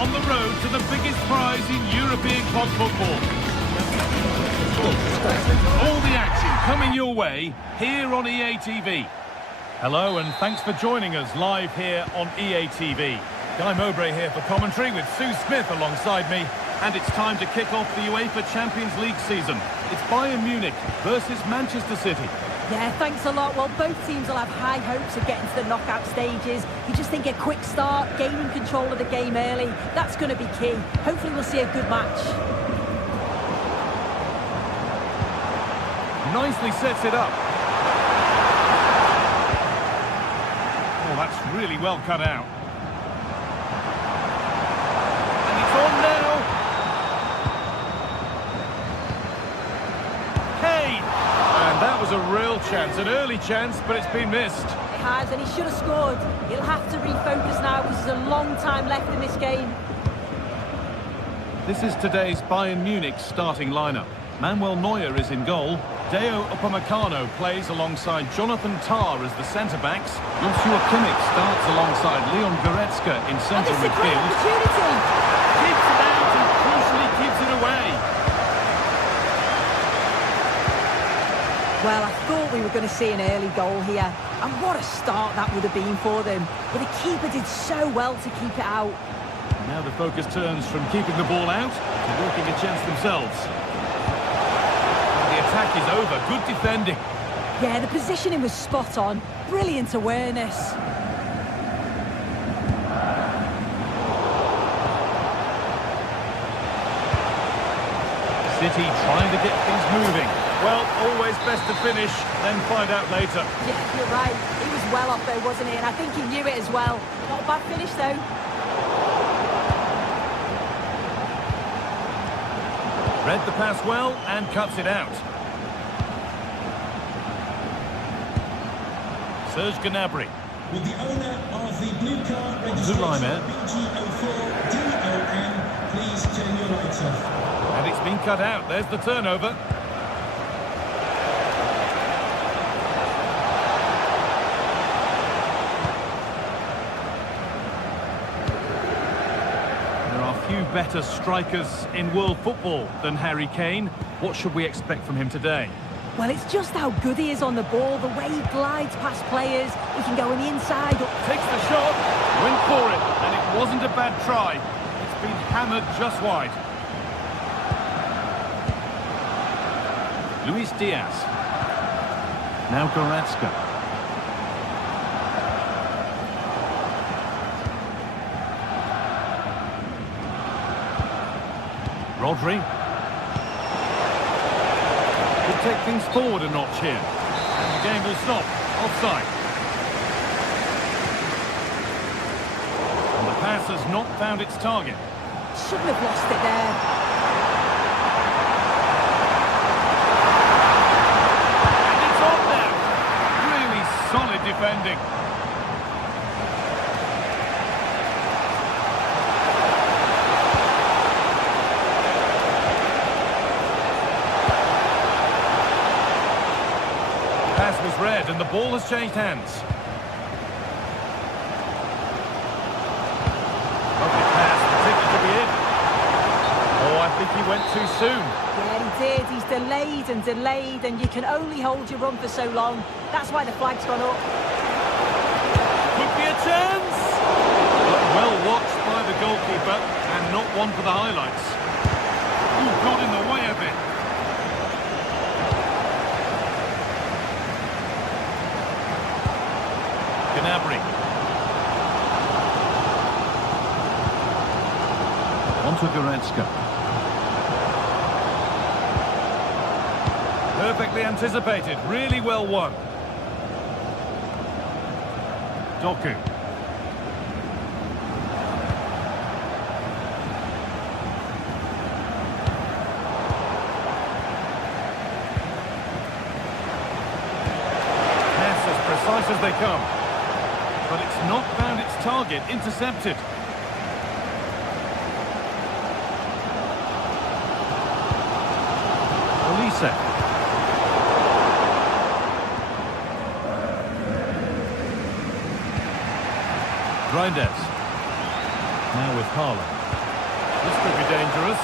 on the road to the biggest prize in European club football. All the action coming your way here on EA TV. Hello and thanks for joining us live here on EA TV. Guy Mowbray here for commentary with Sue Smith alongside me. And it's time to kick off the UEFA Champions League season. It's Bayern Munich versus Manchester City. Yeah, thanks a lot. Well, both teams will have high hopes of getting to the knockout stages. You just think a quick start, gaining control of the game early, that's going to be key. Hopefully we'll see a good match. Nicely sets it up. Oh, that's really well cut out. And it's on now. Kane! And that was a real chance, an early chance, but it's been missed. It has, and he should have scored. He'll have to refocus now because there's a long time left in this game. This is today's Bayern Munich starting lineup. Manuel Neuer is in goal. Deo Upamecano plays alongside Jonathan Tah as the centre-backs. Joshua Kimmich starts alongside Leon Goretzka in central midfield. Opportunity! Keeps it out and crucially keeps it away. Well, I thought we were going to see an early goal here. And what a start that would have been for them. But the keeper did so well to keep it out. Now the focus turns from keeping the ball out to working a chance themselves. Attack is over. Good defending. Yeah, the positioning was spot on. Brilliant awareness. City trying to get things moving. Well, always best to finish, then find out later. Yeah, you're right. He was well off though, wasn't he? And I think he knew it as well. Not a bad finish though. Read the pass well and cuts it out. Serge Gnabry. With the owner of the blue car registration BG04DON, please turn your lights off. And it's been cut out. There's the turnover. There are few better strikers in world football than Harry Kane. What should we expect from him today? Well, it's just how good he is on the ball, the way he glides past players. He can go on the inside. Takes the shot, went for it, and it wasn't a bad try. It's been hammered just wide. Luis Diaz. Now Goretzka. Rodri. Take things forward a notch here. And the game will stop. Offside. And the pass has not found its target. Shouldn't have lost it there. And it's on now. Really solid defending. Was red and the ball has changed hands. Lovely pass, particularly to be in. Oh, I think he went too soon. Yeah, he did. He's delayed, and you can only hold your run for so long. That's why the flag's gone up. Could be a chance. But well watched by the goalkeeper and not one for the highlights. Ooh, got in the way of it. Gnabry. On to Goretzka. Perfectly anticipated, really well won. Doku. Pass as precise as they come. But it's not found its target, intercepted. Olise. Reinders. Now with Haaland. dangerous.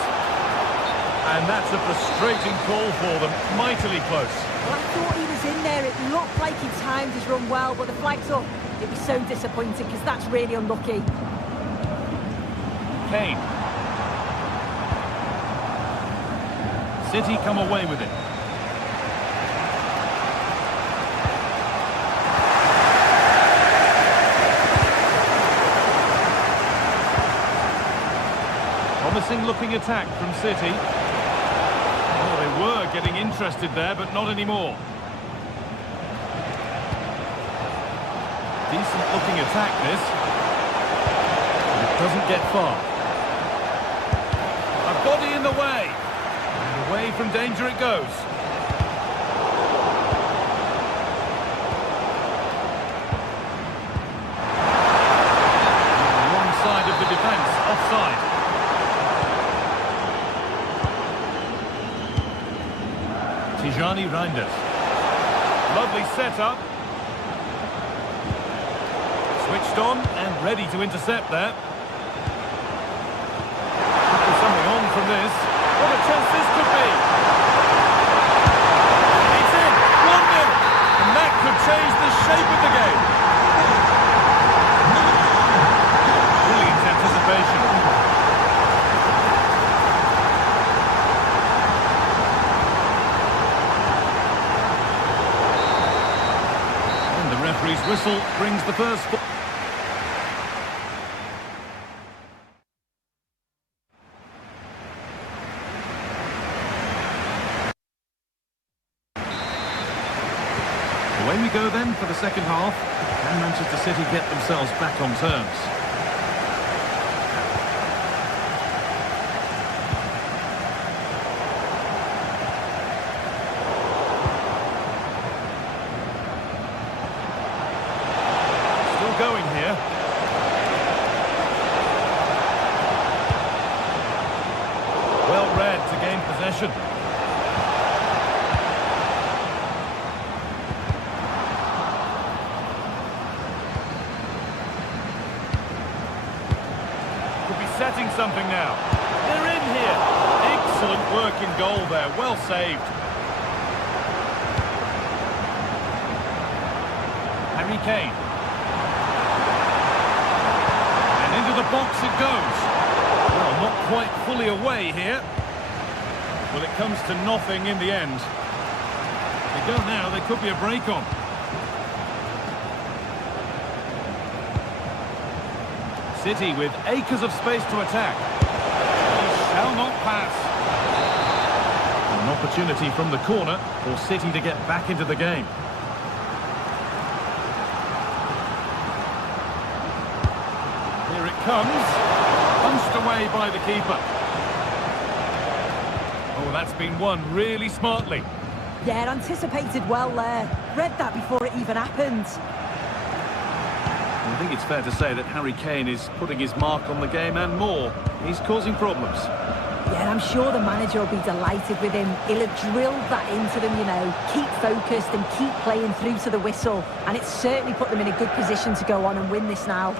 And that's a frustrating call for them, mightily close. Well, I thought he was in there. It looked like he timed his run well, but the flag's up. It'd be so disappointing because that's really unlucky. Kane. City come away with it. Promising looking attack from City. Oh, they were getting interested there, but not anymore. Decent looking attack this. But it doesn't get far. A body in the way. And away from danger it goes. On the wrong side of the defence, offside. Tijani Reinders. Lovely setup. Switched on and ready to intercept there. There's something on from this. What a chance this could be. It's in. 1-0. And that could change the shape of the game. Brilliant anticipation. And the referee's whistle brings the first... Away we go then for the second half. Can Manchester City get themselves back on terms? Still going here. Well read to gain possession. Setting something now. They're in here. Excellent work in goal there. Well saved. Harry Kane. And into the box it goes. Well, not quite fully away here. Well, it comes to nothing in the end. They go now. There could be a break on. City with acres of space to attack. He shall not pass. An opportunity from the corner for City to get back into the game. Here it comes. Punched away by the keeper. Oh, that's been won really smartly. Yeah, anticipated well there. Read that before it even happened. I think it's fair to say that Harry Kane is putting his mark on the game and more. He's causing problems. Yeah, I'm sure the manager will be delighted with him. He'll have drilled that into them, you know. Keep focused and keep playing through to the whistle. And it's certainly put them in a good position to go on and win this now.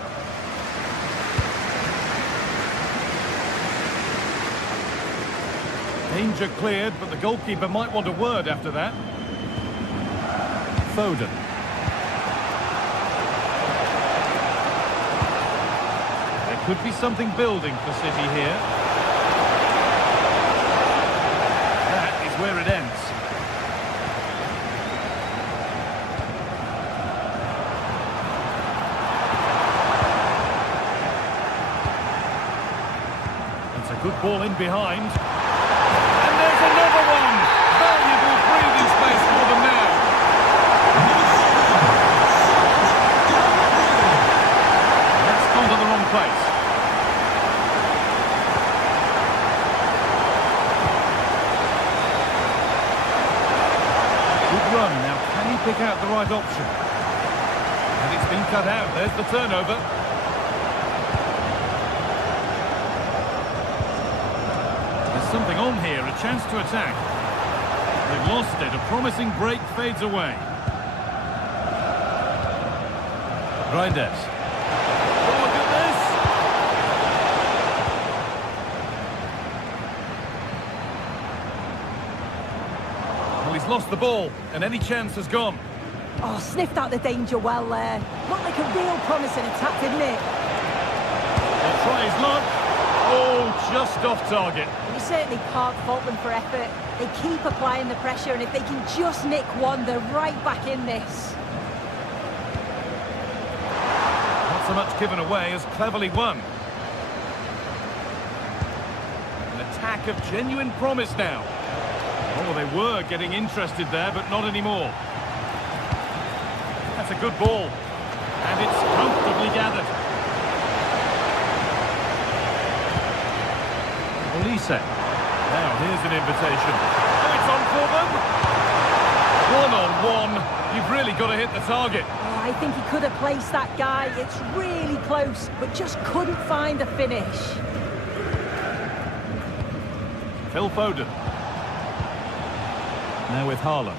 Danger cleared, but the goalkeeper might want a word after that. Foden. Could be something building for City here. That is where it ends. It's a good ball in behind. And there's another one! Valuable breathing space for them now. That's gone to the wrong place. Run. Now, can he pick out the right option? And it's been cut out. There's the turnover. There's something on here, a chance to attack. They've lost it. A promising break fades away. Reinders. Oh, look at this! He's lost the ball, and any chance has gone. Oh, sniffed out the danger well there. Looked like a real promising attack, didn't it? He'll try his luck. Oh, just off target. You certainly can't fault them for effort. They keep applying the pressure, and if they can just nick one, they're right back in this. Not so much given away as cleverly won. An attack of genuine promise now. Oh, they were getting interested there, but not anymore. That's a good ball. And it's comfortably gathered. Olise. Now, here's an invitation. Oh, it's on for them. One-on-one. You've really got to hit the target. Oh, I think he could have placed that guy. It's really close, but just couldn't find the finish. Phil Foden. Now with Haaland.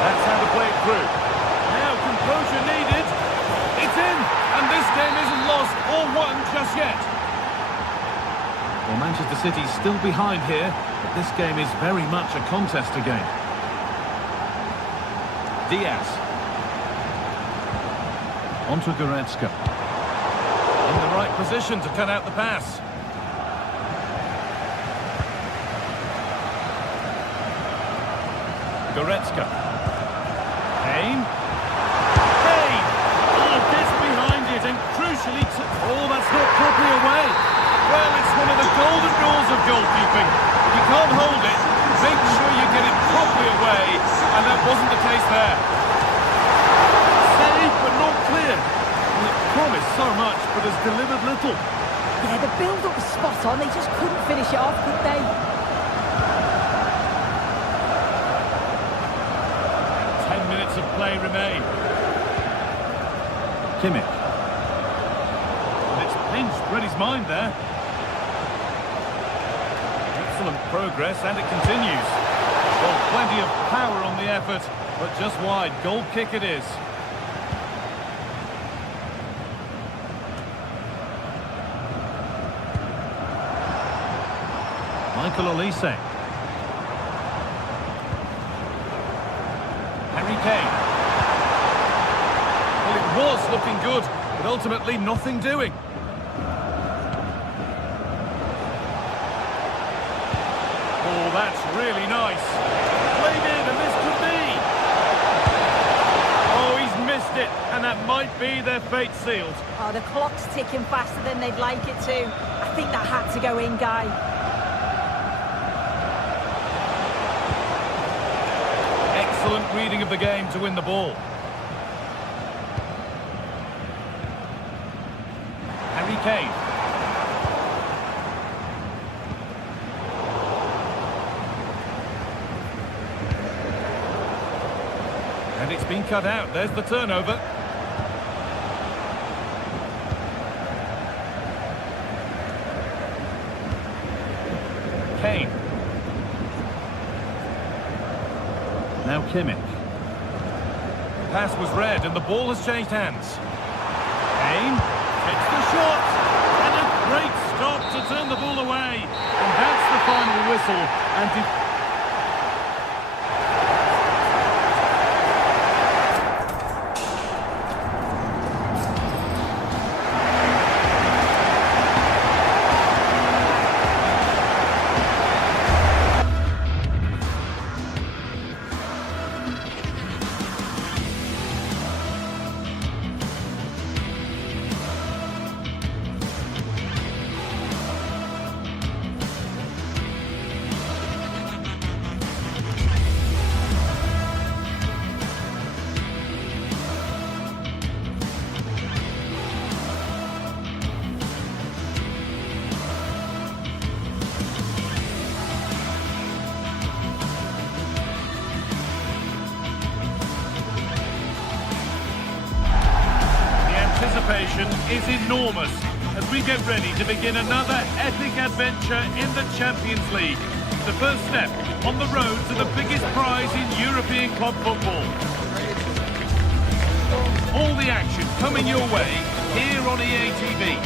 That's how to play it through. Now composure needed. It's in, and this game isn't lost or won just yet. Well, Manchester City's still behind here, but this game is very much a contest again. Diaz. Onto Goretzka. In the right position to cut out the pass. Goretzka. Kane. Kane! Oh, gets behind it and crucially... Oh, that's not properly away. Well, it's one of the golden rules of goalkeeping. If you can't hold it, make sure you get it properly away, and that wasn't the case there. Saved, but not clear. Well, it promised so much, but has delivered little. Yeah, the build-up was spot on. They just couldn't finish it off, could they? 10 minutes of play remain. Kimmich. And it's pinched Reddy's mind there. Excellent progress, and it continues. Well, plenty of power on the effort, but just wide. Goal kick it is. Michael Olise. Harry Kane. Well, it was looking good, but ultimately nothing doing. Oh, that's really nice. Played in, and this could be. Oh, he's missed it, and that might be their fate sealed. Oh, the clock's ticking faster than they'd like it to. I think that had to go in, Guy. Excellent reading of the game to win the ball. Harry Kane. And it's been cut out. There's the turnover. Kane. Now Kimmich. The pass was read and the ball has changed hands. Kane hits the shot. And a great stop to turn the ball away. And that's the final whistle. And anticipation is enormous as we get ready to begin another epic adventure in the Champions League. The first step on the road to the biggest prize in European club football. All the action coming your way here on EA TV.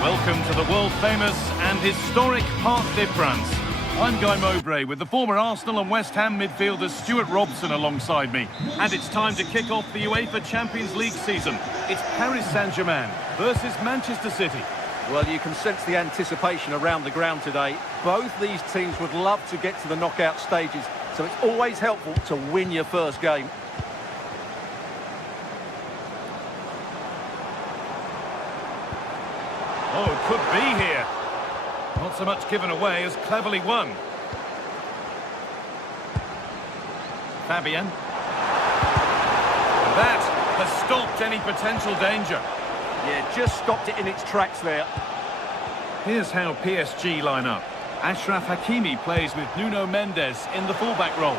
Welcome to the world-famous and historic Parc des Princes. I'm Guy Mowbray with the former Arsenal and West Ham midfielder Stuart Robson alongside me. And it's time to kick off the UEFA Champions League season. It's Paris Saint-Germain versus Manchester City. Well, you can sense the anticipation around the ground today. Both these teams would love to get to the knockout stages, so it's always helpful to win your first game. Oh, it could be here. Not so much given away as cleverly won. Fabian. That has stopped any potential danger. Yeah, just stopped it in its tracks there. Here's how PSG line up. Achraf Hakimi plays with Nuno Mendes in the fullback roles.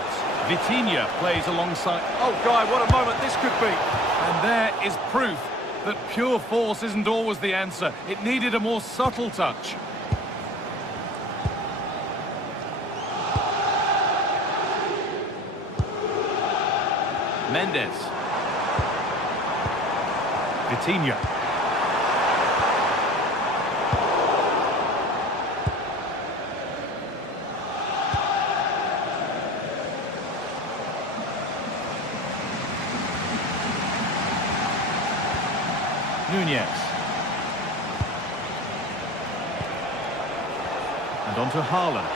Vitinha plays alongside... Oh, Guy, what a moment this could be. And there is proof that pure force isn't always the answer. It needed a more subtle touch. Mendes. Vitinha. Nunez. And on to Haaland.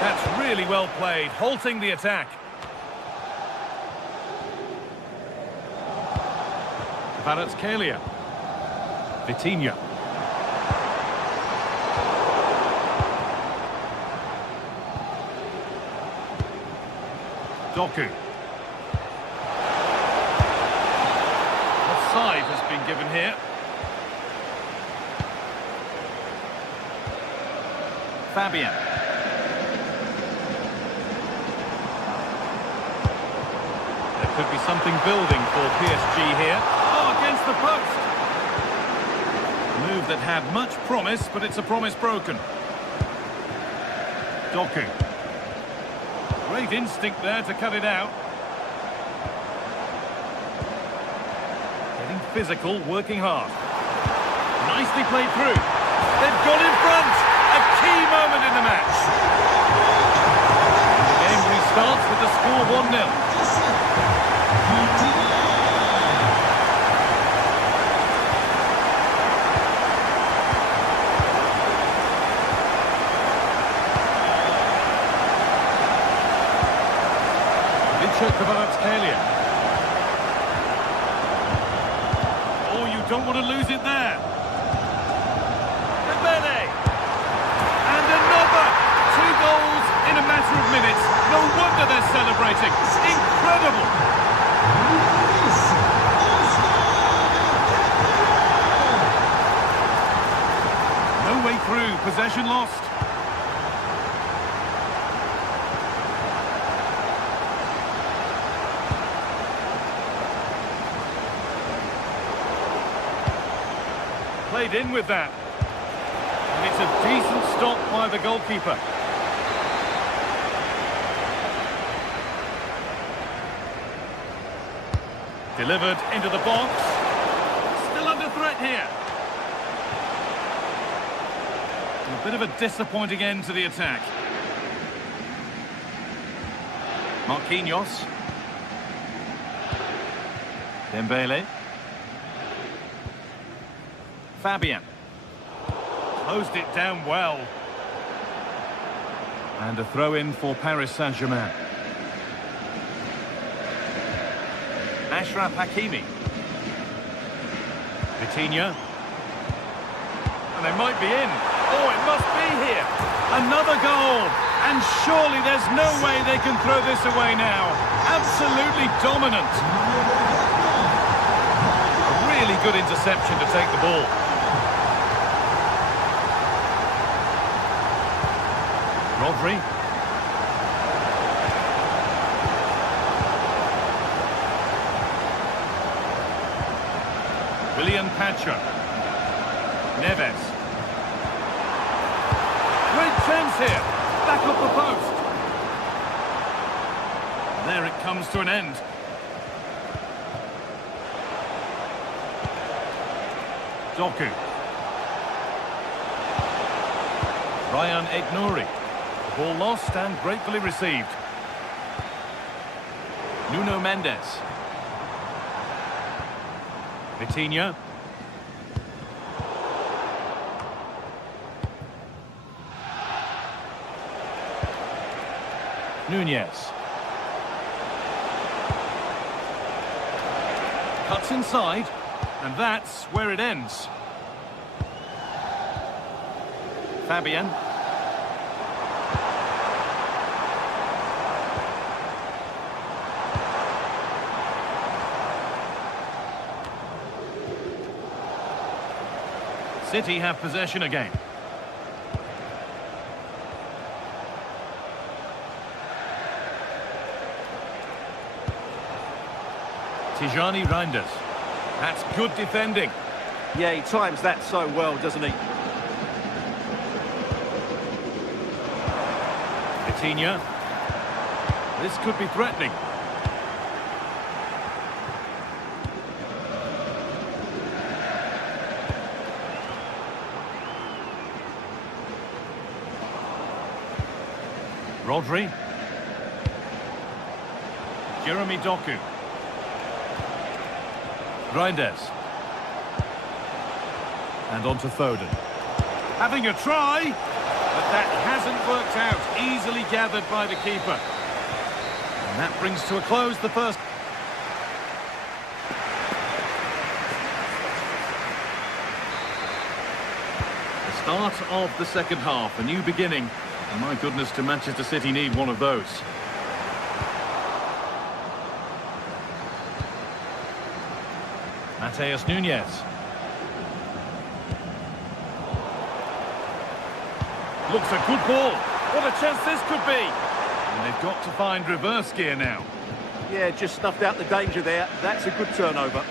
That's really well played, halting the attack. Kvaratskhelia. Vitinha. Doku. Offside has been given here. Fabian. There could be something building for PSG here. Oh, against the post. A move that had much promise, but it's a promise broken. Doku. Great instinct there to cut it out. Getting physical, working hard. Nicely played through. They've got in front. A key moment in the match. The game restarts with the score 1-0. Kvaratskhelia. Oh, you don't want to lose it there. Dembele. And another. 2 goals in a matter of minutes. No wonder they're celebrating. Incredible. No way through. Possession lost. Played in with that. And it's a decent stop by the goalkeeper. Delivered into the box. Still under threat here. A bit of a disappointing end to the attack. Marquinhos. Dembele. Fabian. Closed it down well. And a throw-in for Paris Saint-Germain. Achraf Hakimi. Vitinha. And they might be in. Oh, it must be here. Another goal. And surely there's no way they can throw this away now. Absolutely dominant. A really good interception to take the ball. Rodri. William Pacho. Neves. Great chance here. Back up the post. There it comes to an end. Doku. Ryan Aït-Nouri. The ball lost and gratefully received. Nuno Mendes. Vitinha. Nunez. Cuts inside, and that's where it ends. Fabian. City have possession again. Tijani Reinders. That's good defending. Yeah, he times that so well, doesn't he? Vitinha. This could be threatening. Rodri. Jeremy Doku. Reinders. And on to Foden. Having a try, but that hasn't worked out. Easily gathered by the keeper. And that brings to a close the first. The start of the second half, a new beginning. And my goodness, do Manchester City need one of those. Mateus Nunez. Looks a good ball. What a chance this could be. And they've got to find reverse gear now. Yeah, just snuffed out the danger there. That's a good turnover.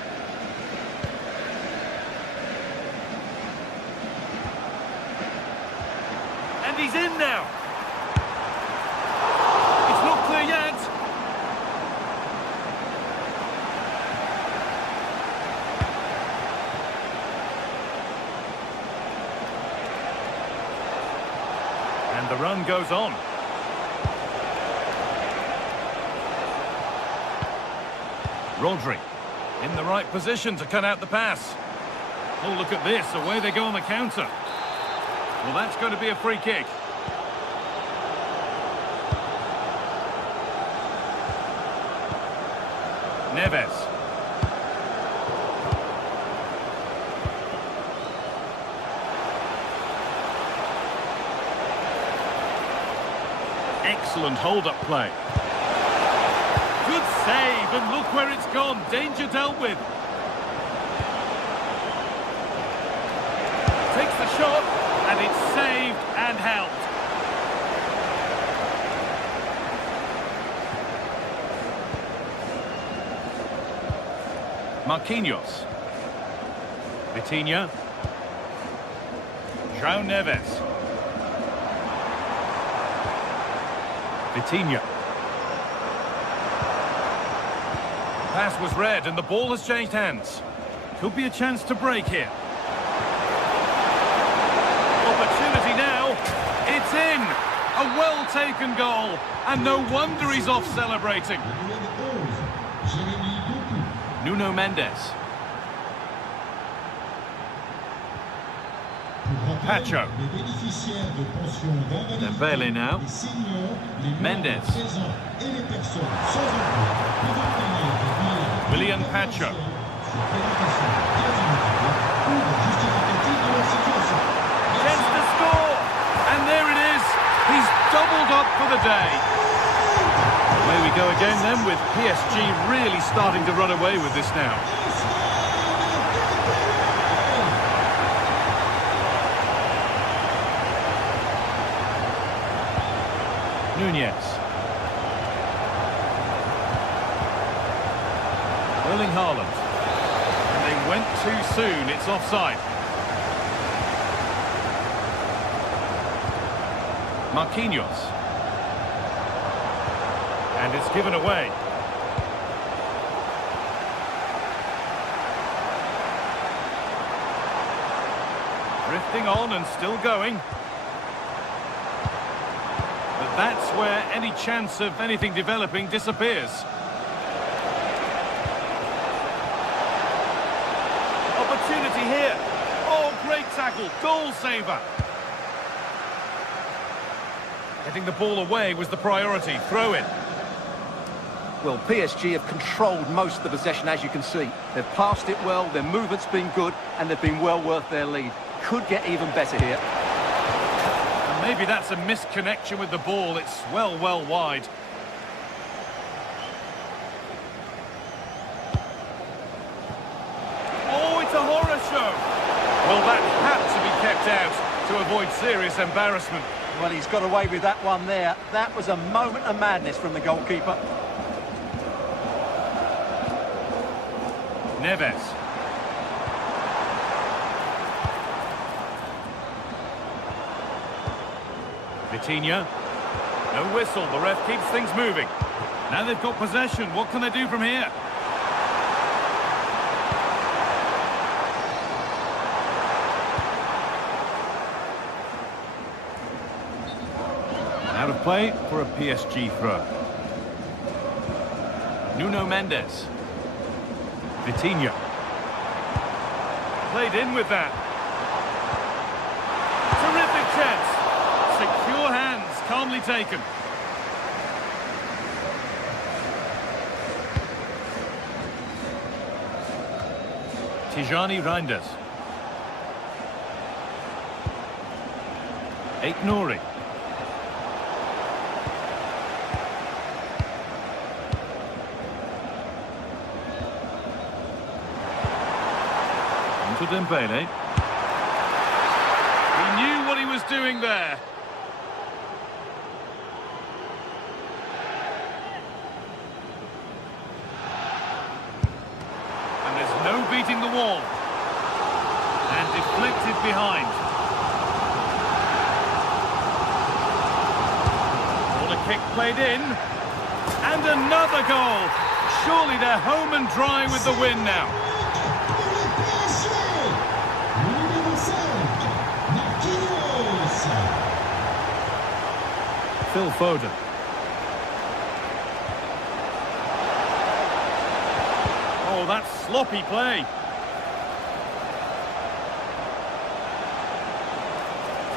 And he's in now. It's not clear yet. And the run goes on. Rodri in the right position to cut out the pass. Oh, look at this. Away they go on the counter. Well, that's going to be a free kick. Neves. Excellent hold-up play. Good save, and look where it's gone. Danger dealt with. Takes the shot, and it's saved and held. Marquinhos. Vitinha. João Neves. Vitinha. Pass was read and the ball has changed hands. Could be a chance to break here. Opportunity now. It's in. A well-taken goal. And no wonder he's off celebrating. Nuno Mendes. Pacho. Dembele now. Mendes. William Pacho. Chance to score. And there it is. He's doubled up for the day. Away we go again then, with PSG really starting to run away with this now. Nunez. Erling Haaland. And they went too soon. It's offside. Marquinhos. And it's given away. Drifting on and still going. that's where any chance of anything developing disappears. Opportunity here. Oh, great tackle. Goal saver. Getting the ball away was the priority. Throw in. Well, PSG have controlled most of the possession, as you can see. They've passed it well, their movement's been good, and they've been well worth their lead. Could get even better here. And maybe that's a misconnection with the ball. It's well wide. Oh, it's a horror show. Well, that had to be kept out to avoid serious embarrassment. Well, he's got away with that one there. That was a moment of madness from the goalkeeper. Neves. Vitinha. No whistle. The ref keeps things moving. Now they've got possession. What can they do from here? Out of play for a PSG throw. Nuno Mendes. Vitinha. Played in with that. Terrific chance. Secure hands, calmly taken. Tijani Reinders. Ait Nouri. To Dembele. He knew what he was doing there. And there's no beating the wall. And deflected behind. Corner kick played in. And another goal. Surely they're home and dry with the win now. Phil Foden. Oh, that's sloppy play.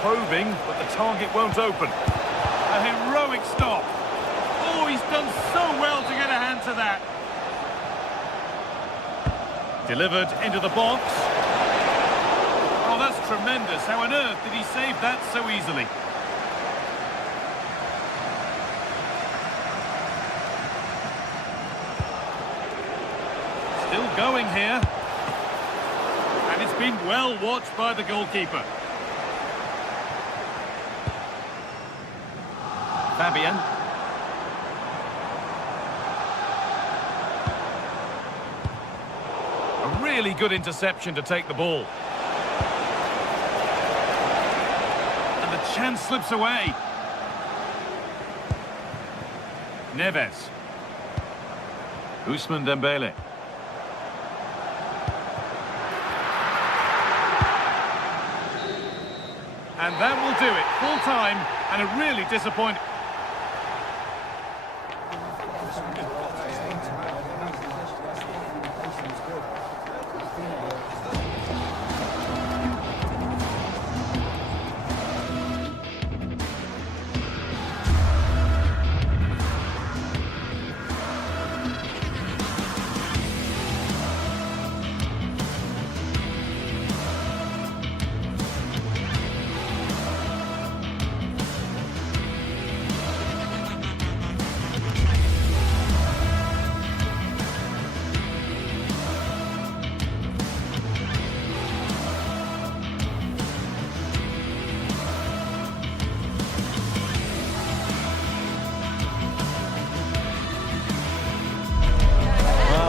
Probing, but the target won't open. A heroic stop. Oh, he's done so well to get a hand to that. Delivered into the box. Oh, that's tremendous. How on earth did he save that so easily? Still going here. And it's been well watched by the goalkeeper. Fabian. A really good interception to take the ball. And the chance slips away. Neves. Ousmane Dembele. And that will do it. Full time and a really disappointing.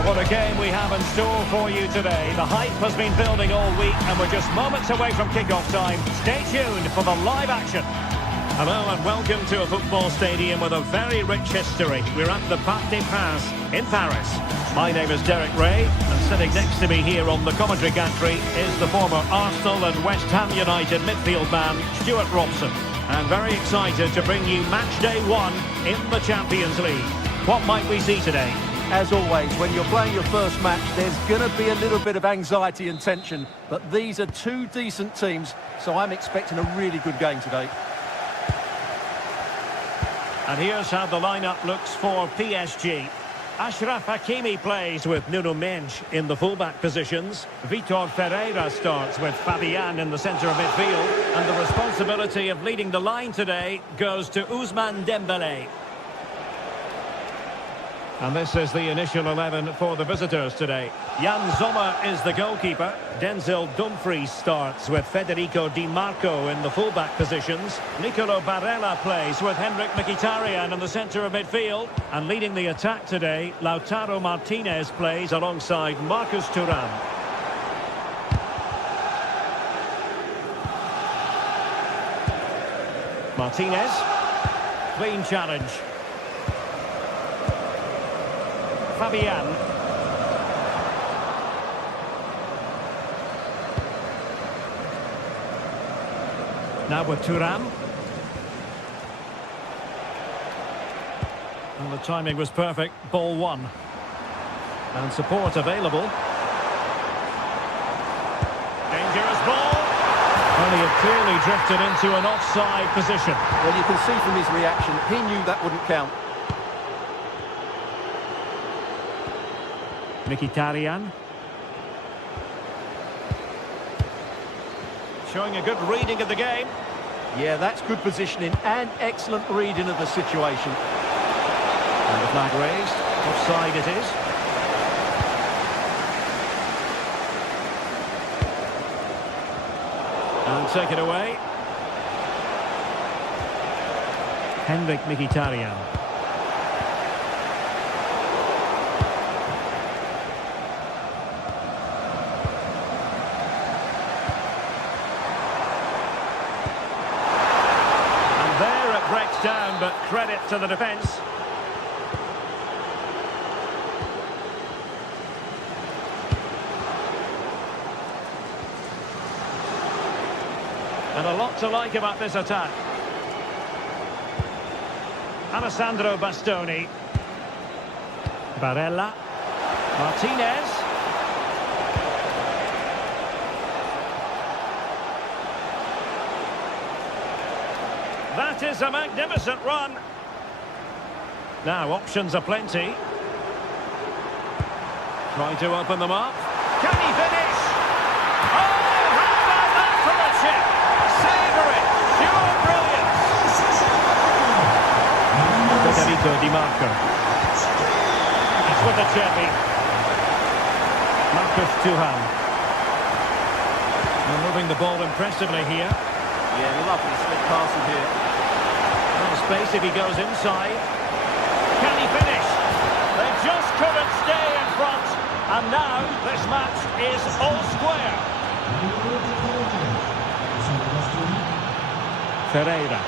What a game we have in store for you today. The hype has been building all week and we're just moments away from kick-off time. Stay tuned for the live action. Hello and welcome to a football stadium with a very rich history. We're at the Parc des Princes in Paris. My name is Derek Ray and sitting next to me here on the commentary gantry is the former Arsenal and West Ham United midfield man, Stuart Robson. And very excited to bring you match day 1 in the Champions League. What might we see today? As always, when you're playing your first match, there's going to be a little bit of anxiety and tension. But these are two decent teams, so I'm expecting a really good game today. And here's how the lineup looks for PSG. Achraf Hakimi plays with Nuno Mendes in the fullback positions. Vitor Ferreira starts with Fabian in the centre of midfield. And the responsibility of leading the line today goes to Ousmane Dembélé. And this is the initial 11 for the visitors today. Jan Sommer is the goalkeeper. Denzel Dumfries starts with Federico Di Marco in the fullback positions. Nicolo Barella plays with Henrik Mkhitaryan in the centre of midfield. And leading the attack today, Lautaro Martinez plays alongside Marcus Thuram. Martinez. Clean challenge. Fabian. Now with Thuram. And the timing was perfect. Ball 1. And support available. Dangerous ball. Only it clearly drifted into an offside position. Well, you can see from his reaction, he knew that wouldn't count. Mkhitaryan. Showing a good reading of the game. Yeah, that's good positioning and excellent reading of the situation. And the flag raised. Offside it is. And taken away. Henrik Mkhitaryan. Down, but credit to the defence. And a lot to like about this attack. Alessandro Bastoni. Barella. Martinez. That is a magnificent run. Now options are plenty. Trying to open them up. Can he finish? Oh, how about that for a chip? Savour it. Pure brilliance. Federico Di Marco. It's with the Cherry. Marcus Thuram. They're moving the ball impressively here. Yeah, lovely slick passing here. Space if he goes inside. Can he finish? They just couldn't stay in front. And now this match is all square. Ferreira.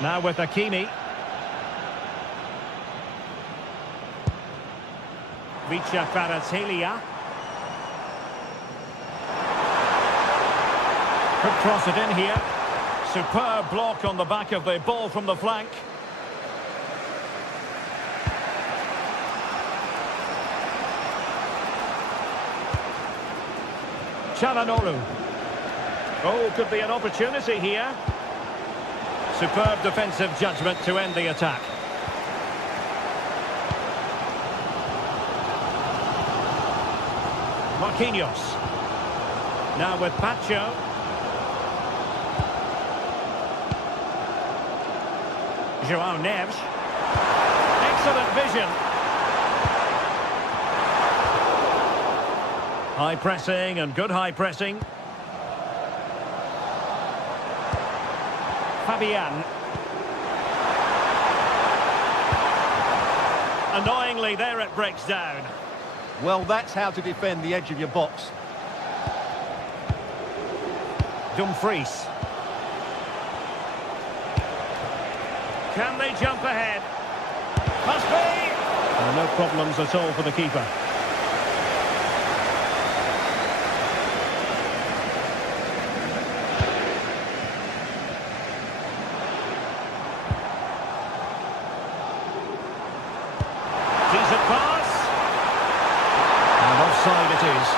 Now with Hakimi. Vicha Kvaratskhelia. Could cross it in here. Superb block on the back of the ball from the flank. Çalhanoğlu. Oh, could be an opportunity here. Superb defensive judgment to end the attack. Marquinhos. Now with Pacho. João Neves. Excellent vision. High pressing and good high pressing. Fabian. Annoyingly, there it breaks down. Well, that's how to defend the edge of your box. Dumfries. Can they jump ahead? Must be! No problems at all for the keeper. offside it is.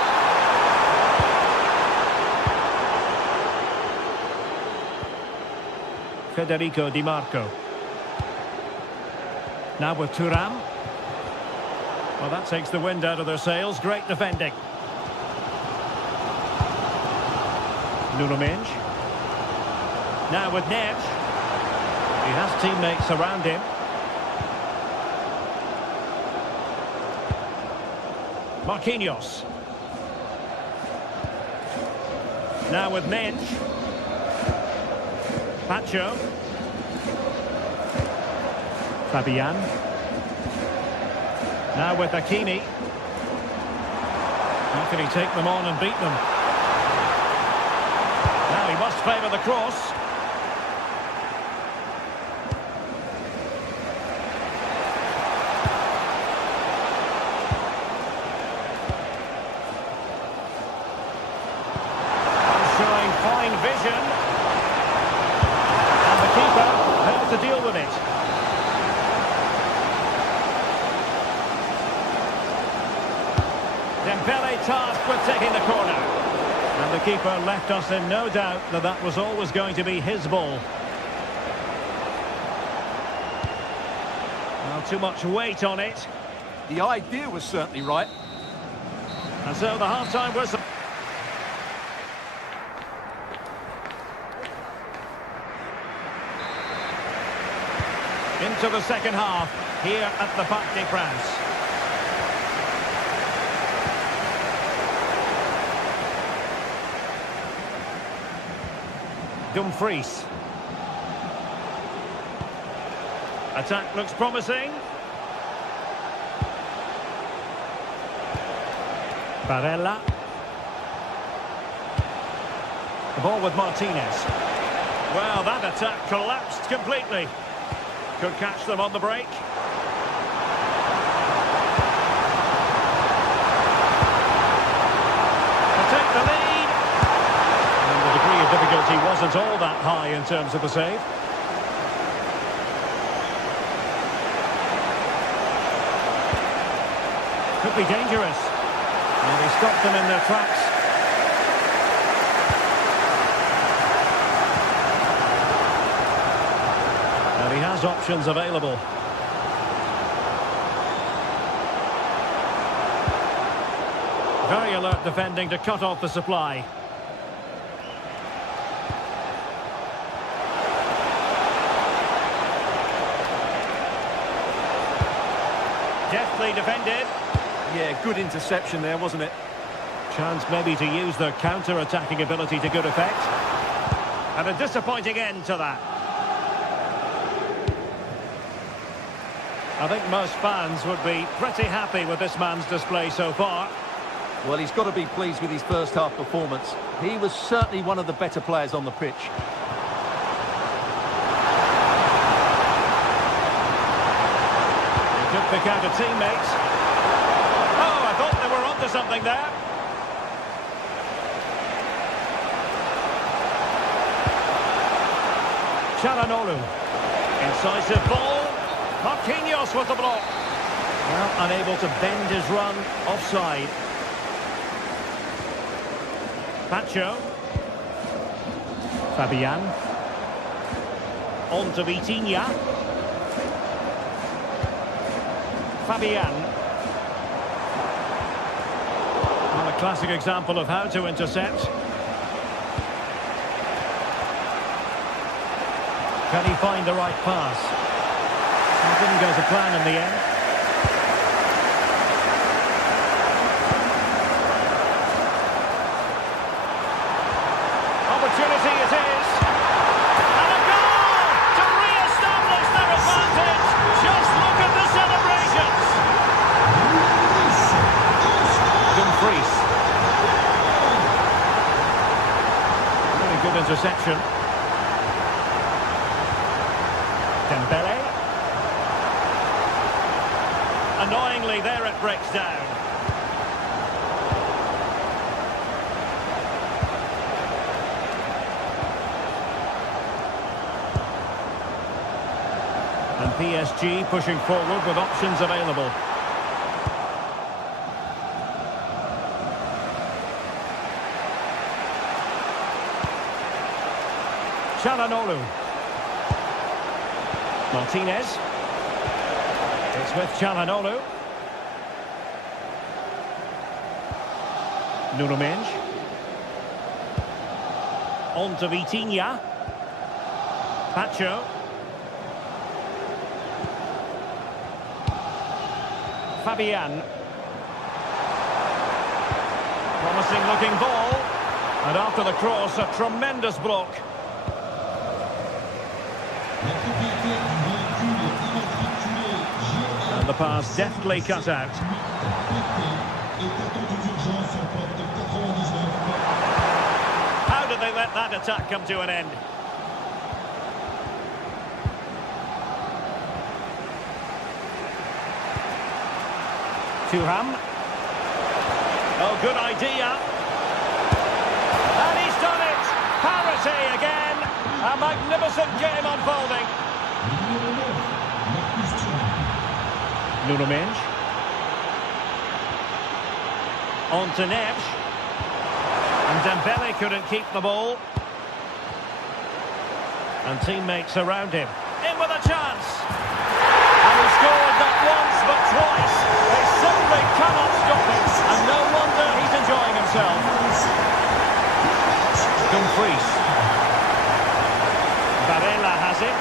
Federico Di Marco. Now with Thuram. Well, that takes the wind out of their sails. Great defending. Nuno Mendes. Now with Neves. He has teammates around him. Marquinhos. Now with Mendes. Pacho. Fabian. Now with Hakimi. How can he take them on and beat them? Now he must favour the cross. Showing fine vision. And the keeper failed to deal with it. Dembele tasked with taking the corner. And the keeper left us in no doubt that that was always going to be his ball. Not too much weight on it. The idea was certainly right. And so the half-time whistle. Into the second half here at the Parc des Princes. Dumfries. Attack looks promising. Barella. The ball with Martinez. Well, that attack collapsed completely. Could catch them on the break. To take the lead. And the degree of difficulty wasn't all that high in terms of the save. Could be dangerous. And he stopped them in their tracks. And he has options available. Very alert defending to cut off the supply. Deftly defended. Yeah, good interception there, wasn't it? Chance maybe to use their counter-attacking ability to good effect. And a disappointing end to that. I think most fans would be pretty happy with this man's display so far. Well, he's got to be pleased with his first half performance. He was certainly one of the better players on the pitch. He could pick out a teammate. Oh, I thought they were onto something there. Çalhanoğlu. Incisive ball. Marquinhos with the block. Well, unable to bend his run offside. Pacho. Fabian. On to Vitinha. Fabian. Well, a classic example of how to intercept. Can he find the right pass? It didn't go to plan in the end. Opportunity it is. And a goal to re-establish their advantage. Just look at the celebrations. Dumfries. Really good interception. Dembele. Annoyingly, there it breaks down. And PSG pushing forward with options available. Çalhanoğlu. Martinez. It's with Çalhanoğlu. Nuno Mendes. On to Vitinha. Pacho. Fabian. Promising looking ball. And after the cross, a tremendous block. And the pass deftly cut out. How did they let that attack come to an end? Thuram. Oh, good idea. And he's done it! Parity again! A magnificent game unfolding. Nuno Mendes. On to Neves. And Dembele couldn't keep the ball. And teammates around him. In with a chance! And he scored not once but twice. They simply cannot stop him. And no wonder he's enjoying himself. Dumfries. Barella has it.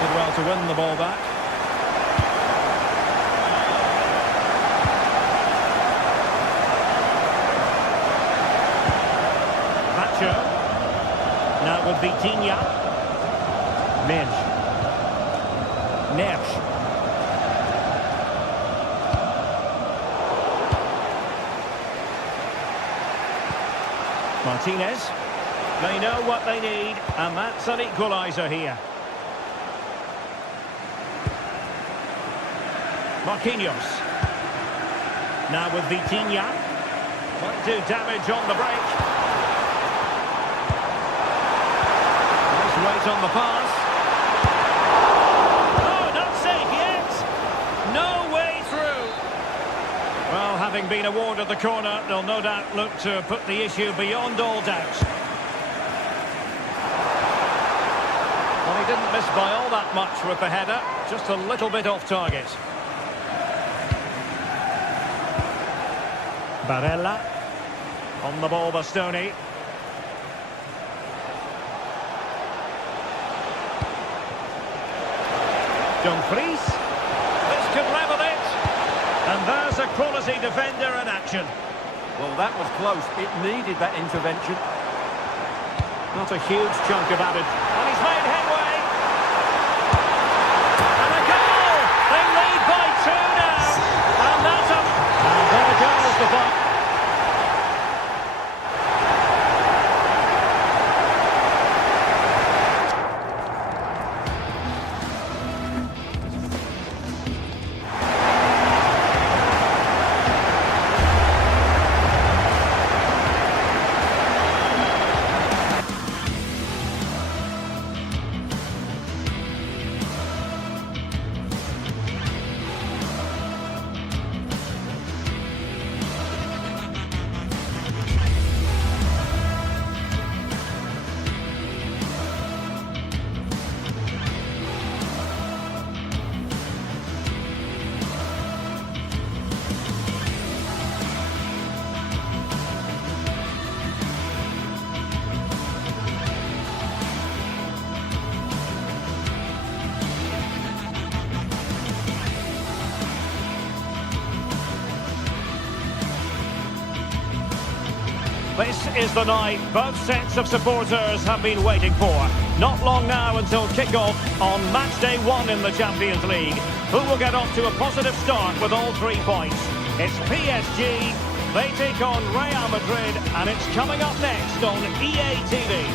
Did well to win the ball back. Pacho. Now with Vitinha. Mendes. Neves. Martinez. They know what they need, and that's an equaliser here. Marquinhos. Now with Vitinha. Might do damage on the break. Nice weight on the pass. Oh, not safe yet. No way through. Well, having been awarded the corner, they'll no doubt look to put the issue beyond all doubt. Well, he didn't miss by all that much with the header, just a little bit off target. Barella. On the ball, Bastoni. Dumfries. This could level it. And there's a quality defender in action. Well, that was close. It needed that intervention. Not a huge chunk of added. And he's made headway. And a goal! They lead by 2 now. And that's up. And there goes the ball. This is the night both sets of supporters have been waiting for. Not long now until kick-off on match day 1 in the Champions League. Who will get off to a positive start with all 3 points? It's PSG, they take on Real Madrid, and it's coming up next on EA TV.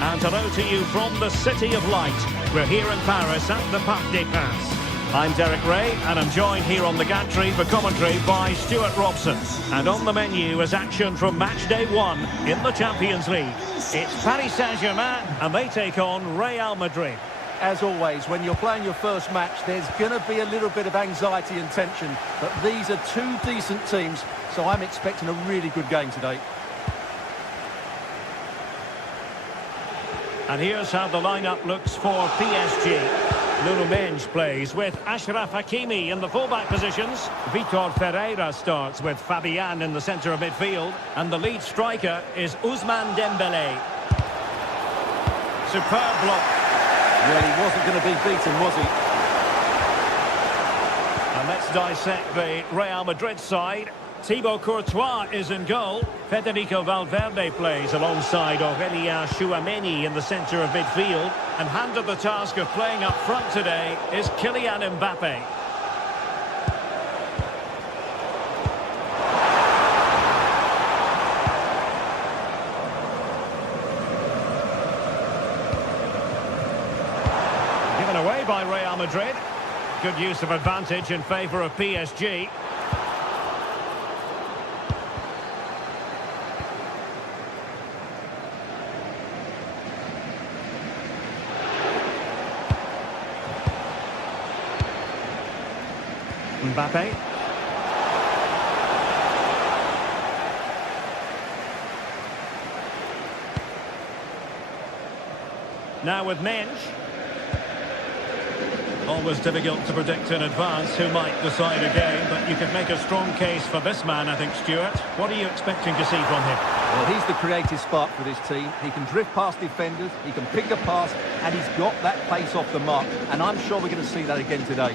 And hello to you from the City of Light. We're here in Paris at the Parc des Princes. I'm Derek Ray, and I'm joined here on the gantry for commentary by Stuart Robson. And on the menu is action from match day 1 in the Champions League. It's Paris Saint-Germain, and they take on Real Madrid. As always, when you're playing your first match, there's going to be a little bit of anxiety and tension. But these are 2 decent teams, so I'm expecting a really good game today. And here's how the lineup looks for PSG. Nuno Mendes plays with Achraf Hakimi in the fullback positions. Vitor Ferreira starts with Fabian in the centre of midfield. And the lead striker is Ousmane Dembélé. Superb block. Well, he wasn't going to be beaten, was he? And let's dissect the Real Madrid side. Thibaut Courtois is in goal. Federico Valverde plays alongside Aurélien Tchouameni in the centre of midfield. And handed the task of playing up front today is Kylian Mbappe. Given away by Real Madrid. Good use of advantage in favour of PSG. Mbappe. Now with Mendes. Always difficult to predict in advance who might decide a game, but you could make a strong case for this man, I think, Stuart. What are you expecting to see from him? Well, he's the creative spark for this team. He can drift past defenders, he can pick a pass, and he's got that pace off the mark. And I'm sure we're going to see that again today.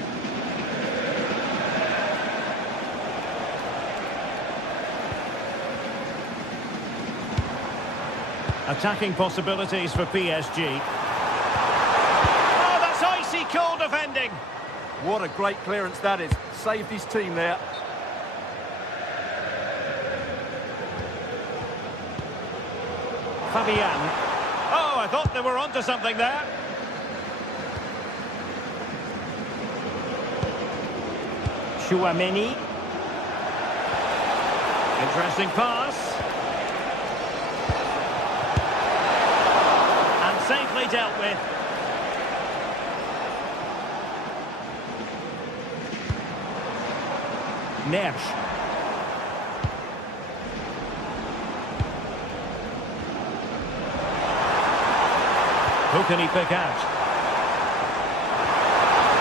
Attacking possibilities for PSG. Oh, that's icy cold defending. What a great clearance that is. Saved his team there. Fabian. Oh, I thought they were onto something there. Tchouameni. Interesting pass. Safely dealt with. Neves. Who can he pick out?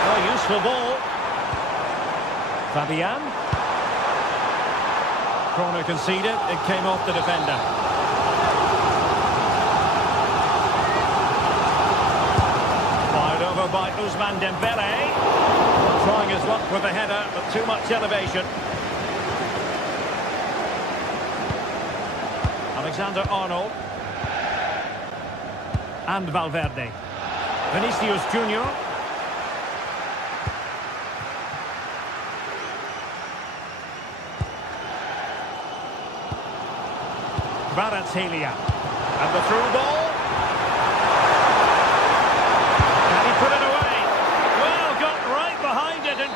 Oh, useful ball. Fabian. Corner conceded. It came off the defender. By Ousmane Dembélé, trying his luck with the header, but too much elevation. Alexander-Arnold and Valverde. Vinicius Junior. Kvaratskhelia and the through ball.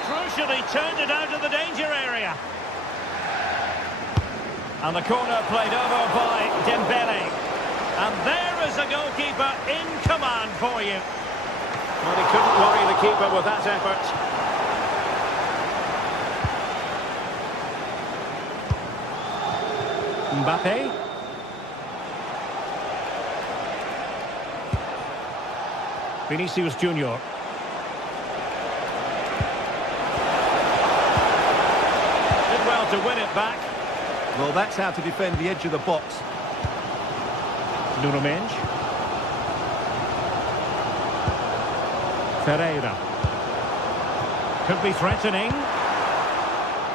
Crucially turned it out of the danger area. And the corner played over by Dembélé. And there is a goalkeeper in command for you. Well, he couldn't worry the keeper with that effort. Mbappe. Vinicius Junior. To win it back. Well, that's how to defend the edge of the box. Nuno Mendes. Ferreira. Could be threatening.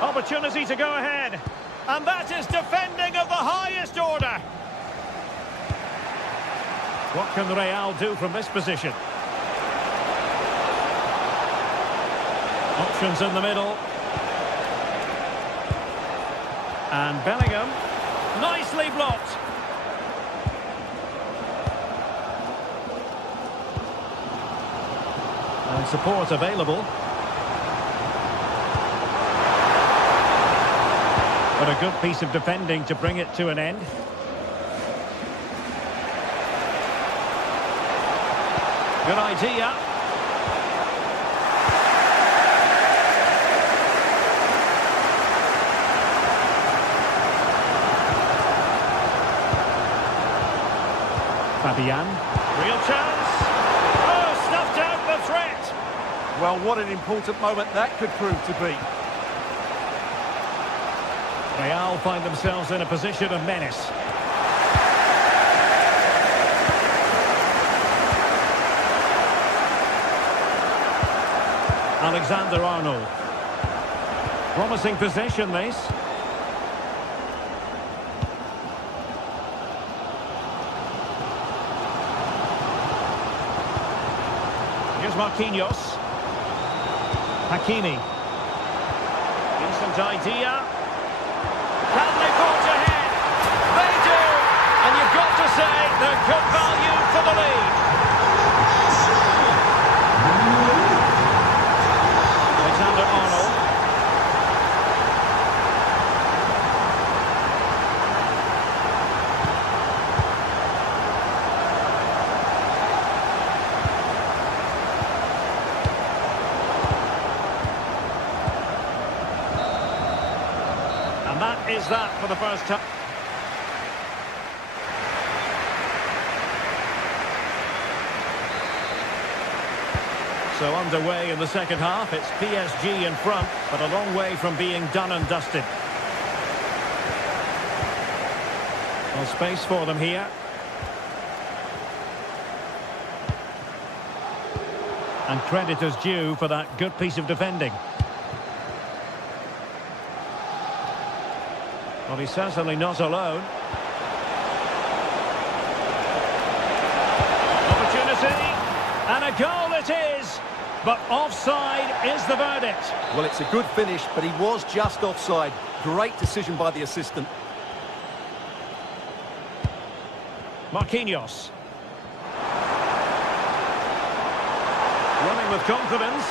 Opportunity to go ahead. And that is defending of the highest order. What can Real do from this position? Options in the middle. And Bellingham, nicely blocked. And support available. But a good piece of defending to bring it to an end. Good idea. Fabian. Real chance. Oh, snuffed out the threat. Well, what an important moment that could prove to be. Real find themselves in a position of menace. Alexander-Arnold. Promising possession, this. Here's Marquinhos. Hakimi. Decent idea. Can they forge ahead? They do! And you've got to say they're good value for the lead. Alexander-Arnold. And that is that for the first time. So underway in the second half, it's PSG in front, but a long way from being done and dusted. Well, space for them here. And credit is due for that good piece of defending. Well, he's certainly not alone. Opportunity, and a goal it is, but offside is the verdict. Well, it's a good finish, but he was just offside. Great decision by the assistant. Marquinhos. Running with confidence.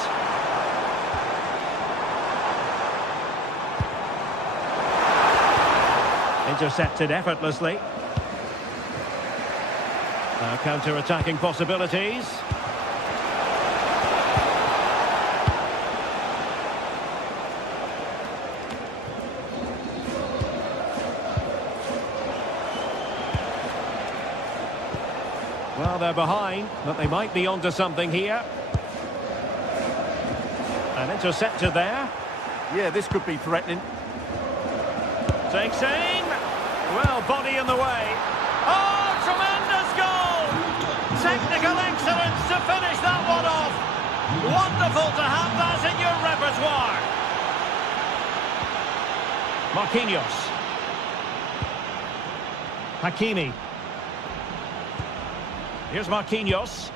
Intercepted effortlessly. Now counter-attacking possibilities. Well, they're behind, but they might be onto something here. An intercepted there. Yeah, this could be threatening. Takes aim. Well, body in the way. Oh, tremendous goal! Technical excellence to finish that one off. Wonderful to have that in your repertoire. Marquinhos. Hakimi. Here's Marquinhos.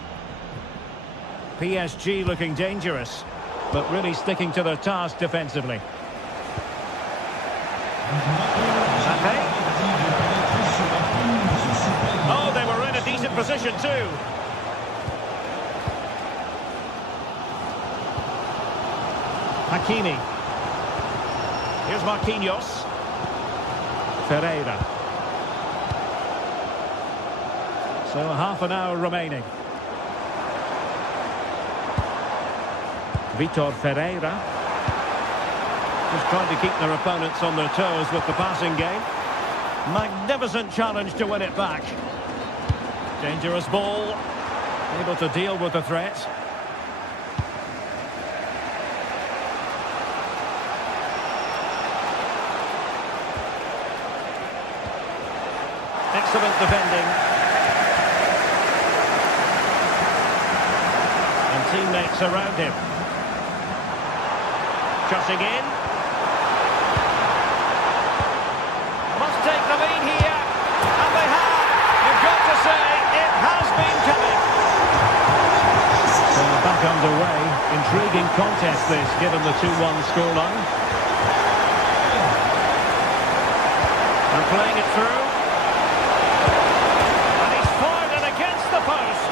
PSG looking dangerous, but really sticking to their task defensively. Oh, they were in a decent position too. Hakimi. Here's Marquinhos. Ferreira. So half an hour remaining. Vitor Ferreira. Just trying to keep their opponents on their toes with the passing game. Magnificent challenge to win it back. Dangerous ball. Able to deal with the threat. Excellent defending. And teammates around him. Cutting in. Must take the lead here. And they have. You've got to say, it has been coming. So back underway. Intriguing contest this, given the 2-1 scoreline. And playing it through. And he's fired it against the post.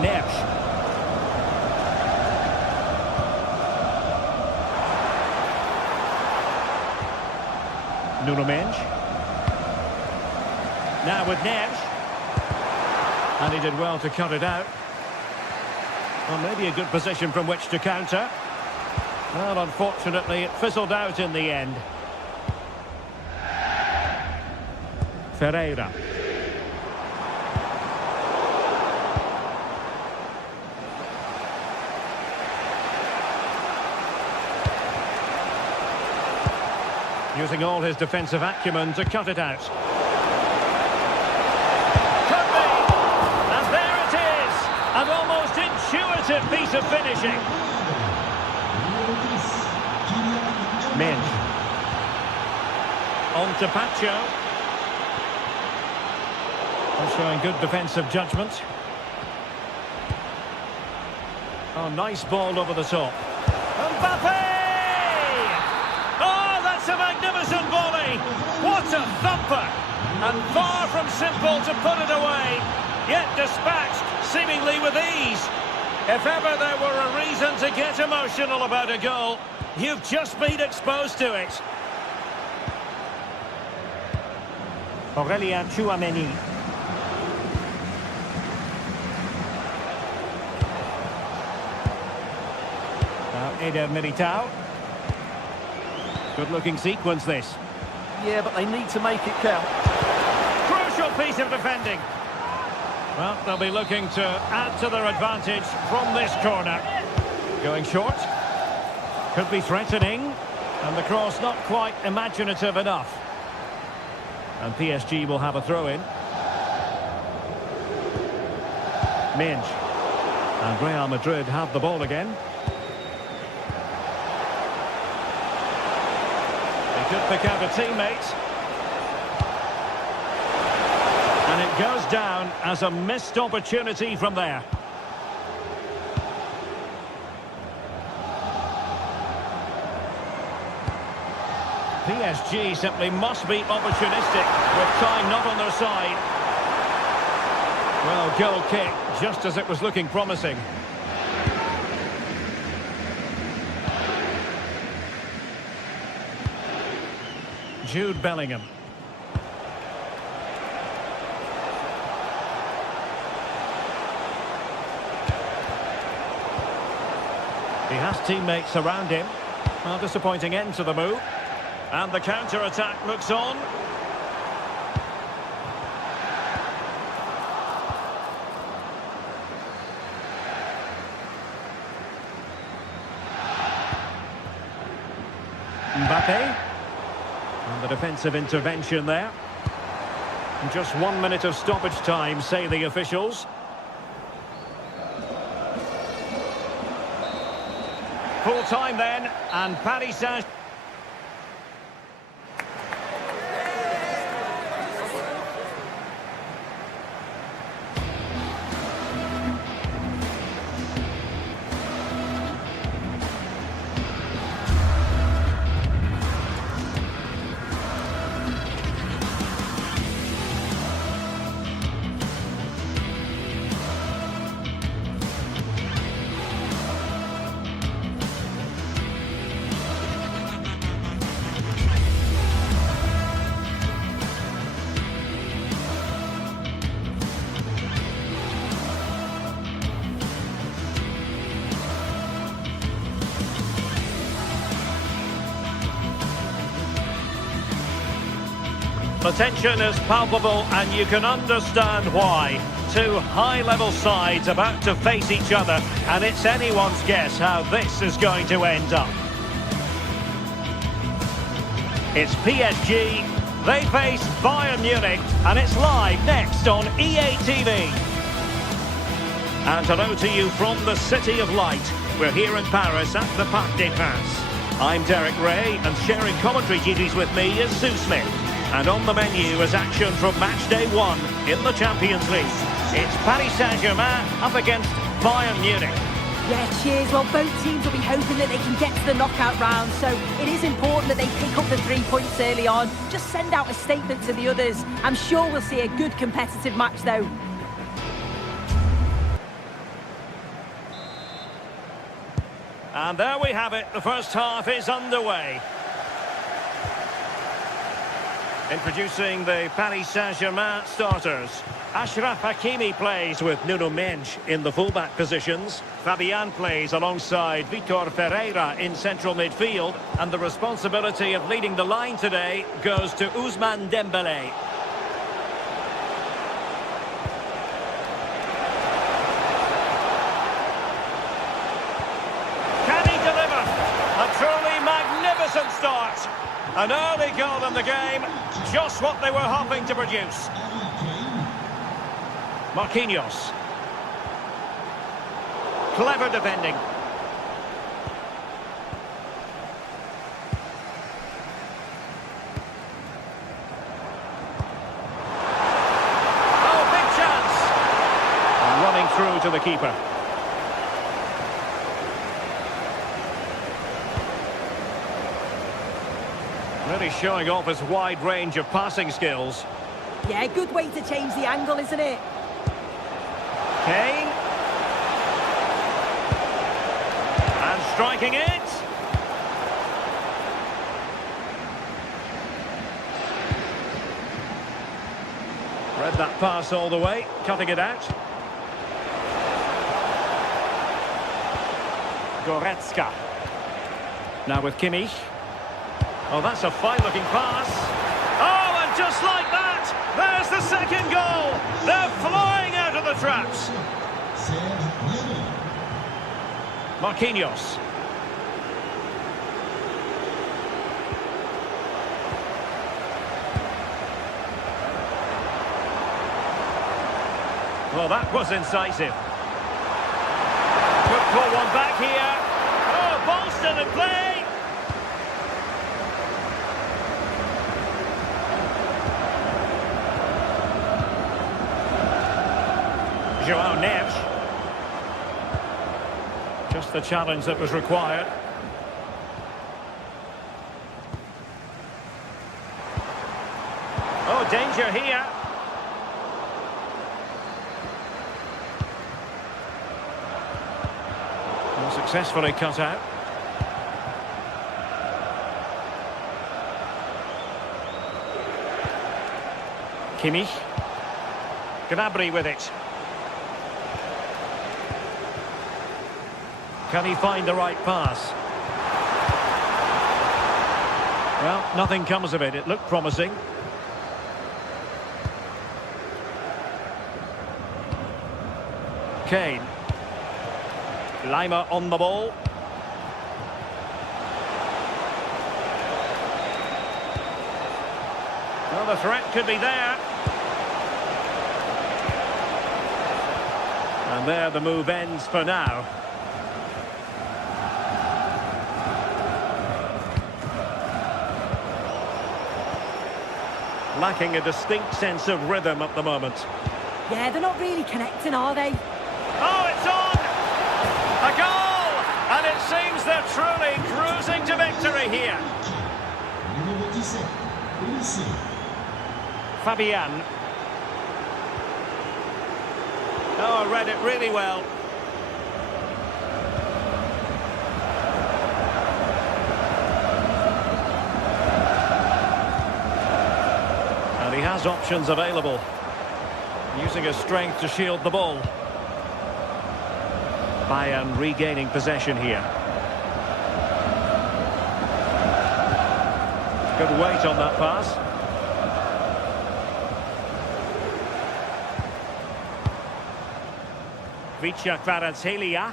Neves. Nuno Mendes. Now with Neves. And he did well to cut it out. Well, maybe a good position from which to counter. Well, unfortunately, it fizzled out in the end. Ferreira. Using all his defensive acumen to cut it out. Could be! And there it is! An almost intuitive piece of finishing. Minge. On to Pacho. Showing good defensive judgment. Oh, nice ball over the top. Mbappe! Oh, that's a magnificent volley! What a thumper! And far from simple to put it away, yet dispatched seemingly with ease. If ever there were a reason to get emotional about a goal, you've just been exposed to it. Aurélien Tchouameni. Now Eder Militao. Good-looking sequence, this. Yeah, but they need to make it count. Crucial piece of defending. Well, they'll be looking to add to their advantage from this corner. Going short. Could be threatening. And the cross not quite imaginative enough. And PSG will have a throw-in. Minge. And Real Madrid have the ball again. They could pick out a teammate. And it goes down as a missed opportunity from there. PSG simply must be opportunistic with time not on their side. Well, goal kick, just as it was looking promising. Jude Bellingham. He has teammates around him. A disappointing end to the move. And the counter-attack looks on. Mbappe. And the defensive intervention there. And just 1 minute of stoppage time, say the officials. Full time then, and Paris Saint-Germain. The tension is palpable and you can understand why. Two high-level sides about to face each other, and it's anyone's guess how this is going to end up. It's PSG, they face Bayern Munich, and it's live next on EA TV. And hello to you from the City of Light. We're here in Paris at the Parc des Princes. I'm Derek Ray, and sharing commentary duties with me is Sue Smith. And on the menu is action from match day 1 in the Champions League. It's Paris Saint-Germain up against Bayern Munich. Yeah, cheers. Well, both teams will be hoping that they can get to the knockout round, so it is important that they pick up the 3 points early on. Just send out a statement to the others. I'm sure we'll see a good competitive match, though. And there we have it. The first half is underway. Introducing the Paris Saint-Germain starters. Achraf Hakimi plays with Nuno Mendes in the fullback positions. Fabian plays alongside Vitor Ferreira in central midfield. And the responsibility of leading the line today goes to Ousmane Dembélé. Can he deliver? A truly magnificent start. An early goal in the game, just what they were hoping to produce. Marquinhos. Clever defending. Oh, big chance. And running through to the keeper. Really showing off his wide range of passing skills. Yeah, good way to change the angle, isn't it? Kane. And striking it. Read that pass all the way, cutting it out. Goretzka. Now with Kimmich. Oh, that's a fine-looking pass. Oh, and just like that, there's the second goal. They're flying out of the traps. Marquinhos. Well, that was incisive. Could pull one back here. Oh, ball still in play. João Neves. Just the challenge that was required. Oh, danger here. Well, successfully cut out. Kimmich. Gnabry with it. Can he find the right pass? Well, nothing comes of it. It looked promising. Kane. Lima on the ball. Well, the threat could be there. And there the move ends for now. Lacking a distinct sense of rhythm at the moment. Yeah, they're not really connecting, are they? Oh, it's on! A goal! And it seems they're truly cruising to victory here. Fabian. Oh, I read it really well. And he has options available. Using his strength to shield the ball. Bayern regaining possession here. Good weight on that pass. Vicha Kvaratskhelia.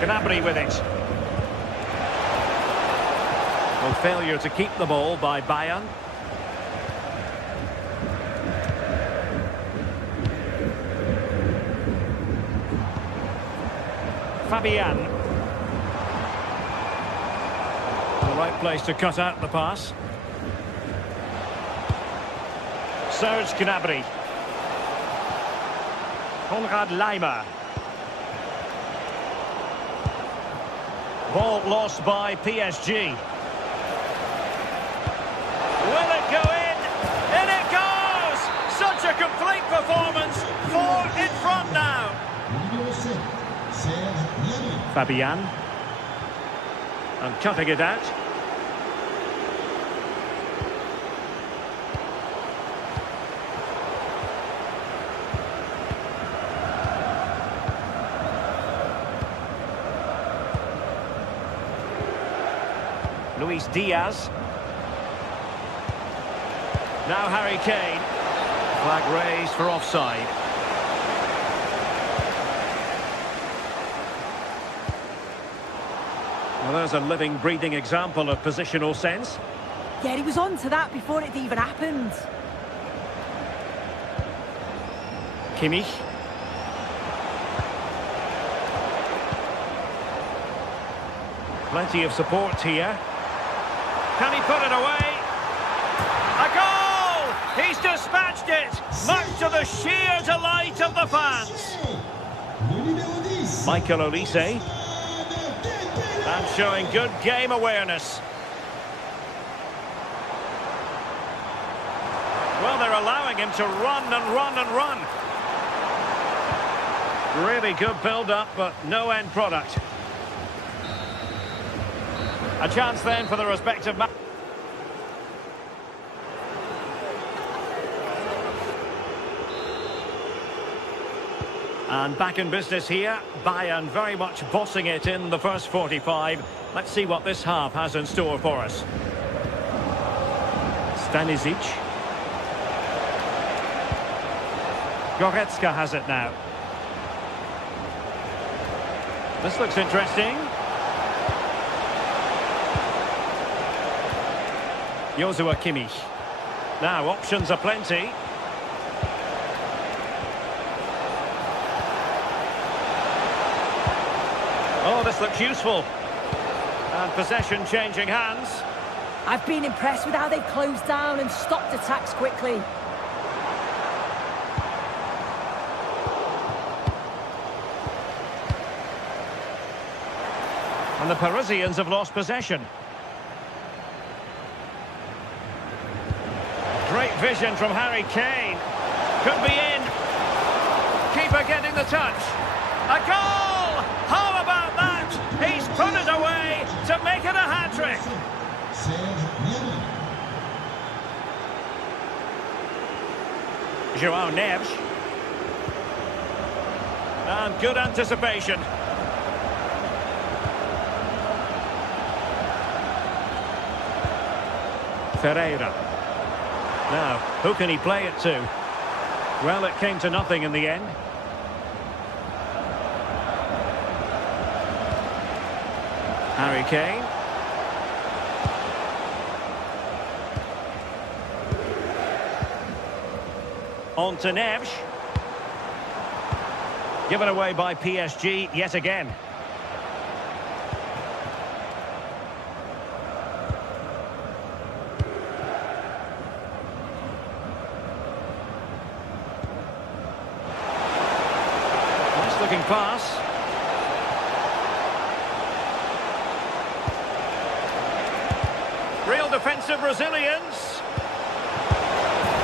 Gnabry with it. Well, failure to keep the ball by Bayern. Fabian. The right place to cut out the pass. Serge Gnabry. Konrad Laimer. Ball lost by PSG. Will it go in? In it goes! Such a complete performance. 4 in front now. Fabian. And cutting it out. Luis Diaz. Now Harry Kane. Flag raised for offside. Well, there's a living, breathing example of positional sense. Yeah, he was on to that before it even happened. Kimmich. Plenty of support here. Can he put it away? A goal! He's dispatched it, much to the sheer delight of the fans. Michael Olise. And showing good game awareness. Well, they're allowing him to run and run and run. Really good build-up, but no end product. A chance then for the respective match. And back in business here, Bayern very much bossing it in the first 45. Let's see what this half has in store for us. Stanisic. Goretzka has it now. This looks interesting. Joshua Kimmich. Now, options are plenty. Oh, this looks useful. And possession changing hands. I've been impressed with how they've closed down and stopped attacks quickly. And the Parisians have lost possession. Great vision from Harry Kane. Could be in. Keeper getting the touch. A goal! How about that? He's put it away to make it a hat-trick. João Neves. And good anticipation. Ferreira. Now, who can he play it to? Well, it came to nothing in the end. Harry Kane. On to Neves. Given away by PSG yet again. Nice looking pass. Real defensive resilience.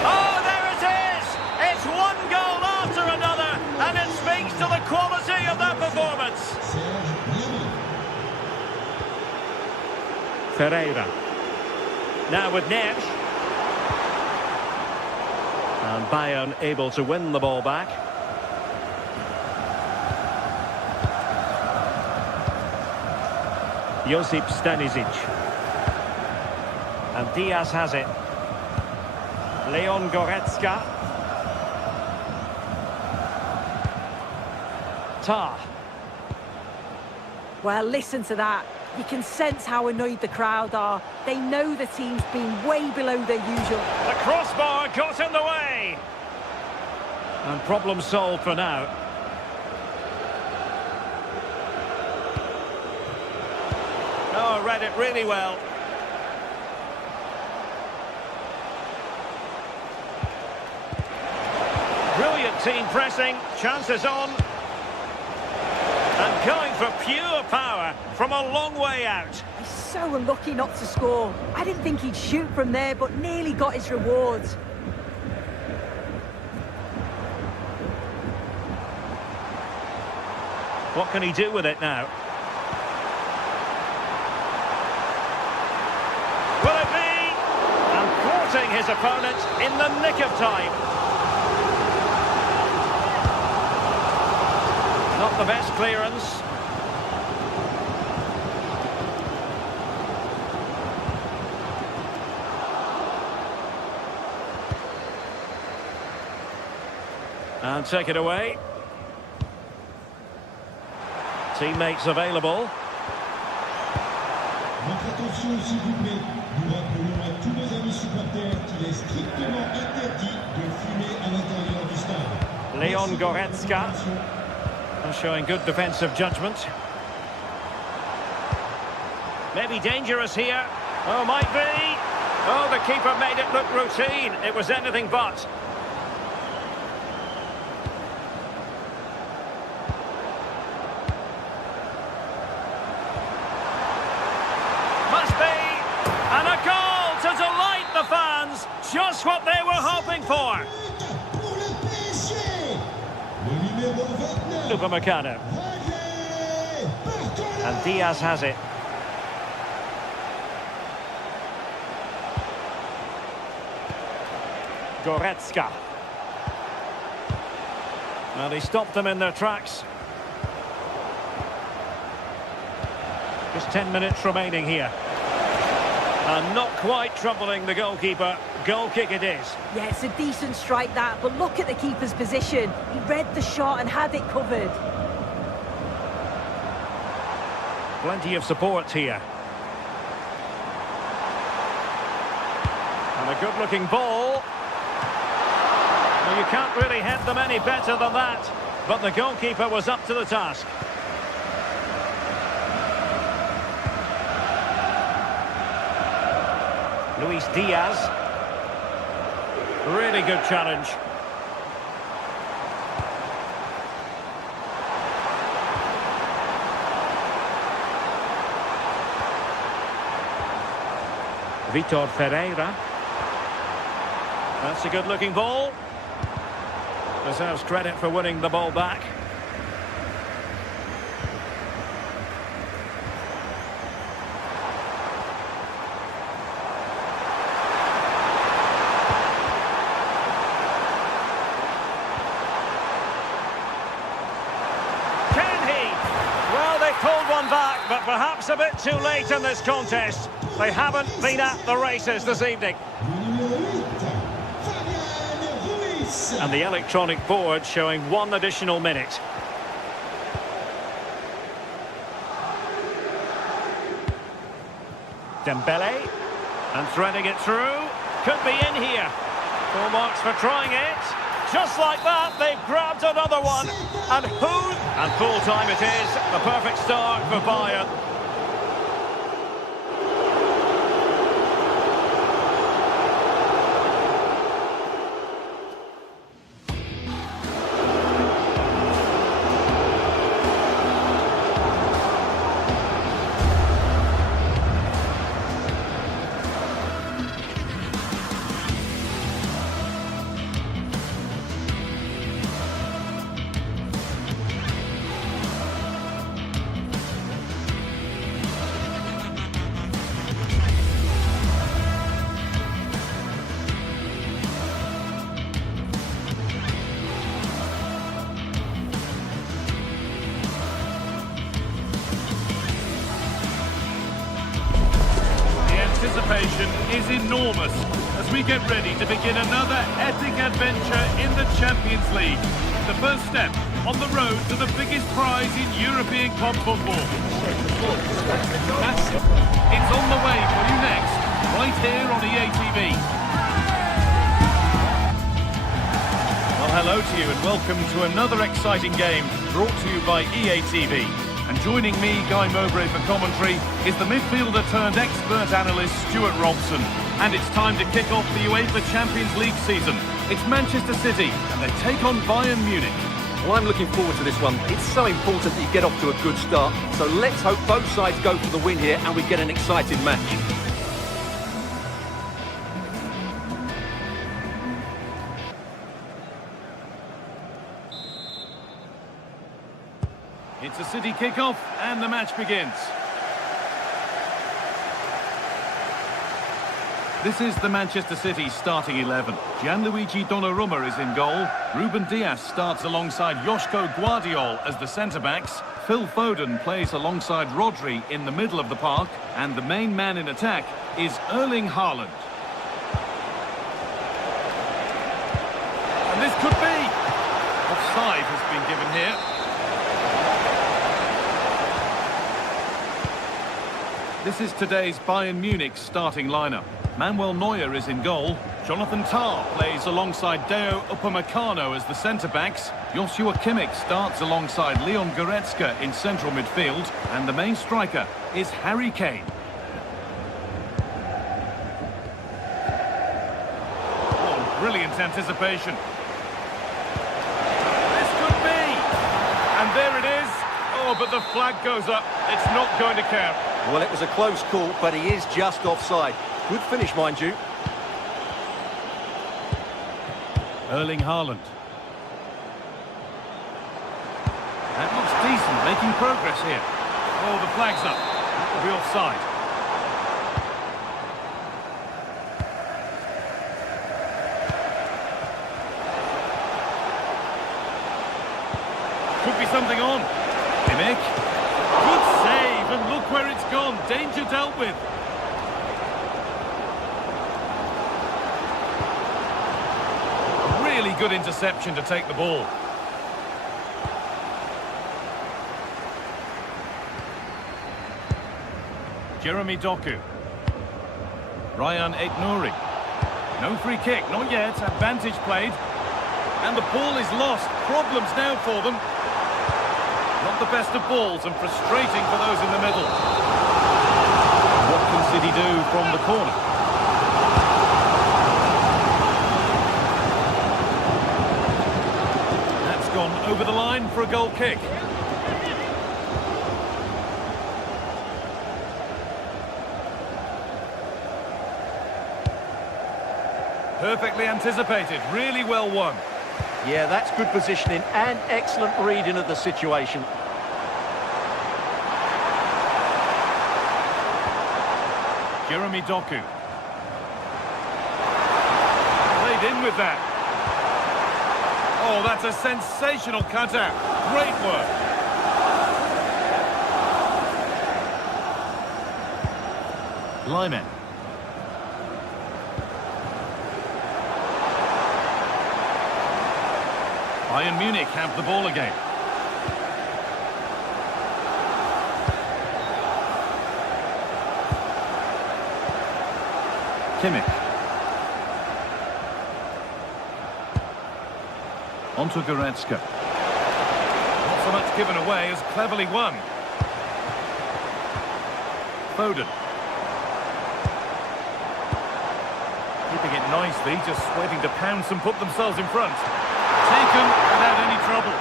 Oh, there it is! It's one goal after another, and it speaks to the quality of that performance. Ferreira. Now with Neves. And Bayern able to win the ball back. Josip Stanisic. And Diaz has it. Leon Goretzka. Tar. Well, listen to that. You can sense how annoyed the crowd are. They know the team's been way below their usual. The crossbar got in the way. And problem solved for now. Oh, read it really well. Brilliant team pressing, chances on. And going for pure power from a long way out. He's so unlucky not to score. I didn't think he'd shoot from there, but nearly got his rewards. What can he do with it now? his opponent in the nick of time. Not the best clearance. And take it away. Teammates available. Votre attention s'il vous plaît. Nous rappelons à tous nos amis supporters qu'il est strictement interdit de fumer à l'intérieur du stade. Leon Goretzka showing good defensive judgment. Maybe dangerous here. Oh, might be. Oh, the keeper made it look routine. It was anything but. Must be. And a goal to delight the fans. Just what they were hoping for. Pour le PSG, le numéro 29. Upamecano. And Diaz has it. Goretzka. Well, he stopped them in their tracks. Just 10 minutes remaining here. And not quite troubling the goalkeeper. Goal kick it is. Yeah, it's a decent strike that, but look at the keeper's position. He read the shot and had it covered. Plenty of support here. And a good-looking ball. Well, you can't really head them any better than that. But the goalkeeper was up to the task. Luis Diaz. Really good challenge. Vitor Ferreira. That's a good-looking ball. Deserves credit for winning the ball back. Can he? Well, they pulled one back, but perhaps a bit too late in this contest. They haven't been at the races this evening. And the electronic board showing 1 additional minute. Dembele. And threading it through. Could be in here. Full marks for trying it. Just like that, they've grabbed another one. And who? And full time it is. The perfect start for Bayern. Anticipation is enormous as we get ready to begin another epic adventure in the Champions League. The first step on the road to the biggest prize in European club football. It's on the way for you next, right here on EA TV. Well, hello to you and welcome to another exciting game brought to you by EA TV. And joining me, Guy Mowbray, for commentary is the midfielder-turned-expert analyst Stuart Robson. And it's time to kick off the UEFA Champions League season. It's Manchester City, and they take on Bayern Munich. Well, I'm looking forward to this one. It's so important that you get off to a good start. So let's hope both sides go for the win here and we get an exciting match. It's a City kick-off, and the match begins. This is the Manchester City starting 11. Gianluigi Donnarumma is in goal. Ruben Dias starts alongside Joško Guardiol as the centre-backs. Phil Foden plays alongside Rodri in the middle of the park. And the main man in attack is Erling Haaland. And this could be. Offside has been given here. This is today's Bayern Munich starting lineup. Manuel Neuer is in goal. Jonathan Tah plays alongside Deo Upamecano as the centre-backs. Joshua Kimmich starts alongside Leon Goretzka in central midfield. And the main striker is Harry Kane. Oh, brilliant anticipation. This could be. And there it is. Oh, but the flag goes up. It's not going to count. Well, it was a close call, but he is just offside. Good finish, mind you. Erling Haaland. That looks decent, making progress here. Oh, the flag's up. That'll be offside. Could be something on. Kimmich. Good save, and look where it's gone. Danger dealt with. Really good interception to take the ball. Jeremy Doku. Ryan Aït-Nouri. No free kick, not yet. Advantage played. And the ball is lost. Problems now for them. Not the best of balls and frustrating for those in the middle. What can City do from the corner? That's gone over the line for a goal kick. Perfectly anticipated, really well won. Yeah, that's good positioning and excellent reading of the situation. Jeremy Doku. Played in with that. Oh, that's a sensational cutout. Great work. Lyman. Bayern Munich have the ball again. Kimmich. On to Goretzka. Not so much given away as cleverly won. Foden. Keeping it nicely, just waiting to pounce and put themselves in front. Taken without any trouble.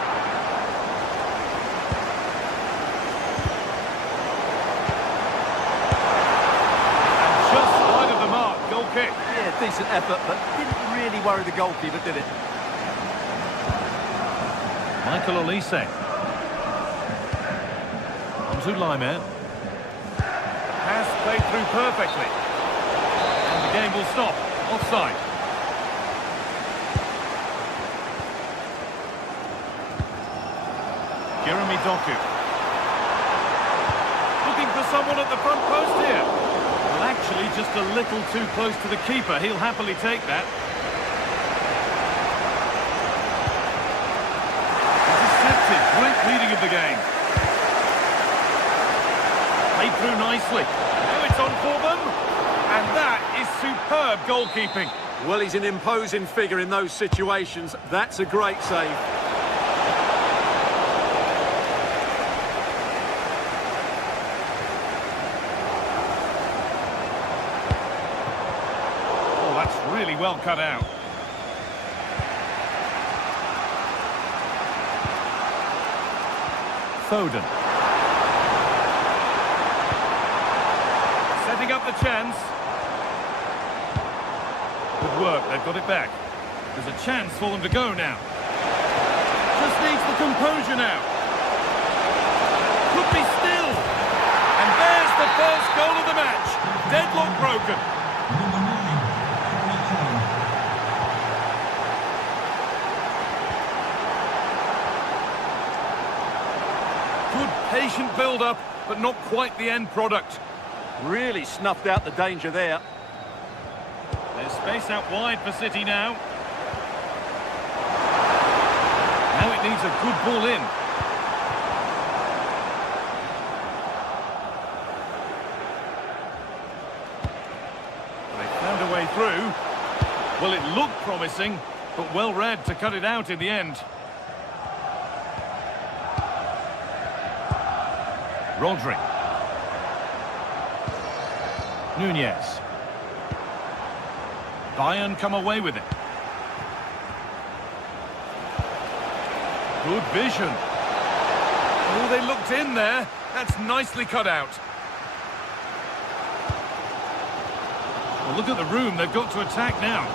And just wide of the mark, goal kick. Yeah, decent effort, but didn't really worry the goalkeeper, did it? Michael Olise. On to Lyman. Pass played through perfectly. And the game will stop. Offside. Jeremy Doku. Looking for someone at the front post here. Well, actually, just a little too close to the keeper. He'll happily take that. Intercepted. Great reading of the game. Played through nicely. Now it's on for them. And that is superb goalkeeping. Well, he's an imposing figure in those situations. That's a great save. Really well cut out. Foden. Setting up the chance. Good work, they've got it back. There's a chance for them to go now. Just needs the composure now. Could be still. And there's the first goal of the match. Deadlock broken. Number 9, Patient build-up, but not quite the end product. Really snuffed out the danger there. There's space out wide for City now. Now it needs a good ball in. They found a way through. Well, it looked promising, but well read to cut it out in the end. Rodri. Nunez. Bayern come away with it. Good vision. Oh, they looked in there. That's nicely cut out. Well, look at the room they've got to attack now.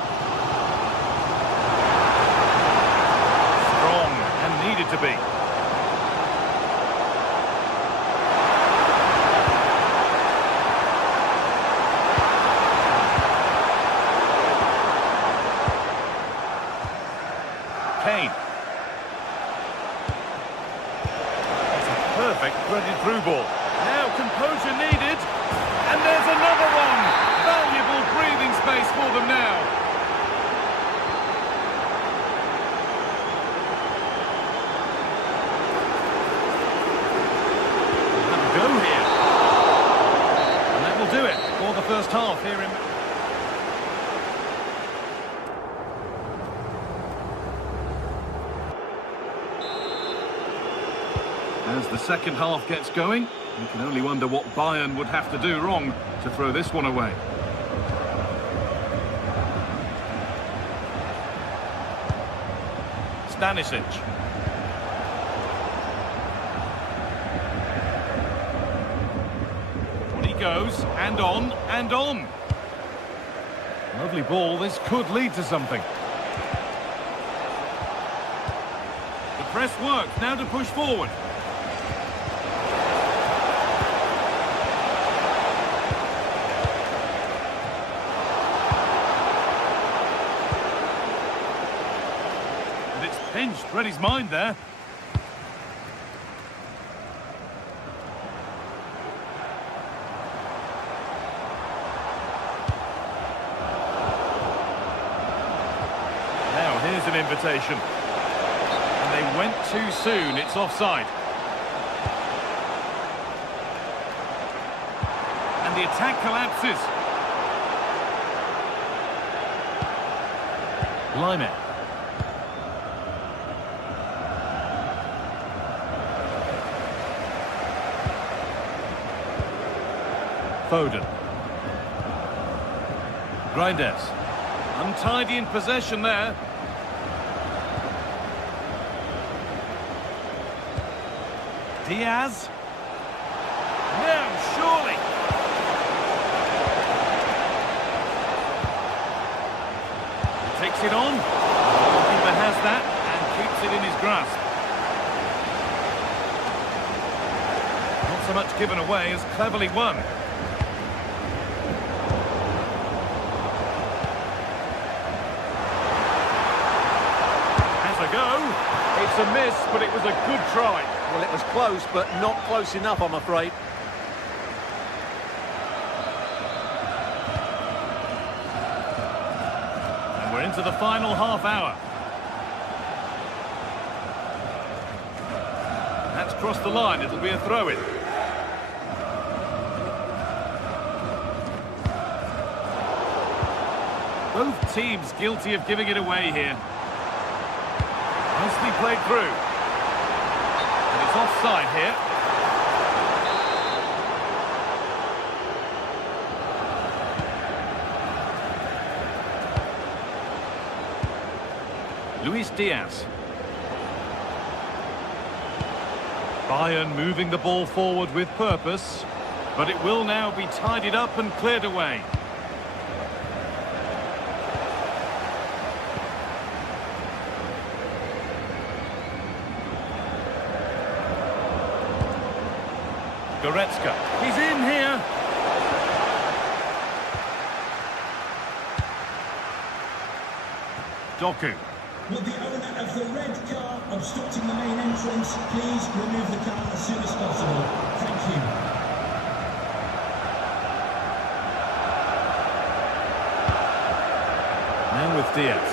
Strong and needed to be. Kane. That's a perfect threaded through ball. Now composure needed. And there's another one. Valuable breathing space for them now. Have a go here. And that will do it for the first half here in... As the second half gets going, you can only wonder what Bayern would have to do wrong to throw this one away. Stanisic. On he goes, and on, and on. Lovely ball, this could lead to something. The press works, now to push forward. Pinched, read his mind there. Now here's an invitation. And they went too soon, it's offside. And the attack collapses. Lyman. Foden. Grinders. Untidy in possession there. Diaz. Now, surely. Takes it on. The goalkeeper has that and keeps it in his grasp. Not so much given away as cleverly won. It's a miss, but it was a good try. Well, it was close, but not close enough, I'm afraid. And we're into the final half hour. That's crossed the line, it'll be a throw-in. Both teams guilty of giving it away here. Nicely played through. And it's offside here. Luis Diaz. Bayern moving the ball forward with purpose, but it will now be tidied up and cleared away. Goretzka, he's in here. Doku. Will the owner of the red car obstructing the main entrance please remove the car as soon as possible? Thank you. Now with Diaz.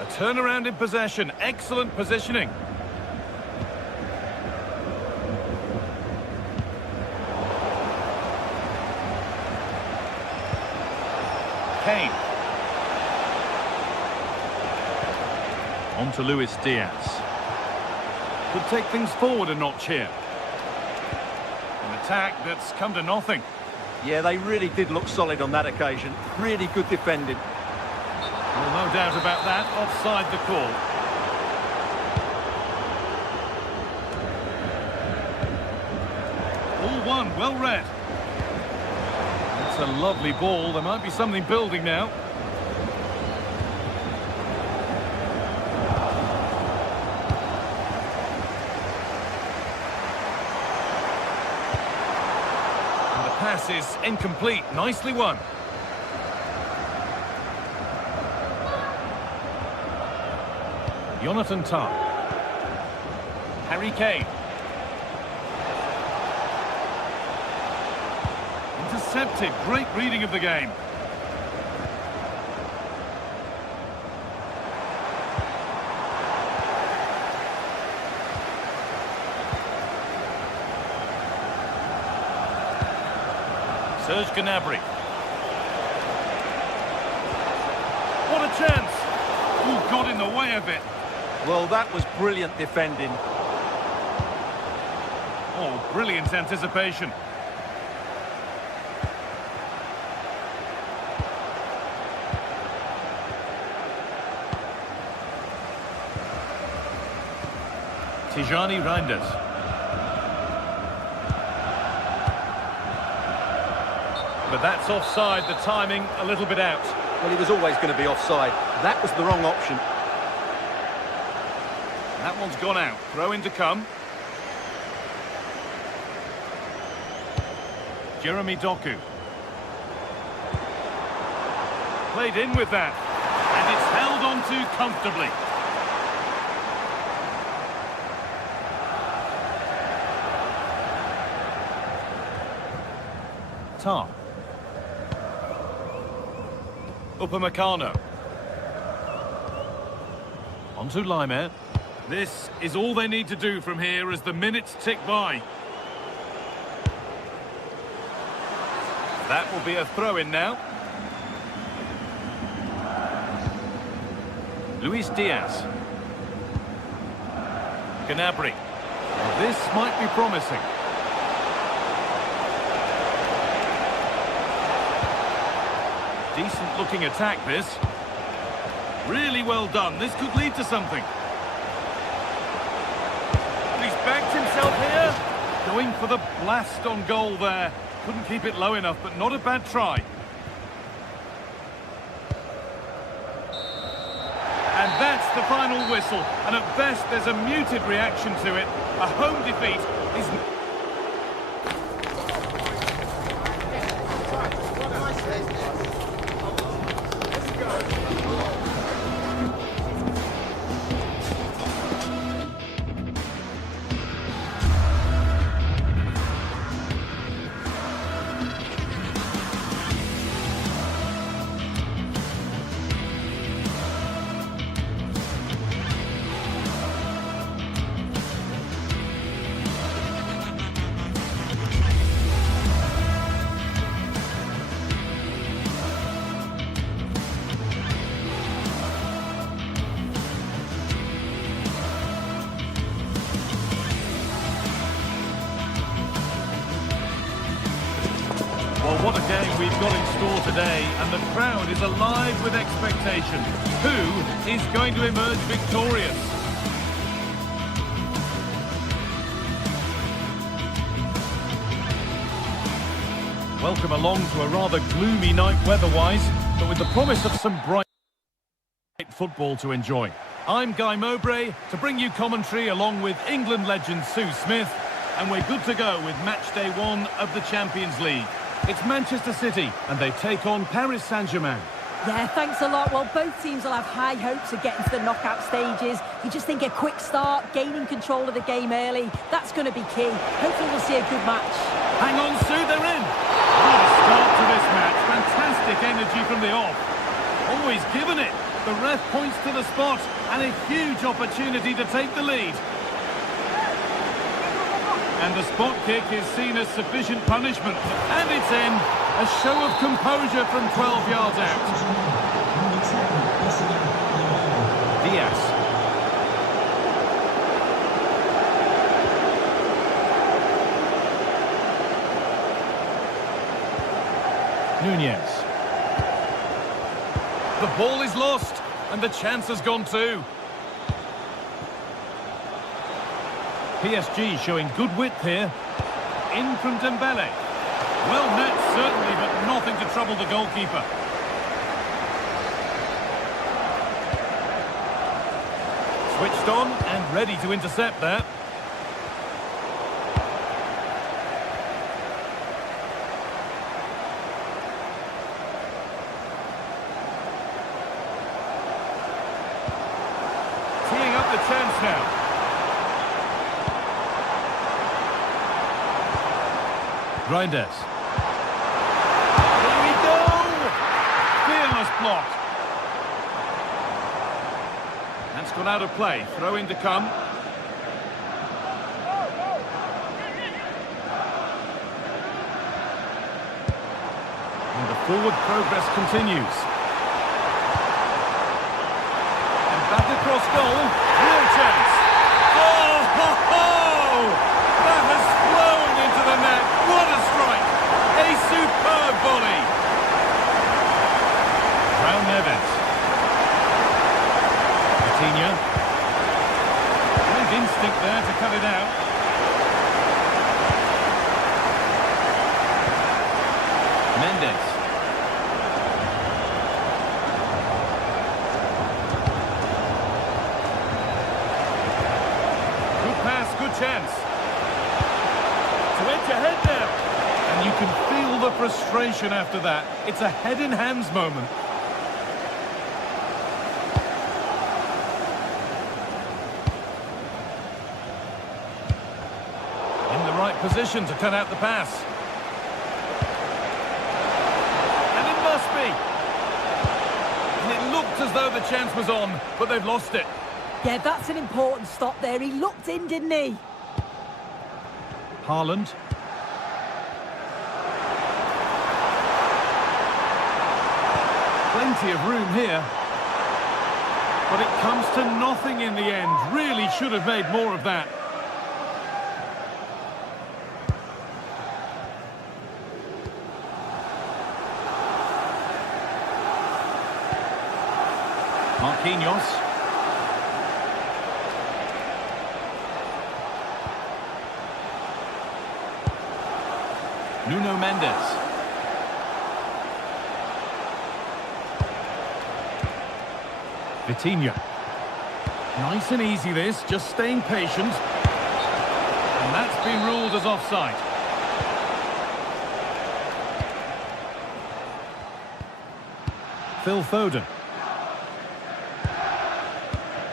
A turnaround in possession. Excellent positioning. Kane. On to Luis Diaz. Could take things forward a notch here. An attack that's come to nothing. Yeah, they really did look solid on that occasion. Really good defending. Well, no doubt about that. Offside the call. All one, well read. It's a lovely ball. There might be something building now. And the pass is incomplete. Nicely won. Jonathan Tah. Harry Kane. Intercepted. Great reading of the game. Serge Gnabry. What a chance! Oh, got in the way of it. Well, that was brilliant defending. Oh, brilliant anticipation. Tijani Reinders. But that's offside, the timing a little bit out. Well, he was always going to be offside. That was the wrong option. That one's gone out. Throw in to come. Jeremy Doku. Played in with that. And it's held on to comfortably. Tar. Upamecano. On to Laimer. This is all they need to do from here as the minutes tick by. That will be a throw-in now. Luis Diaz. Gnabry. This might be promising. Decent looking attack this. Really well done. This could lead to something. He's backed himself here. Going for the blast on goal there. Couldn't keep it low enough, but not a bad try. And that's the final whistle. And at best, there's a muted reaction to it. A home defeat is... Well, what a game we've got in store today, and the crowd is alive with expectation. Who is going to emerge victorious? Welcome along to a rather gloomy night weather-wise, but with the promise of some bright football to enjoy. I'm Guy Mowbray to bring you commentary along with England legend Sue Smith, and we're good to go with match day 1 of the Champions League. It's Manchester City, and they take on Paris Saint-Germain. Yeah, thanks a lot. Well, both teams will have high hopes of getting to the knockout stages. You just think a quick start, gaining control of the game early, that's going to be key. Hopefully we'll see a good match. Hang on, Sue, they're in. What a start to this match. Fantastic energy from the off. Always given it. The ref points to the spot, and a huge opportunity to take the lead. And the spot kick is seen as sufficient punishment. And it's in. A show of composure from 12 yards out. Diaz. Nunez. The ball is lost, and the chance has gone too. PSG showing good width here. In from Dembele. Well met, certainly, but nothing to trouble the goalkeeper. Switched on and ready to intercept there. Teeing up the chance now. Reinders. Here we go! Fearless block. That's gone out of play. Throw in to come. And the forward progress continues. And back across goal. Real chance. Oh, ho, ho! That has flown into the net. What a strike! A superb volley. Raul Neves. Coutinho. Great instinct there to cut it out. Mendes. Good pass, good chance. To edge ahead now. And you can feel the frustration after that. It's a head-in-hands moment. In the right position to cut out the pass. And it must be. And it looked as though the chance was on, but they've lost it. Yeah, that's an important stop there. He looked in, didn't he? Haaland. Plenty of room here. But it comes to nothing in the end. Really should have made more of that. Marquinhos. Nuno Mendes. Vitinha. Nice and easy this, just staying patient. And that's been ruled as offside. Phil Foden.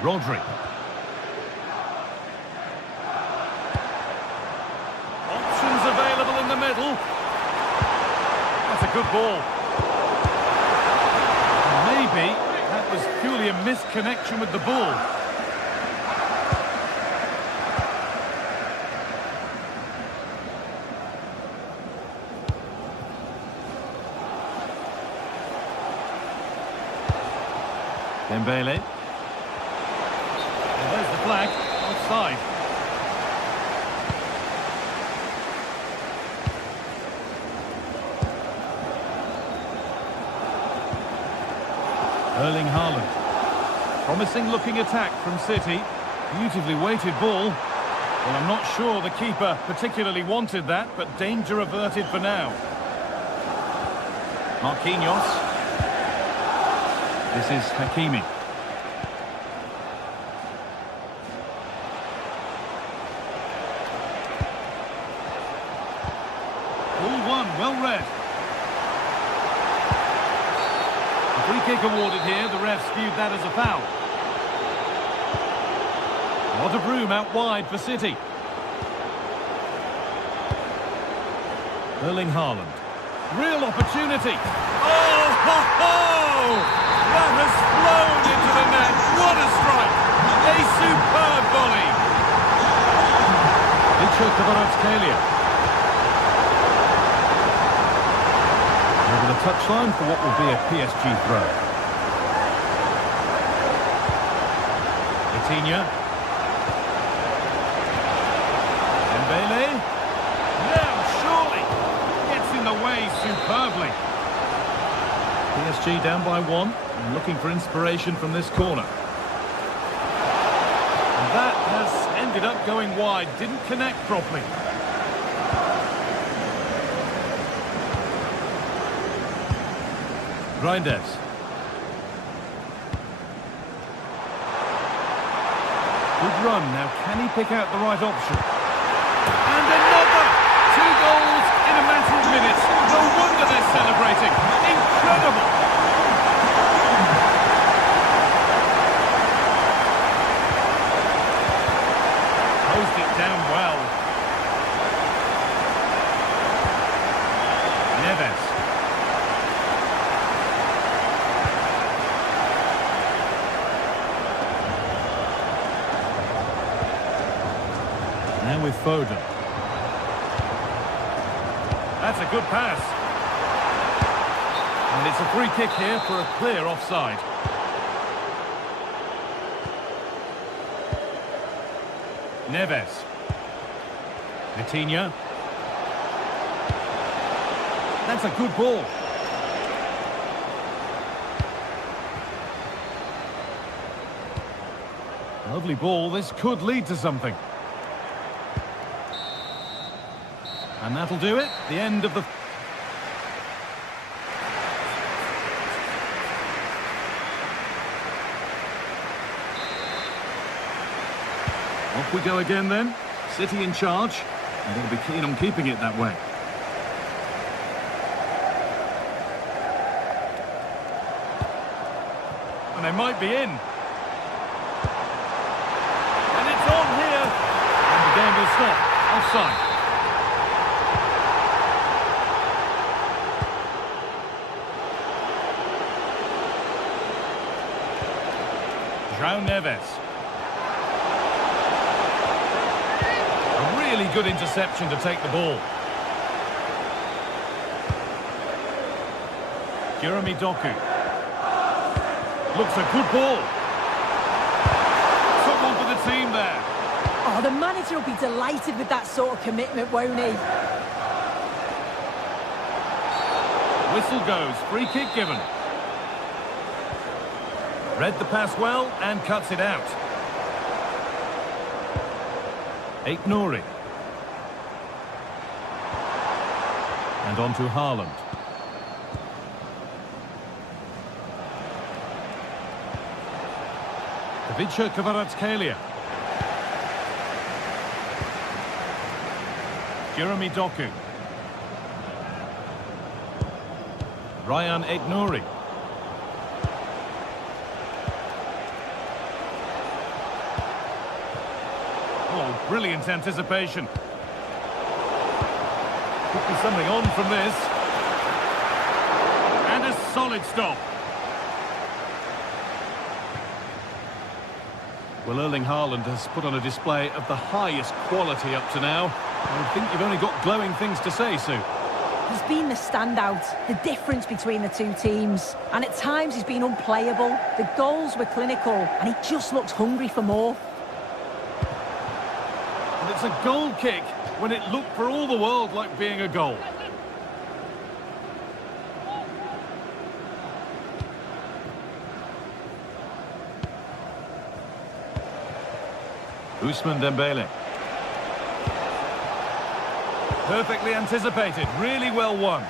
Rodri. Options available in the middle. That's a good ball. Maybe that was purely a misconnection with the ball. Dembele. And there's the flag. Offside. Erling Haaland. Promising looking attack from City. Beautifully weighted ball. Well, I'm not sure the keeper particularly wanted that, but danger averted for now. Marquinhos. This is Hakimi. Ball one, well read. Free kick awarded here. The ref viewed that as a foul. A lot of room out wide for City. Erling Haaland. Real opportunity. Oh, ho, ho! That has flown into the net. What a strike! A superb volley. Over the touchline for what will be a PSG throw. Vitinha. Dembele. Now, surely. Gets in the way superbly. PSG down by 1 and looking for inspiration from this corner. And that has ended up going wide. Didn't connect properly. Reinders. Good run. Now, can he pick out the right option? And another! 2 goals in a matter of minutes. No wonder they're celebrating. Incredible! Closed it down well. Neves. Now with Foden. That's a good pass. And it's a free kick here for a clear offside. Neves. Vitinha. That's a good ball. Lovely ball. This could lead to something. And that'll do it. The end of the... Off we go again then. City in charge. And they'll be keen on keeping it that way. And they might be in. And it's on here. And the game will stop. Offside. João Neves. A really good interception to take the ball. Jeremy Doku. Looks a good ball. Someone for the team there. Oh, the manager will be delighted with that sort of commitment, won't he? Whistle goes. Free kick given. Read the pass well and cuts it out. Aït-Nouri. And on to Haaland. Ivica Kvaratskhelia. Jeremy Doku. Ryan Aït-Nouri. Oh, brilliant anticipation. Could be something on from this. And a solid stop. Well, Erling Haaland has put on a display of the highest quality up to now. I think you've only got glowing things to say, Sue. He's been the standout, the difference between the two teams. And at times he's been unplayable. The goals were clinical and he just looks hungry for more. And it's a goal kick when it looked for all the world like being a goal. Ousmane Dembele. Perfectly anticipated, really well won.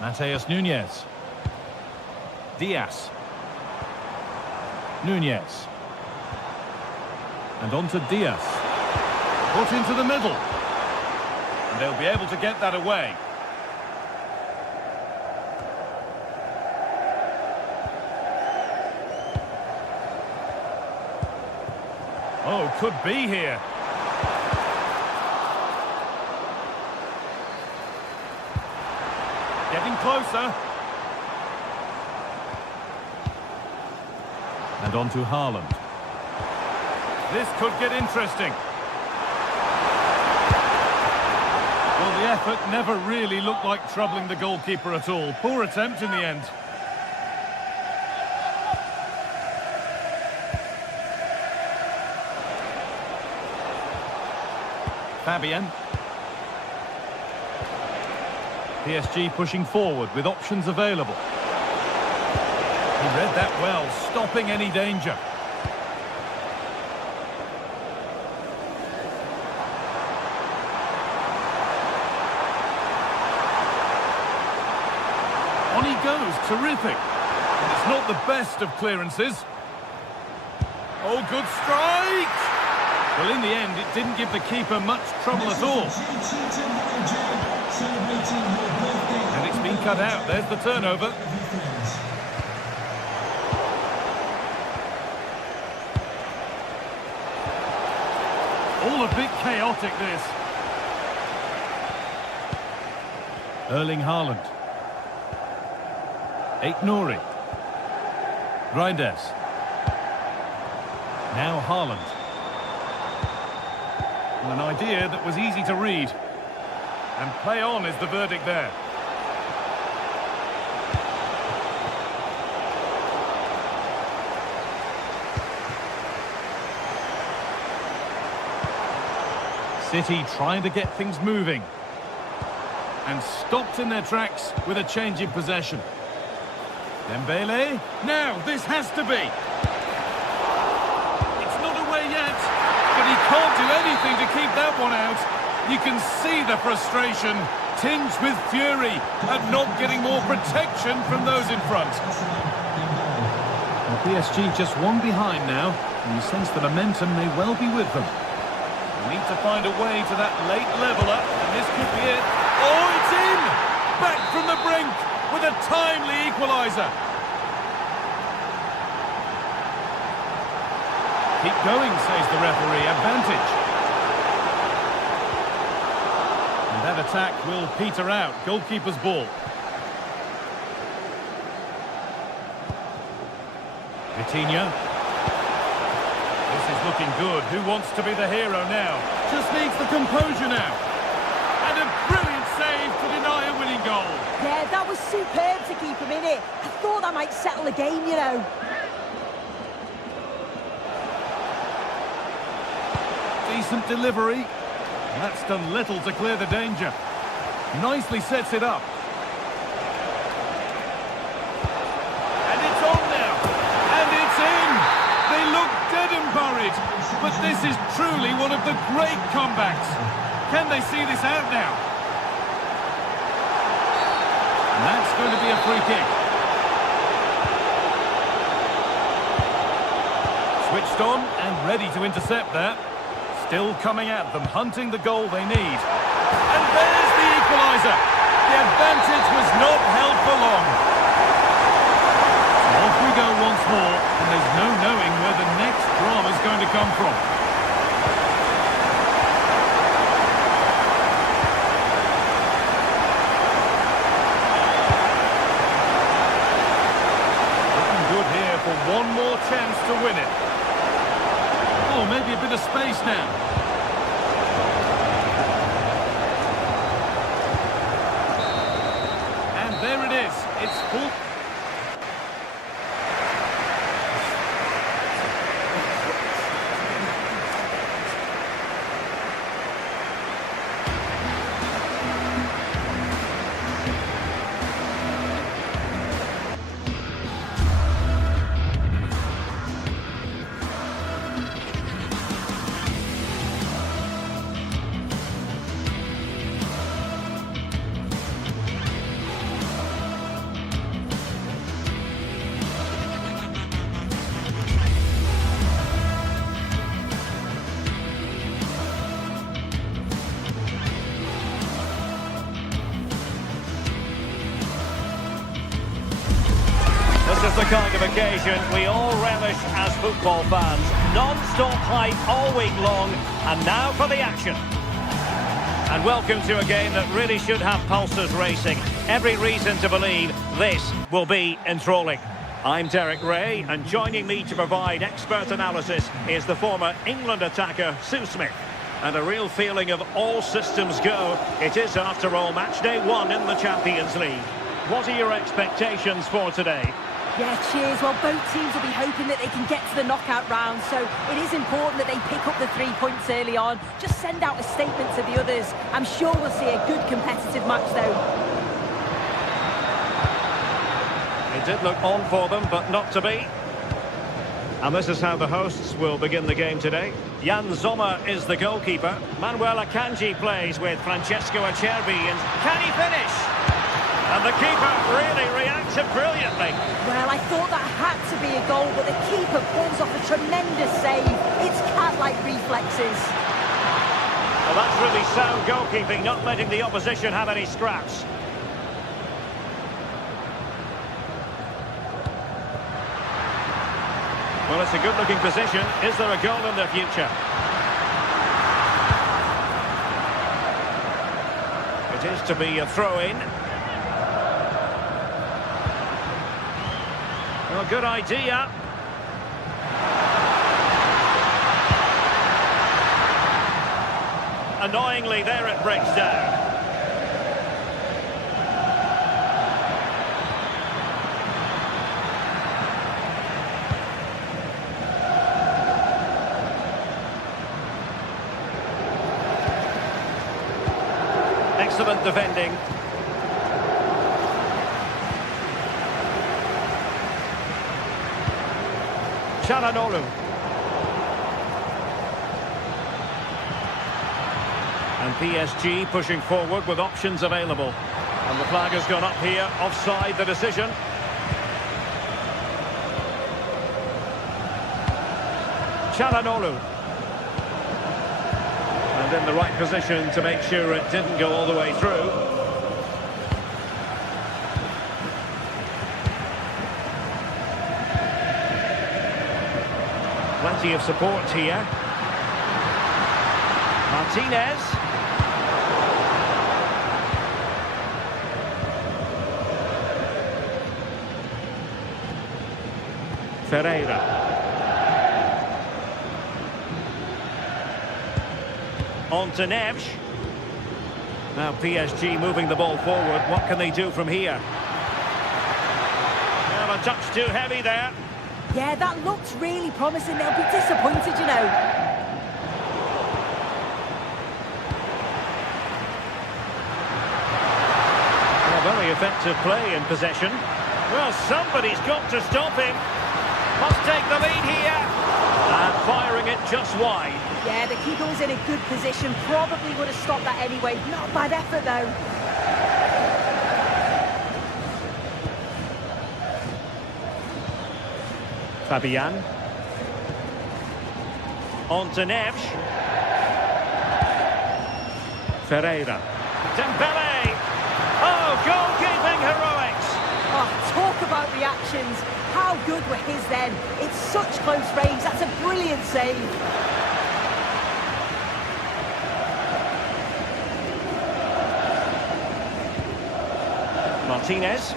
Matheus Nunes. Diaz. Nunes. And on to Diaz. Put into the middle. And they'll be able to get that away. Oh, could be here. Getting closer. And on to Haaland. This could get interesting. Well, the effort never really looked like troubling the goalkeeper at all. Poor attempt in the end. Fabian. PSG pushing forward with options available. He read that well, stopping any danger. On he goes, terrific. And it's not the best of clearances. Oh, good strike! Well, in the end, it didn't give the keeper much trouble at all. And it's been cut out. There's the turnover. All a bit chaotic, this. Erling Haaland. Aït-Nouri. Reinders. Now Haaland. Well, an idea that was easy to read. And play on is the verdict there. City trying to get things moving. And stopped in their tracks with a change in possession. Dembele. Now, this has to be. It's not away yet, but he can't do anything to keep that one out. You can see the frustration, tinged with fury, at not getting more protection from those in front. Well, PSG just one behind now, and you sense the momentum may well be with them. They need to find a way to that late leveller, and this could be it. Oh, it's in! Back from the brink with a timely equaliser. Keep going, says the referee. Advantage. And that attack will peter out. Goalkeeper's ball. Vitinha. This is looking good. Who wants to be the hero now? Just needs the composure now. And a brilliant save to deny a winning goal. Yeah, that was superb to keep him in it. I thought that might settle the game, you know. Decent delivery. That's done little to clear the danger. Nicely sets it up. And it's on now. And it's in. They look dead and buried. But this is truly one of the great comebacks. Can they see this out now? And that's going to be a free kick. Switched on and ready to intercept that. Still coming at them, hunting the goal they need. And there's the equaliser. The advantage was not held for long. So off we go once more, and there's no knowing where the next drama is going to come from. Looking good here for one more chance to win it. Oh, maybe a bit of space now. And there it is. It's full. the kind of occasion we all relish as football fans. Non-stop hype all week long, and now for the action. And welcome to a game that really should have pulses racing. Every reason to believe this will be enthralling. I'm Derek Ray, and joining me to provide expert analysis is the former England attacker, Sue Smith. And a real feeling of all systems go. It is, after all, match day 1 in the Champions League. What are your expectations for today? Yeah, cheers. Well, both teams will be hoping that they can get to the knockout round, so it is important that they pick up the 3 points early on. Just send out a statement to the others. I'm sure we'll see a good competitive match, though. It did look on for them, but not to be. And this is how the hosts will begin the game today. Jan Sommer is the goalkeeper. Manuel Akanji plays with Francesco Acerbi. And can he finish? And the keeper really reacted brilliantly. Well, I thought that had to be a goal, but the keeper pulls off a tremendous save. It's cat-like reflexes. Well, that's really sound goalkeeping, not letting the opposition have any scraps. Well, it's a good-looking position. Is there a goal in the future? It is to be a throw-in. Well, good idea. Annoyingly, there it breaks down. Excellent defending. Çalhanoğlu. And PSG pushing forward with options available. And the flag has gone up here, offside the decision. Çalhanoğlu. And in the right position to make sure it didn't go all the way through. Plenty of support here. Martinez. Ferreira. On to Neves. Now PSG moving the ball forward. What can they do from here? Well, a touch too heavy there. Yeah, that looks really promising. They'll be disappointed, you know. Well, very effective play in possession. Well, somebody's got to stop him. Must take the lead here. And firing it just wide. Yeah, the keeper was in a good position. Probably would have stopped that anyway. Not a bad effort, though. Fabian. On to Neves. Ferreira. Dembele. Oh, goalkeeping heroics. Oh, talk about reactions. How good were his then? It's such close range. That's a brilliant save. Martinez.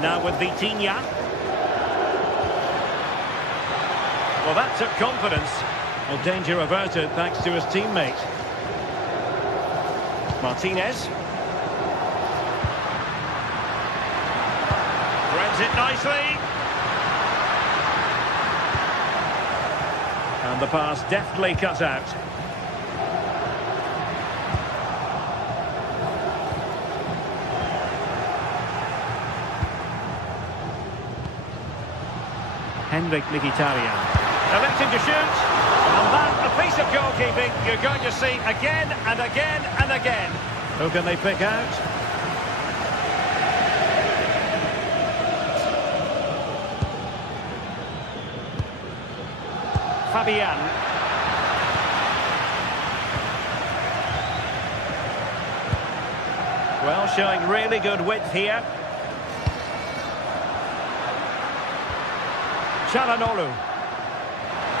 Now with Vitinha. Well, that took confidence. Well, danger averted thanks to his teammate. Martinez. Threads it nicely. And the pass deftly cut out. Henrik Mkhitaryan. Electing to shoot. And that, a piece of goalkeeping you're going to see again and again and again. Who can they pick out? Fabian. Well, showing really good width here. Çalhanoğlu.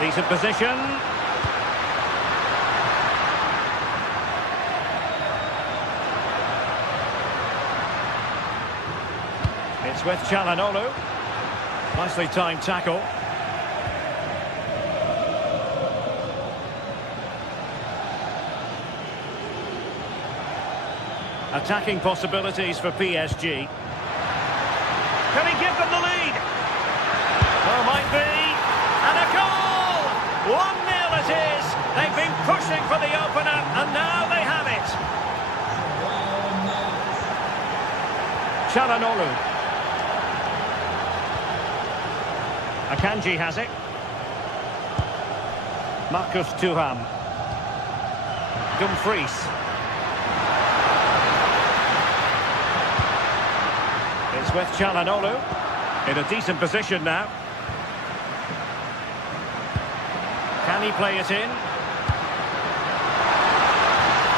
Decent position. It's with Çalhanoğlu. Nicely timed tackle. Attacking possibilities for PSG. Can he give them the lead? Oh, might be. And a goal! 1-0 it is. They've been pushing for the opener, and now they have it. Çalhanoğlu. Akanji has it. Marcus Thuram. Dumfries. It's with Çalhanoğlu. In a decent position now. Can he play it in?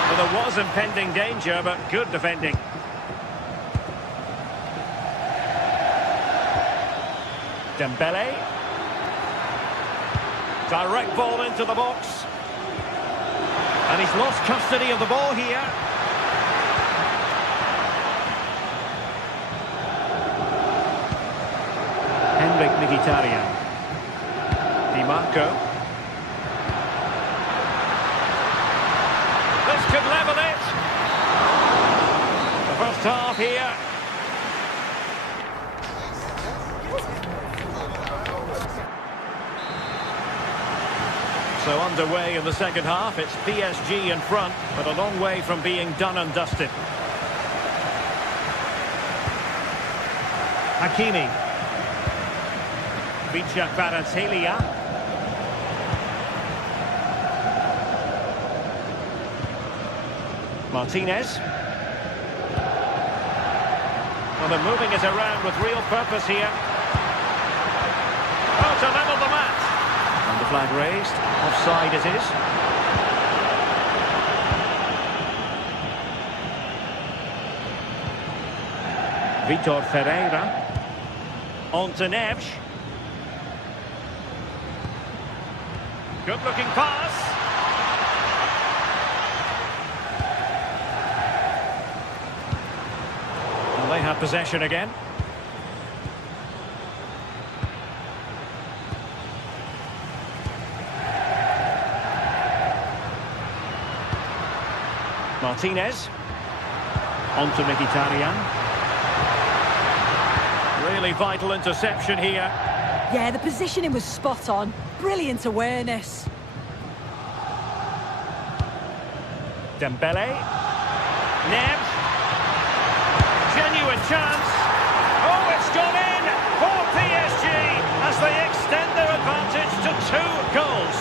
Well, there was impending danger, but good defending. Dembele. Direct ball into the box. And he's lost custody of the ball here. Mkhitaryan. Di Marco. This could level it. The first half here. So underway in the second half. It's PSG in front, but a long way from being done and dusted. Hakimi. Vicha Kvaratskhelia. Martinez. Well, they're moving it around with real purpose here. Oh, to level the match. And the flag raised. Offside it is. Vitor Ferreira. On to Neves. Good-looking pass. And they have possession again. Martinez. On to Mkhitaryan. Really vital interception here. Yeah, the positioning was spot on. Brilliant awareness. Dembele. Neves. Genuine chance. Oh, it's gone in for PSG as they extend their advantage to 2 goals.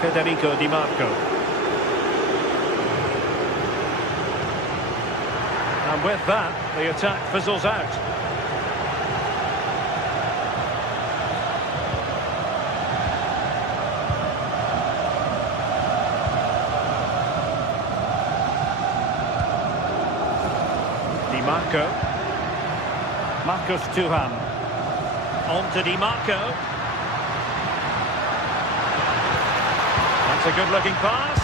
Federico Di Marco. And with that, the attack fizzles out. Di Marco. Marcus Thuram. On to Di Marco. That's a good-looking pass.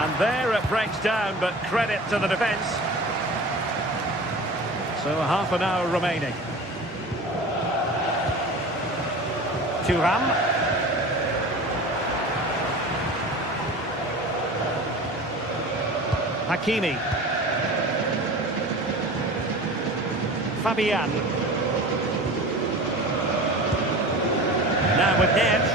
And there it breaks down, but credit to the defence. So half an hour remaining. Thuram. Hakimi. Fabian. Now with Neves.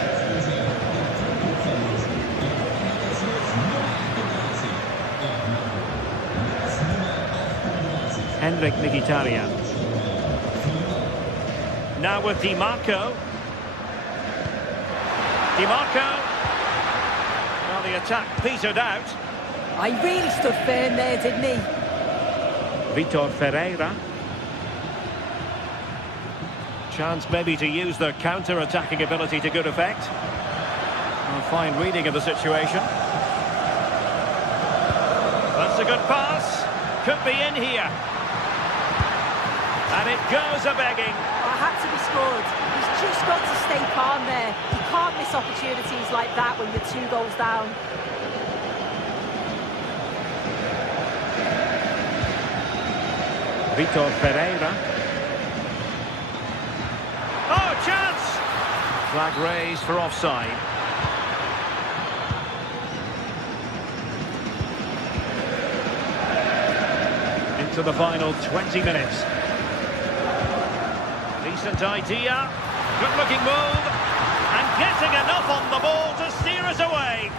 Henrik Mkhitaryan. Now with Di Marco. Di Marco. Well, the attack petered out. I really stood firm there, didn't he? Vitor Ferreira. Chance maybe to use their counter-attacking ability to good effect. A fine reading of the situation. a good pass. Could be in here. And it goes a-begging. Oh, had to be scored. He's just got to stay calm there. You can't miss opportunities like that when you're 2 goals down. Vitor Pereira. Oh, chance! Flag raised for offside. Into the final 20 minutes. Decent idea. Good-looking move. And getting enough on the ball to steer us away.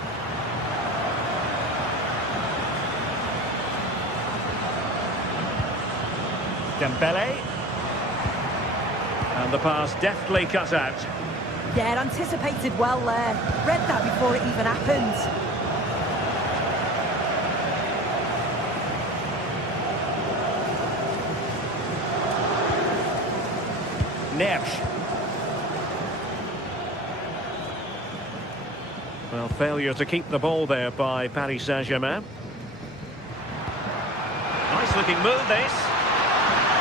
Dembele. And the pass deftly cut out. Yeah, anticipated well there. Read that before it even happened. Neves. Well, failure to keep the ball there by Paris Saint-Germain. Nice looking move this.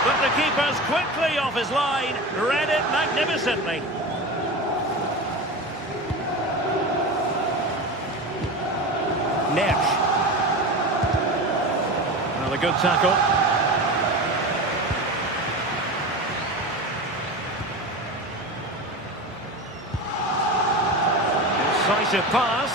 But the keeper's quickly off his line. Read it magnificently. Neves. Well, a good tackle. Decisive pass.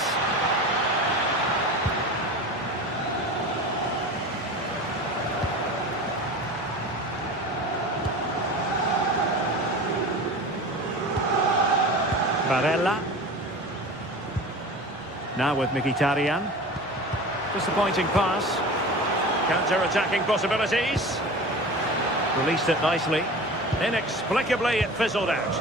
Barella. Now with Mkhitaryan. Disappointing pass. Counter-attacking possibilities. Released it nicely. Inexplicably it fizzled out.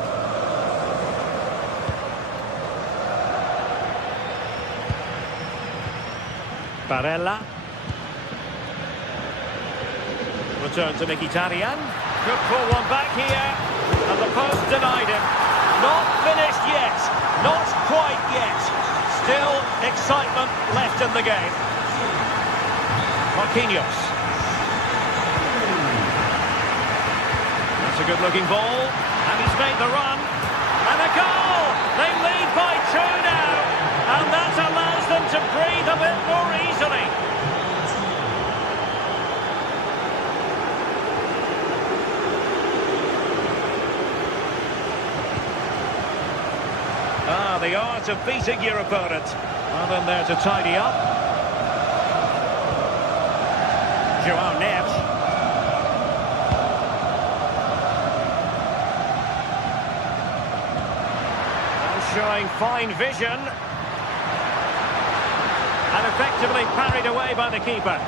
Barella. Return to Mkhitaryan. Could pull one back here. And the post denied him. Not finished yet. Not quite yet. Still excitement left in the game. Marquinhos. That's a good-looking ball. And he's made the run. And a goal! They lead by 2 now. And that allows them to breathe a bit more easily. Ah, the art of beating your opponent. Well, then there to tidy up. João Neves. And showing fine vision. And effectively parried away by the keeper.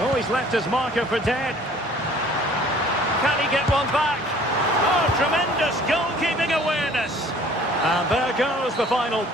Oh, he's left his marker for dead. Can he get one back? Oh, tremendous goalkeeping awareness. And there goes the final.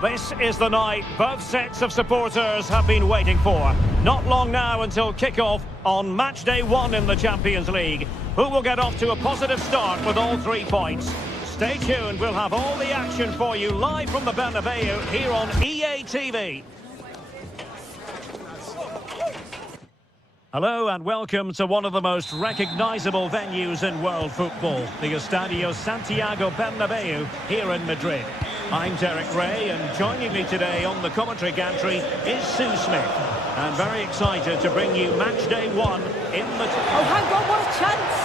This is the night both sets of supporters have been waiting for. Not long now until kick-off on match day 1 in the Champions League. Who will get off to a positive start with all 3 points? Stay tuned, we'll have all the action for you live from the Bernabeu here on EA TV. Hello and welcome to one of the most recognisable venues in world football, the Estadio Santiago Bernabeu here in Madrid. I'm Derek Ray, and joining me today on the commentary gantry is Sue Smith. And very excited to bring you match day 1 in the... Oh, hang on, what a chance!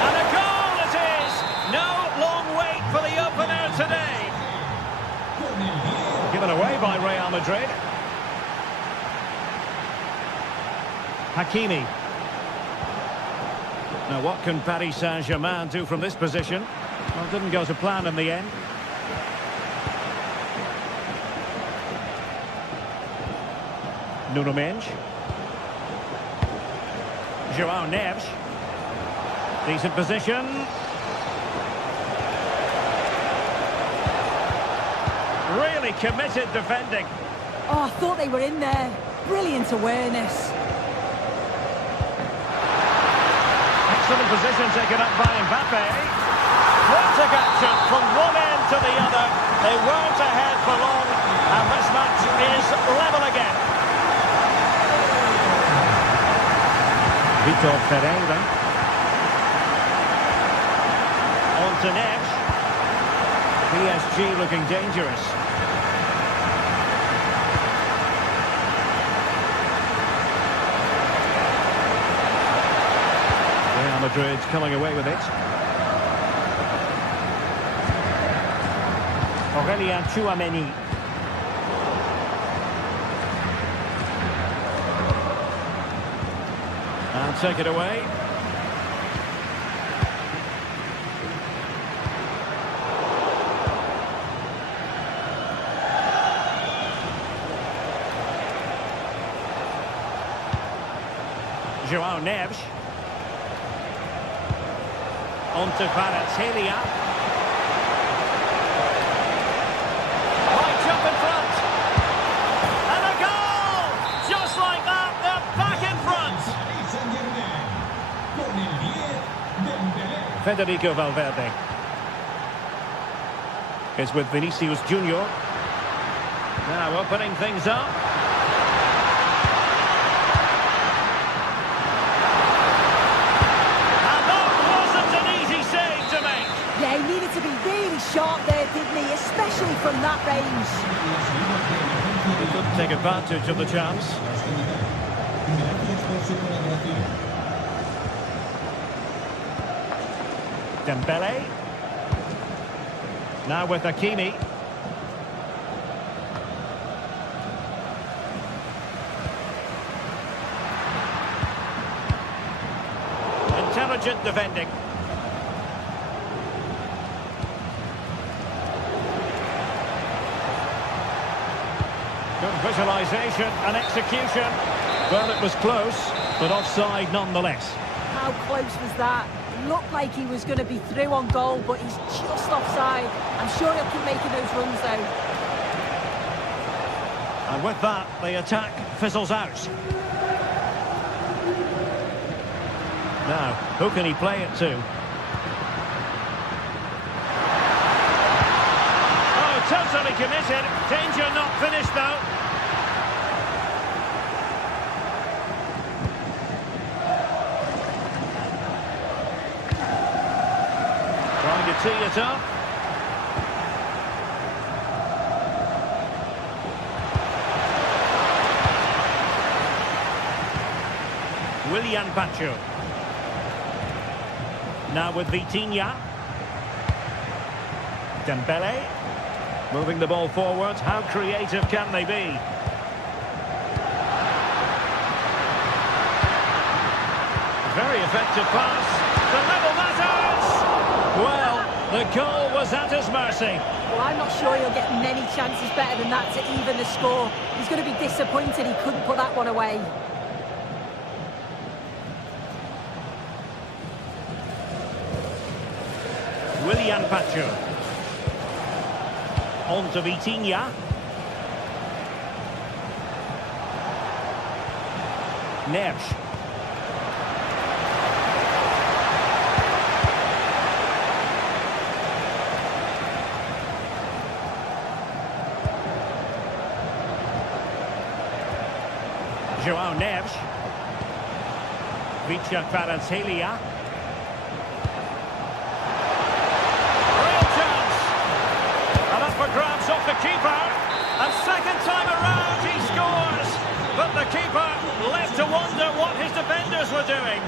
And a goal it is! No long wait for the opener today. Given away by Real Madrid. Hakimi. Now what can Paris Saint-Germain do from this position? Well, didn't go to plan in the end. Nuno Mendes. João Neves. Decent position. Really committed defending. Oh, I thought they were in there. Brilliant awareness. Excellent position taken up by Mbappe. Frantic action from one end to the other. They weren't ahead for long, and this match is level again. Vitor Pereira. On to Neves. PSG looking dangerous. Real Madrid coming away with it. Aurélien Tchouameni. And take it away. João Neves. On to Kvaratskhelia. Federico Valverde is with Vinicius Junior. Now opening things up. And that wasn't an easy save to make. Yeah, he needed to be really sharp there, didn't he? Especially from that range. He couldn't take advantage of the chance. Dembele. Now with Hakimi. Intelligent defending. Good visualization and execution. Well, it was close, but offside nonetheless. How close was that? Looked like he was going to be through on goal, but he's just offside. I'm sure he'll keep making those runs, though. And with that, the attack fizzles out. Now, who can he play it to? Oh, totally committed. Danger not finished, though. Tee it up. Willian Pacho. Now with Vitinha. Dembele. Moving the ball forward. How creative can they be? Very effective pass. The level matters! Well, the goal was at his mercy. Well, I'm not sure he'll get many chances better than that to even the score. He's going to be disappointed he couldn't put that one away. Willian Pacho. on to Vitinha. Neves. João Neves. Vicha Kvaratskhelia. Real chance. And up for grabs off the keeper. And second time around he scores. But the keeper left to wonder what his defenders were doing.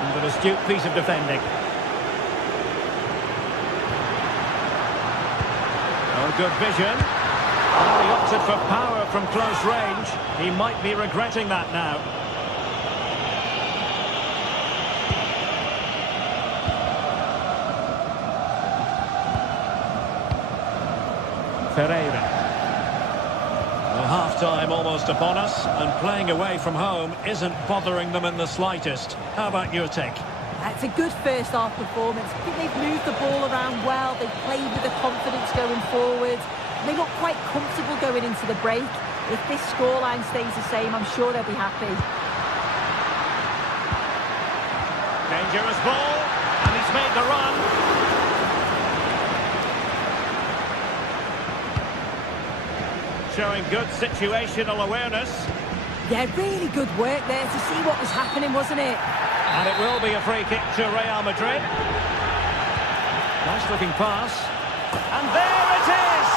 And an astute piece of defending. Oh, good vision. Oh, he opted for power from close range. He might be regretting that now. Ferreira. Well, half-time almost upon us, and playing away from home isn't bothering them in the slightest. How about your take? It's a good first-half performance. I think they've moved the ball around well. They've played with the confidence going forward. They look quite comfortable going into the break. If this scoreline stays the same, I'm sure they'll be happy. Dangerous ball, and he's made the run. Showing good situational awareness. Yeah, really good work there to see what was happening, wasn't it? And it will be a free kick to Real Madrid. Nice looking pass. And there it is!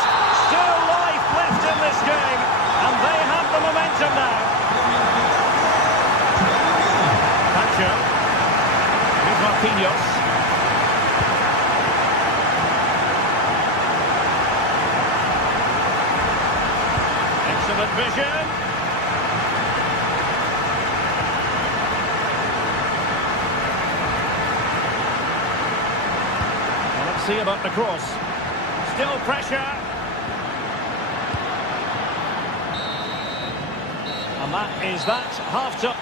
Still life left in this game. And they have the momentum now. Pancho. With Marquinhos. Excellent vision. Well, let's see about the cross. Still pressure. And that is that. Half time.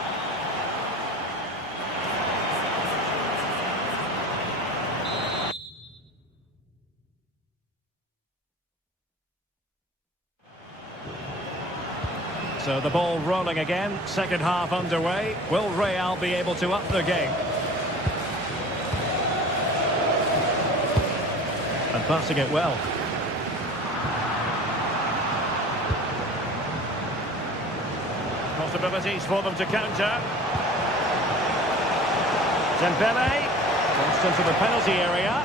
So the ball rolling again, second half underway. Will Real be able to up the game? And passing it well. Possibilities for them to counter. Dembele, crossed into the penalty area.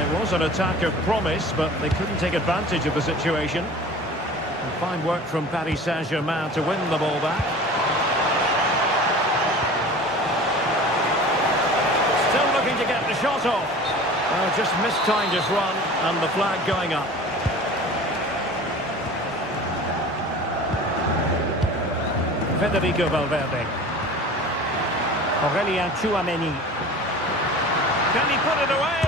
It was an attack of promise, but they couldn't take advantage of the situation. And fine work from Paris Saint-Germain to win the ball back. Still looking to get the shot off. Oh, just mistimed his run, and the flag going up. Federico Valverde. Aurélien Tchouameni. Can he put it away?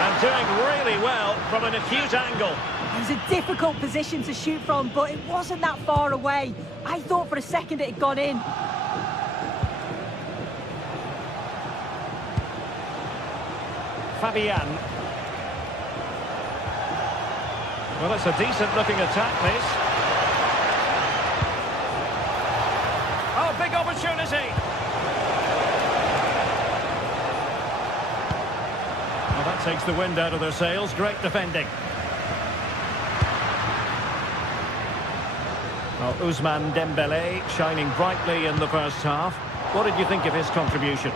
And doing really well from an acute angle. It was a difficult position to shoot from, but it wasn't that far away. I thought for a second it had gone in. Fabian. Well, it's a decent-looking attack, this. Oh, big opportunity. Well, that takes the wind out of their sails. Great defending. Well, Ousmane Dembele shining brightly in the first half. What did you think of his contribution?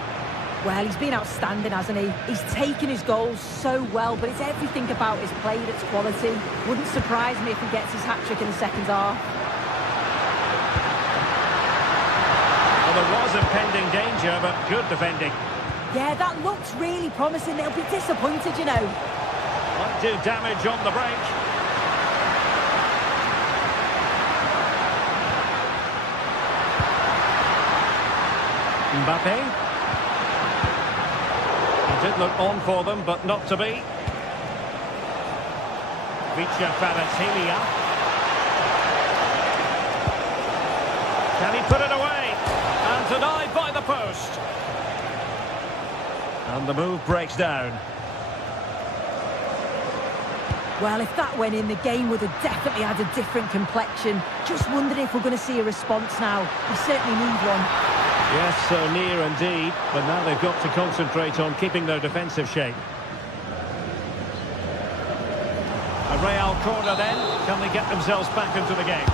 Well, he's been outstanding, hasn't he? He's taken his goals so well, but it's everything about his play that's quality. Wouldn't surprise me if he gets his hat-trick in the second half. Well, there was impending danger, but good defending. Yeah, that looks really promising. They'll be disappointed, you know. Might do damage on the break. Mbappe. He did look on for them, but not to be. Vicha Kvaratskhelia. Can he put it away? And denied by the post. And the move breaks down. Well, if that went in, the game would have definitely had a different complexion. Just wondering if we're going to see a response now. We certainly need one. Yes, so near indeed, but now they've got to concentrate on keeping their defensive shape. A Real corner then. Can they get themselves back into the game?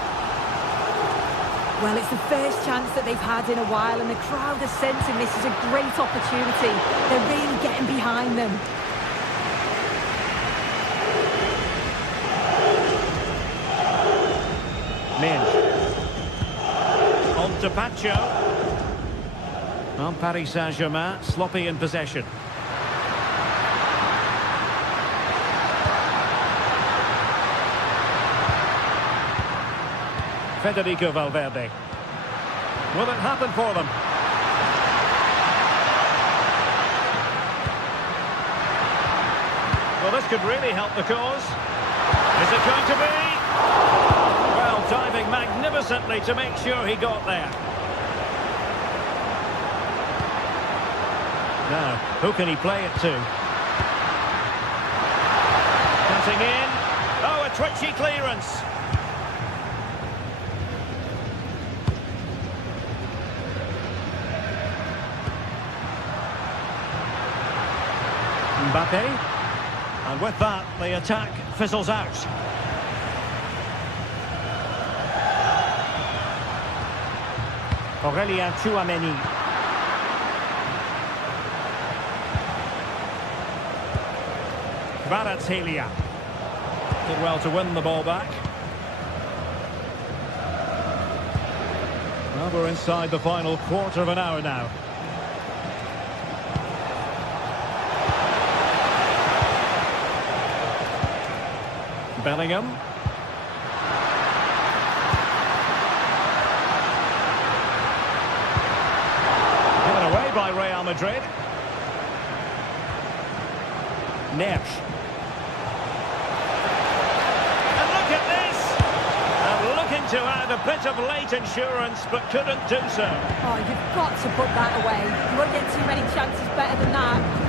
Well, it's the first chance that they've had in a while, and the crowd are sensing this is a great opportunity. They're really getting behind them. Minge. On to Pacho. On Paris Saint-Germain, sloppy in possession. Federico Valverde. Will it happen for them? Well, this could really help the cause. Is it going to be? Well, diving magnificently to make sure he got there. Now, who can he play it to? Cutting in. Oh, a twitchy clearance. Mbappe. And with that, the attack fizzles out. Aurélien Tchouaméni. Kvaratskhelia. Did well to win the ball back. Well, we're inside the final quarter of an hour now. Bellingham. Given away by Real Madrid. Neves. And look at this! And looking to add a bit of late insurance, but couldn't do so. Oh, you've got to put that away. You won't get too many chances better than that.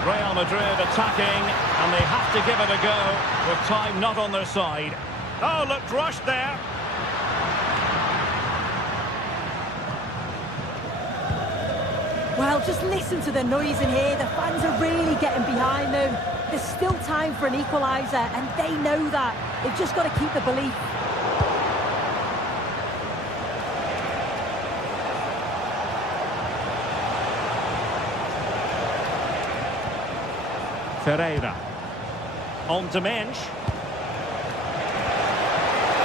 Real Madrid attacking, and they have to give it a go with time not on their side. Oh, looked rushed there. Well, just listen to the noise in here. The fans are really getting behind them. There's still time for an equaliser, and they know that. They've just got to keep the belief. Ferreira. On to Minge.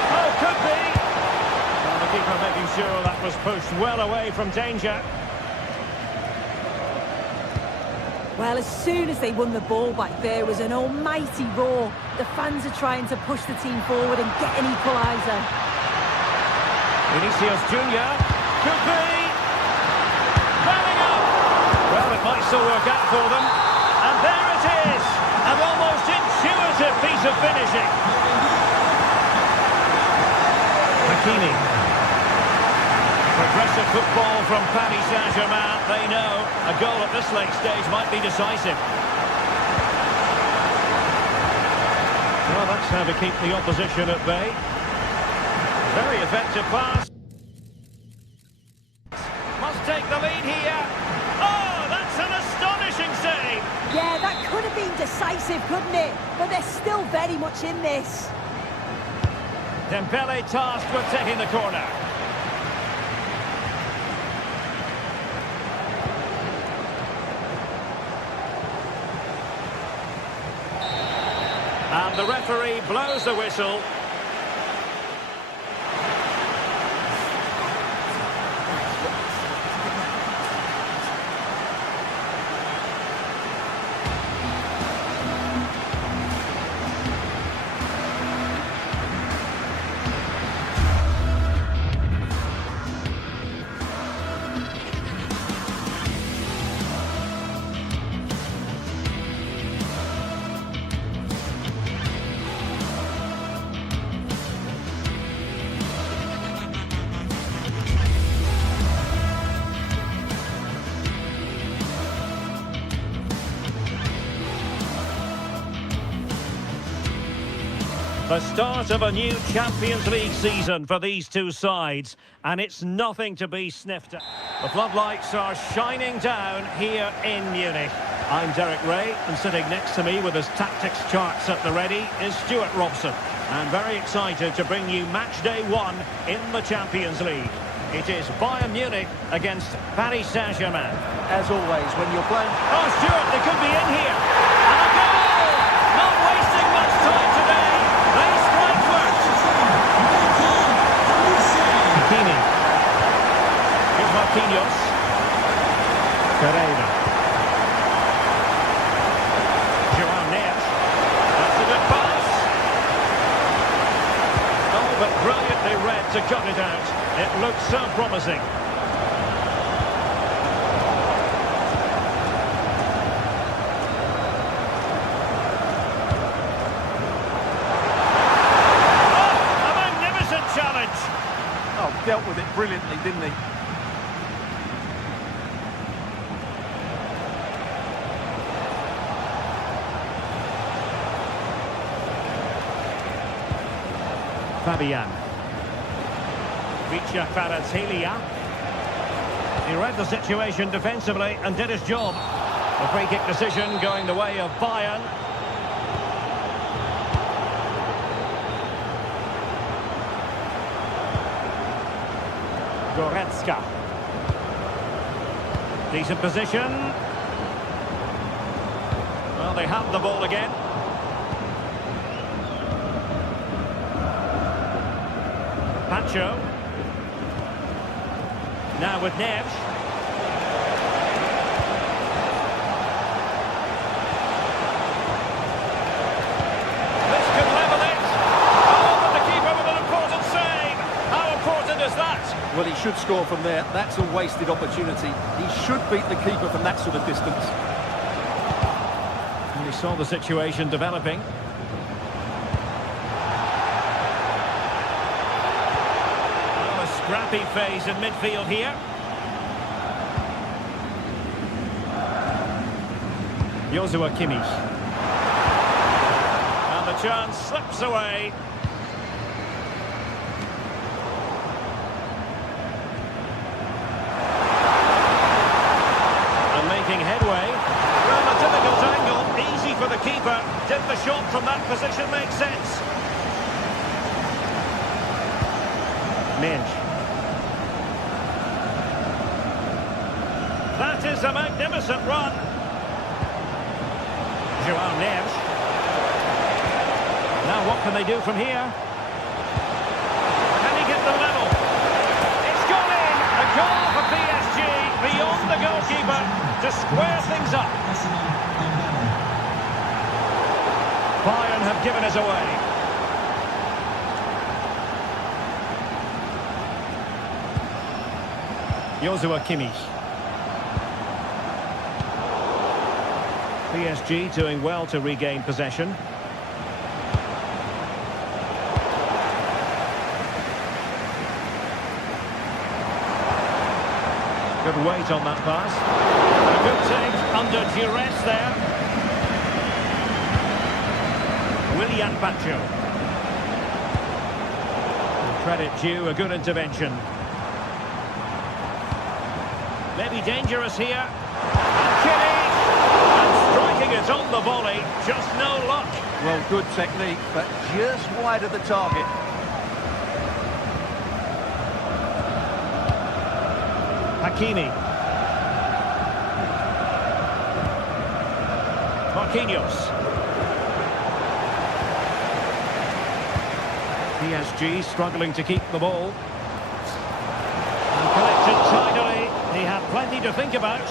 Oh, could be! Well, the keeper making sure that was pushed well away from danger. Well, as soon as they won the ball back, there was an almighty roar. The fans are trying to push the team forward and get an equaliser. Vinicius Junior. Could be! Bellingham! Well, it might still work out for them. And there it is! An almost intuitive piece of finishing. Hakimi. Progressive football from Paris Saint-Germain. They know a goal at this late stage might be decisive. Well, that's how to keep the opposition at bay. Very effective pass. Must take the lead here. Oh, that's an astonishing save. Yeah, that could have been decisive, couldn't it? But they're still very much in this. Dembele tasked with taking the corner. And the referee blows the whistle. The start of a new Champions League season for these two sides, and it's nothing to be sniffed at. The floodlights are shining down here in Munich. I'm Derek Ray, and sitting next to me with his tactics charts at the ready is Stuart Robson. And very excited to bring you match day 1 in the Champions League. It is Bayern Munich against Paris Saint-Germain. As always, when you're playing... Oh, Stuart, they could be in here. And a goal! Not wasting much time today. They strike first. Hakimi. Here's Marquinhos. Pereira. João Neves. That's a good pass. Oh, but brilliantly read to cut it out. It looks so promising. Dealt with it brilliantly, didn't he? Fabian. Vicha Kvaratskhelia. He read the situation defensively and did his job. The free kick decision going the way of Bayern. Goretzka. Decent position. Well, they have the ball again. Pacho. Now with Neves. This could level it. Oh, but the keeper with an important save. How important is that? Well, he should score from there. That's a wasted opportunity. He should beat the keeper from that sort of distance. And we saw the situation developing. Oh, a scrappy phase in midfield here. Joshua Kimmich. And the chance slips away. Headway. Well, a difficult angle, easy for the keeper. Did the shot from that position make sense? Minch. That is a magnificent run. João Neves. Now what can they do from here? Can he get the level? It's gone in! A goal for PSG beyond the goalkeeper to square things up. Bayern have given us away. Joshua Kimmich. PSG doing well to regain possession. Good weight on that pass. A good save under duress there. Willian Pacho. Credit due, a good intervention. Maybe dangerous here. And Kimmich! And striking it on the volley. Just no luck. Well, good technique, but just wide of the target. Hakimi. Marquinhos. PSG struggling to keep the ball. And collected tidily. He had plenty to think about.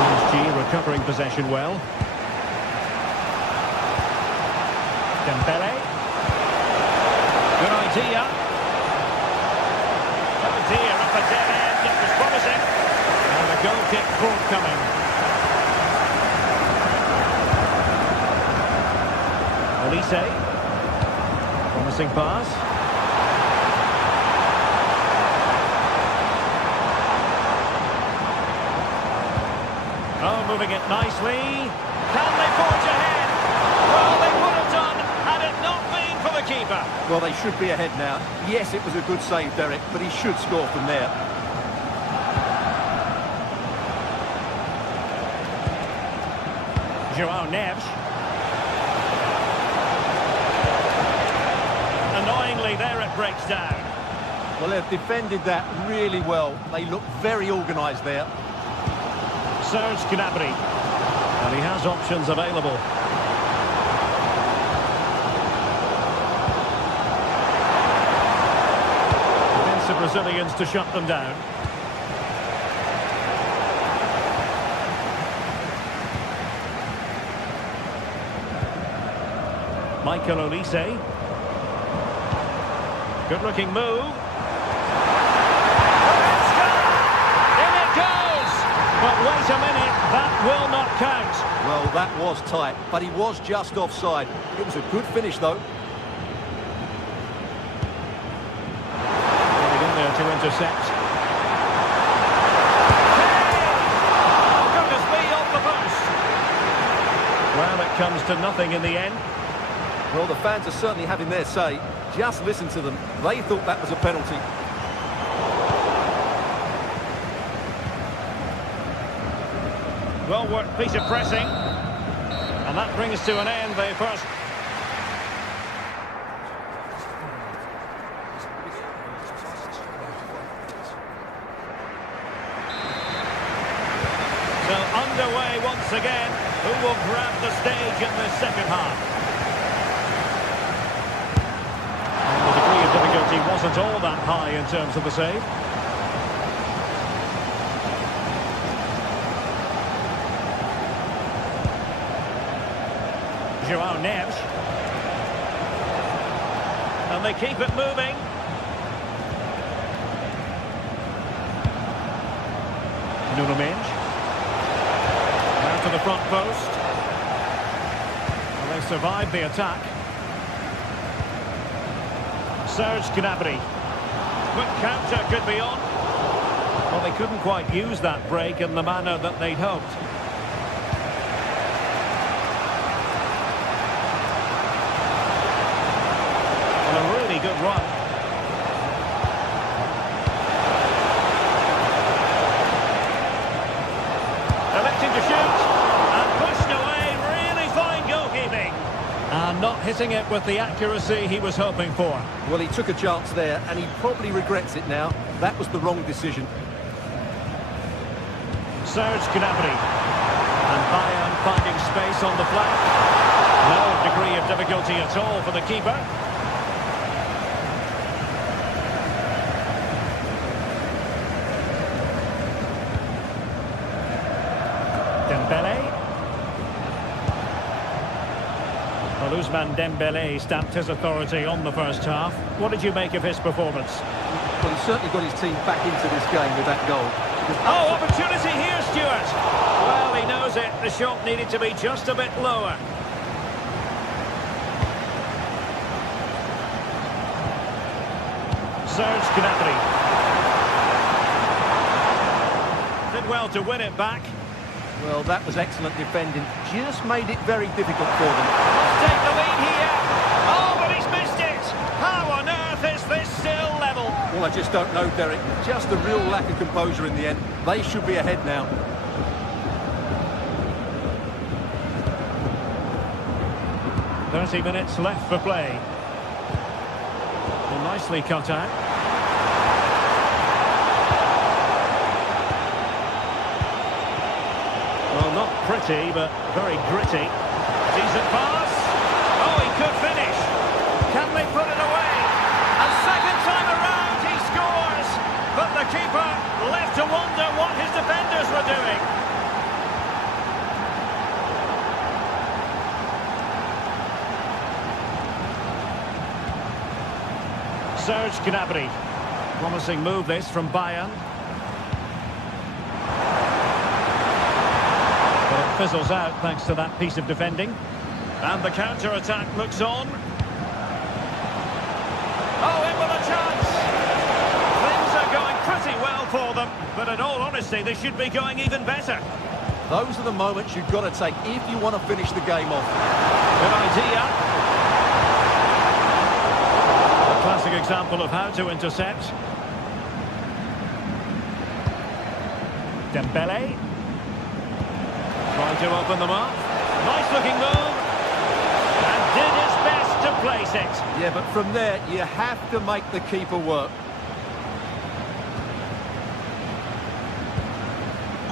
PSG recovering possession well. Dembele. Good idea. Oh dear, up a dead end. It was promising. And a goal kick forthcoming. Olise. Promising pass. Oh, moving it nicely. Can they forge ahead? Well, they would have done had it not been for the keeper. Well, they should be ahead now. Yes, it was a good save, Derek, but he should score from there. João Neves. Annoyingly, there it breaks down. Well, they've defended that really well. They look very organised there. Serge Gnabry. And he has options available. Defensive Brazilians to shut them down. Michael Olise. Good-looking move. In it goes! But wait a minute, that will not count. Well, that was tight, but he was just offside. It was a good finish, though. Getting in there to intercept. Oh, goodness me, off the post. Well, it comes to nothing in the end. Well, the fans are certainly having their say. Just listen to them. They thought that was a penalty. Well-worked piece of pressing. And that brings to an end the first. So underway once again. Who will grab the stage in the second half? The degree of difficulty wasn't all that high in terms of the save. João Neves. And they keep it moving. Nuno Mendes. Now to the front post. Well, they survived the attack. Serge Gnabry. Quick counter could be on. Well, they couldn't quite use that break in the manner that they'd hoped. And a really good run. Electing to shoot. And pushed away. Really fine goalkeeping. And not hitting it with the accuracy he was hoping for. Well, he took a chance there, and he probably regrets it now. That was the wrong decision. Serge Gnabry. And Bayern finding space on the flank. No degree of difficulty at all for the keeper. Dembele. Well, Ousmane Dembele stamped his authority on the first half. What did you make of his performance? Well, he certainly got his team back into this game with that goal. Oh, opportunity here, Stuart. Well, he knows it. The shot needed to be just a bit lower. Serge Gnabry. Did well to win it back. Well, that was excellent defending. Just made it very difficult for them. Take the lead here. Oh, but he's missed it. How on earth is this still level? Well, I just don't know, Derek. Just a real lack of composure in the end. They should be ahead now. .30 left for play. Well, nicely cut out. Well, not pretty, but very gritty. Decent pass. Oh, he could finish. Can they put it away? A second time around, he scores. But the keeper left to wonder what his defenders were doing. Serge Gnabry. Promising move this from Bayern. But it fizzles out thanks to that piece of defending. And the counter-attack looks on. Oh, in with a chance! Things are going pretty well for them, but in all honesty, they should be going even better. Those are the moments you've got to take if you want to finish the game off. Good idea. A classic example of how to intercept. Dembele. Trying to open them up. Nice looking move. And did his best to place it. Yeah, but from there, you have to make the keeper work.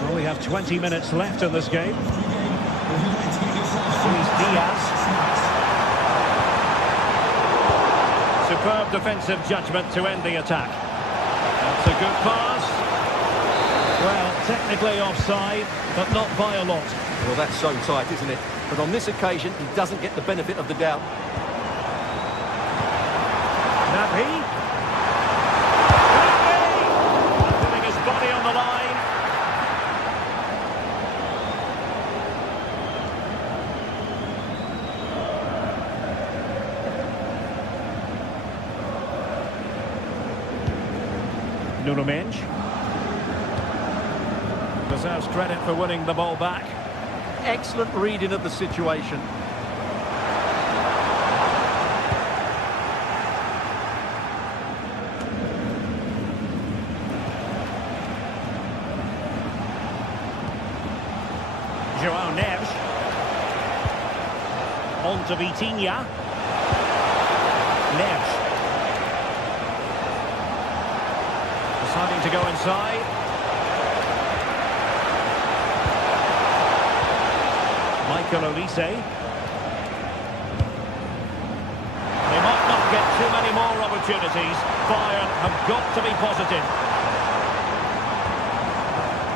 Well, we have 20 minutes left in this game. Luis Diaz. Superb defensive judgment to end the attack. That's a good pass. Well, technically offside, but not by a lot. Well, that's so tight, isn't it? But on this occasion, he doesn't get the benefit of the doubt. Naby. Putting his body on the line. Nuno Mendes. Deserves credit for winning the ball back. Excellent reading of the situation. João Neves. On to Vitinha. Neves. Deciding to go inside. Michael Olise. They might not get too many more opportunities. Bayern have got to be positive.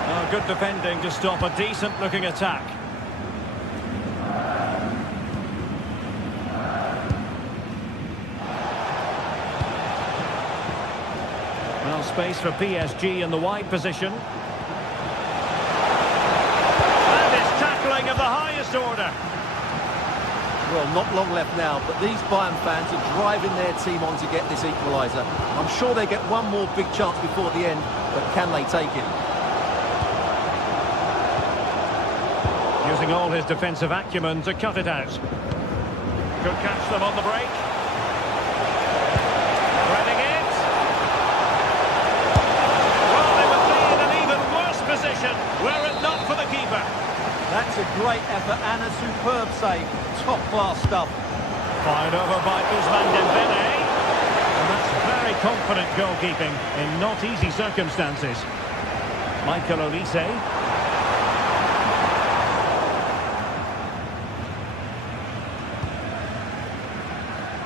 Oh, good defending to stop a decent-looking attack. Well, space for PSG in the wide position. Of the highest order. Well, not long left now, but these Bayern fans are driving their team on to get this equaliser. I'm sure they get one more big chance before the end, but can they take it? Using all his defensive acumen to cut it out. Could catch them on the break. Threading it. Well, they would be in an even worse position were it not for the keeper. That's a great effort and a superb save. Top-class stuff. Fired over by Ousmane Dembele. And that's very confident goalkeeping in not easy circumstances. Michael Olise.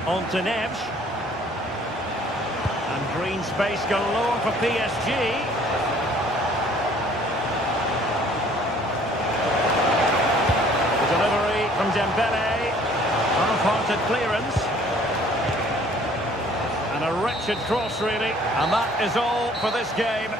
On to Neves. And green space galore for PSG. From Dembele, half-hearted clearance, and a wretched cross really, and that is all for this game.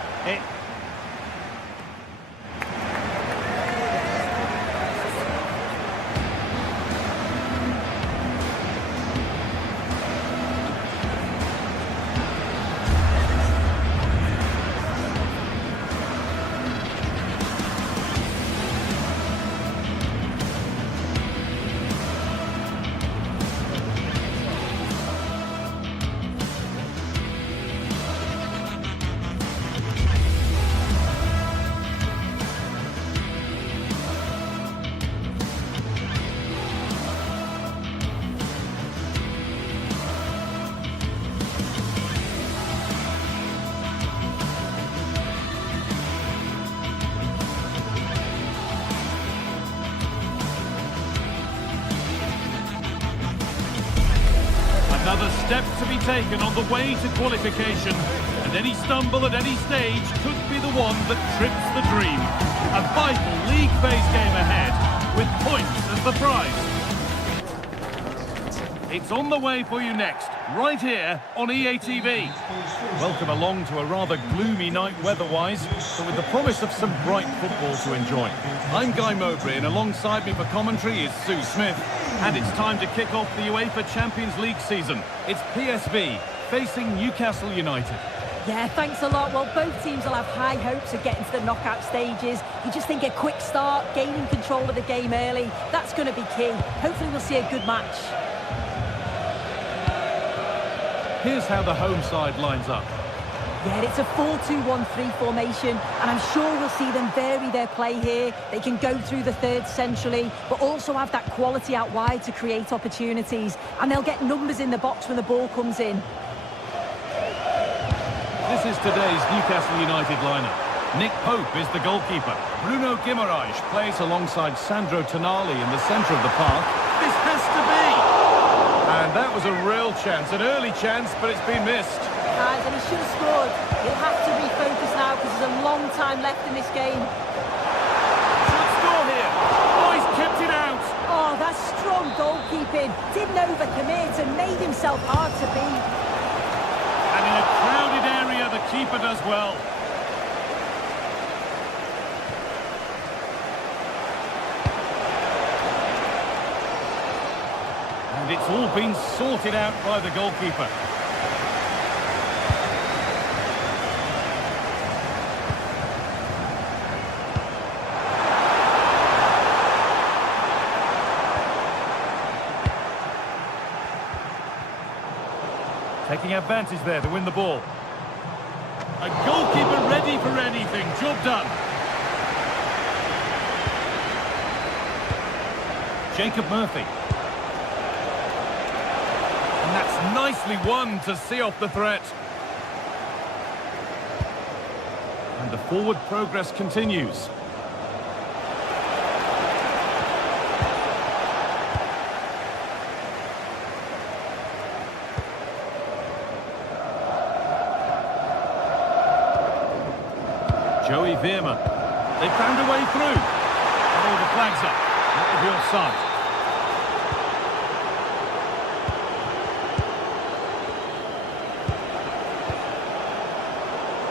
Another step to be taken on the way to qualification, and any stumble at any stage could be the one that trips the dream. A vital league phase game ahead, with points as the prize. It's on the way for you next, right here on EA TV. Welcome along to a rather gloomy night weather-wise, but with the promise of some bright football to enjoy. I'm Guy Mowbray, and alongside me for commentary is Sue Smith. And it's time to kick off the UEFA Champions League season. It's PSV facing Newcastle United. Yeah, thanks a lot. Well, both teams will have high hopes of getting to the knockout stages. You just think a quick start, gaining control of the game early, that's going to be key. Hopefully we'll see a good match. Here's how the home side lines up. Yeah, it's a 4-2-1-3 formation, and I'm sure we'll see them vary their play here. They can go through the third centrally, but also have that quality out wide to create opportunities, and they'll get numbers in the box when the ball comes in. This is today's Newcastle United lineup. Nick Pope is the goalkeeper. Bruno Guimaraes plays alongside Sandro Tonali in the centre of the park. This has to be! And that was a real chance, an early chance, but it's been missed. And he should have scored. He'll have to refocus now because there's a long time left in this game. Should score here. Oh, he's kept it out. Oh, that's strong goalkeeping. Didn't overcommit and made himself hard to beat. And in a crowded area, the keeper does well. And it's all been sorted out by the goalkeeper. Taking advantage there to win the ball. A goalkeeper ready for anything. Job done. Jacob Murphy. And that's nicely won to see off the threat. And the forward progress continues. Joey Veerman. They found a way through. Oh, the flag's up. That will be offside.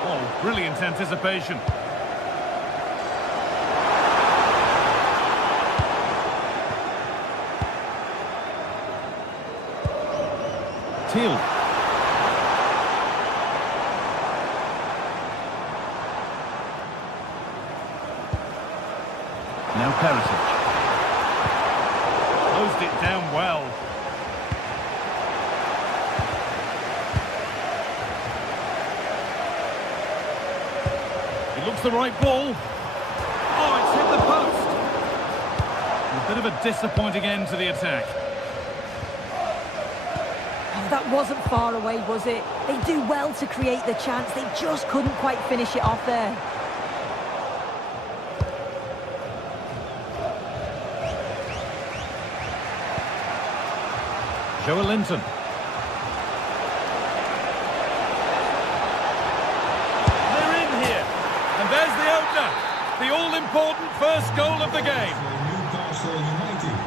Oh, brilliant anticipation. Teal. Now Perisic. Closed it down well. It looks the right ball. Oh, it's hit the post. A bit of a disappointing end to the attack. Oh, that wasn't far away, was it? They do well to create the chance. They just couldn't quite finish it off there. Joe Linton. They're in here. And there's the opener. The all-important first goal of the game. Newcastle United.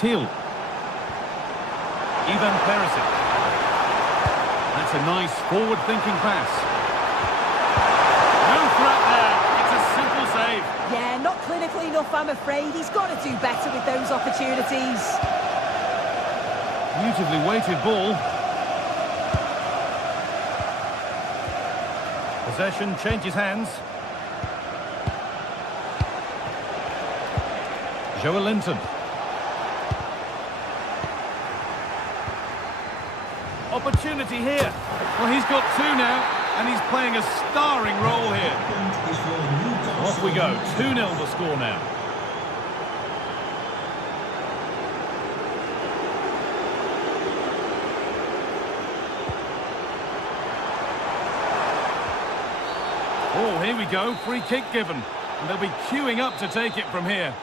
Teal. Ivan Perisic. That's a nice forward-thinking pass. No threat there. It's a simple save. Yeah, not clinical enough, I'm afraid. He's got to do better with those opportunities. Beautifully weighted ball. Possession changes hands. Joe Linton. Opportunity here. Well, he's got two now, and he's playing a starring role here. Off we go. 2-0 the score now. Oh, here we go. Free kick given. And they'll be queuing up to take it from here.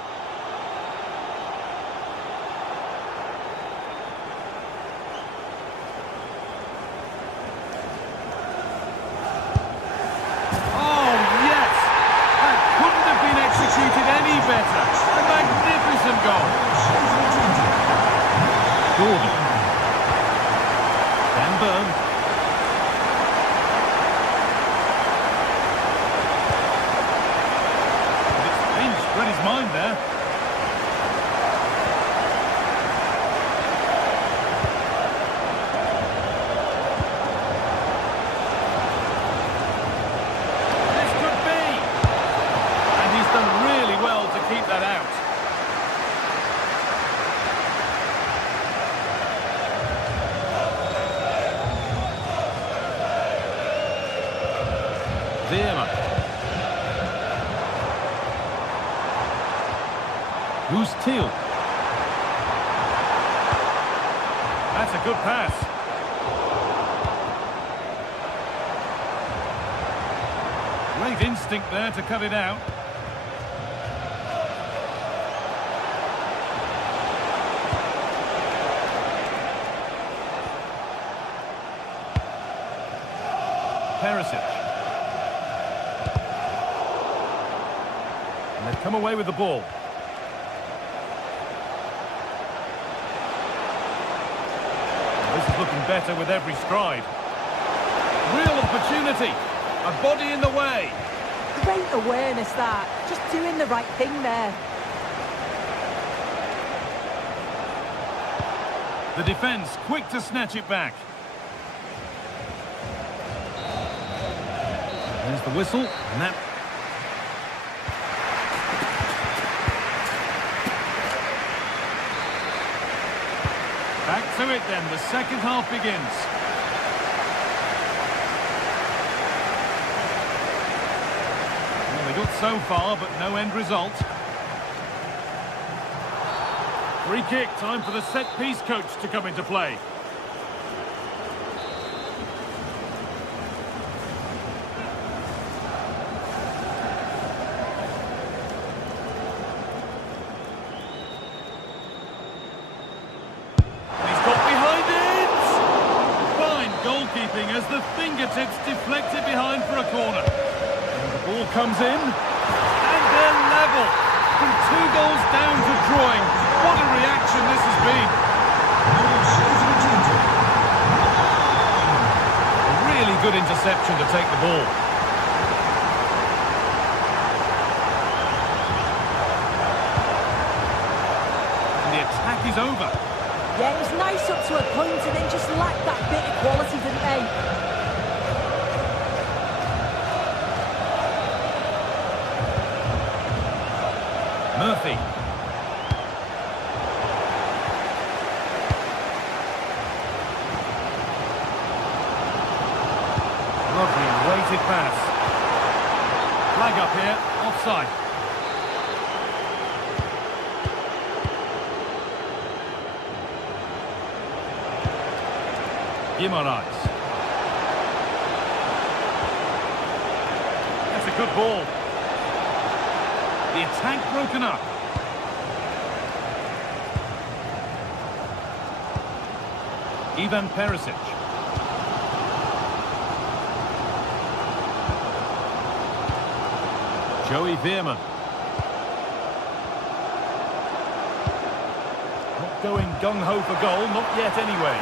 Oh, yes! That couldn't have been executed any better. A magnificent goal. Gordon. Dan Burn. Read his mind there. Veerman. Who's Thiel? That's a good pass. Great instinct there to cut it out. Perisic. And they've come away with the ball. This is looking better with every stride. Real opportunity. A body in the way. Great awareness that. Just doing the right thing there. The defence quick to snatch it back. There's the whistle, and that... Back to it then, the second half begins. Well, they got so far, but no end result. Free kick, time for the set-piece coach to come into play. As the fingertips deflected behind for a corner. And the ball comes in, and they're level. From 2 goals down to drawing. What a reaction this has been. A really good interception to take the ball. And the attack is over. Yeah, it was nice up to a point and then just lacked that bit of quality, didn't they? Murphy. Lovely weighted pass. Flag up here, offside. Guimaraes. That's a good ball. The attack broken up. Ivan Perisic. Joey Veerman. Not going gung-ho for goal, not yet anyway.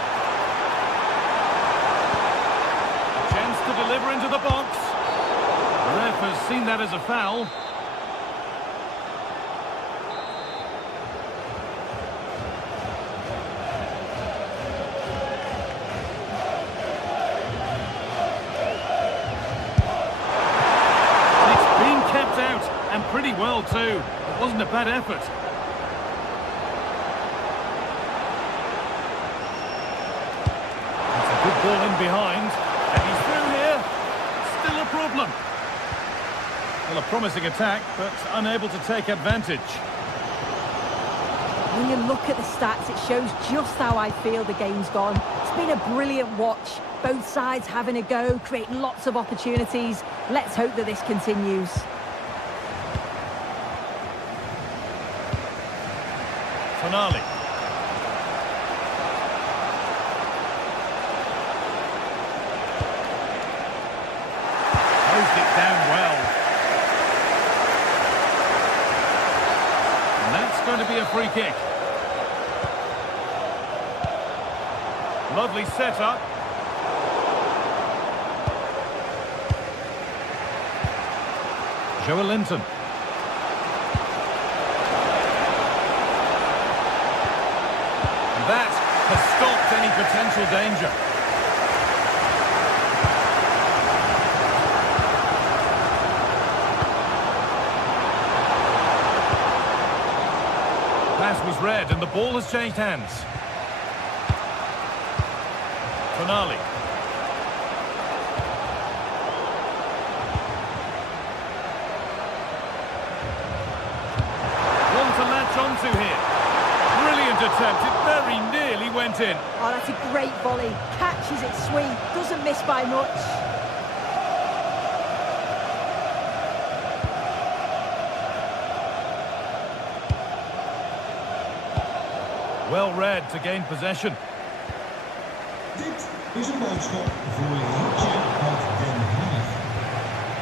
To deliver into the box. The ref has seen that as a foul. And it's been kept out, and pretty well too. It wasn't a bad effort. That's a good ball in behind. And he's through here. Still a problem. Well, a promising attack, but unable to take advantage. When you look at the stats, it shows just how I feel the game's gone. It's been a brilliant watch. Both sides having a go, creating lots of opportunities. Let's hope that this continues. Tonali. It down well. And that's going to be a free kick. Lovely setup. Joe Linton. And that has stopped any potential danger. Pass was read and the ball has changed hands. Tonali. it in. Oh, that's a great volley. Catches it sweet, doesn't miss by much. Well read to gain possession. Dit is een boodschap voor Rietje uit Den Haag.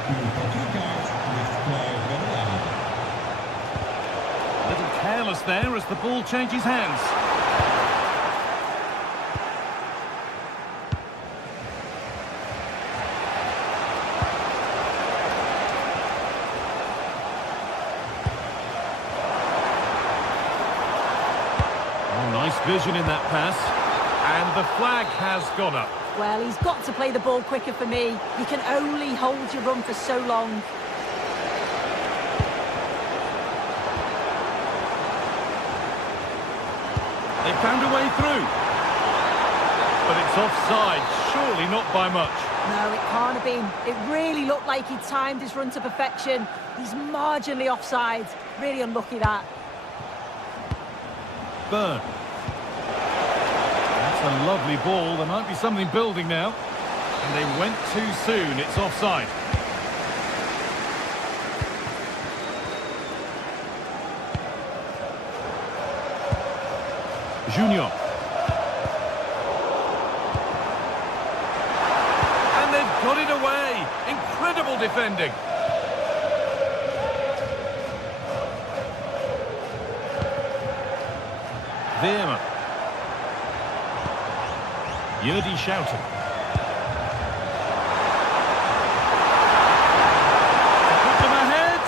Uw parkeerkaart ligt klaar bij de lijn. A little careless there as the ball changes hands. Nice vision in that pass. And the flag has gone up. Well, he's got to play the ball quicker for me. You can only hold your run for so long. They found a way through. But it's offside, surely not by much. No, it can't have been. It really looked like he timed his run to perfection. He's marginally offside. Really unlucky, that. Burn. That's a lovely ball. There might be something building now. And they went too soon. It's offside. Junior. And they've got it away. Incredible defending. Veerman. Yurdi shouting. Put them ahead.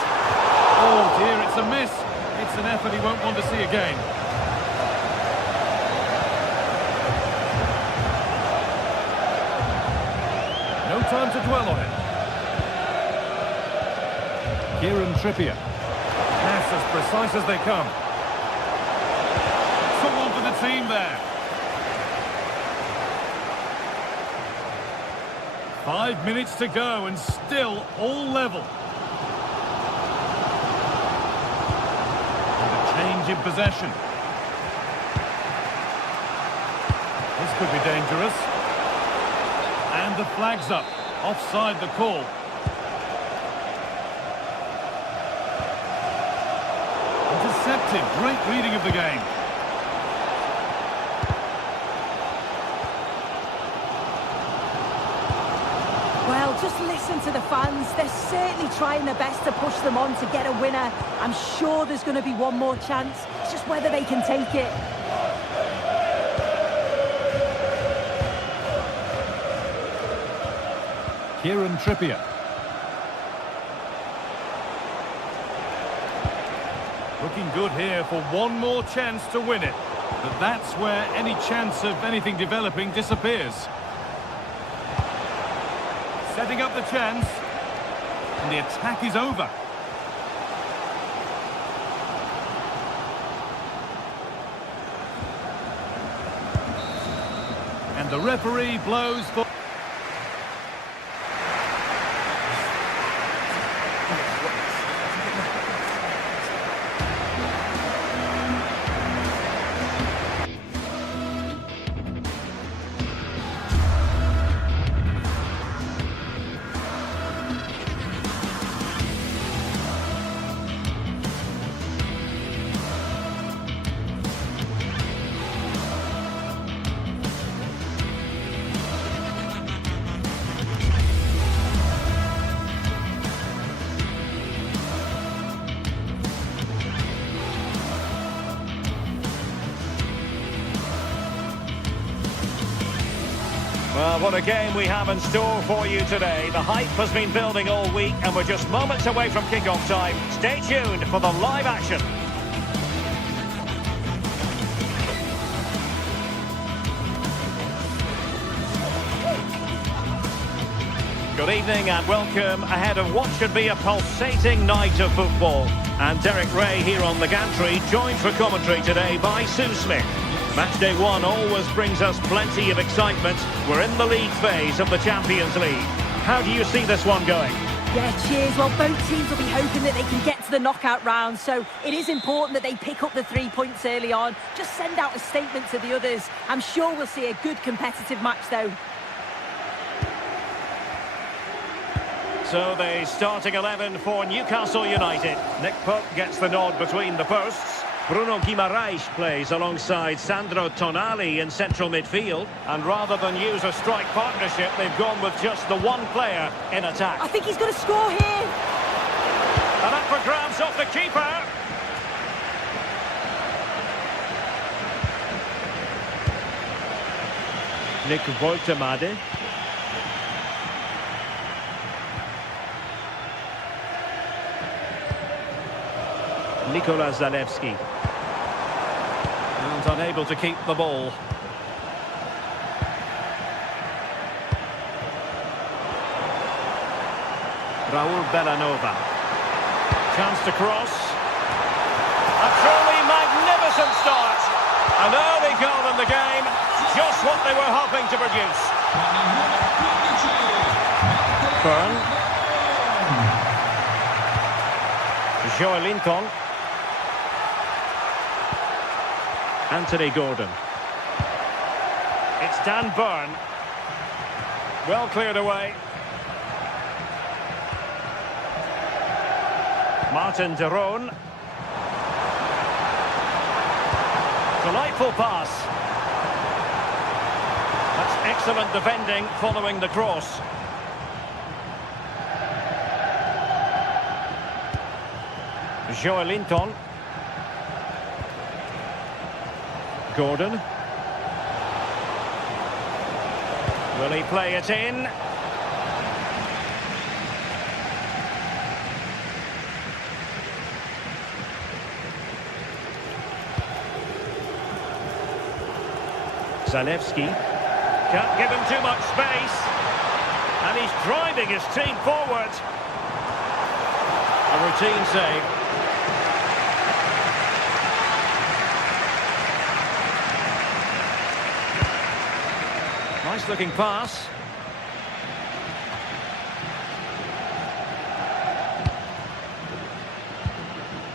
Oh dear, it's a miss. It's an effort he won't want to see again. No time to dwell on it. Kieran Trippier. Pass as precise as they come. Someone for the team there. 5 minutes to go and still all level. And a change in possession. This could be dangerous. And the flag's up. Offside the call. Intercepted. Great reading of the game. Well, just listen to the fans. They're certainly trying their best to push them on to get a winner. I'm sure there's going to be one more chance. It's just whether they can take it. Kieran Trippier. Looking good here for one more chance to win it. But that's where any chance of anything developing disappears. Setting up the chance. And the attack is over. And the referee blows for... Well, what a game we have in store for you today. The hype has been building all week and we're just moments away from kick-off time. Stay tuned for the live action. Good evening and welcome ahead of what should be a pulsating night of football. And Derek Ray here on the gantry, joined for commentary today by Sue Smith. Matchday 1 always brings us plenty of excitement. We're in the league phase of the Champions League. How do you see this one going? Yeah, cheers. Well, both teams will be hoping that they can get to the knockout round, so it is important that they pick up the 3 points early on. Just send out a statement to the others. I'm sure we'll see a good competitive match, though. So the starting 11 for Newcastle United. Nick Pope gets the nod between the posts. Bruno Guimaraes plays alongside Sandro Tonali in central midfield. And rather than use a strike partnership, they've gone with just the one player in attack. I think he's going to score here. And up for grabs off the keeper. Nick Woltemade. Nikola Zalewski. And unable to keep the ball. Raul Bellanova. Chance to cross. A truly magnificent start. An early goal in the game. Just what they were hoping to produce. Byrne. Joelinton. Anthony Gordon. It's Dan Byrne. Well cleared away. Martin de Roon. Delightful pass. That's excellent defending following the cross. Joelinton. Gordon. Will he play it in? Zalewski. Can't give him too much space. And he's driving his team forward. A routine save. Nice looking pass.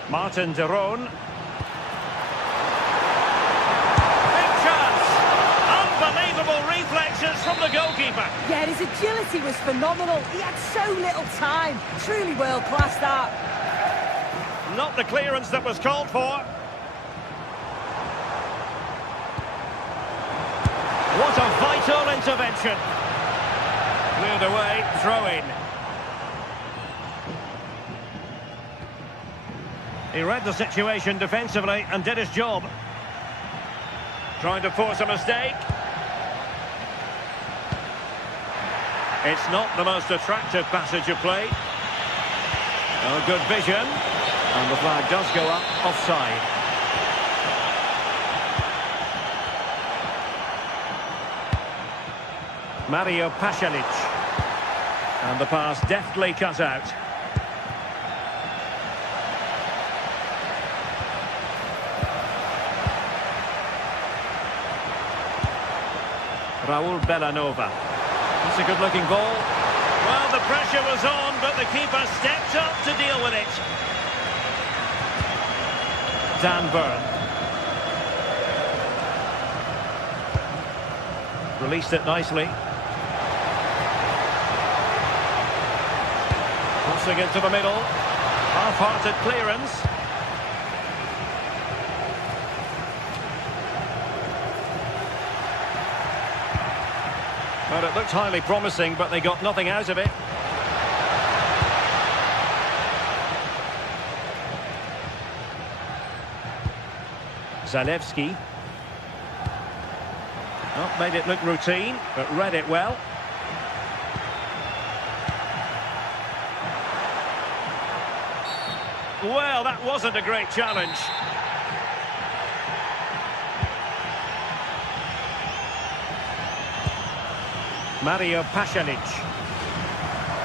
Martin de Roon. Big chance. Unbelievable reflexes from the goalkeeper. Yeah, his agility was phenomenal. He had so little time. Truly world-class, that. Not the clearance that was called for. What a vital intervention. Cleared away, throw in. He read the situation defensively and did his job. Trying to force a mistake. It's not the most attractive passage of play. Oh, good vision. And the flag does go up offside. Mario Pasalic. And the pass deftly cut out. Raul Bellanova. It's a good-looking ball. Well, the pressure was on, but the keeper stepped up to deal with it. Dan Byrne. Released it nicely. Crossing into the middle. Half-hearted clearance. Well, it looked highly promising, but they got nothing out of it. Zalewski. Not made it look routine, but read it well. Well, that wasn't a great challenge. Mario Pasalic.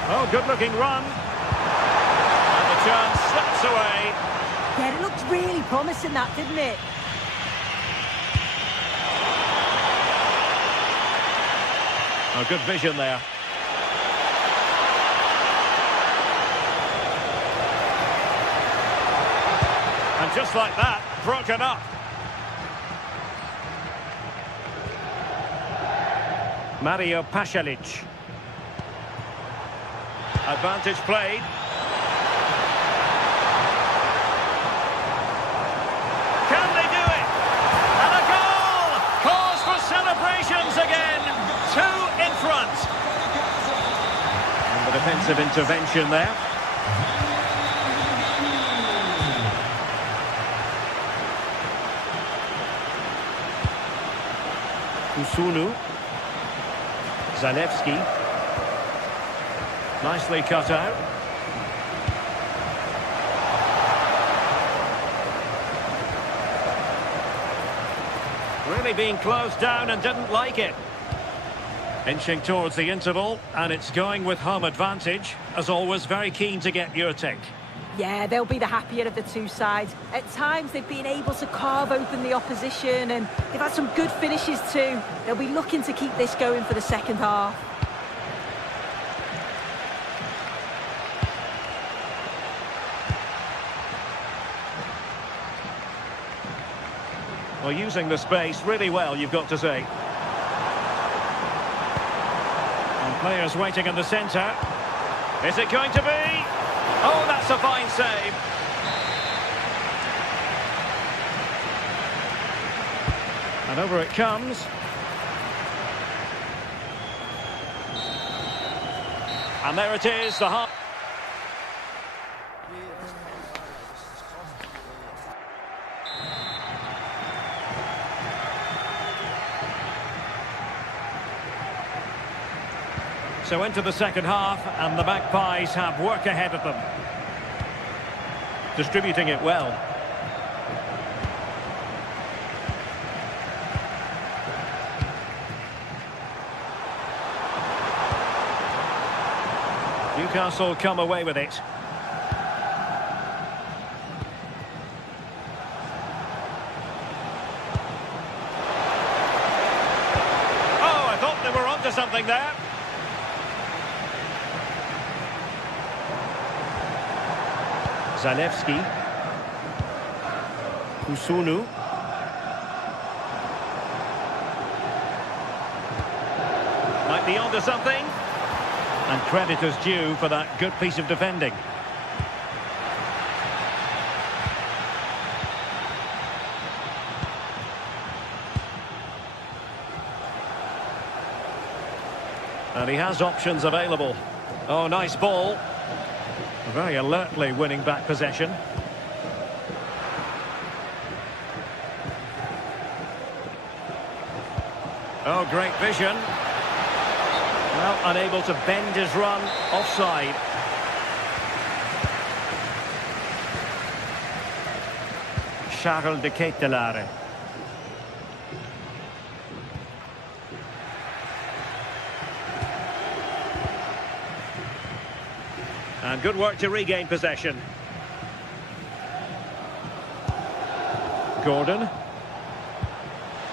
Oh, good-looking run. And the chance slips away. Yeah, it looked really promising, that, didn't it? Oh, good vision there. And just like that, broken up. Mario Pasalic. Advantage played. Can they do it? And a goal! Cause for celebrations again. 2 in front. And the defensive intervention there. Kusunu. Zalewski. Nicely cut out. Really being closed down and didn't like it. Inching towards the interval, and it's going with home advantage. As always, very keen to get your take. Yeah, they'll be the happier of the two sides. At times, they've been able to carve open the opposition, and they've had some good finishes too. They'll be looking to keep this going for the second half. Well, using the space really well, you've got to say. And players waiting in the centre. Is it going to be? Oh, that's a fine save. And over it comes. And there it is, the half. So into the second half, and the Magpies have work ahead of them. Distributing it well. Newcastle come away with it. Oh, I thought they were onto something there. Zalewski. Kusunu. Might be onto something. And credit is due for that good piece of defending. And he has options available. Oh, nice ball. Very alertly winning back possession. Oh, great vision. Well, unable to bend his run, offside. Charles de Ketelaere. And good work to regain possession. Gordon.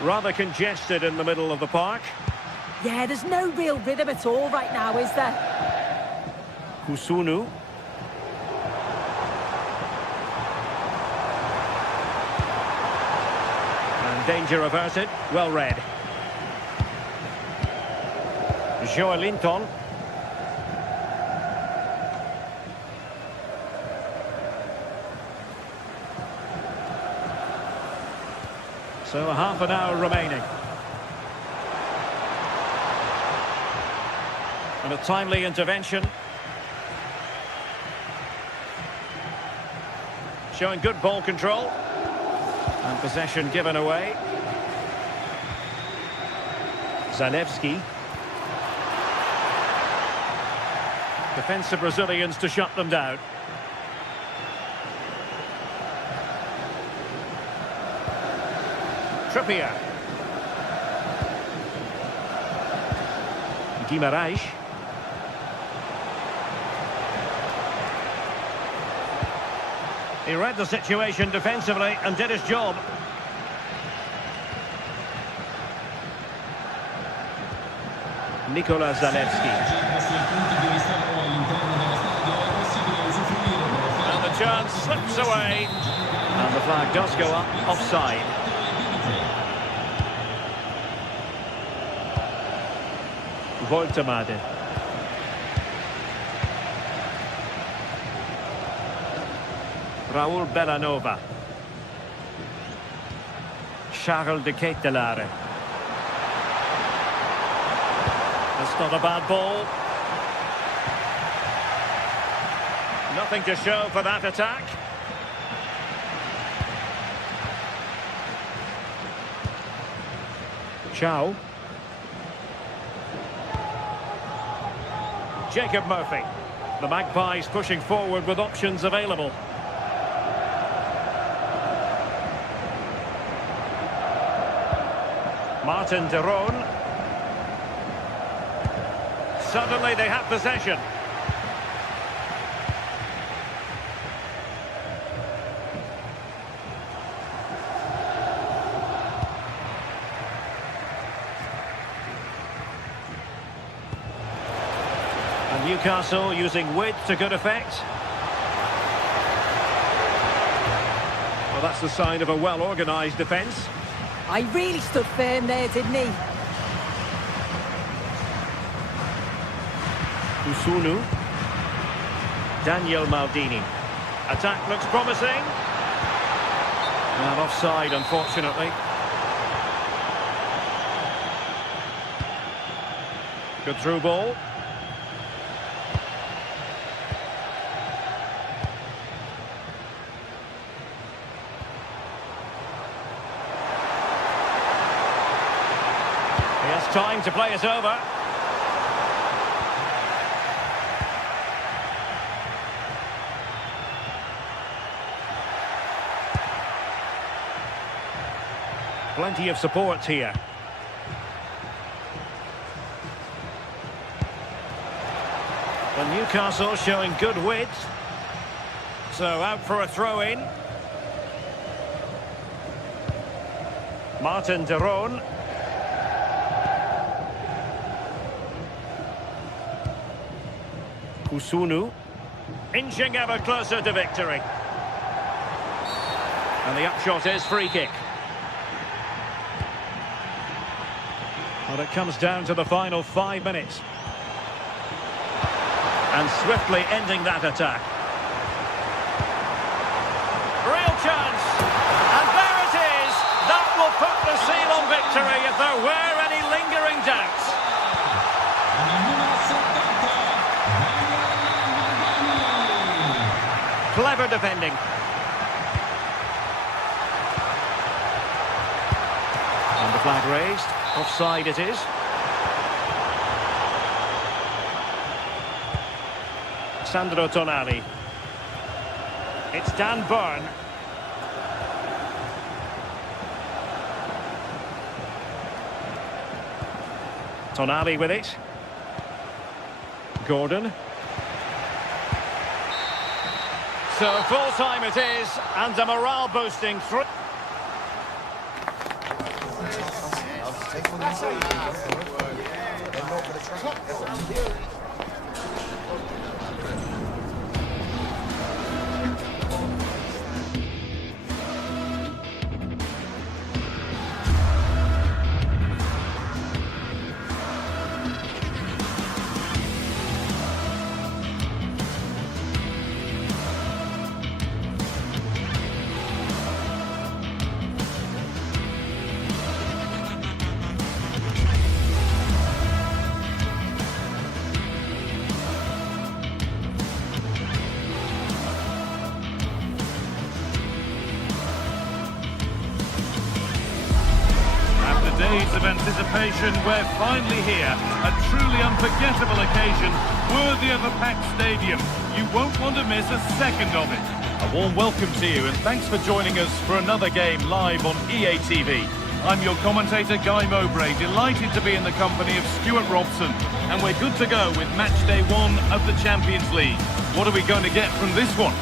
Rather congested in the middle of the park. Yeah, there's no real rhythm at all right now, is there? Kusunu. And danger averted. Well read. Joelinton. So half an hour remaining. And a timely intervention. Showing good ball control. And possession given away. Zalewski. Defensive Brazilians to shut them down. Trippier. Guimarães. He read the situation defensively and did his job. Nikola Zalewski. And the chance slips away. And the flag does go up, offside. Voltemade. Raul Bellanova. Charles de Ketelare. That's not a bad ball. Nothing to show for that attack. Chow. Jacob Murphy. The Magpies pushing forward with options available. Martin de Roon. Suddenly they have possession. And Newcastle using width to good effect. Well, that's the sign of a well-organised defence. I really stood firm there, didn't he? Usunu. Daniel Maldini. Attack looks promising. And offside, unfortunately. Good through ball. He has time to play it over. Plenty of support here. Well, Newcastle showing good width. So out for a throw-in. Martin de Roon. Usunu. Inching ever closer to victory. And the upshot is free kick. Well, it comes down to the final 5 minutes. And swiftly ending that attack. Real chance. And there it is. That will put the seal on victory if there were any lingering doubts. Clever defending. And the flag raised. Offside it is. Sandro Tonali. It's Dan Burn. Tonali with it. Gordon. So full time it is, and a morale boosting through. Days of anticipation, we're finally here. A truly unforgettable occasion, worthy of a packed stadium. You won't want to miss a second of it. A warm welcome to you, and thanks for joining us for another game live on EA TV. I'm your commentator, Guy Mowbray, delighted to be in the company of Stuart Robson. And we're good to go with match day 1 of the Champions League. What are we going to get from this one?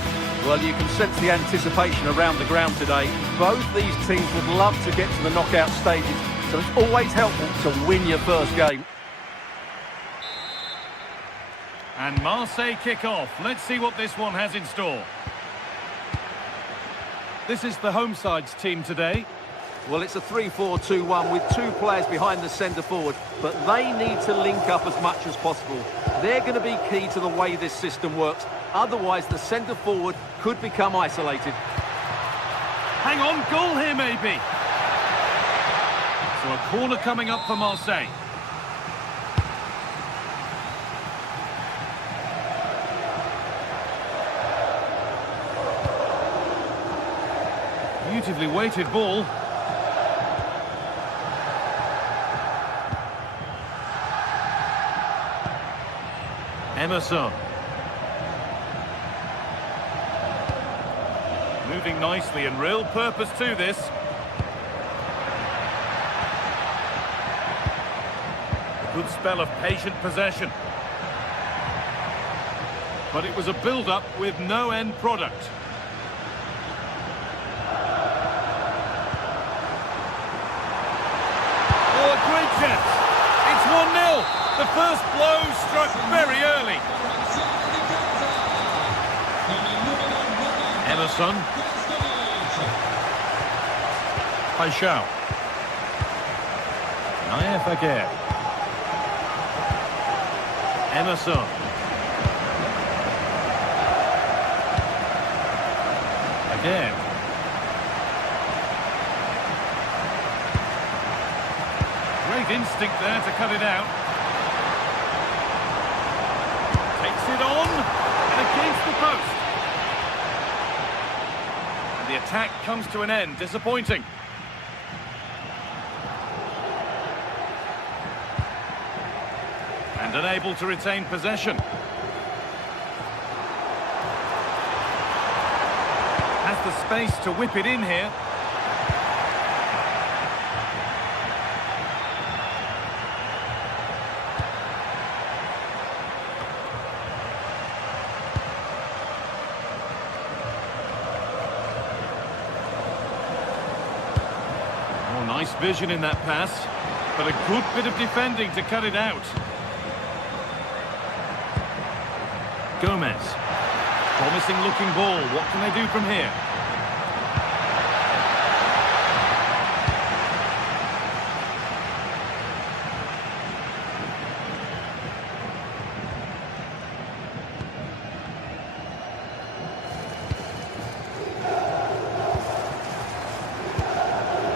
Well, you can sense the anticipation around the ground today. Both these teams would love to get to the knockout stages. So it's always helpful to win your first game. And Marseille kick off. Let's see what this one has in store. This is the home side's team today. Well, it's a 3-4-2-1 with two players behind the centre forward, but they need to link up as much as possible. They're going to be key to the way this system works. Otherwise, the centre forward could become isolated. Hang on, goal here maybe. So a corner coming up for Marseille. Beautifully weighted ball. Emerson. Moving nicely and real purpose to this. A good spell of patient possession. But it was a build-up with no end product. Oh, a great chance. It's 1-0. The first blow struck very early. Emerson. Paixão. Naif again. Emerson. Again. Great instinct there to cut it out. Takes it on and against the post. And the attack comes to an end. Disappointing. And unable to retain possession. Has the space to whip it in here. Oh, nice vision in that pass, but a good bit of defending to cut it out. Gomez. Promising looking ball. What can they do from here?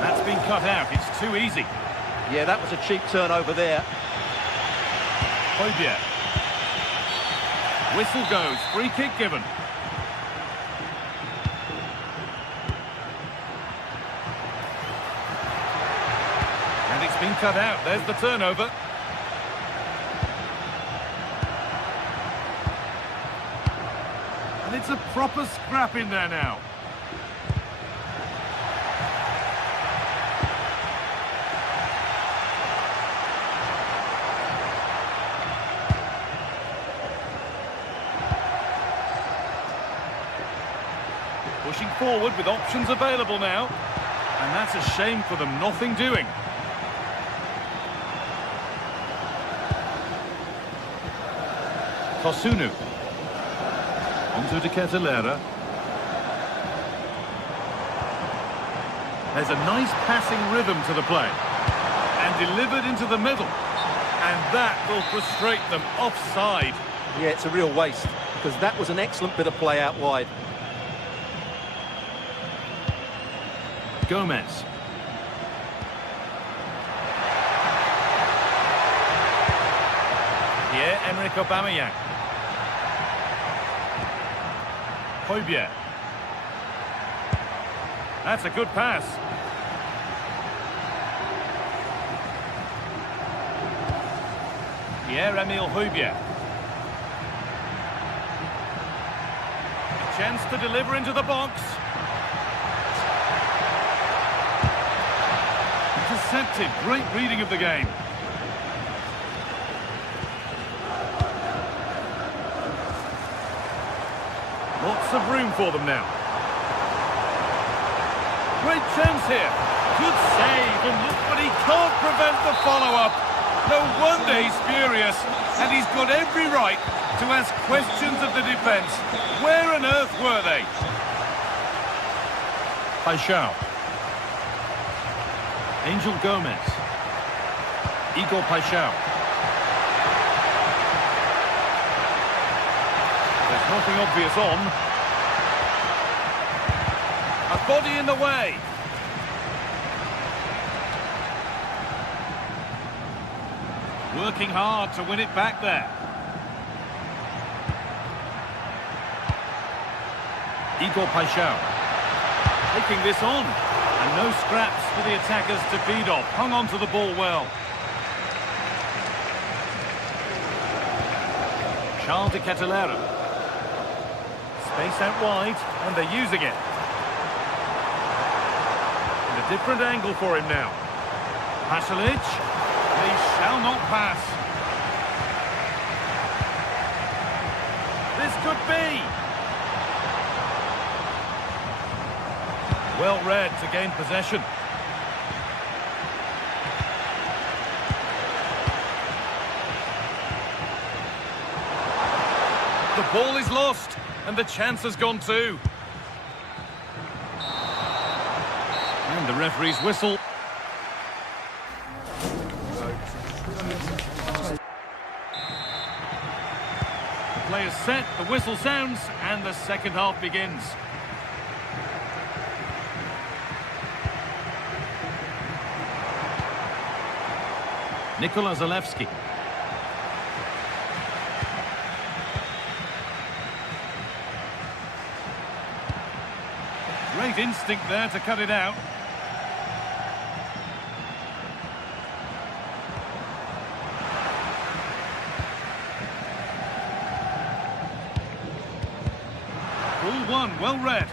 That's been cut out. It's too easy. Yeah, that was a cheap turnover there. Højbjerg. Whistle goes, free kick given. And it's been cut out, there's the turnover. And it's a proper scrap in there now. Pushing forward with options available now. And that's a shame for them, nothing doing. Tosunu. Onto De Ketelera. There's a nice passing rhythm to the play. And delivered into the middle. And that will frustrate them offside. Yeah, it's a real waste, because that was an excellent bit of play out wide. Gomez. Pierre-Emerick Aubameyang. Højbjerg. That's a good pass. Pierre-Emile Højbjerg. A chance to deliver into the box. Intercepted, great reading of the game. Lots of room for them now. Great chance here. Good save, and look, but he can't prevent the follow-up. No wonder he's furious, and he's got every right to ask questions of the defence. Where on earth were they? Paixão. Angel Gomez. Igor Paixão. There's nothing obvious on. A body in the way. Working hard to win it back there. Igor Paixão. Taking this on. And no scraps for the attackers to feed off. Hung on to the ball well. Charles de Ketelaere. Space out wide, and they're using it. And a different angle for him now. Pasalic. They shall not pass. This could be. Well read to gain possession. The ball is lost, and the chance has gone too. And the referee's whistle. The play is set, the whistle sounds, and the second half begins. Nikola Zalewski. Great instinct there to cut it out. Ball one, well read.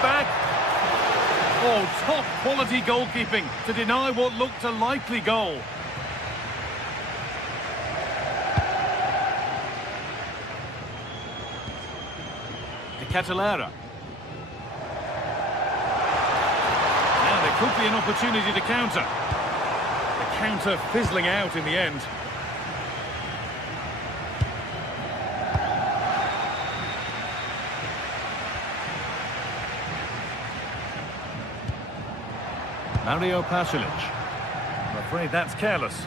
Back. Oh, top quality goalkeeping to deny what looked a likely goal. De Ketelaere. Now there could be an opportunity to counter. The counter fizzling out in the end. Mario Pasalic. I'm afraid that's careless.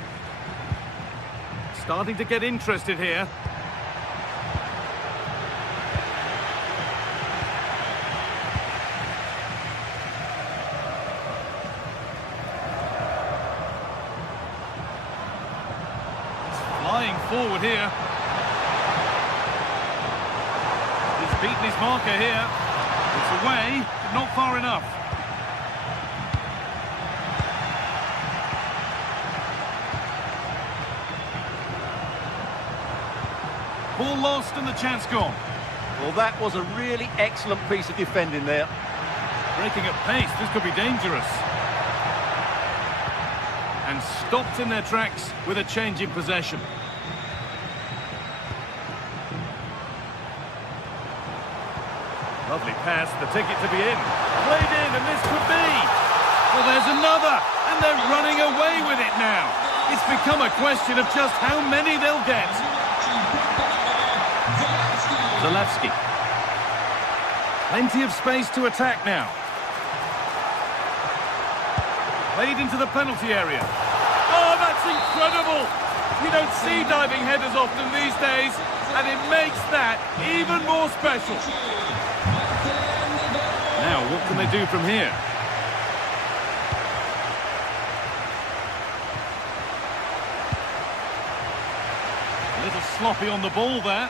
Starting to get interested here. It's flying forward here. He's beaten his marker here. It's away, but not far enough. Ball lost and the chance gone. Well, that was a really excellent piece of defending there. Breaking at pace, this could be dangerous. And stopped in their tracks with a change in possession. Lovely pass, the ticket to be in. Played in, and this could be. Well, there's another, and they're running away with it now. It's become a question of just how many they'll get. Zalewski. Plenty of space to attack now. Played into the penalty area. Oh, that's incredible! You don't see diving headers often these days, and it makes that even more special. Now, what can they do from here? A little sloppy on the ball there.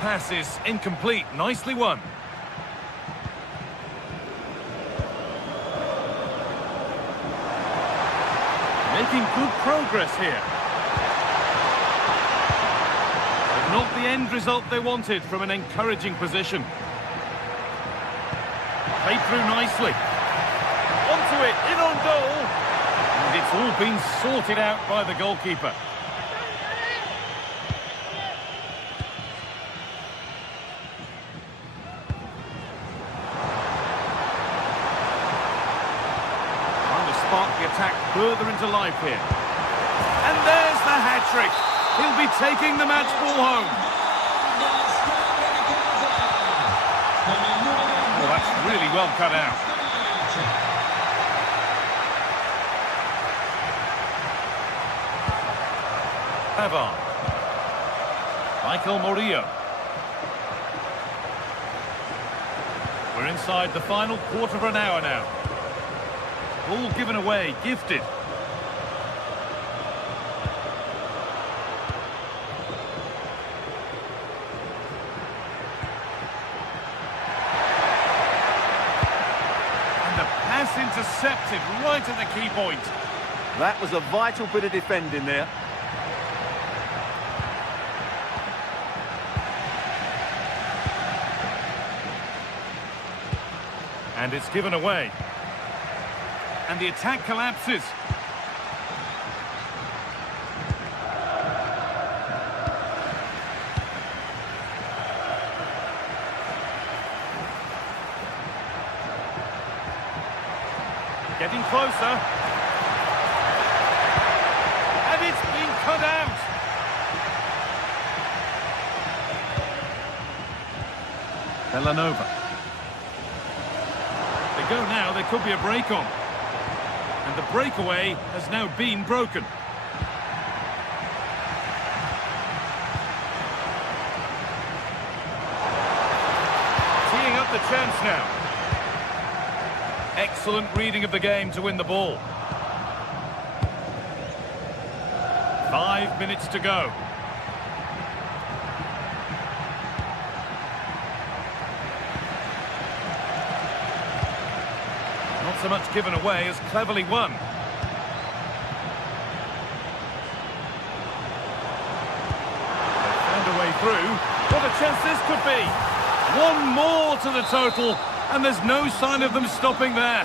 Pass is incomplete. Nicely won. Making good progress here. But not the end result they wanted from an encouraging position. Played through nicely. Onto it, in on goal. And it's all been sorted out by the goalkeeper. the attack further into life here. And there's the hat-trick. He'll be taking the match ball home. Well, that's really well cut out. Pavard. Michael Murillo. We're inside the final quarter of an hour now. Ball given away, gifted. And the pass intercepted right at the key point. That was a vital bit of defending there. And it's given away. And the attack collapses. Getting closer. And it's been cut out. Villanova. Go now, there could be a break on. And the breakaway has now been broken. Teeing up the chance now. Excellent reading of the game to win the ball. 5 minutes to go. So much given away as cleverly won. They found a way through. What a chance this could be. One more to the total, and there's no sign of them stopping there.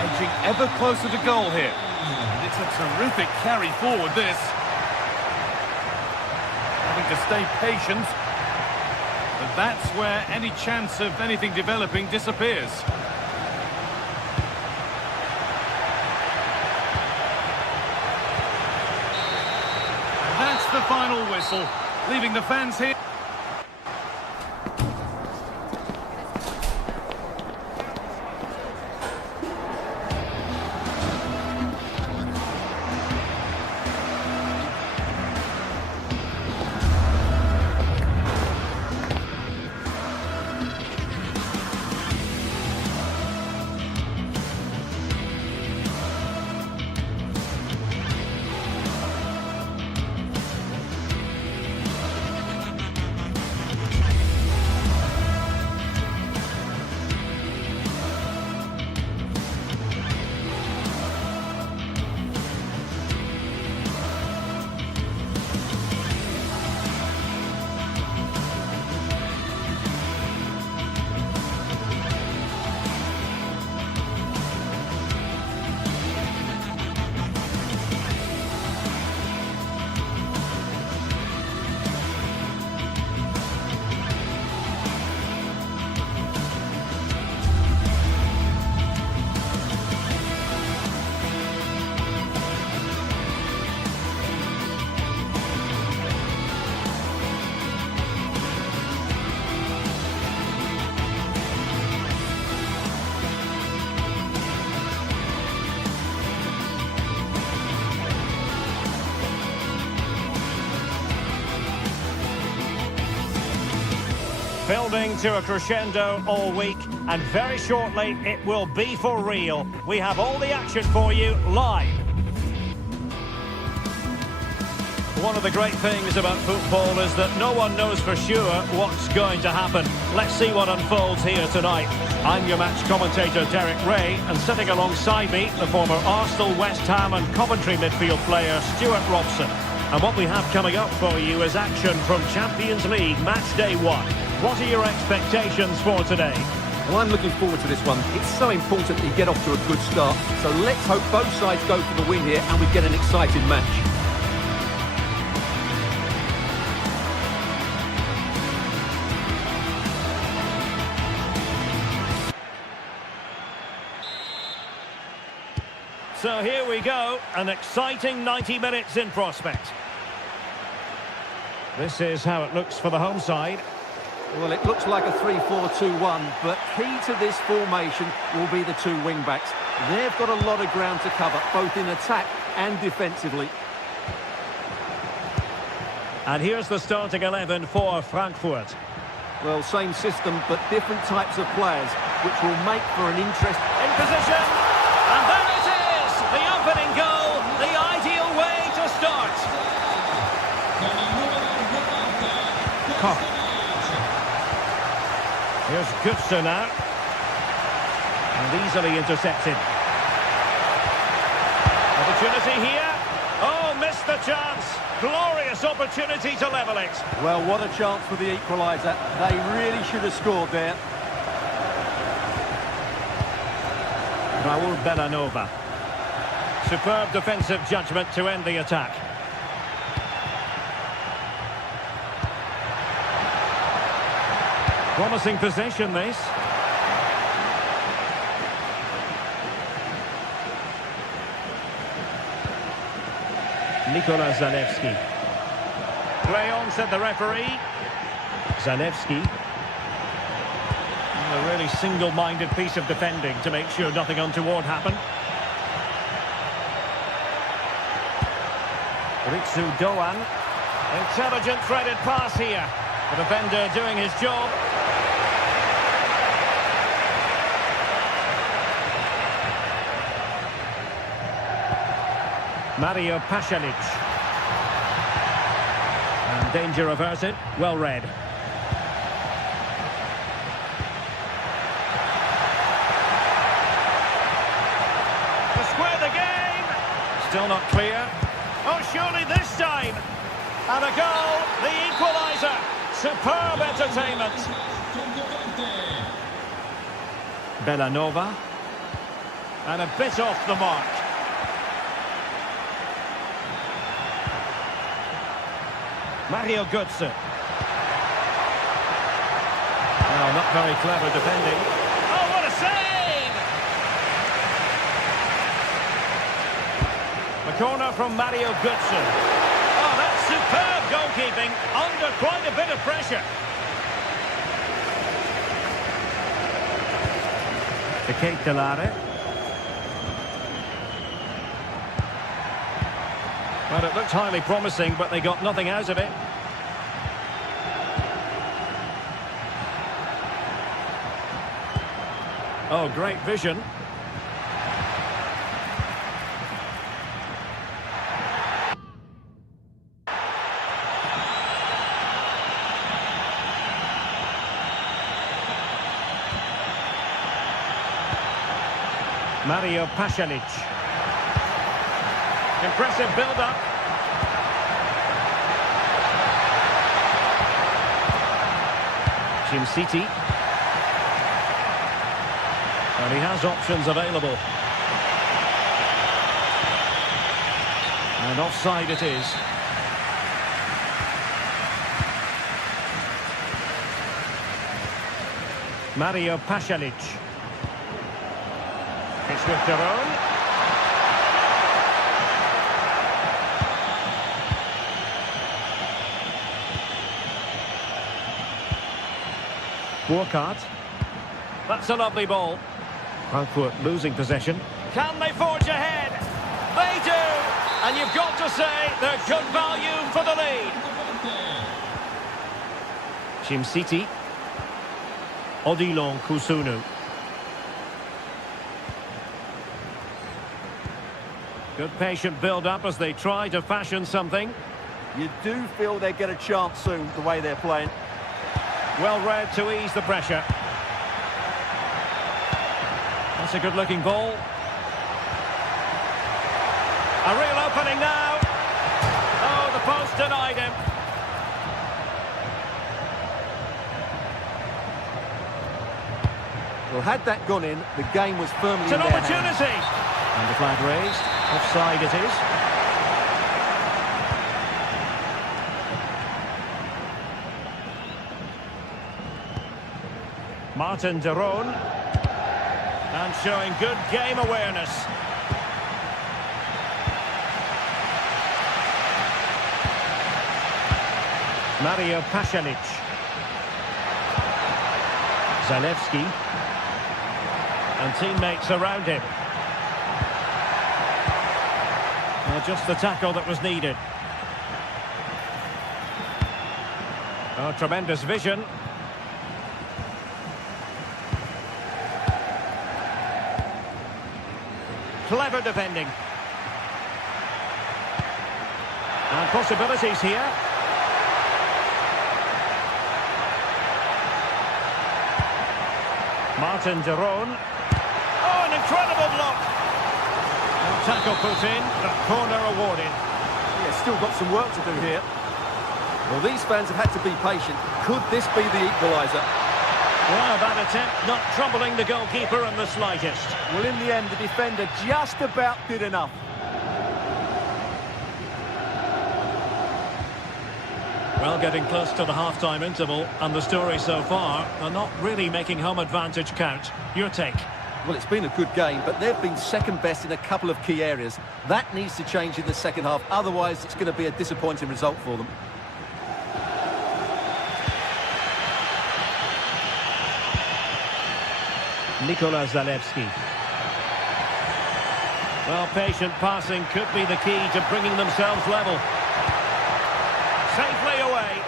Edging ever closer to goal here. And it's a terrific carry forward, this. Having to stay patient. But that's where any chance of anything developing disappears. And that's the final whistle, leaving the fans here. Building to a crescendo all week, and very shortly it will be for real. We have all the action for you live. One of the great things about football is that no one knows for sure what's going to happen. Let's see what unfolds here tonight. I'm your match commentator Derek Ray, and sitting alongside me, the former Arsenal, West Ham and Coventry midfield player Stuart Robson. And what we have coming up for you is action from Champions League Match Day 1. What are your expectations for today? Well, I'm looking forward to this one. It's so important that you get off to a good start. So let's hope both sides go for the win here and we get an exciting match. So here we go, an exciting 90 minutes in prospect. This is how it looks for the home side. Well, it looks like a 3-4-2-1, but key to this formation will be the two wing-backs. They've got a lot of ground to cover, both in attack and defensively. And here's the starting 11 for Frankfurt. Well, same system, but different types of players, which will make for an interest. In position, and there it is! The opening goal, the ideal way to start. Koch. Here's Götze now. And easily intercepted. Opportunity here. Oh, missed the chance. Glorious opportunity to level it. Well, what a chance for the equaliser. They really should have scored there. Raul Bellanova. Superb defensive judgment to end the attack. Promising possession, this. Nikola Zalewski. Play on, said the referee. Zalewski. A really single-minded piece of defending to make sure nothing untoward happened. Ritsu Doan. Intelligent threaded pass here. The defender doing his job. Mario Pasalic. And danger averted. Well read. To square the game. Still not clear. Oh, surely this time. And a goal. The equaliser. Superb entertainment. Bellanova. And a bit off the mark. Mario Götze. Oh, not very clever defending. Oh, what a save! The corner from Mario Götze. Oh, that's superb goalkeeping under quite a bit of pressure. To Kate Delare. Well, it looked highly promising, but they got nothing out of it. Oh, great vision. Mario Pasalic. Impressive build-up. City. And he has options available. And offside it is. Mario Pasalic. It's with Daron. Burkhardt. That's a lovely ball. Frankfurt losing possession. Can they forge ahead? They do! And you've got to say they're good value for the lead. City. Odilon Kusunu. Good patient build-up as they try to fashion something. You do feel they get a chance soon, the way they're playing. Well read to ease the pressure. That's a good-looking ball. A real opening now. Oh, the post denied him. Well, had that gone in, the game was firmly It's in an their opportunity. hands. And the flag raised. Offside it is. Martin Daron. And showing good game awareness. Mario Pasalic. Zalewski. And teammates around him. Just the tackle that was needed. Oh, tremendous vision. Clever defending. And possibilities here. Martin de Roon. Oh, an incredible block. And tackle put in, the corner awarded. Yeah, still got some work to do here. Well, these fans have had to be patient. Could this be the equaliser? Well, a bad attempt, not troubling the goalkeeper in the slightest. Well, in the end, the defender just about did enough. Well, getting close to the half-time interval, and the story so far are not really making home advantage count. Your take? Well, it's been a good game, but they've been second best in a couple of key areas. That needs to change in the second half, otherwise it's going to be a disappointing result for them. Nikola Zalewski. Well, patient passing could be the key to bringing themselves level. Safely away.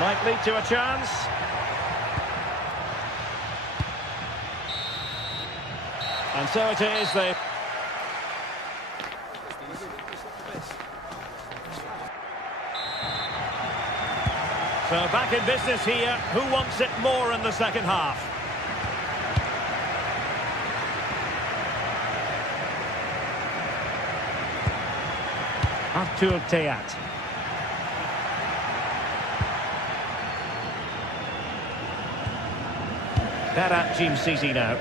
Might lead to a chance. And so it is. So back in business here. Who wants it more in the second half? Artur Teat. Berat Jim Sisi now.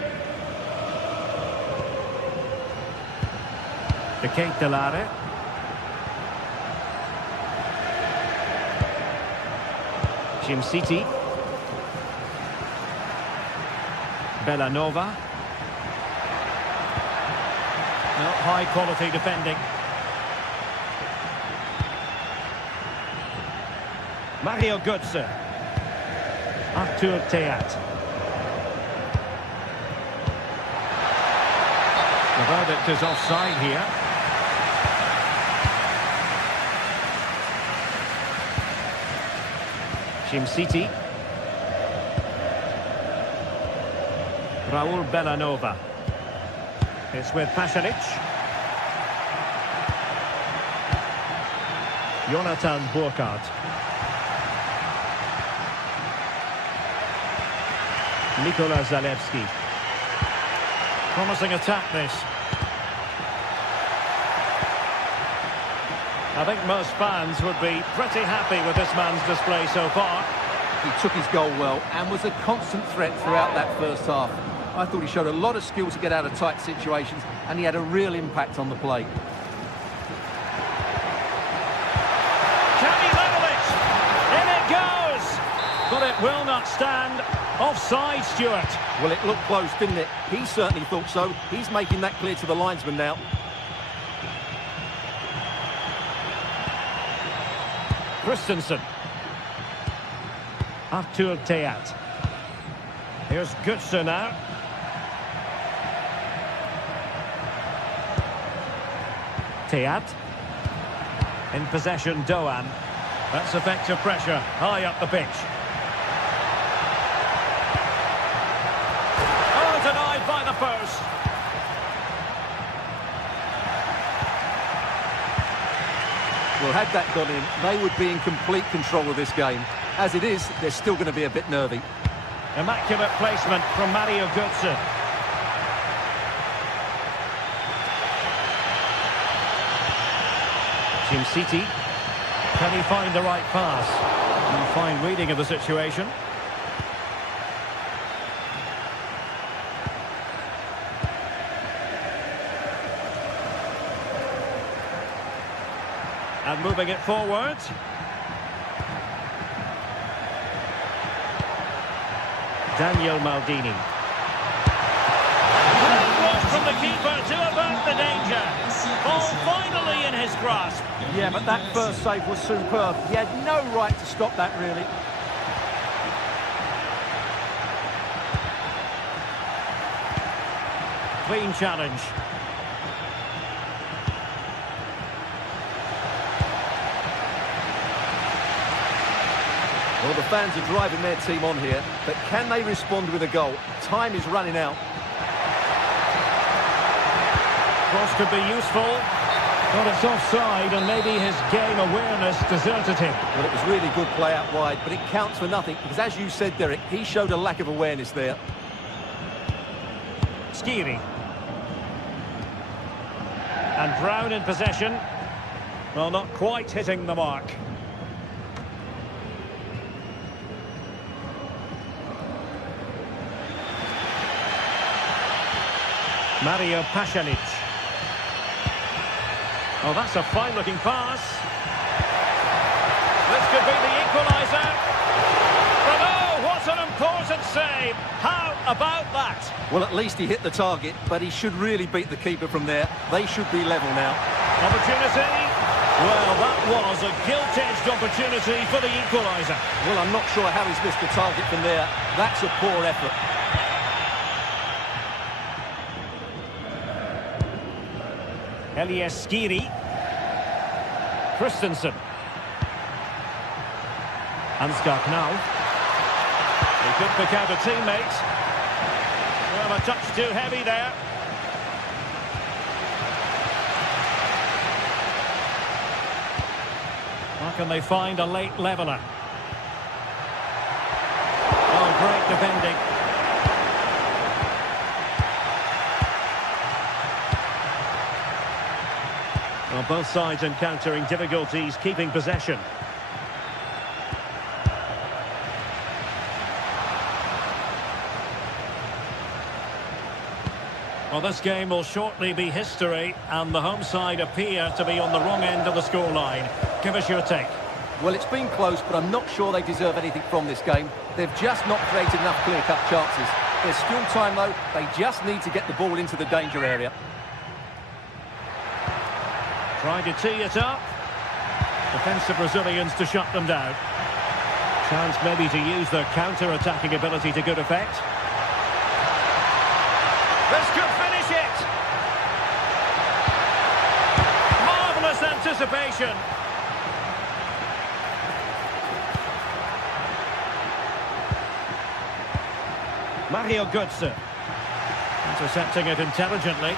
De Ketelare. Jim City. Bellanova. No, high quality defending. Mario Götze. Artur Teat. The verdict is offside here. Jim City. Raul Bellanova. It's with Pasalic. Jonathan Burkhardt. Nikola Zalewski. Promising attack, this. I think most fans would be pretty happy with this man's display so far. He took his goal well and was a constant threat throughout that first half. I thought he showed a lot of skill to get out of tight situations, and he had a real impact on the play. Can he level it? In it goes! But it will not stand. Offside, Stuart. Well, it looked close, didn't it? He certainly thought so. He's making that clear to the linesman now. Christensen. Artur Teat. Here's Götze now. Teat. In possession, Doan. That's effective pressure, high up the pitch. Oh, denied by the post. Well, had that gone in, they would be in complete control of this game. As it is, they're still going to be a bit nervy. Immaculate placement from Mario Götze. Jim City. Can he find the right pass? And fine reading of the situation. And moving it forward. Daniel Maldini. from the keeper to avert the danger. Ball finally in his grasp. Yeah, but that first save was superb. He had no right to stop that, really. Clean challenge. Well, the fans are driving their team on here, but can they respond with a goal? Time is running out. Cross could be useful. But it's offside, and maybe his game awareness deserted him. Well, it was really good play out wide, but it counts for nothing, because as you said, Derek, he showed a lack of awareness there. Skiri. And Brown in possession. Well, not quite hitting the mark. Mario Pasalic. Oh, that's a fine-looking pass. This could be the equaliser. But oh, what an important save. How about that? Well, at least he hit the target, but he should really beat the keeper from there. They should be level now. Opportunity. Well, that was a gilt-edged opportunity for the equaliser. Well, I'm not sure how he's missed the target from there. That's a poor effort. Elias Skiri. Christensen. Ansgar Knau. He could pick out a teammate. Well, a touch too heavy there. How can they find a late leveller? Oh, great defending. Well, both sides encountering difficulties keeping possession. Well, this game will shortly be history, and the home side appear to be on the wrong end of the scoreline. Give us your take. Well, it's been close, but I'm not sure they deserve anything from this game. They've just not created enough clear-cut chances. There's still time, though. They just need to get the ball into the danger area. Trying to tee it up. Defensive Brazilians to shut them down. Chance maybe to use their counter-attacking ability to good effect. This could finish it! Marvellous anticipation. Mario Götze. Intercepting it intelligently.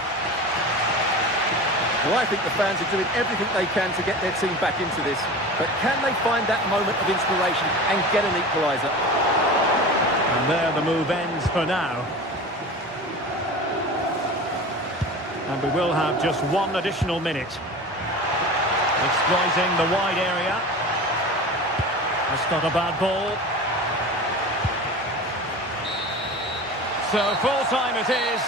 Well, I think the fans are doing everything they can to get their team back into this. But can they find that moment of inspiration and get an equaliser? And there the move ends for now. And we will have just one additional minute. Exploiting the wide area. That's not a bad ball. So full-time it is.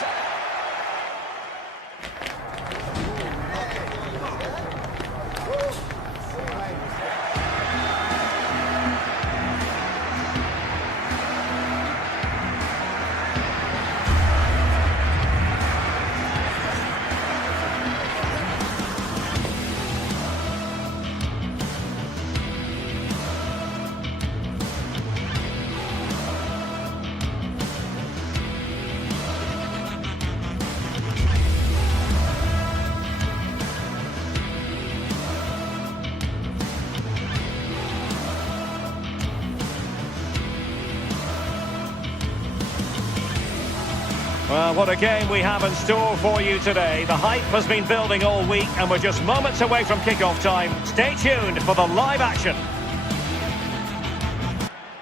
Well, what a game we have in store for you today. The hype has been building all week, and we're just moments away from kick-off time. Stay tuned for the live action.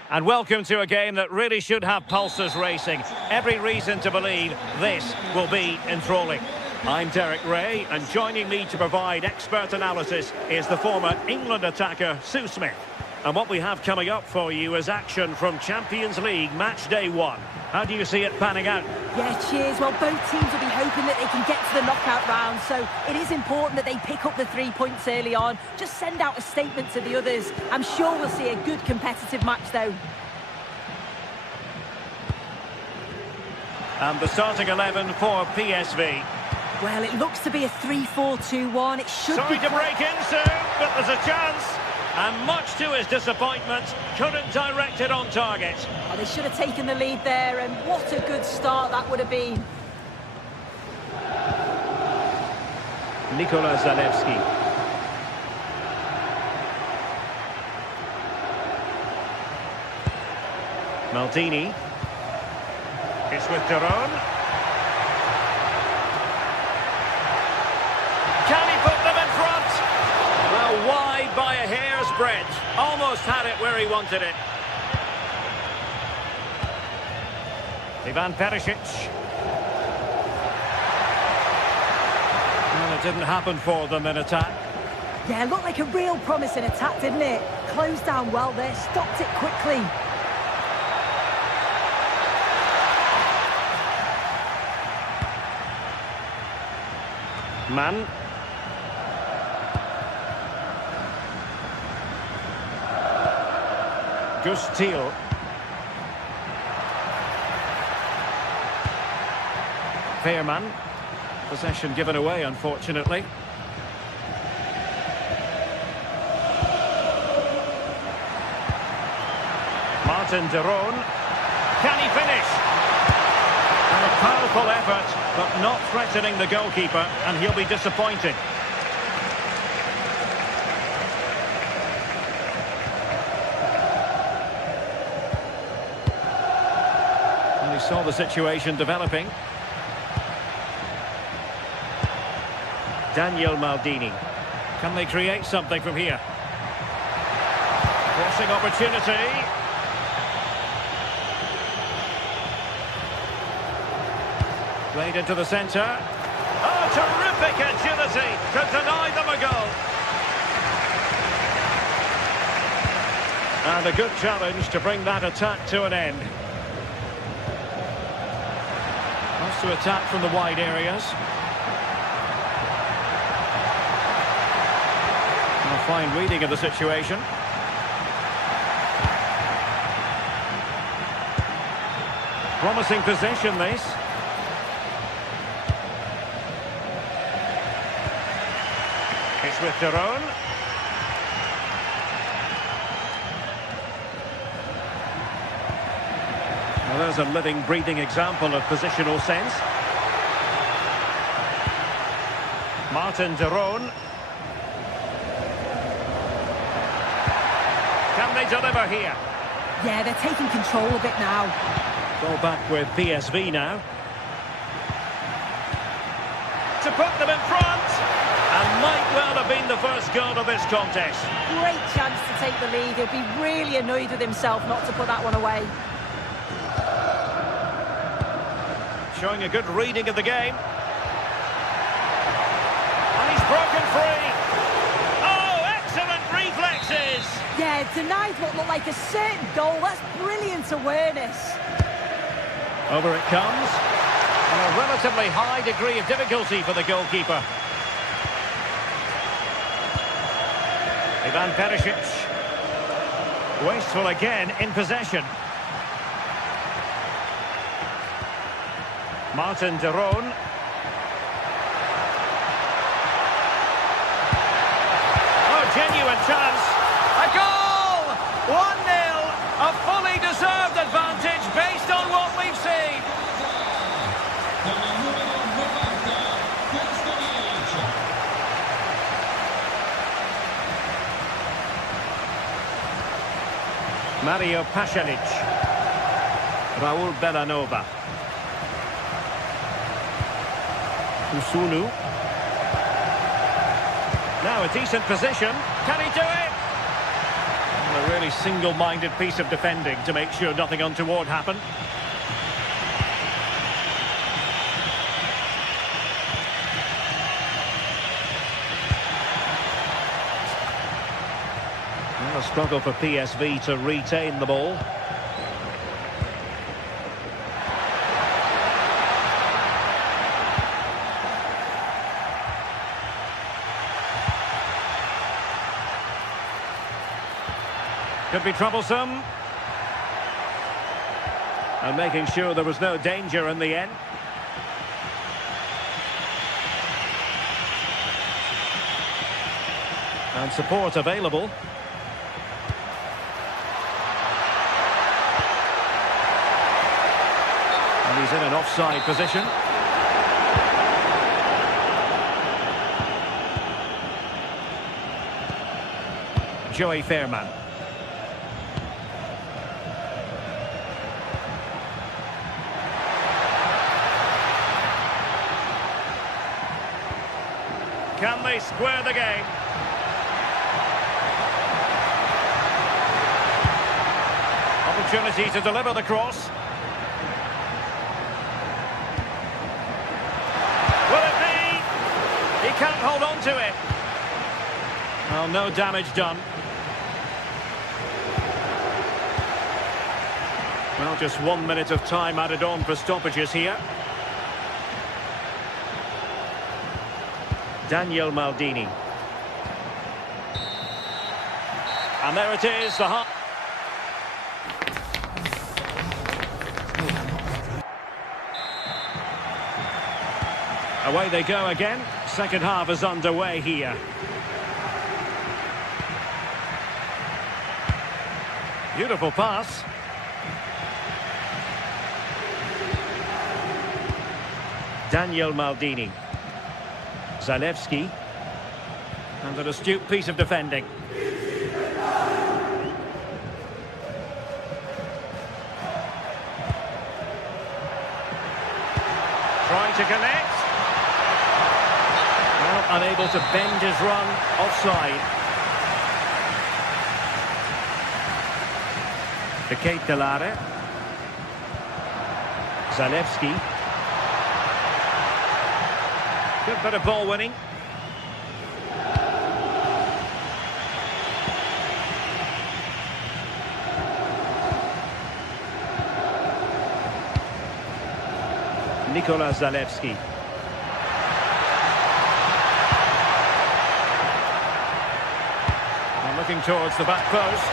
And welcome to a game that really should have pulses racing. Every reason to believe this will be enthralling. I'm Derek Ray, and joining me to provide expert analysis is the former England attacker, Sue Smith. And what we have coming up for you is action from Champions League match day 1. How do you see it panning out? Yeah, cheers. Well, both teams will be hoping that they can get to the knockout round, so it is important that they pick up the 3 points early on. Just send out a statement to the others. I'm sure we'll see a good competitive match, though. And the starting 11 for PSV. Well, it looks to be a 3-4-2-1. It should Sorry be... to break in soon, but there's a chance. And much to his disappointment, couldn't direct it on target. Oh, they should have taken the lead there, and what a good start that would have been. Nikola Zalewski. Maldini. It's with Daron. Can he put them in front? Well, wide by a hair's breadth. Almost had it where he wanted it. Ivan Perisic. Well, it didn't happen for them in attack. Yeah, it looked like a real promising attack, didn't it? Closed down well there, stopped it quickly. Man. Gustil. Fairman. Possession given away, unfortunately. Martin Daron. Can he finish? And a powerful effort, but not threatening the goalkeeper, and he'll be disappointed. And he saw the situation developing. Daniel Maldini. Can they create something from here? Crossing opportunity. Played into the centre. Oh, terrific agility to deny them a goal. And a good challenge to bring that attack to an end. Wants to attack from the wide areas. A fine reading of the situation. Promising possession, this. It's with Daron. Well, there's a living, breathing example of positional sense. Martin Daron. Can they deliver here? Yeah, they're taking control of it now. Go back with PSV now. To put them in front. And might well have been the first goal of this contest. Great chance to take the lead. He'll be really annoyed with himself not to put that one away. Showing a good reading of the game. And he's broken free. Oh, excellent reflexes. Yeah, denied what looked like a certain goal. That's brilliant awareness. Over it comes. And a relatively high degree of difficulty for the goalkeeper. Ivan Perisic. Wasteful again in possession. Martin Daron. Oh, genuine chance. A goal! 1-0. A fully deserved advantage based on what we've seen. Mario Pasalic. Raul Bellanova. Usunu. Now a decent position. Can he do it? And a really single-minded piece of defending to make sure nothing untoward happened. A struggle for PSV to retain the ball. Could be troublesome. And making sure there was no danger in the end. And support available. And he's in an offside position. Joey Fairman. Can they square the game? Opportunity to deliver the cross. Will it be? He can't hold on to it. Well, no damage done. Well, just 1 minute of time added on for stoppages here. Daniel Maldini. And there it is, the half. Away they go again. Second half is underway here. Beautiful pass. Daniel Maldini. Zalewski. And an astute piece of defending. Trying to connect. Well, unable to bend his run. Offside. De Ketelare. Zalewski. Good bit of ball winning. Nikola Zalewski. And looking towards the back post.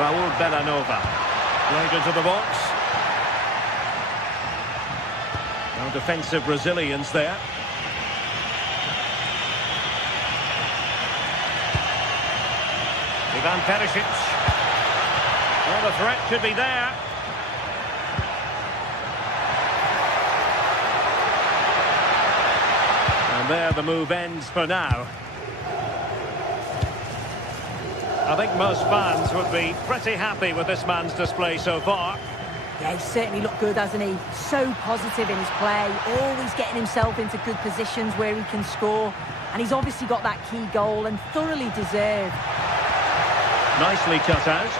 Raul Bellanova. Right into the box. No defensive resilience there. Ivan Perisic. Well, the threat could be there. And there the move ends for now. I think most fans would be pretty happy with this man's display so far. Yeah, he's certainly looked good, hasn't he? So positive in his play, always getting himself into good positions where he can score. And he's obviously got that key goal and thoroughly deserved. Nicely cut out.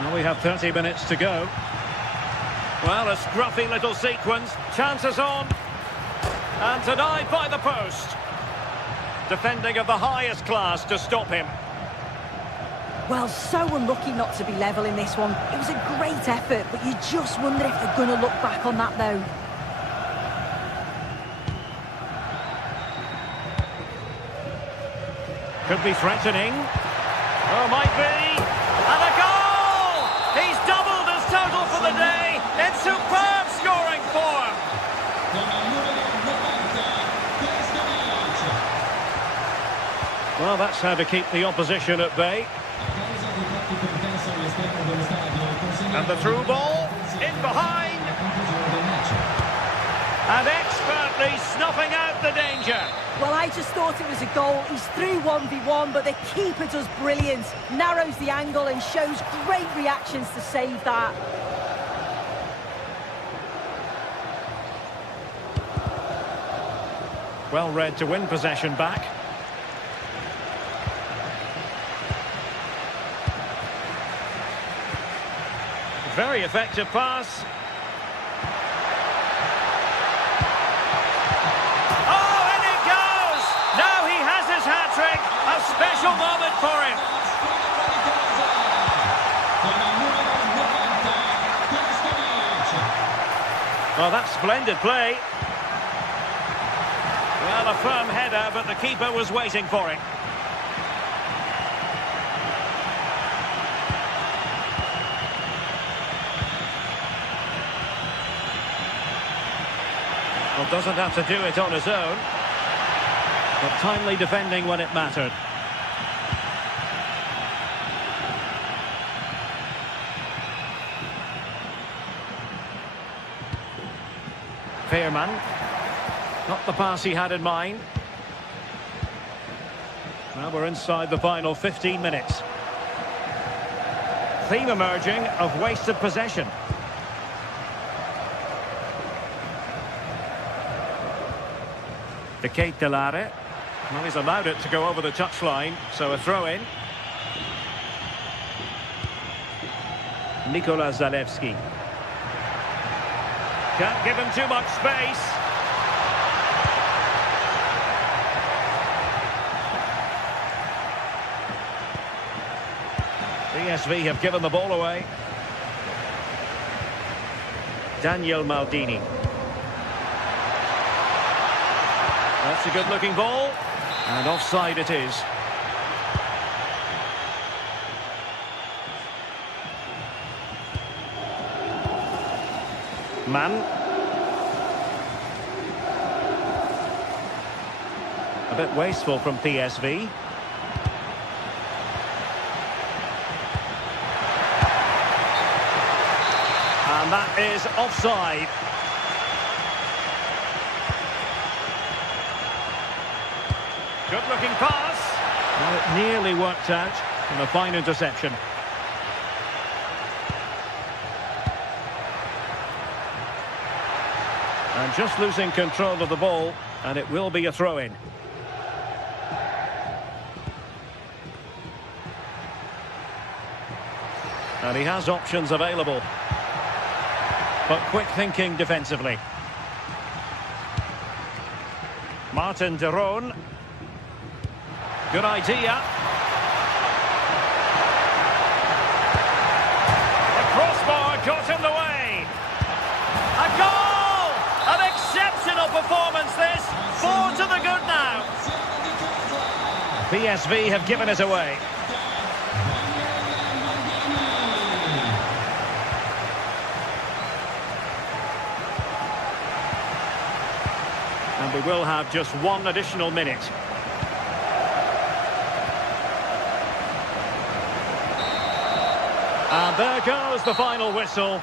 Well, we have 30 minutes to go. Well, a scruffy little sequence. Chances on. And denied by the post. Defending of the highest class to stop him. Well, so unlucky not to be level in this one. It was a great effort, but you just wonder if they're going to look back on that, though. Could be threatening. Oh, might be. And a goal! He's doubled his total for the day. It's superb scoring form. Well, that's how to keep the opposition at bay. And the through ball, in behind. And expertly snuffing out the danger. Well, I just thought it was a goal. He's through 1v1, but the keeper does brilliant. Narrows the angle and shows great reactions to save that. Well read to win possession back. Very effective pass. Oh, and it goes! Now he has his hat-trick. A special moment for him. Well, that's splendid play. Well, a firm header, but the keeper was waiting for it. Well, doesn't have to do it on his own. But timely defending when it mattered. Veerman. Not the pass he had in mind. Now we're inside the final 15 minutes. Theme emerging of wasted possession. De Ketelare. Well, he's allowed it to go over the touchline, so a throw-in. Nikola Zalewski. Can't give him too much space. PSV have given the ball away. Daniel Maldini. That's a good-looking ball. And offside it is. Mann. A bit wasteful from PSV. And that is offside. Good-looking pass. Well, it nearly worked out in a fine interception. And just losing control of the ball, and it will be a throw-in. And he has options available. But quick thinking defensively. Martin de Roon. Good idea. The crossbar got in the way. A goal! An exceptional performance this. 4 to the good now. PSV have given it away. And we will have just one additional minute. And there goes the final whistle.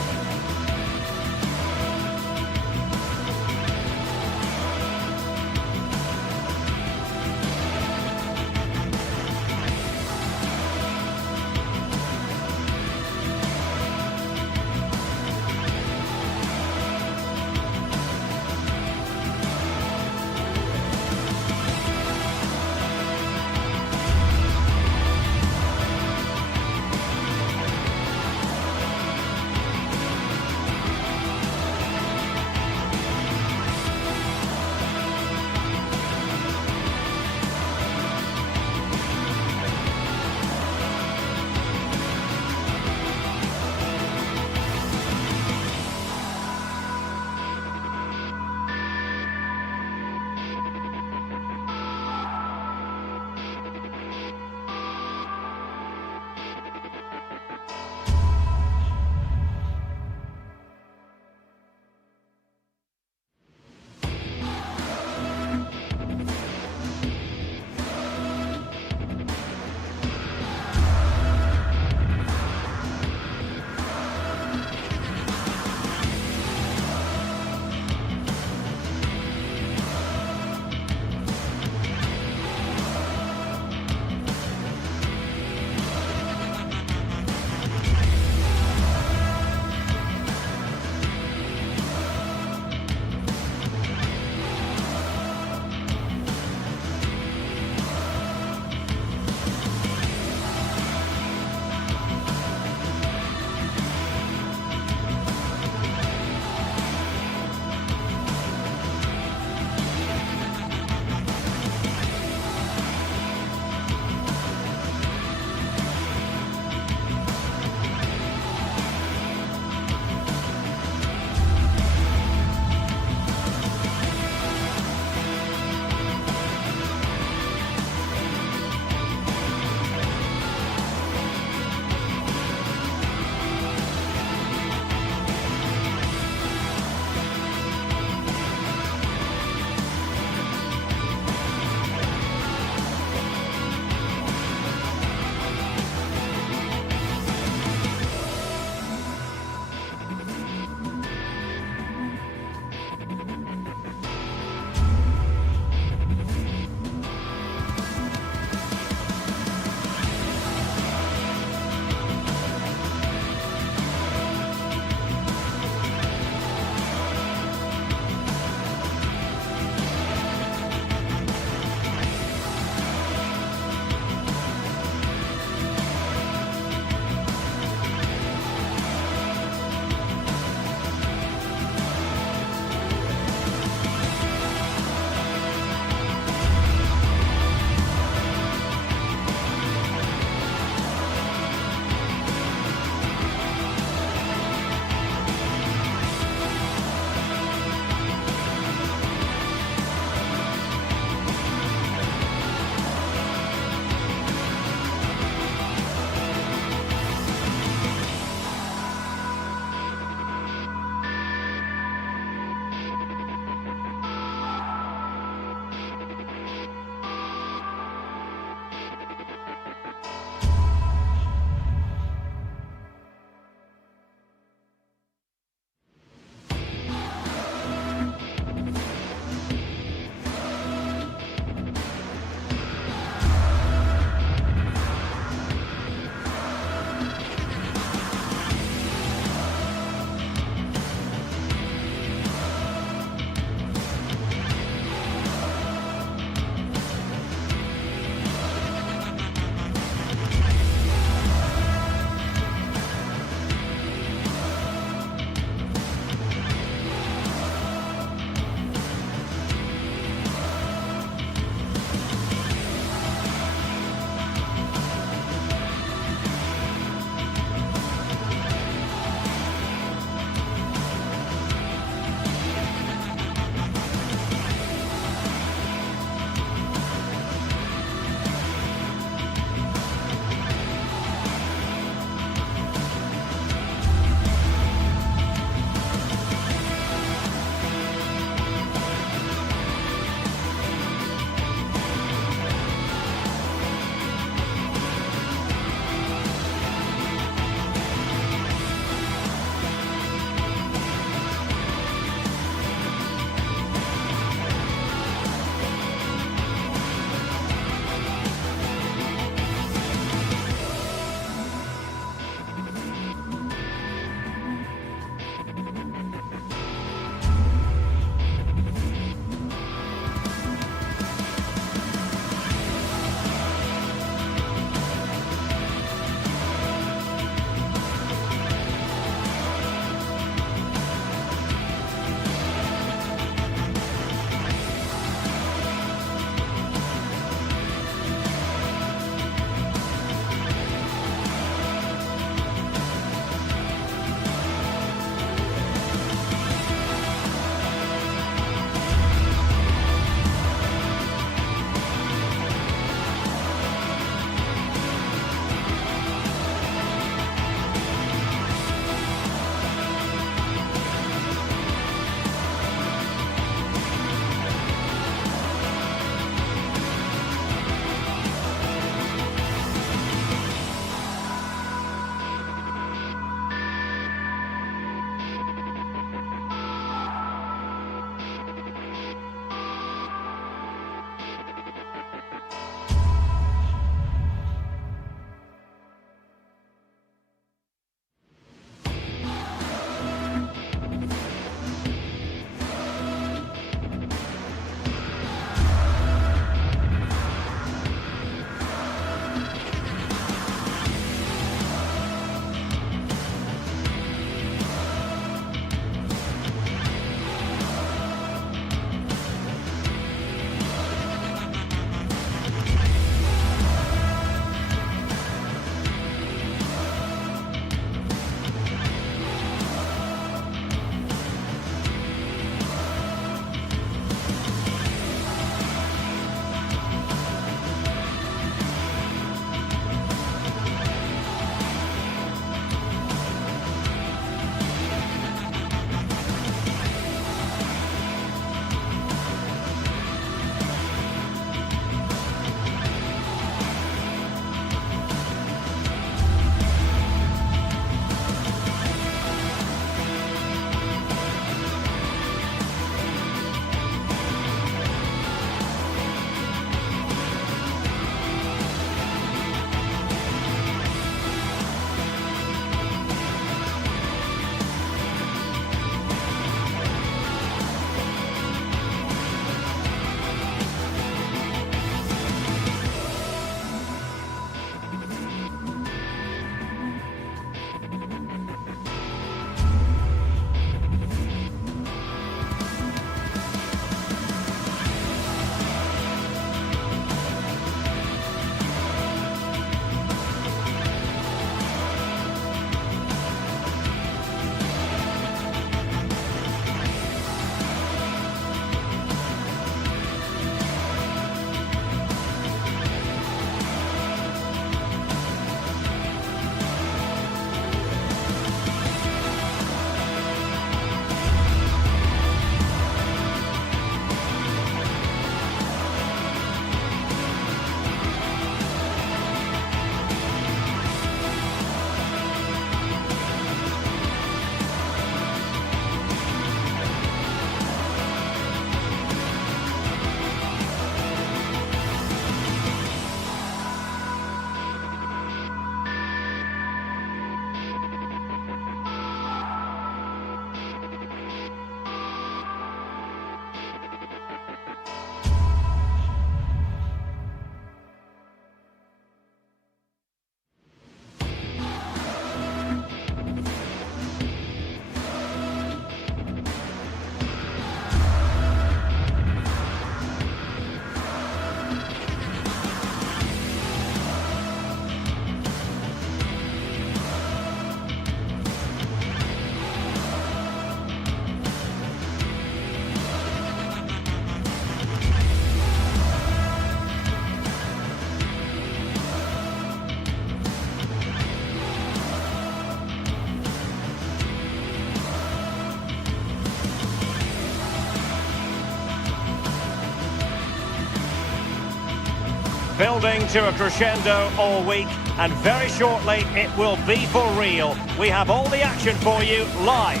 building to a crescendo all week, and very shortly it will be for real. We have all the action for you live.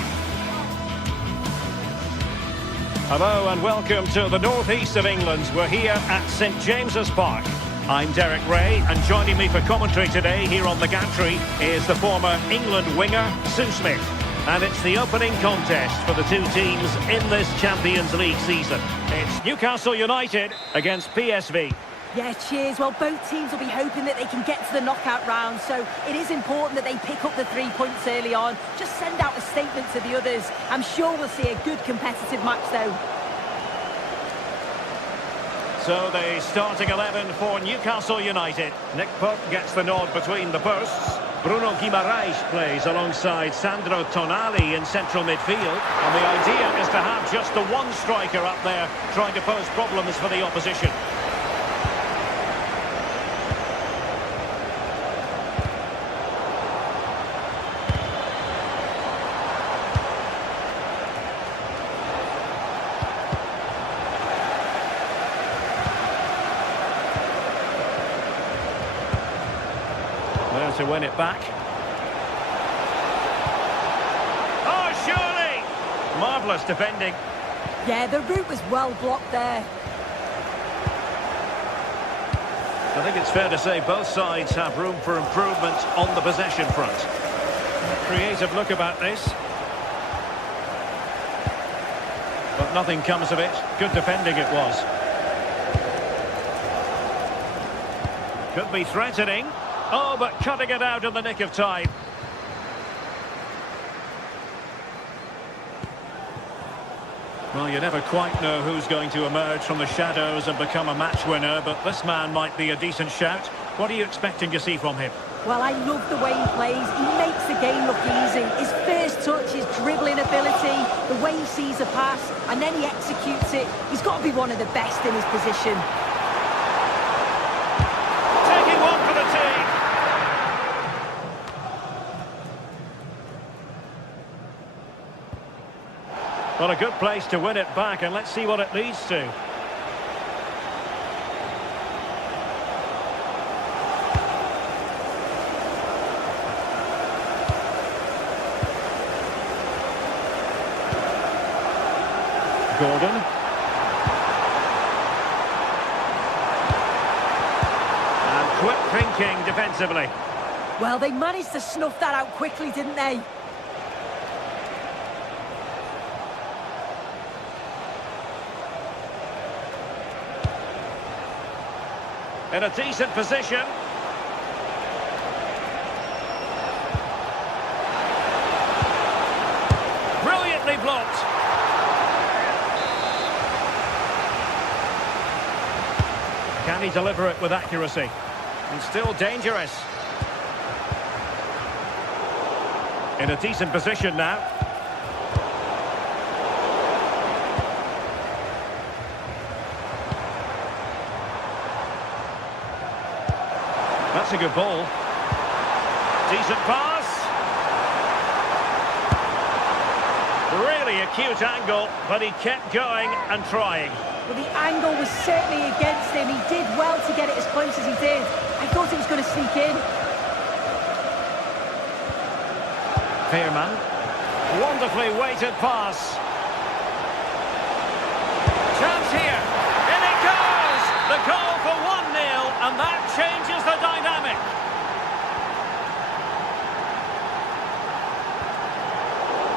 Hello and welcome to the northeast of England. We're here at St James's Park. I'm Derek Ray, and joining me for commentary today here on the gantry is the former England winger, Sue Smith. And it's the opening contest for the two teams in this Champions League season. It's Newcastle United against PSV. Yeah, cheers. Well, both teams will be hoping that they can get to the knockout round, so it is important that they pick up the 3 points early on. Just send out a statement to the others. I'm sure we'll see a good competitive match, though. So the starting 11 for Newcastle United. Nick Pope gets the nod between the posts. Bruno Guimaraes plays alongside Sandro Tonali in central midfield. And the idea is to have just the one striker up there trying to pose problems for the opposition. There to win it back. Oh, surely! Marvellous defending. Yeah, the route was well blocked there. I think it's fair to say both sides have room for improvement on the possession front. Creative look about this. But nothing comes of it. Good defending it was. Could be threatening. Oh, but cutting it out in the nick of time. Well, you never quite know who's going to emerge from the shadows and become a match winner, but this man might be a decent shout. What are you expecting to see from him? Well, I love the way he plays. He makes the game look easy. His first touch, his dribbling ability, the way he sees a pass, and then he executes it. He's got to be one of the best in his position. Taking one for the team. Well, a good place to win it back, and let's see what it leads to. Gordon. And quick thinking defensively. Well, they managed to snuff that out quickly, didn't they? In a decent position. Brilliantly blocked. Can he deliver it with accuracy? And still dangerous. In a decent position now. That's a good ball. Decent pass. Really acute angle, but he kept going and trying. Well, the angle was certainly against him. He did well to get it as close as he did. I thought he was going to sneak in. Veerman. Wonderfully weighted pass. Chance here. In it goes! The goal for 1-0, and that changes the dynamic.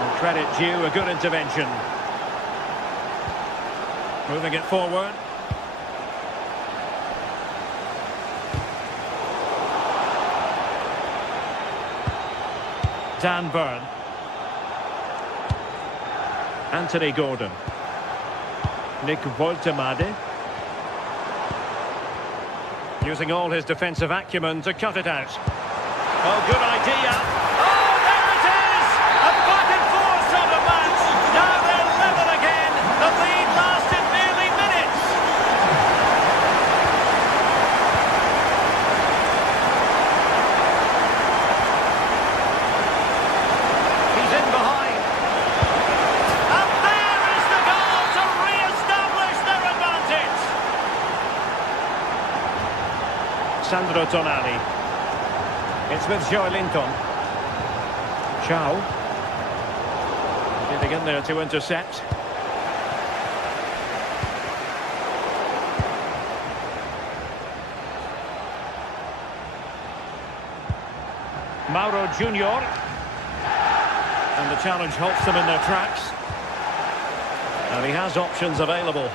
And credit due, a good intervention. Moving it forward. Dan Burn. Anthony Gordon. Nick Woltemade. Using all his defensive acumen to cut it out. Oh, good idea. Oh, there it is! A back and forth sort of match. Now they're level again. The lead lasted nearly minutes. He's in behind. And there is the goal to re-establish their advantage. Sandro Tonali. It's with Joelinton. Chow. Getting in there to intercept. Mauro Junior. And the challenge halts them in their tracks. And he has options available.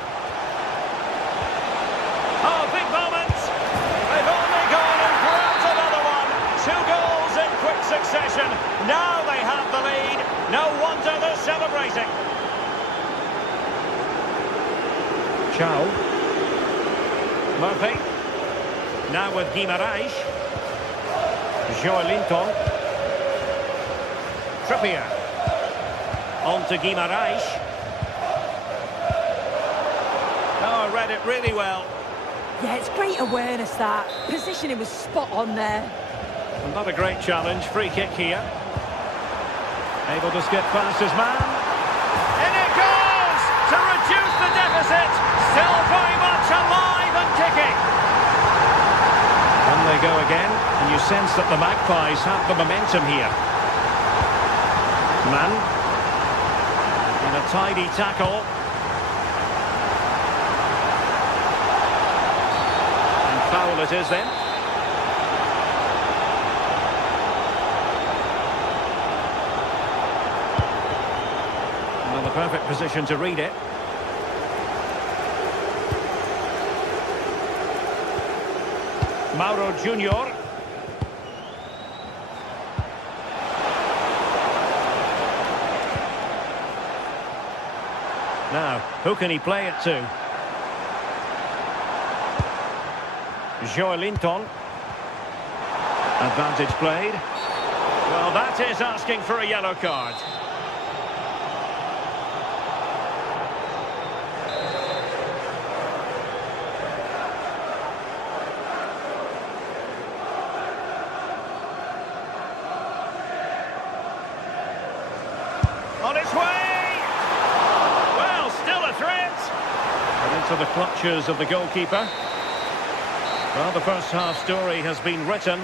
Oh, big moment! They've only gone and grabbed another one. 2 goals in quick succession. Now they have the lead. No wonder they're celebrating. Chow. Murphy. Now with Guimarães. Joelinton. Trippier. On to Guimarães. Oh, read it really well. Yeah, it's great awareness, that. Positioning was spot on there. Not a great challenge. Free kick here. Able to skip past his man. In it goes! To reduce the deficit. Still very much alive and kicking. And they go again. And you sense that the Magpies have the momentum here. Man. In a tidy tackle. And foul it is then. Well, the perfect position to read it. Mauro Junior. Now, who can he play it to? Joelinton. Advantage played. Well, that is asking for a yellow card. On its way! Well, still a threat! And into the clutches of the goalkeeper. Well, the first half story has been written.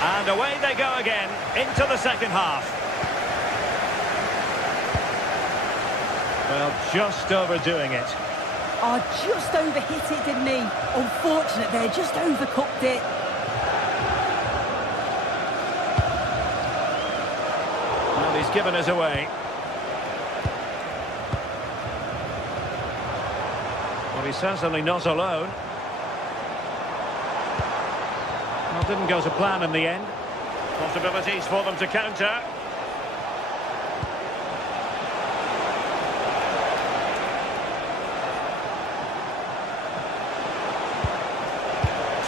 And away they go again, into the second half. Well, just overdoing it. Oh, just overhit it, didn't he? Unfortunate there, just overcooked it. Well, he's given us away. Well, he's certainly not alone. Well, didn't go to plan in the end. Possibilities for them to counter.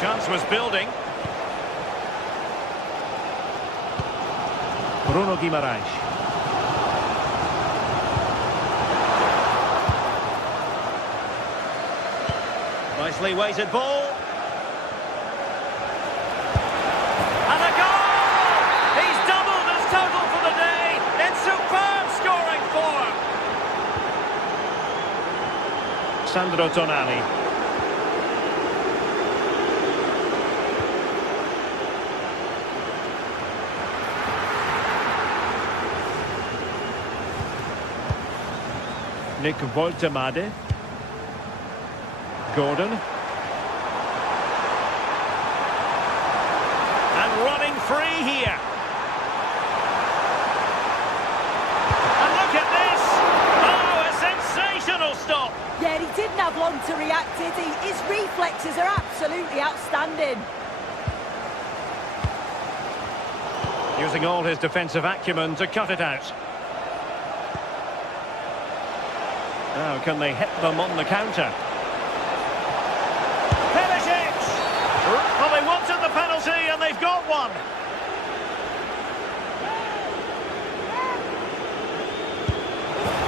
Chance was building. Bruno Guimarães. Nicely weighted ball. And a goal! He's doubled his total for the day in superb scoring form. Sandro Tonali. Nick Voltemade. Gordon. And running free here. And look at this! Oh, a sensational stop! Yeah, he didn't have long to react, did he? His reflexes are absolutely outstanding. Using all his defensive acumen to cut it out. Now, can they hit them on the counter? Perisic! Well, they wanted the penalty and they've got one.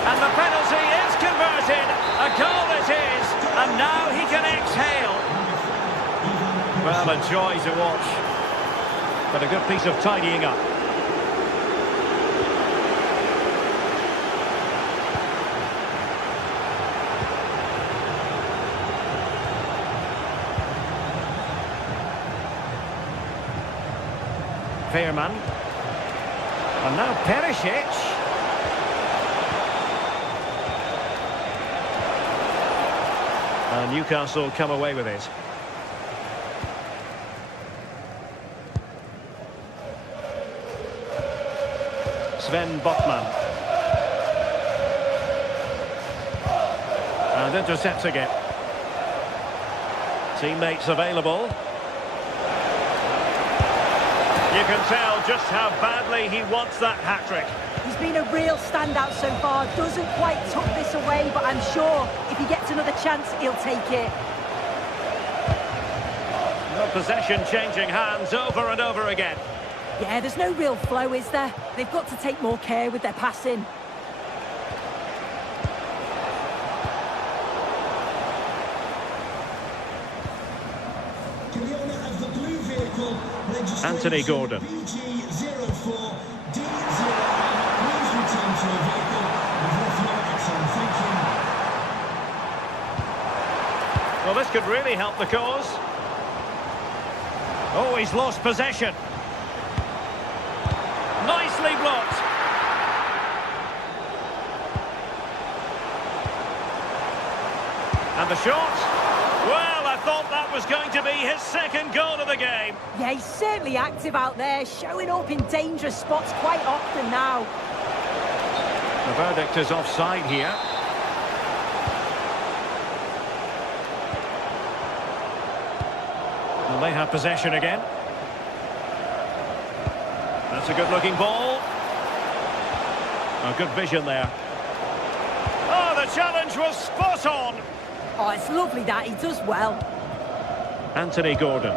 And the penalty is converted. A goal it is. And now he can exhale. Well, a joy to watch. But a good piece of tidying up. Fairman. And now Perisic. And Newcastle come away with it. Sven Botman. And intercepting it. Teammates available. You can tell just how badly he wants that hat-trick. He's been a real standout so far. Doesn't quite tuck this away, but I'm sure if he gets another chance, he'll take it. No possession changing hands over and over again. Yeah, there's no real flow, is there? They've got to take more care with their passing. Anthony Gordon. Well, this could really help the cause. Oh, he's lost possession. Nicely blocked. And the shot. Well, I thought that was going to be his second goal of the game. Yeah, he's certainly active out there, showing up in dangerous spots quite often now. The verdict is offside here. Well, they have possession again. That's a good-looking ball. Oh, good vision there. Oh, the challenge was spot on. Oh, it's lovely that he does well. Anthony Gordon.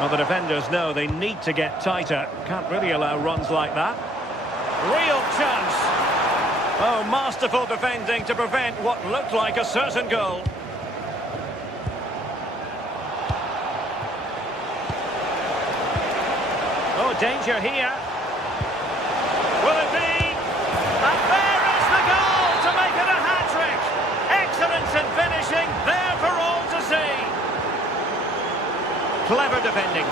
Well, the defenders know they need to get tighter. Can't really allow runs like that. Real chance. Oh, masterful defending to prevent what looked like a certain goal. Oh, danger here. Will it be? And there is the goal to make it a hat-trick. Excellence in finishing, there for all to see. Clever defending.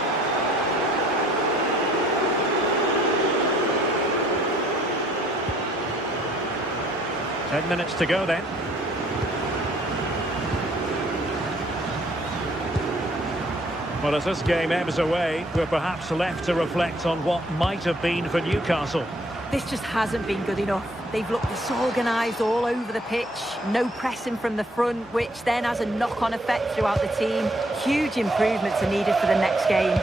Ten minutes to go then. Well, as this game ebbs away, we're perhaps left to reflect on what might have been for Newcastle. This just hasn't been good enough. They've looked disorganised all over the pitch. No pressing from the front, which then has a knock-on effect throughout the team. Huge improvements are needed for the next game.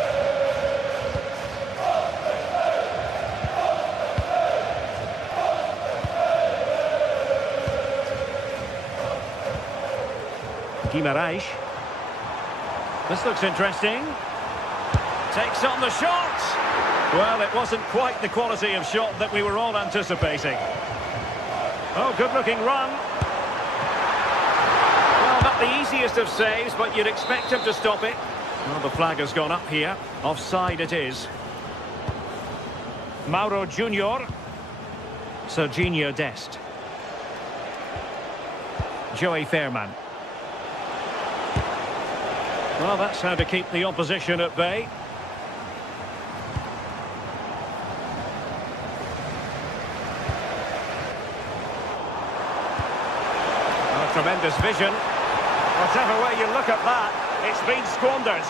Guimaraes. This looks interesting. Takes on the shot. Well, it wasn't quite the quality of shot that we were all anticipating. Oh, good-looking run. Well, not the easiest of saves, but you'd expect him to stop it. Well, the flag has gone up here. Offside it is. Mauro Junior. Serginho Dest. Joey Fairman. Well, that's how to keep the opposition at bay. Oh, tremendous vision. Whatever way you look at that, it's been squandered.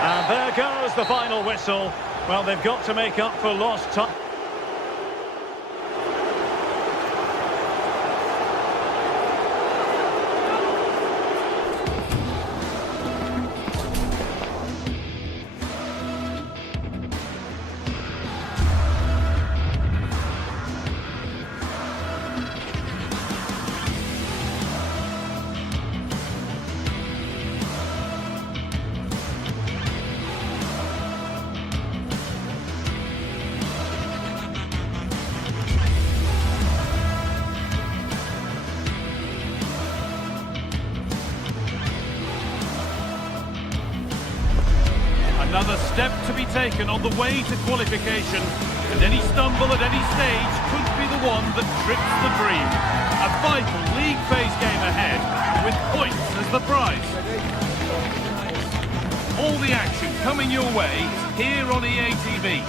And there goes the final whistle. Well, they've got to make up for lost time. Another step to be taken on the way to qualification, and any stumble at any stage could be be the one that trips the dream. A vital league phase game ahead, with points as the prize. All the action coming your way here on EA TV.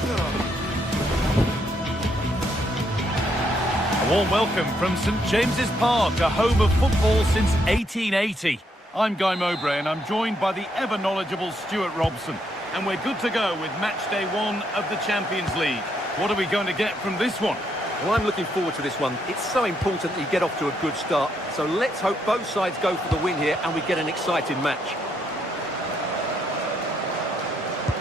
A warm welcome from St James's Park, a home of football since 1880. I'm Guy Mowbray and I'm joined by the ever-knowledgeable Stuart Robson. And we're good to go with match day 1 of the Champions League. What are we going to get from this one? Well, I'm looking forward to this one. It's so important that you get off to a good start. So let's hope both sides go for the win here and we get an exciting match.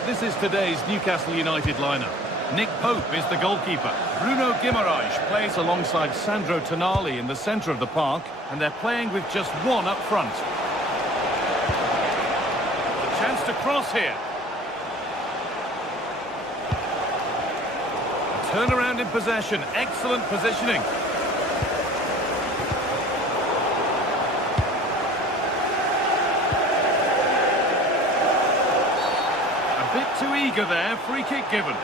This is today's Newcastle United lineup. Nick Pope is the goalkeeper. Bruno Guimaraes plays alongside Sandro Tonali in the centre of the park, and they're playing with just one up front. A chance to cross here. A turnaround in possession. Excellent positioning. A bit too eager there. Free kick given.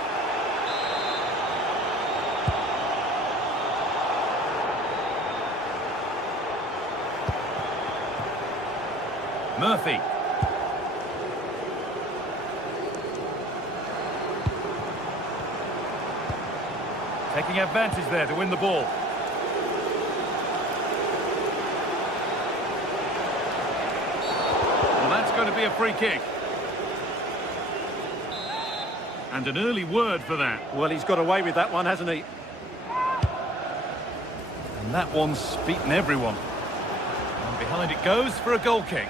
Murphy. Taking advantage there to win the ball. Well, that's going to be a free kick. And an early word for that. Well, he's got away with that one, hasn't he? And that one's beaten everyone. And behind it goes for a goal kick.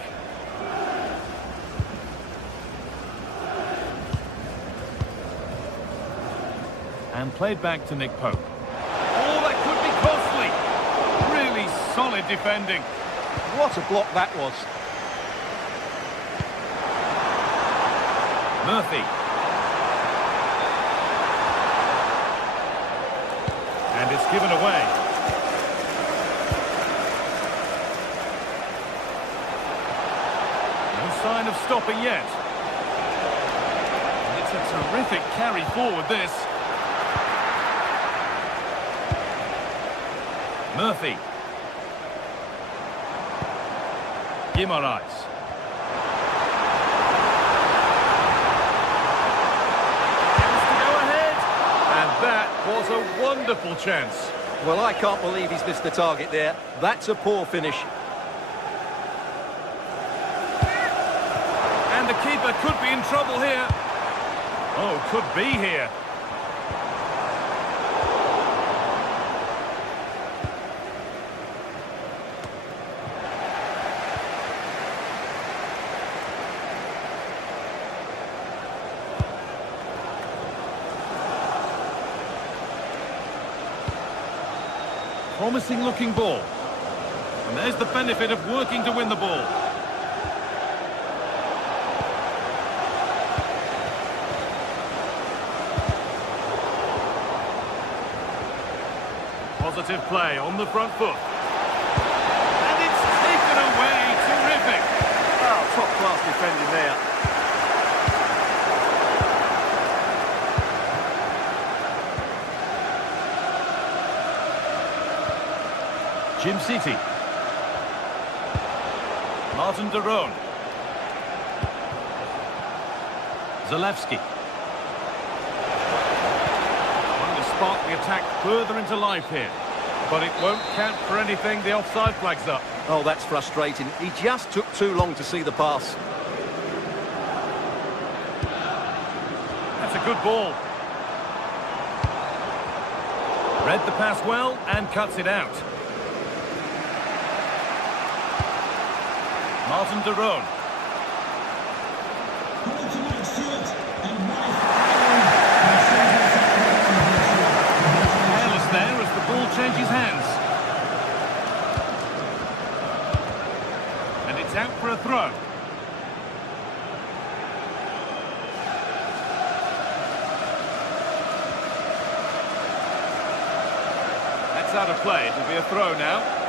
And played back to Nick Pope. Oh, that could be costly. Really solid defending. What a block that was. Murphy. And it's given away. No sign of stopping yet. And it's a terrific carry forward, this. Murphy. Guimaraes. Chance to go ahead. And that was a wonderful chance. Well, I can't believe he's missed the target there. That's a poor finish. And the keeper could be in trouble here. Oh, could be here. Promising looking ball. And there's the benefit of working to win the ball. Positive play on the front foot. And it's taken away. Terrific. Oh, top-class defending there. Jim City. Martin de Roon. Zalewski. Trying to spark the attack further into life here. But it won't count for anything. The offside flag's up. Oh, that's frustrating. He just took too long to see the pass. That's a good ball. Read the pass well and cuts it out. Martin de Roon. Careless there as the ball changes hands. And it's out for a throw. That's out of play. It'll be a throw now.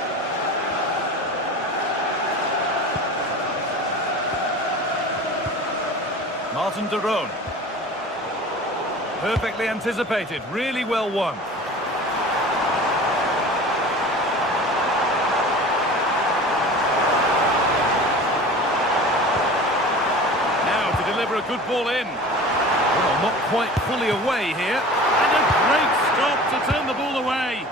Martin de Roon. Perfectly anticipated, really well won. good ball in. Well, not quite fully away here. And a great stop to turn the ball away.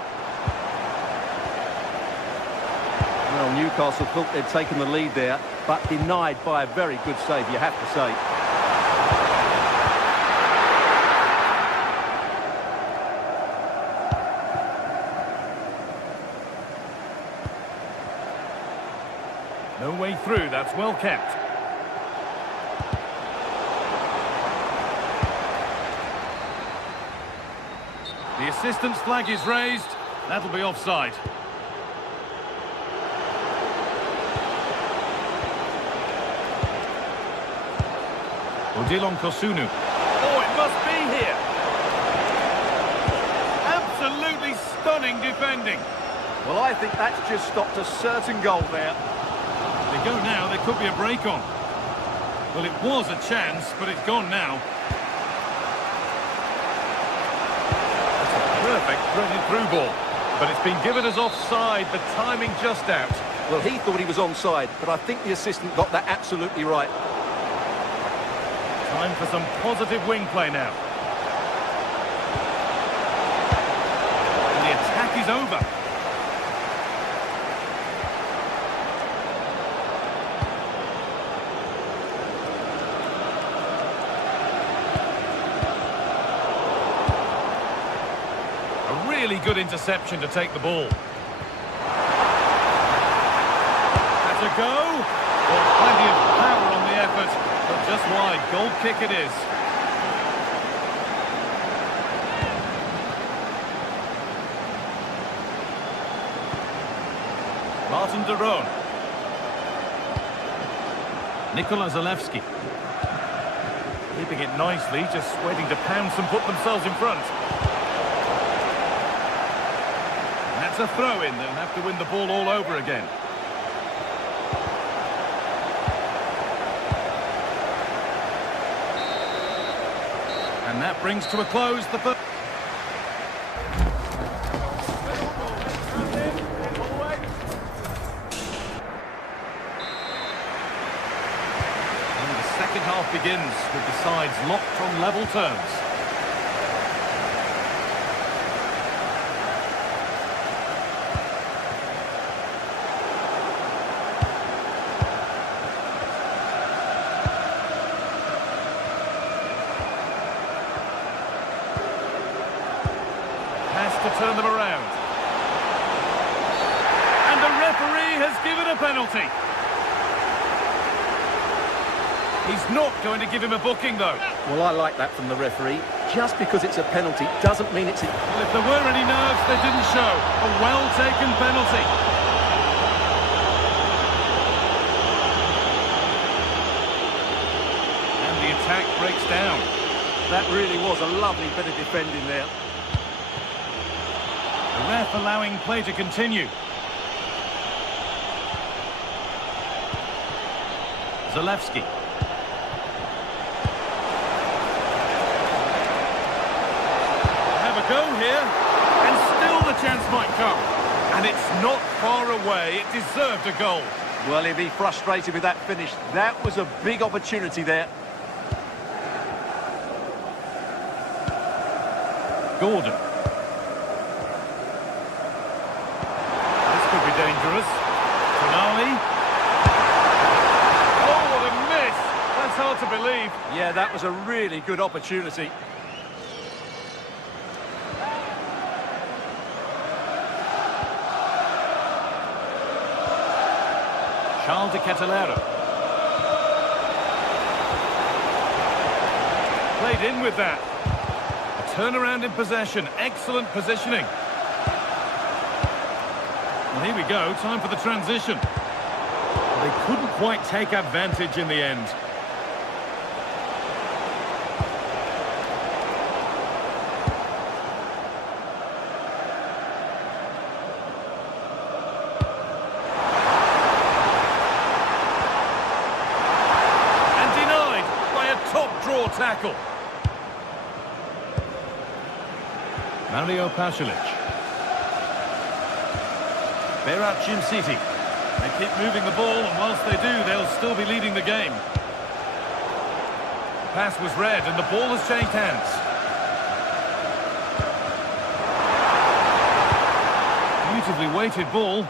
Well, Newcastle thought they'd taken the lead there, but denied by a very good save, you have to say. No way through, that's well kept. The assistant's flag is raised. That'll be offside. Odilon Kosunu. Oh, it must be here. Absolutely stunning defending. Well, I think that's just stopped a certain goal there. They go now, there could be a break on. Well, it was a chance, but it's gone now. That's a perfect threaded through ball. But it's been given as offside, the timing just out. Well, he thought he was onside, but I think the assistant got that absolutely right. Time for some positive wing play now. And the attack is over. A really good interception to take the ball. That's a go. Well, plenty of power on the effort. But just wide, goal kick it is. Martin de Roon. Nikola Zalewski. Keeping it nicely, just waiting to pounce and put themselves in front. And that's a throw-in, they'll have to win the ball all over again. And that brings to a close the first. And the second half begins with the sides locked on level terms. To turn them around. And the referee has given a penalty. He's not going to give him a booking, though. Well, I like that from the referee. Just because it's a penalty doesn't mean it's... Well, if there were any nerves, they didn't show. A well-taken penalty. And the attack breaks down. That really was a lovely bit of defending there. The ref allowing play to continue. Zalewski. Have a go here, and still the chance might come. And it's not far away, it deserved a goal. Well, he'll be frustrated with that finish. That was a big opportunity there. Gordon. Dangerous. Finale. Oh, what a miss! That's hard to believe. Yeah, that was a really good opportunity. Charles de Ketelera. Played in with that. A turnaround in possession. Excellent positioning. Well, here we go, time for the transition. They couldn't quite take advantage in the end. And denied by a top-draw tackle. Mario Pasalic. Berat City. They keep moving the ball, and whilst they do, they'll still be leading the game. pass was read and the ball has changed hands. Beautifully weighted ball.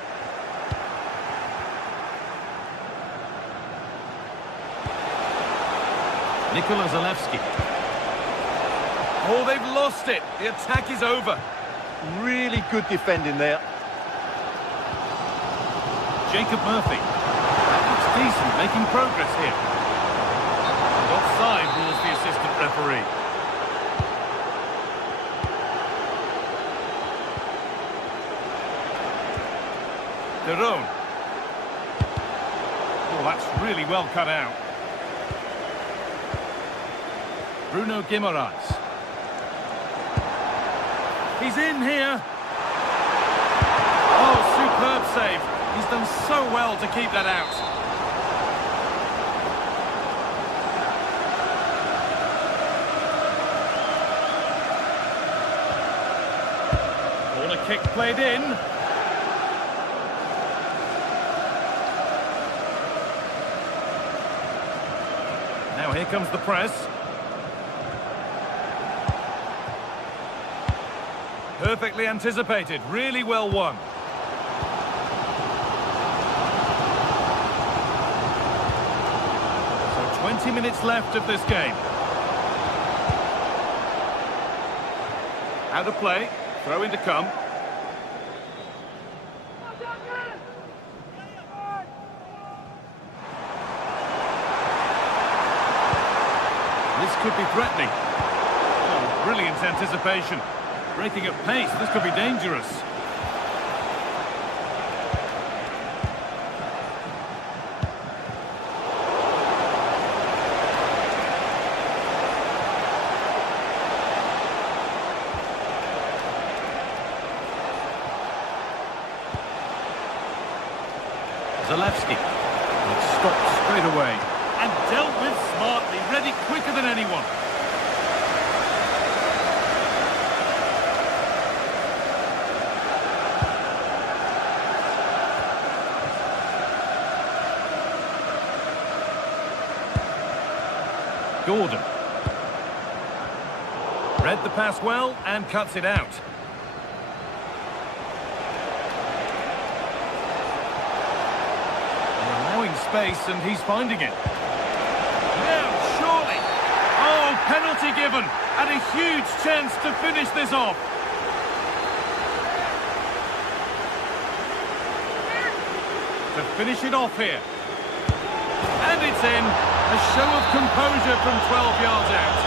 Zalewski. Oh, they've lost it. The attack is over. Really good defending there. Jacob Murphy. That looks decent, making progress here. And offside rules the assistant referee. Derone. Oh, that's really well cut out. Bruno Guimaraes. He's in here. Oh, superb save. He's done so well to keep that out. Corner kick played in. Now here comes the press. Perfectly anticipated, really well won. So 20 minutes left of this game. Out of play, throw in to come. This could be threatening. Oh, brilliant anticipation. Breaking at pace, this could be dangerous. Zalewski. It's stopped straight away. And dealt with smartly, ready quicker than anyone. Gordon. Read the pass well and cuts it out. Allowing space and he's finding it. Now, surely. Oh, penalty given. And a huge chance to finish this off. To finish it off here. And it's in. A show of composure from 12 yards out.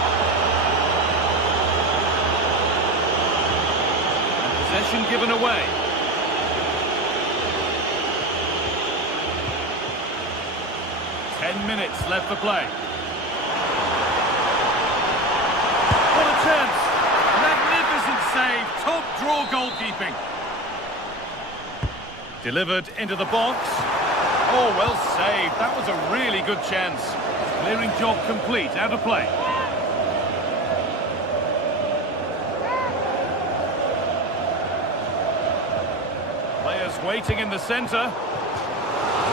And possession given away. Ten minutes left for play. What a chance! Magnificent save, top draw goalkeeping. Delivered into the box. Oh, well saved. That was a really good chance. Clearing job complete, out of play. Players waiting in the centre.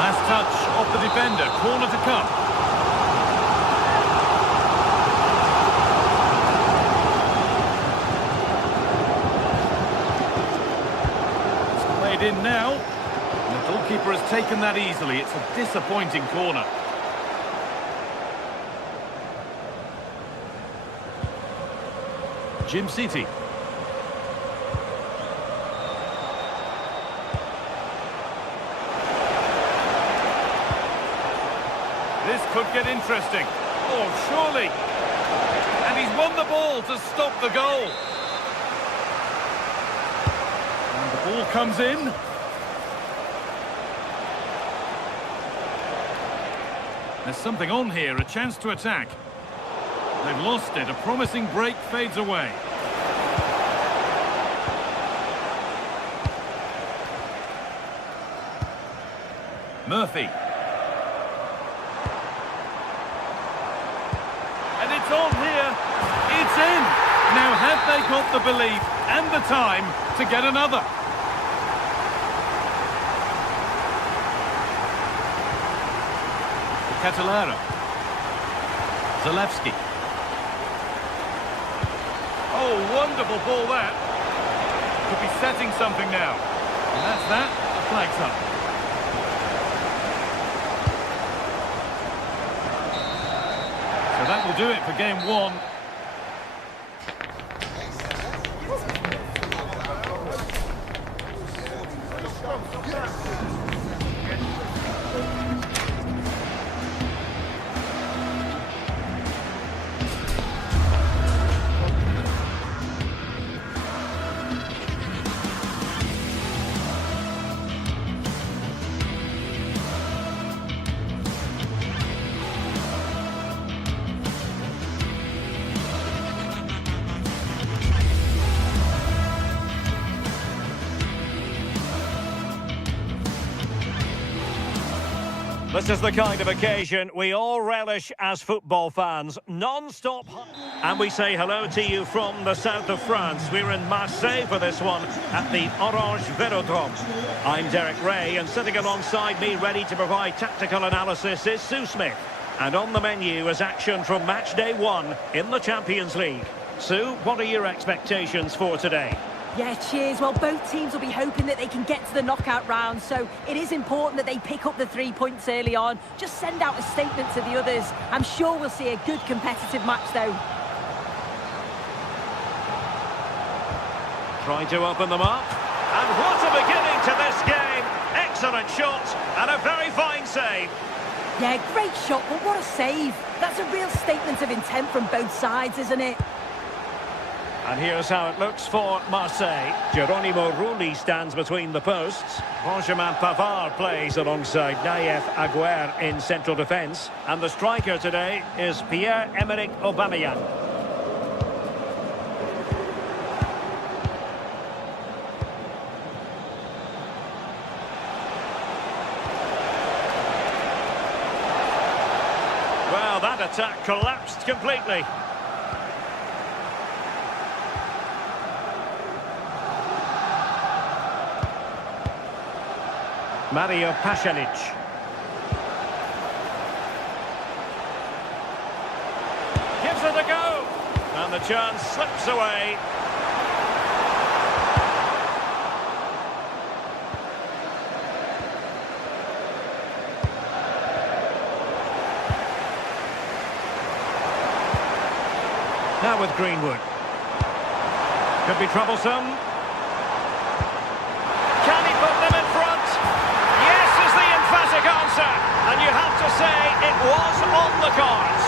Last touch off the defender, corner to come. It's played in now. And the goalkeeper has taken that easily. It's a disappointing corner. Jim City. This could get interesting. Oh, surely. And he's won the ball to stop the goal. And the ball comes in. There's something on here, a chance to attack. They've lost it. A promising break fades away. Murphy. And it's on here. It's in. Now, have they got the belief and the time to get another? Catalaro. Zalewski. Wonderful ball that. Could be setting something now. And that's that. The flag's up. So that will do it for game one. This is the kind of occasion we all relish as football fans. Non-stop. And we say hello to you from the south of France. We're in Marseille for this one at the Orange Velodrome. I'm Derek Ray, and sitting alongside me ready to provide tactical analysis is Sue Smith. And on the menu is action from match day 1 in the Champions League. Sue, what are your expectations for today? Yeah, cheers. Well, both teams will be hoping that they can get to the knockout round, so it is important that they pick up the 3 points early on. Just send out a statement to the others. I'm sure we'll see a good competitive match, though. Trying to open them up. And what a beginning to this game. Excellent shot and a very fine save. Yeah, great shot, but what a save. That's a real statement of intent from both sides, isn't it? And here's how it looks for Marseille. Geronimo Rulli stands between the posts. Benjamin Pavard plays alongside Nayef Aguer in central defence. And the striker today is Pierre-Emerick Aubameyang. Well, that attack collapsed completely. Mario Pasalic. Gives it a go. And the chance slips away. Now with Greenwood. Could be troublesome. Can he put them in front? Emphatic answer, and you have to say it was on the cards.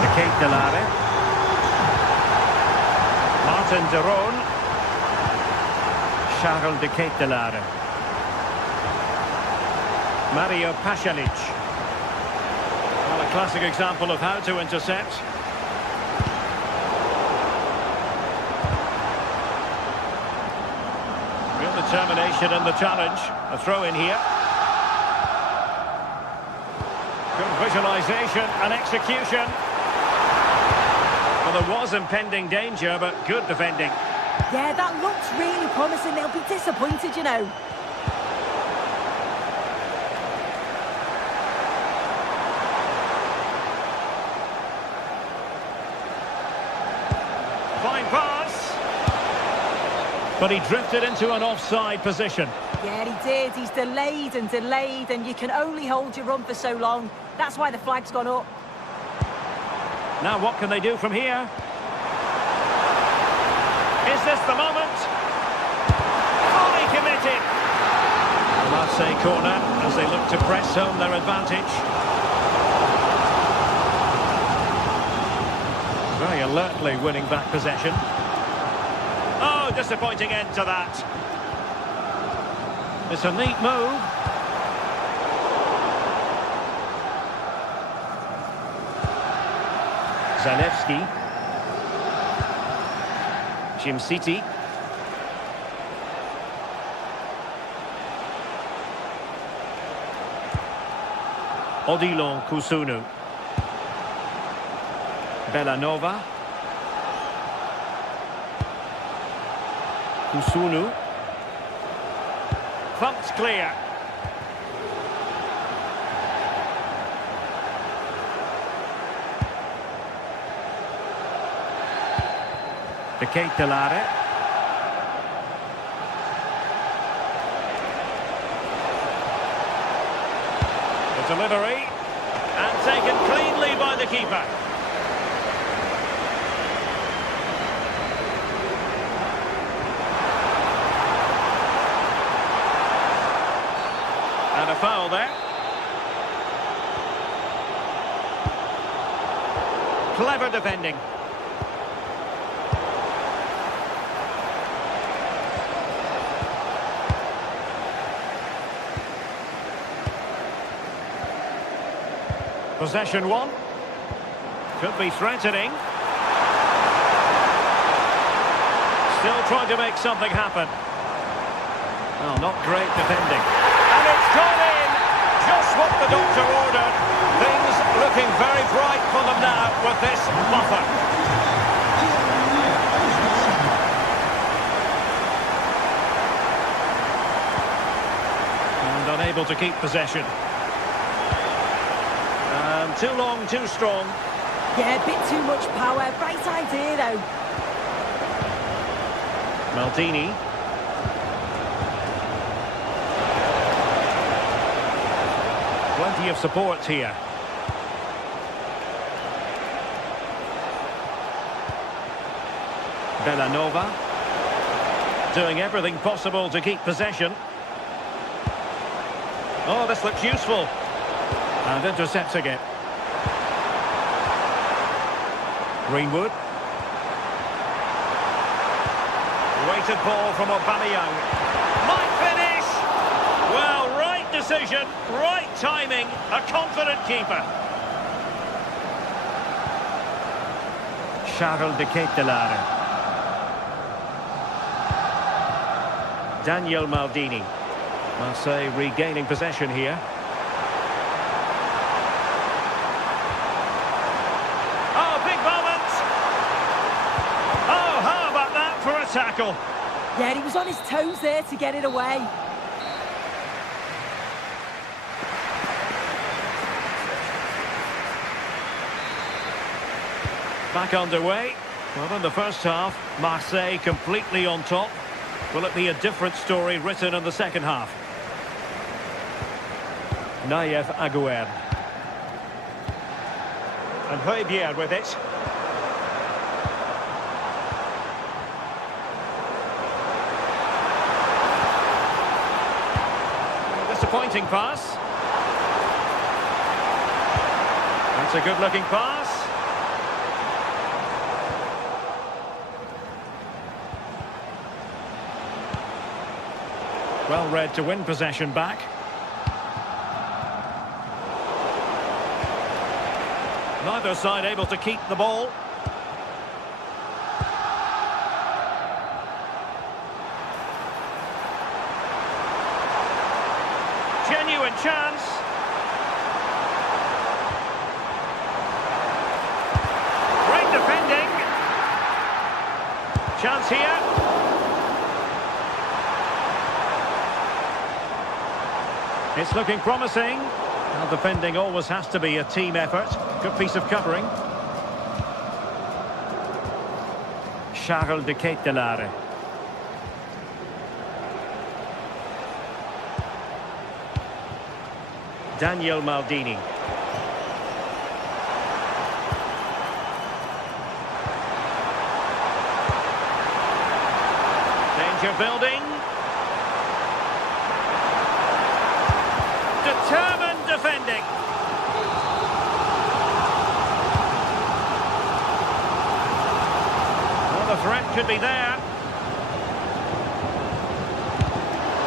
De Ketelaere. Martin de Roon. Charles de Ketelaere. Mario Pasalic. Well, a classic example of how to intercept. Determination in the challenge. A throw in here. Good visualisation and execution. Well, there was impending danger, but good defending. Yeah, that looks really promising. They'll be disappointed, you know. Fine pass. But he drifted into an offside position. Yeah, he did. He's delayed, and you can only hold your run for so long. That's why the flag's gone up. Now what can they do from here? Is this the moment? Fully committed. Marseille corner as they look to press home their advantage. Very alertly winning back possession. Oh, disappointing end to that. It's a neat move. Zalewski. Jim City. Odilon Kusunu. Bellanova. Kusunu. Thumped clear. De Ketelaere. The delivery. And taken cleanly by the keeper. And a foul there. Clever defending. Possession one. Could be threatening. Still trying to make something happen. Well, not great defending. And it's gone in! Just what the doctor ordered. Things looking very bright for them now with this buffer. And unable to keep possession. Too long, too strong. Yeah, a bit too much power. Right idea, though. Maldini. Plenty of support here. Villanova. Doing everything possible to keep possession. Oh, this looks useful. And intercepting it. Greenwood. Weighted ball from Aubameyang. Might finish! Well, right decision, right timing, a confident keeper. Charles de Ketelaere. Daniel Maldini. Marseille regaining possession here. Tackle. Yeah, he was on his toes there to get it away. Back underway. Well, in the first half, Marseille completely on top. Will it be a different story written in the second half? Naïef Aguerd. And Højbjerg with it. Disappointing pass. That's a good-looking pass. Well read to win possession back. Neither side able to keep the ball. Genuine chance. Great defending. Chance here. It's looking promising. Well, defending always has to be a team effort. Good piece of covering. Charles de Ketelaere. Daniel Maldini. Danger building. Determined defending. Well, the threat could be there.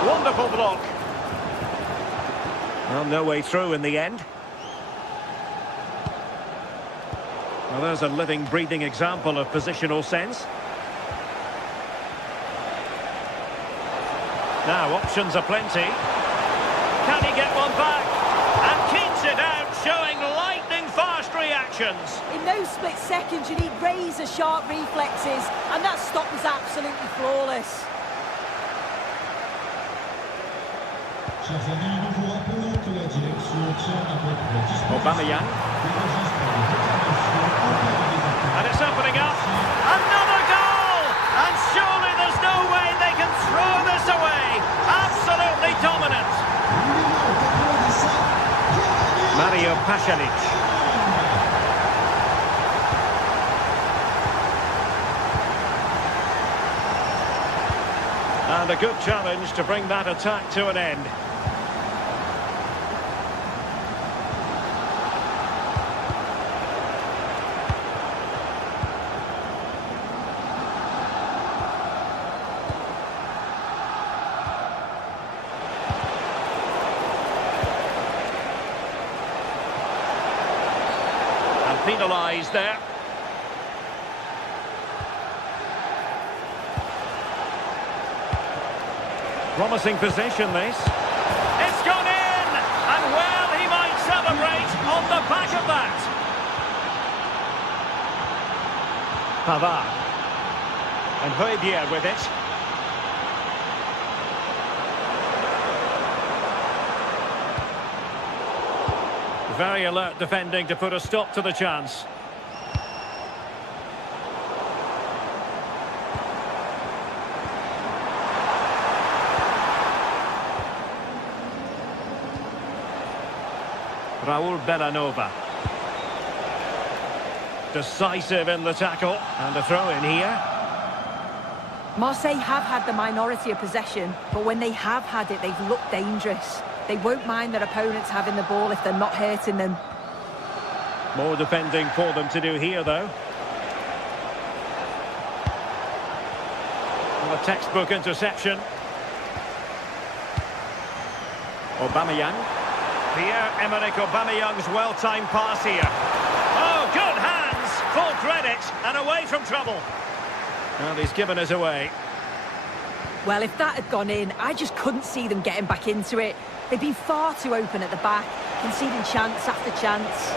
Wonderful block. Well, no way through in the end. Well, there's a living, breathing example of positional sense. Now, options are plenty. Can he get one back? And keeps it out, showing lightning-fast reactions. In those split seconds, you need razor-sharp reflexes, and that stop was absolutely flawless. Chers amis, nous vous rappelons que la direction tient à votre disposition. Aubameyang. And it's opening up. Another goal! Pasalic. And a good challenge to bring that attack to an end. And penalised there. Promising position, this. It's gone in! And well, he might celebrate on the back of that. Pavard. And Højbjerg with it. Very alert defending to put a stop to the chance. Raul Bellanova. Decisive in the tackle. And a throw in here. Marseille have had the minority of possession, but when they have had it, they've looked dangerous. They won't mind their opponents having the ball if they're not hurting them. More defending for them to do here, though. And a textbook interception. Aubameyang. Pierre-Emerick Aubameyang's well-timed pass here. Oh, good hands! Full credit, and away from trouble. Well, he's given us away. Well, if that had gone in, I just couldn't see them getting back into it. They've been far too open at the back, conceding chance after chance.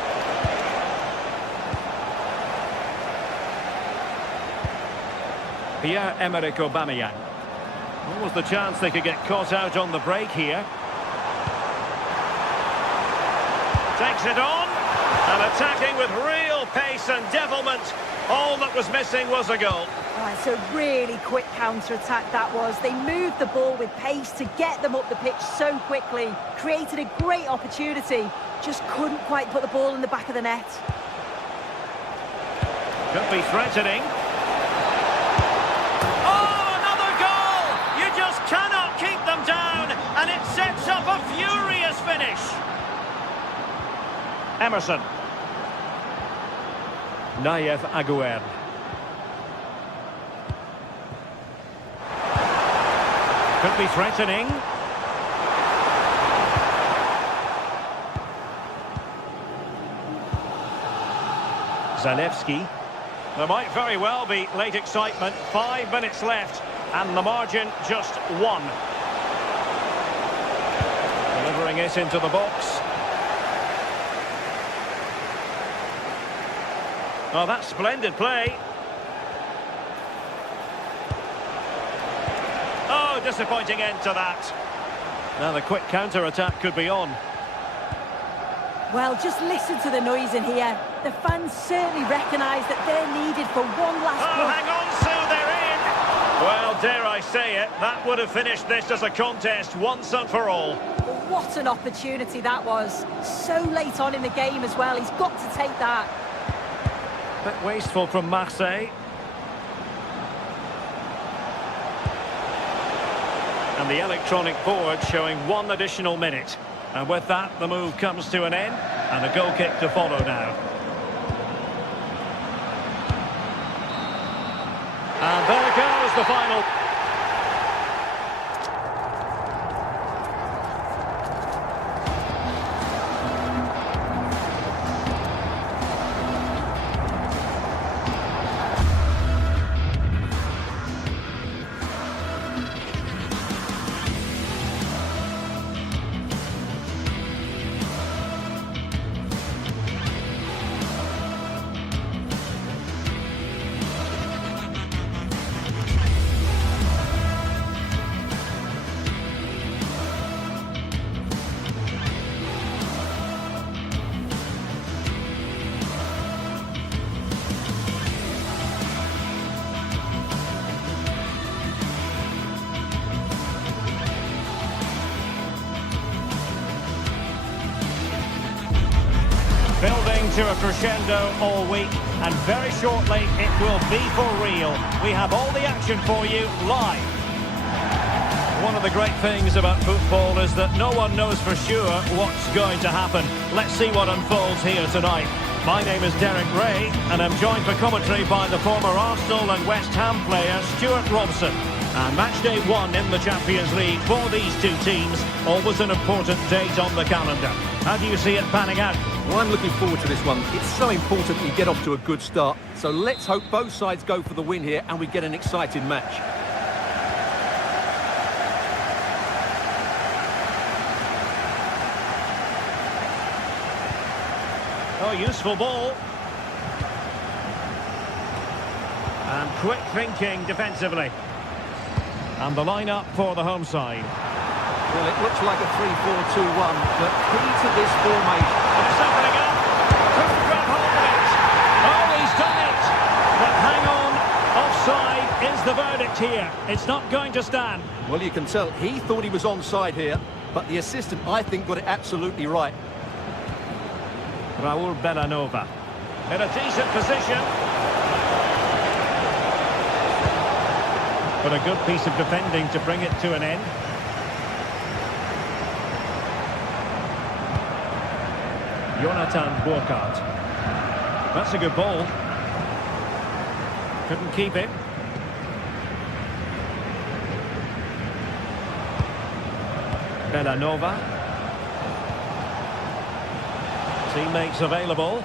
Pierre-Emerick Aubameyang. What was the chance they could get caught out on the break here? Takes it on, and attacking with real pace and devilment. All that was missing was a goal. Oh, it's a really quick counter-attack that was. They moved the ball with pace to get them up the pitch so quickly. Created a great opportunity. Just couldn't quite put the ball in the back of the net. Could be threatening. Oh, another goal! You just cannot keep them down, and it sets up a furious finish. Emerson. Nayef Aguerd. Could be threatening. Zalewski. There might very well be late excitement. 5 minutes left, and the margin just 1. Delivering it into the box. Oh, that's splendid play. Oh, disappointing end to that. Now the quick counter-attack could be on. Well, just listen to the noise in here. The fans certainly recognise that they're needed for one last push. Hang on, Sue, they're in! Well, dare I say it, that would have finished this as a contest once and for all. What an opportunity that was. So late on in the game as well. He's got to take that. Bit wasteful from Marseille. And the electronic board showing 1 additional minute. And with that, the move comes to an end, and a goal kick to follow now. And there goes the final. to a crescendo all week, and very shortly it will be for real. We have all the action for you live. One of the great things about football is that no one knows for sure what's going to happen. Let's see what unfolds here tonight. My name is Derek Ray, and I'm joined for commentary by the former Arsenal and West Ham player Stuart Robson. And match day 1 in the Champions League for these two teams, always an important date on the calendar. How do you see it panning out? Well, I'm looking forward to this one. It's so important you get off to a good start. So let's hope both sides go for the win here and we get an exciting match. Oh, useful ball. And quick thinking defensively. And the line-up for the home side. Well, it looks like a 3-4-2-1, but key to this formation. It's opening up. Couldn't grab hold of it. Oh, he's done it. But hang on. Offside is the verdict here. It's not going to stand. Well, you can tell he thought he was onside here, but the assistant, I think, got it absolutely right. Raul Bellanova. In a decent position. But a good piece of defending to bring it to an end. Jonathan Burkhardt. That's a good ball. Couldn't keep it. Bellanova. Teammates available.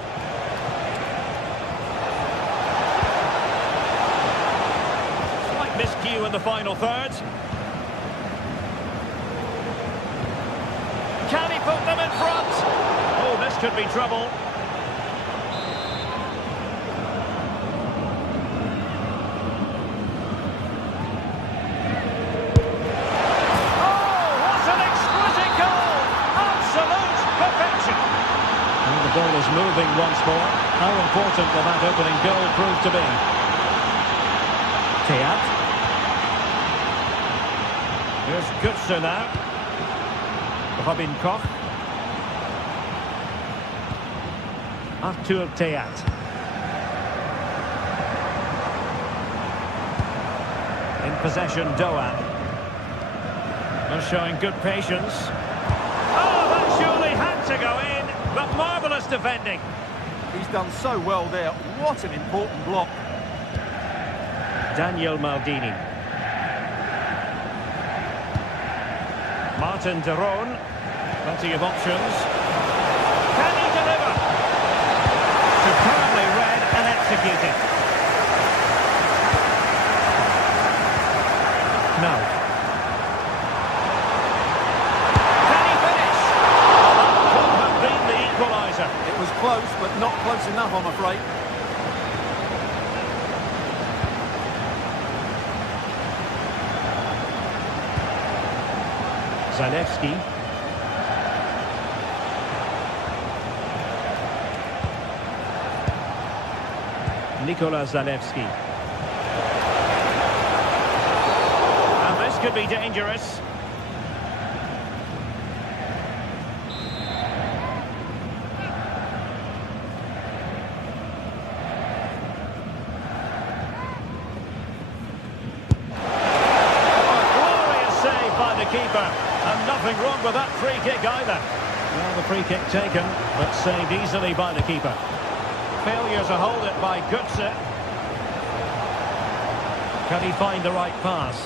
Slight miscue in the final third. Can he put them in front? Oh, this could be trouble. Oh, what an exquisite goal! Absolute perfection. And the ball is moving once more. How important will that opening goal prove to be? Teat. Here's Götze now. Robin Koch. Arthur Teat. In possession, Doan. They're showing good patience. Oh, that surely had to go in, but marvellous defending. He's done so well there. What an important block. Daniel Maldini. Martin de Roon. Plenty of options. Can he deliver? Superbly read and executed. No. Can he finish? Oh, that could have been the equaliser. It was close, but not close enough, I'm afraid. Zalewski. Nikola Zalewski. And this could be dangerous. Keeper, and nothing wrong with that free kick either. Well, the free kick taken, but saved easily by the keeper. Failure to hold it by Götze. Can he find the right pass?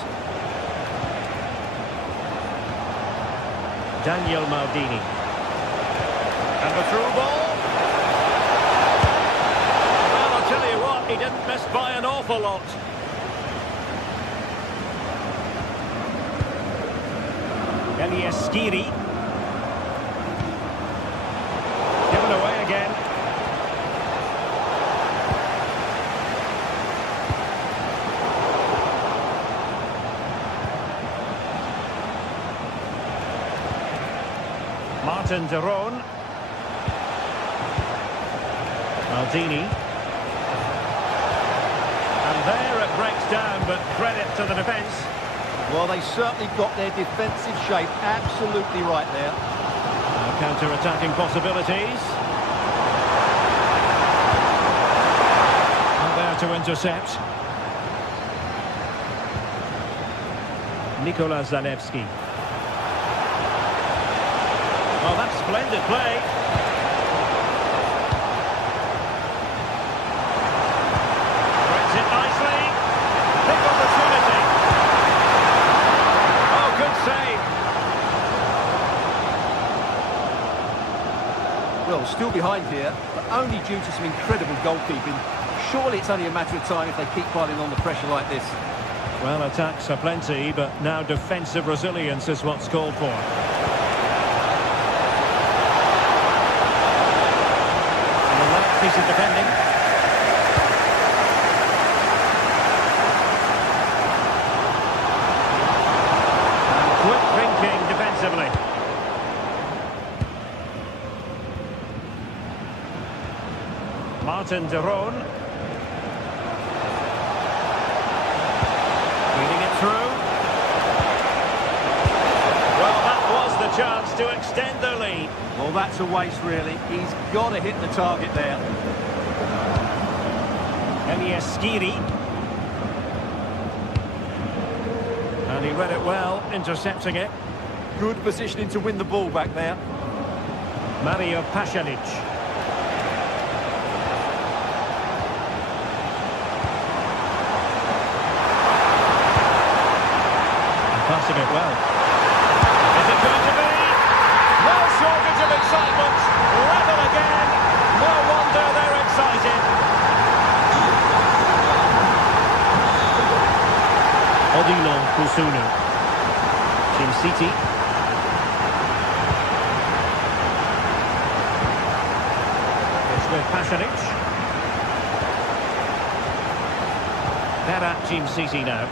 Daniel Maldini. And the through ball. Well, I'll tell you what, he didn't miss by an awful lot. Elieskiri. Given away again. Martin de Roon. Maldini. And there it breaks down, but credit to the defence. Well, they certainly got their defensive shape absolutely right there. Counter-attacking possibilities. intercept. Nikola Zalewski. Oh, that's splendid play. Brings it nicely. Big opportunity. Oh, good save. Well, still behind here, but only due to some incredible goalkeeping. Surely it's only a matter of time if they keep piling on the pressure like this. Well, attacks are plenty, but now defensive resilience is what's called for. And a left piece of defending. And quick thinking defensively. Martin de Roon. Feeding it through. Well, that was the chance to extend the lead. Well, that's a waste, really. He's got to hit the target there. Skiri. And he read it well, intercepting it. Good positioning to win the ball back there. Mario Pasalic. Passing it well. Is it going to be? No shortage of excitement. Level again. No wonder they're excited. Odilon Kusunu. Team City. It's with Pasalic. They're at Team City now.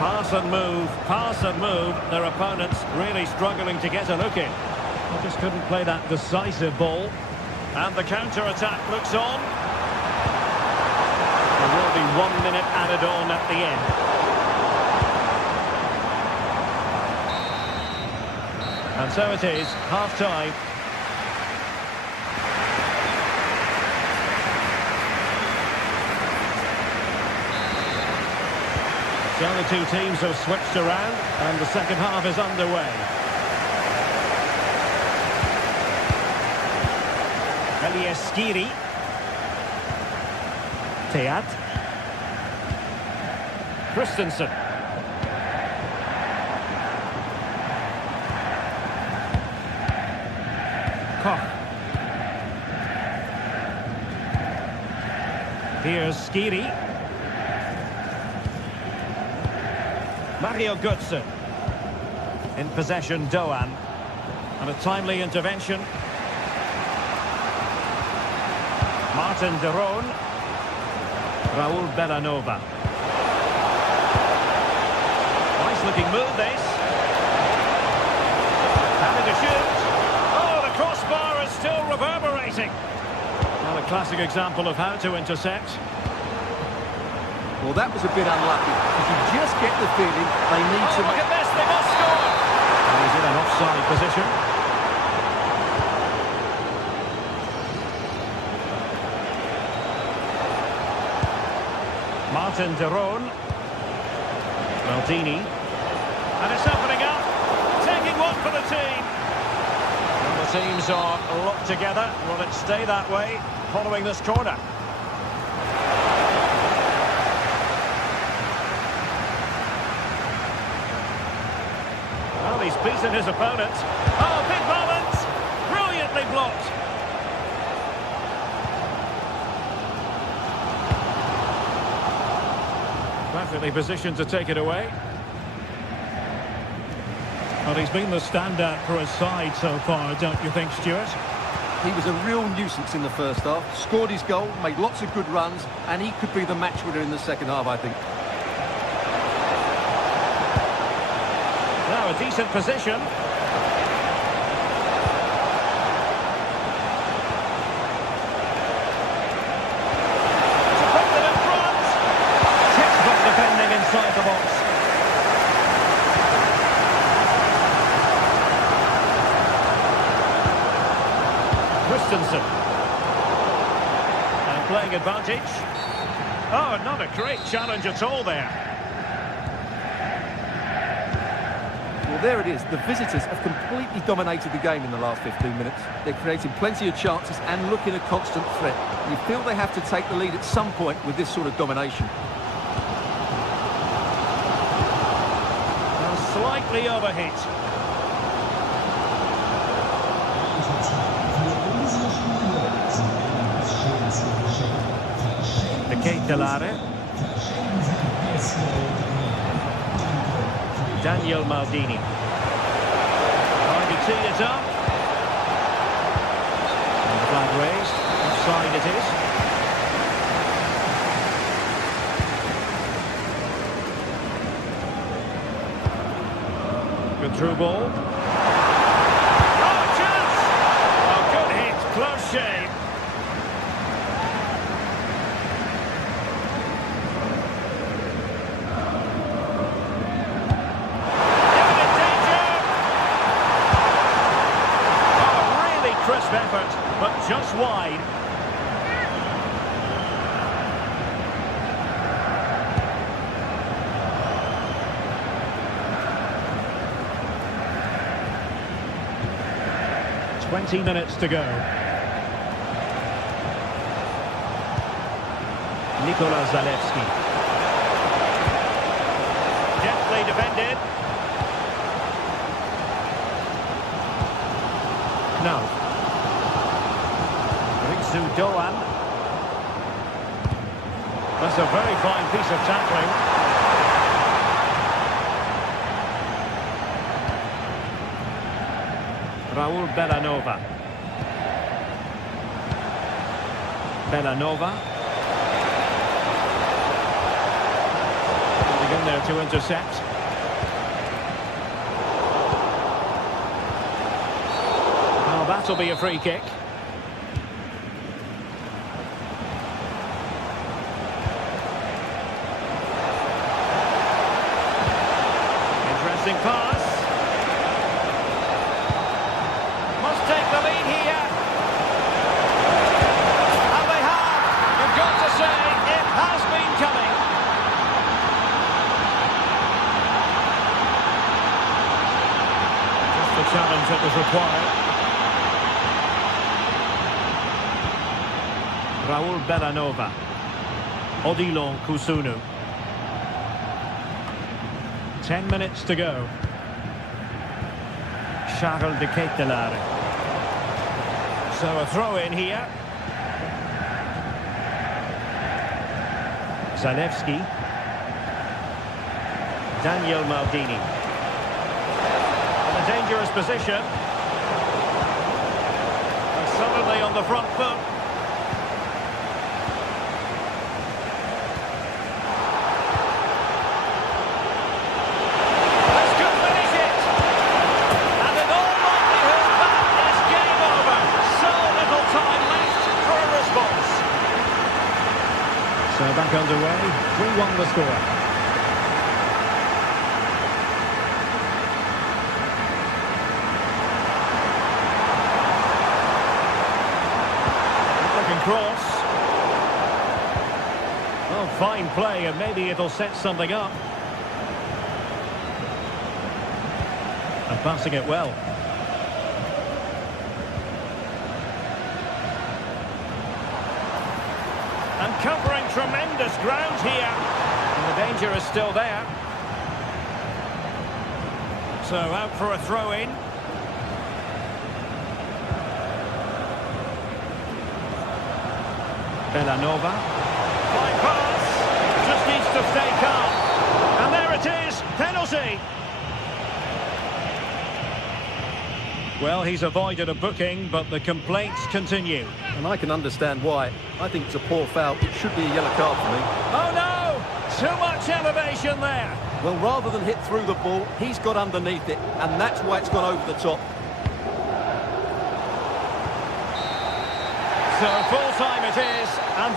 Pass and move. Their opponents really struggling to get a look in. They just couldn't play that decisive ball. And the counter-attack looks on. There will be 1 minute added on at the end. And so it is, half-time. So the two teams have switched around and the second half is underway. Skiri. Teat. Christensen. Koch. Here's Skiri. Mario Götze. In possession, Doan. And a timely intervention. Martin de Roon. Raul Bellanova. Nice looking move, this. Having to shoot. Oh, the crossbar is still reverberating. Well, a classic example of how to intercept. Well, that was a bit unlucky. If you just get the feeling they need to... Look at this, they must score! And he's in an offside position. Martin de Roon. Maldini. And it's opening up. Taking one for the team. And the teams are locked together. Will it stay that way following this corner? Well, he's beaten his opponent. Oh, big moment! Brilliantly blocked. Perfectly positioned to take it away. Well, he's been the standout for his side so far, don't you think, Stuart? He was a real nuisance in the first half. Scored his goal, made lots of good runs, and he could be the match winner in the second half, I think. Now a decent position. To put them in front. Textbook defending inside the box. Christensen. And playing advantage. Oh, not a great challenge at all there. Well, there it is. The visitors have completely dominated the game in the last 15 minutes. They're creating plenty of chances and looking a constant threat. You feel they have to take the lead at some point with this sort of domination. Well, slightly overhit. De Ketelare. Daniel Maldini. Trying to tee it up. And the flag raised. Offside it is. Good through ball. Oh, chance! Oh, good hit. Close shave. Crisp effort, but just wide. "20 minutes to go. Nikola Zalewski. Deftly defended. No. Doan. That's a very fine piece of tackling. Raul Bellanova. Again there to intercept. Well, that'll be a free kick. Pass. Must take the lead here. And they have. You've got to say, it has been coming. Just the challenge that was required. Raul Bellanova. Odilon Kusunu. 10 minutes to go. Charles de Ketelare. So a throw in here. Zalewski. Daniel Maldini. In a dangerous position. And suddenly on the front foot. So back underway, 3-1 the score. Looking cross. Oh, fine play, and maybe it'll set something up. And passing it well. And covering tremendous ground here. And the danger is still there. So out for a throw-in. Bellanova. Fine pass. Just needs to stay calm. And there it is. Penalty. Well, he's avoided a booking, but the complaints continue. And I can understand why. I think it's a poor foul. It should be a yellow card for me. Oh, no! Too much elevation there. Well, rather than hit through the ball, he's got underneath it, and that's why it's gone over the top. So full-time it is, and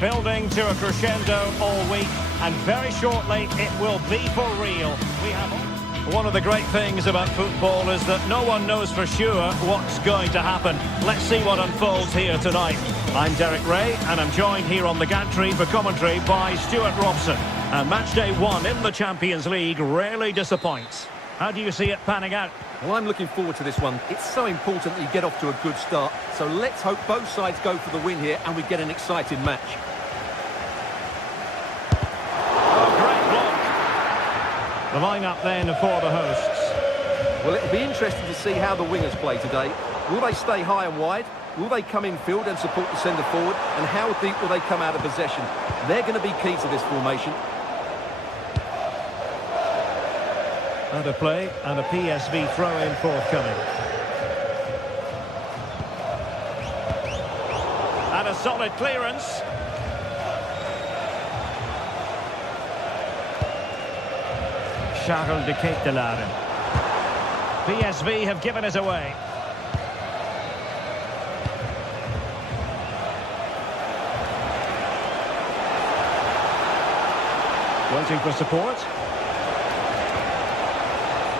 building to a crescendo all week, and very shortly it will be for real. We have one of the great things about football is that no one knows for sure what's going to happen. Let's see what unfolds here tonight. I'm Derek Ray, and I'm joined here on the gantry for commentary by Stuart Robson. And match day 1 in the Champions League rarely disappoints. How do you see it panning out? Well, I'm looking forward to this one. It's so important that you get off to a good start. So let's hope both sides go for the win here and we get an exciting match. Oh, great block. The line-up then for the hosts. Well, it'll be interesting to see how the wingers play today. Will they stay high and wide? Will they come in field and support the centre-forward? And how deep will they come out of possession? They're going to be key to this formation. Out of play and a PSV throw-in forthcoming. And a solid clearance. Charles de Ketelaere. PSV have given it away. Waiting for support.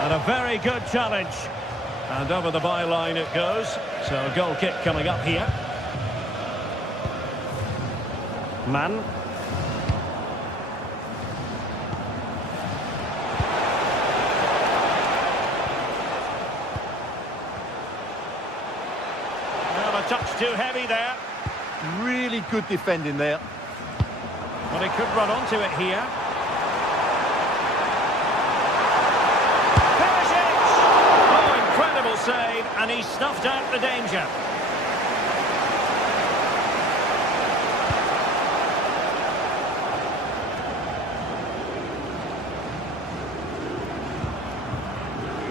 And a very good challenge. And over the byline it goes. So a goal kick coming up here. Mann. Well, a touch too heavy there. Really good defending there. Well, he could run onto it here. Save, and he snuffed out the danger.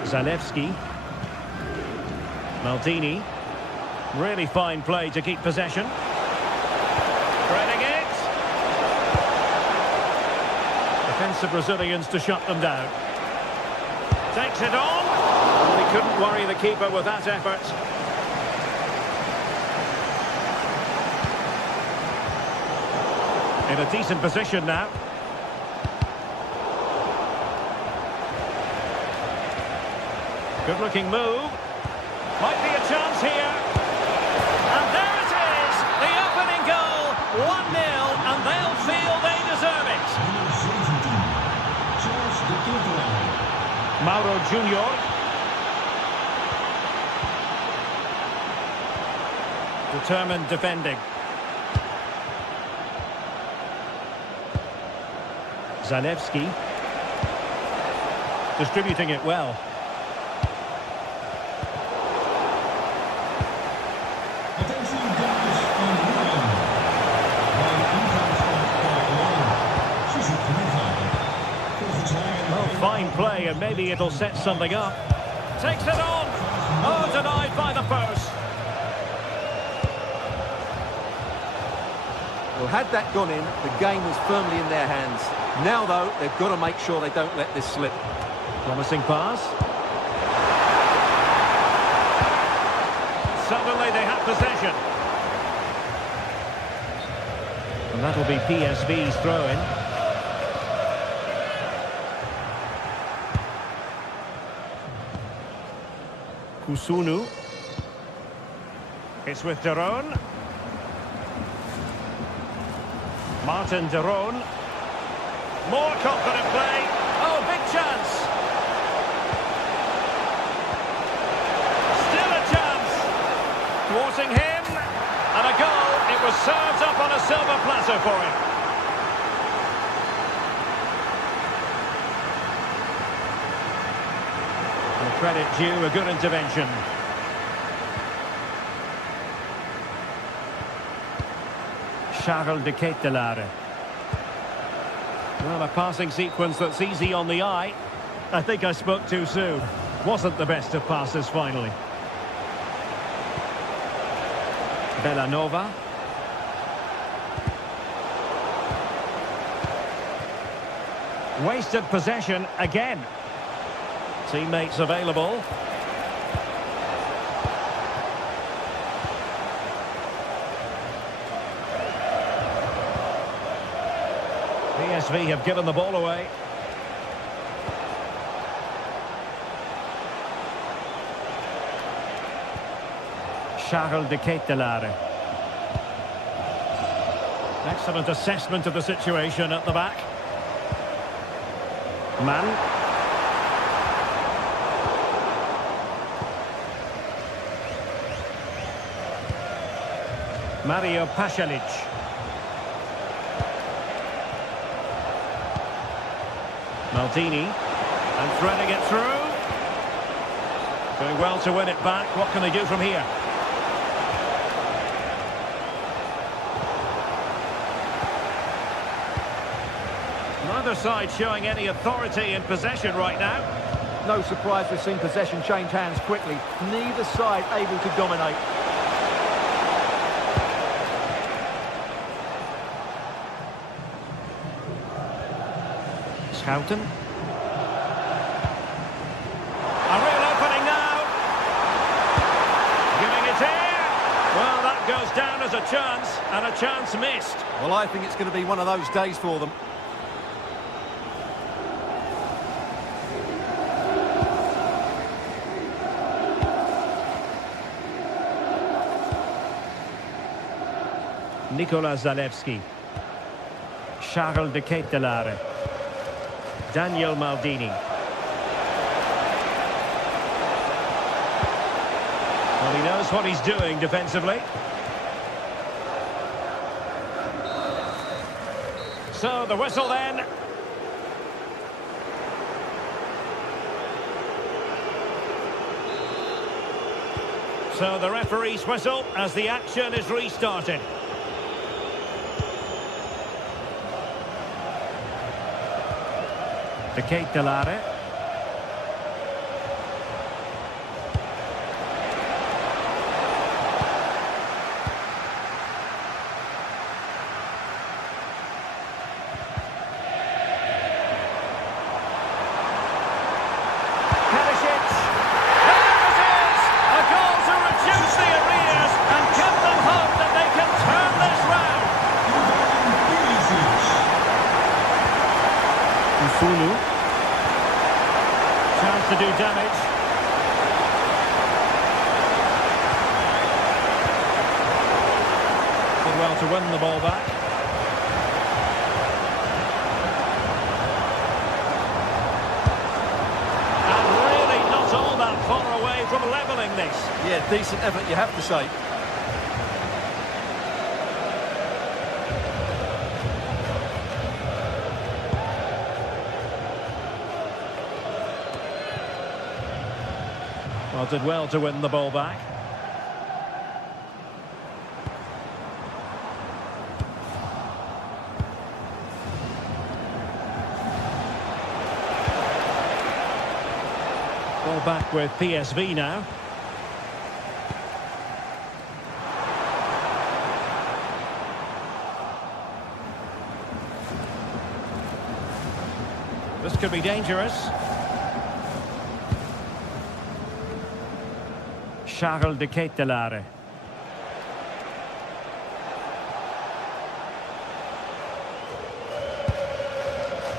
Zalewski. Maldini. Really fine play to keep possession. Threading it. Defensive Brazilians to shut them down. Takes it on. He couldn't worry the keeper with that effort. In a decent position now. Good-looking move. Might be a chance here. And there it is! The opening goal! 1-0, and they'll feel they deserve it. Mauro Junior. Determined defending. Zalewski. Distributing it well. Oh, fine play, and maybe it'll set something up. Takes it on. Oh, denied by the post. Well, had that gone in, the game was firmly in their hands. Now, though, they've got to make sure they don't let this slip. Promising pass. Suddenly they have possession. And that'll be PSV's throw-in. Kusunu. It's with Deron. Martin Deron. More confident play. Oh, big chance. Still a chance. Thwarting him. And a goal. It was served up on a silver platter for him. And credit due, a good intervention. Charles de Ketelaere. Well, a passing sequence that's easy on the eye. I think I spoke too soon. Wasn't the best of passes finally. Bellanova. Wasted possession again. Teammates available. PSV have given the ball away. Charles de Ketelaere. Excellent assessment of the situation at the back. Mann. Mario Pasalic. Maldini. And threading it through. Doing well to win it back. What can they do from here? Neither side showing any authority in possession right now. No surprise we've seen possession change hands quickly. Neither side able to dominate. Schouten. A real opening now. Giving it here. Well, that goes down as a chance, and a chance missed. Well, I think it's going to be one of those days for them. Nikola Zalewski. Charles de Ketelaere. Daniel Maldini. Well, he knows what he's doing defensively. So, the whistle then. So, the referee's whistle as the action is restarted. De Ketelaere. Chance to do damage. Did well to win the ball back. And really not all that far away from levelling this. Yeah, decent effort, you have to say. Well, did well to win the ball back. Ball back with PSV now. This could be dangerous. Charles de Ketelaere.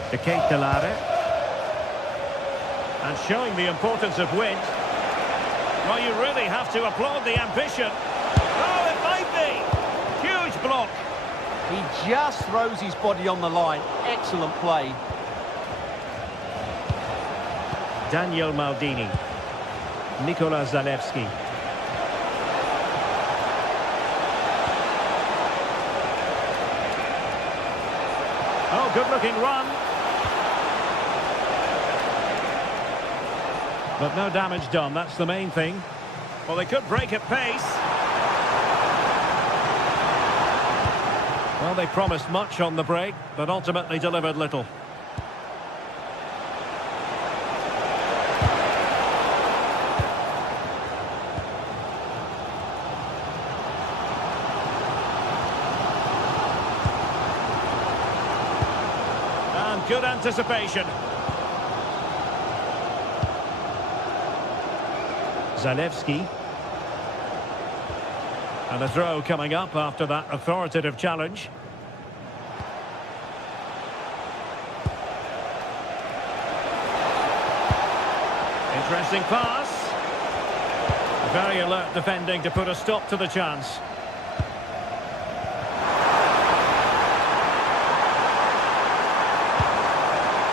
De Ketelaere. And showing the importance of width. Well, you really have to applaud the ambition. Oh, it might be. Huge block. He just throws his body on the line. Excellent play. Daniel Maldini. Nikola Zalewski. Oh, good-looking run. But no damage done, that's the main thing. Well, they could break at pace. Well, they promised much on the break, but ultimately delivered little. Good anticipation. Zalewski. And a throw coming up after that authoritative challenge. Interesting pass. Very alert defending to put a stop to the chance.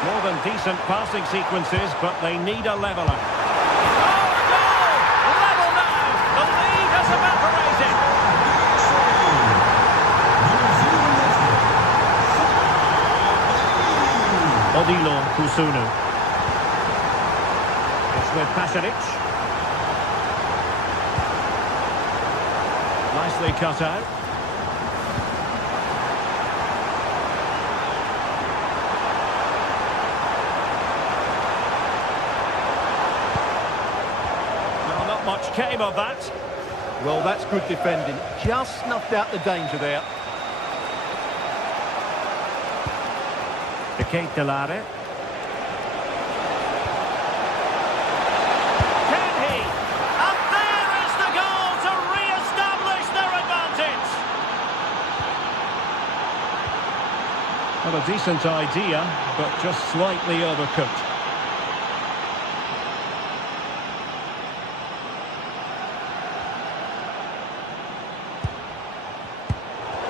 More than decent passing sequences, but they need a leveller. Oh, goal! Level now! The lead has evaporated! Odilo Kusunu. It's with Pasalic. Nicely cut out. Well, not much came of that. Well, that's good defending. Just snuffed out the danger there. De Ketelare. Can he? And there is the goal to re-establish their advantage. Well, a decent idea, but just slightly overcooked.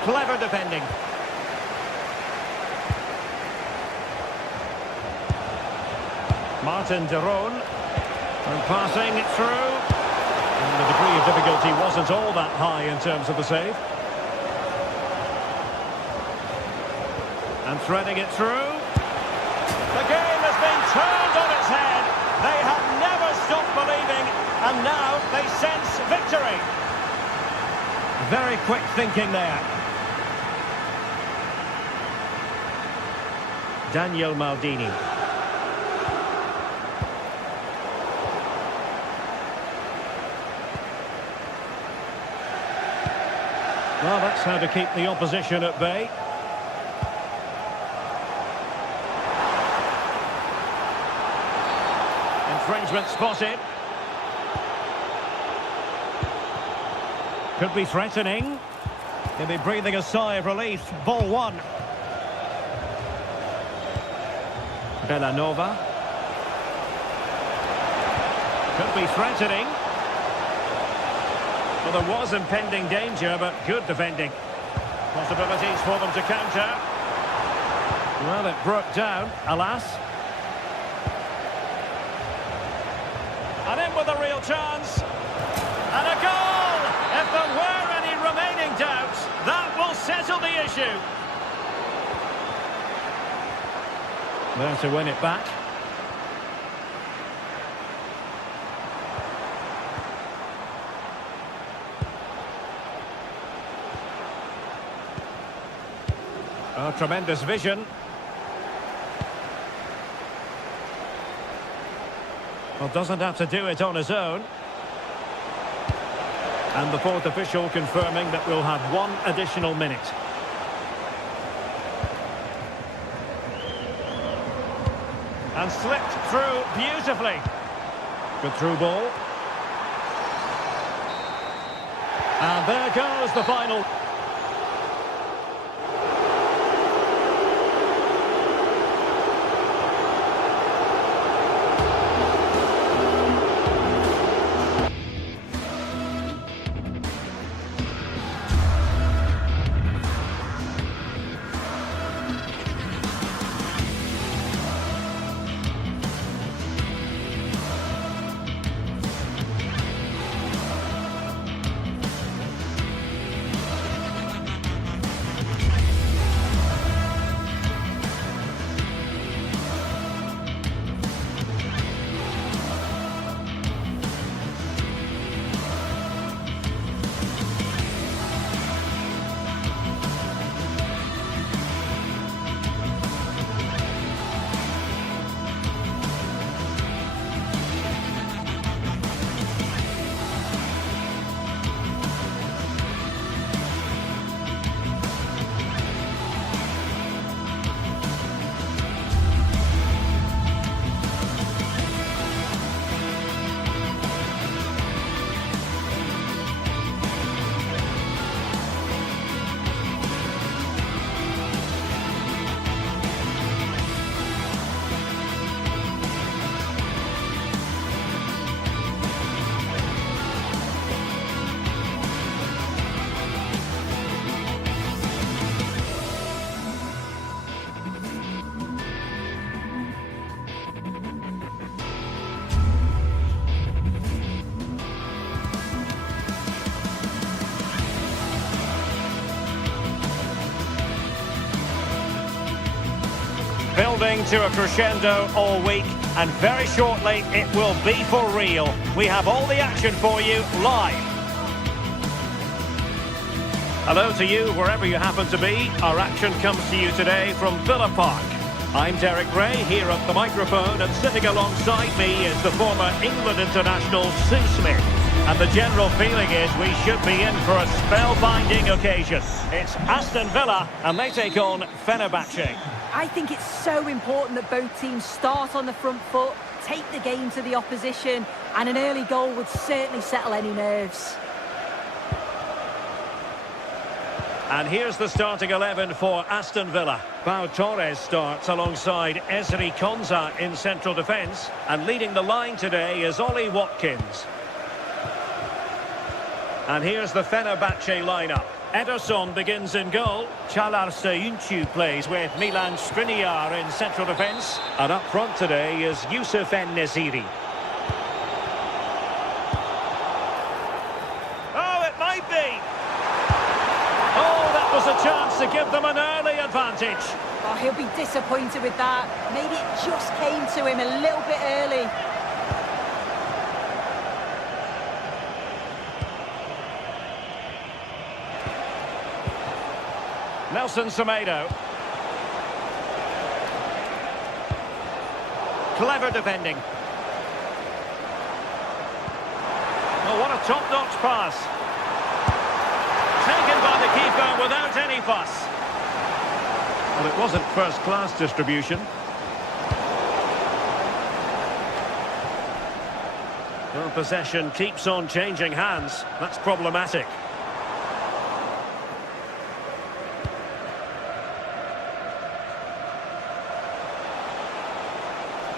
Clever defending. Martin de Roon, and passing it through. And the degree of difficulty wasn't all that high in terms of the save. And threading it through. The game has been turned on its head. They have never stopped believing, and now they sense victory. Very quick thinking there. Daniel Maldini. Well, that's how to keep the opposition at bay. Infringement spotted. Could be threatening. He'll be breathing a sigh of relief. Ball one. Bellanova. Could be threatening. Well, there was impending danger, but good defending. Possibilities for them to counter. Well, it broke down, alas. And in with a real chance. And a goal! If there were any remaining doubts, that will settle the issue. There to win it back. Oh, tremendous vision. Well, doesn't have to do it on his own. And the fourth official confirming that we'll have one additional minute. And slipped through beautifully. Good through ball. And there goes the final. building to a crescendo all week, and very shortly it will be for real. We have all the action for you live. Hello to you wherever you happen to be. Our action comes to you today from Villa Park. I'm Derek Ray here at the microphone, and sitting alongside me is the former England international Sue Smith. And the general feeling is we should be in for a spellbinding occasion. It's Aston Villa and they take on Fenerbahce. I think it's so important that both teams start on the front foot, take the game to the opposition, and an early goal would certainly settle any nerves. And here's the starting 11 for Aston Villa. Pau Torres starts alongside Ezri Konsa in central defence. And leading the line today is Ollie Watkins. And here's the Fenerbahce lineup. Ederson begins in goal. Çağlar Söyüncü plays with Milan Skriniar in central defence. And up front today is Yusuf En-Nesyri. Oh, it might be! Oh, that was a chance to give them an early advantage. Oh, he'll be disappointed with that. Maybe it just came to him a little bit early. Nelson Semedo. Clever defending. Oh, what a top-notch pass. Taken by the keeper without any fuss. Well, it wasn't first-class distribution. Well, possession keeps on changing hands. That's problematic.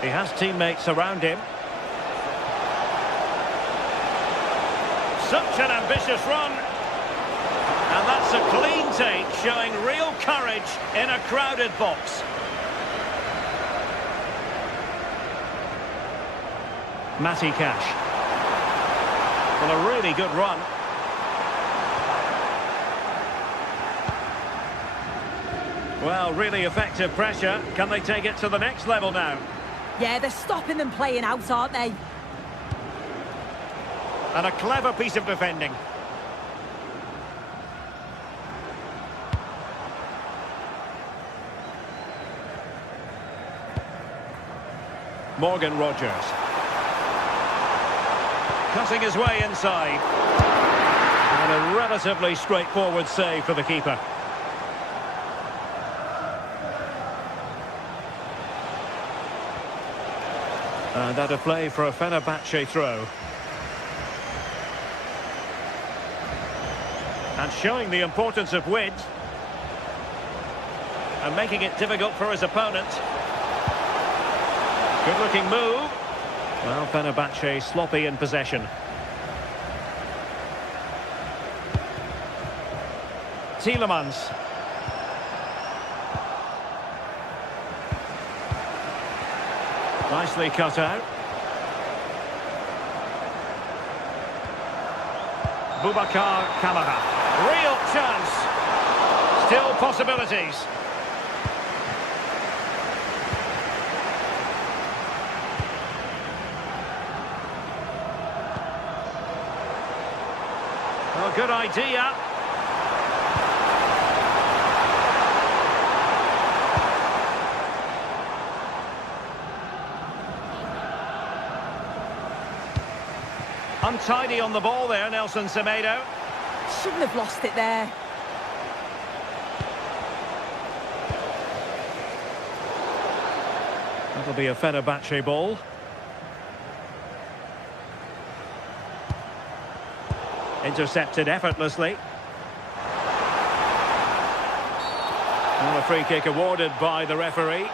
He has teammates around him. Such an ambitious run. And that's a clean take, showing real courage in a crowded box. Matty Cash. Well, a really good run. Well, really effective pressure. Can they take it to the next level now? Yeah, they're stopping them playing out, aren't they? And a clever piece of defending. Morgan Rogers. Cutting his way inside. And a relatively straightforward save for the keeper. And that a play for a Fenerbahce throw. And showing the importance of width. And making it difficult for his opponent. Good looking move. Well, Fenerbahce sloppy in possession. Tielemans. Nicely cut out. Boubacar Kamara. Real chance. Still possibilities. Well, good idea. Untidy on the ball there, Nelson Semedo. Shouldn't have lost it there. That'll be a Fenerbahce ball. Intercepted effortlessly. And a free kick awarded by the referee.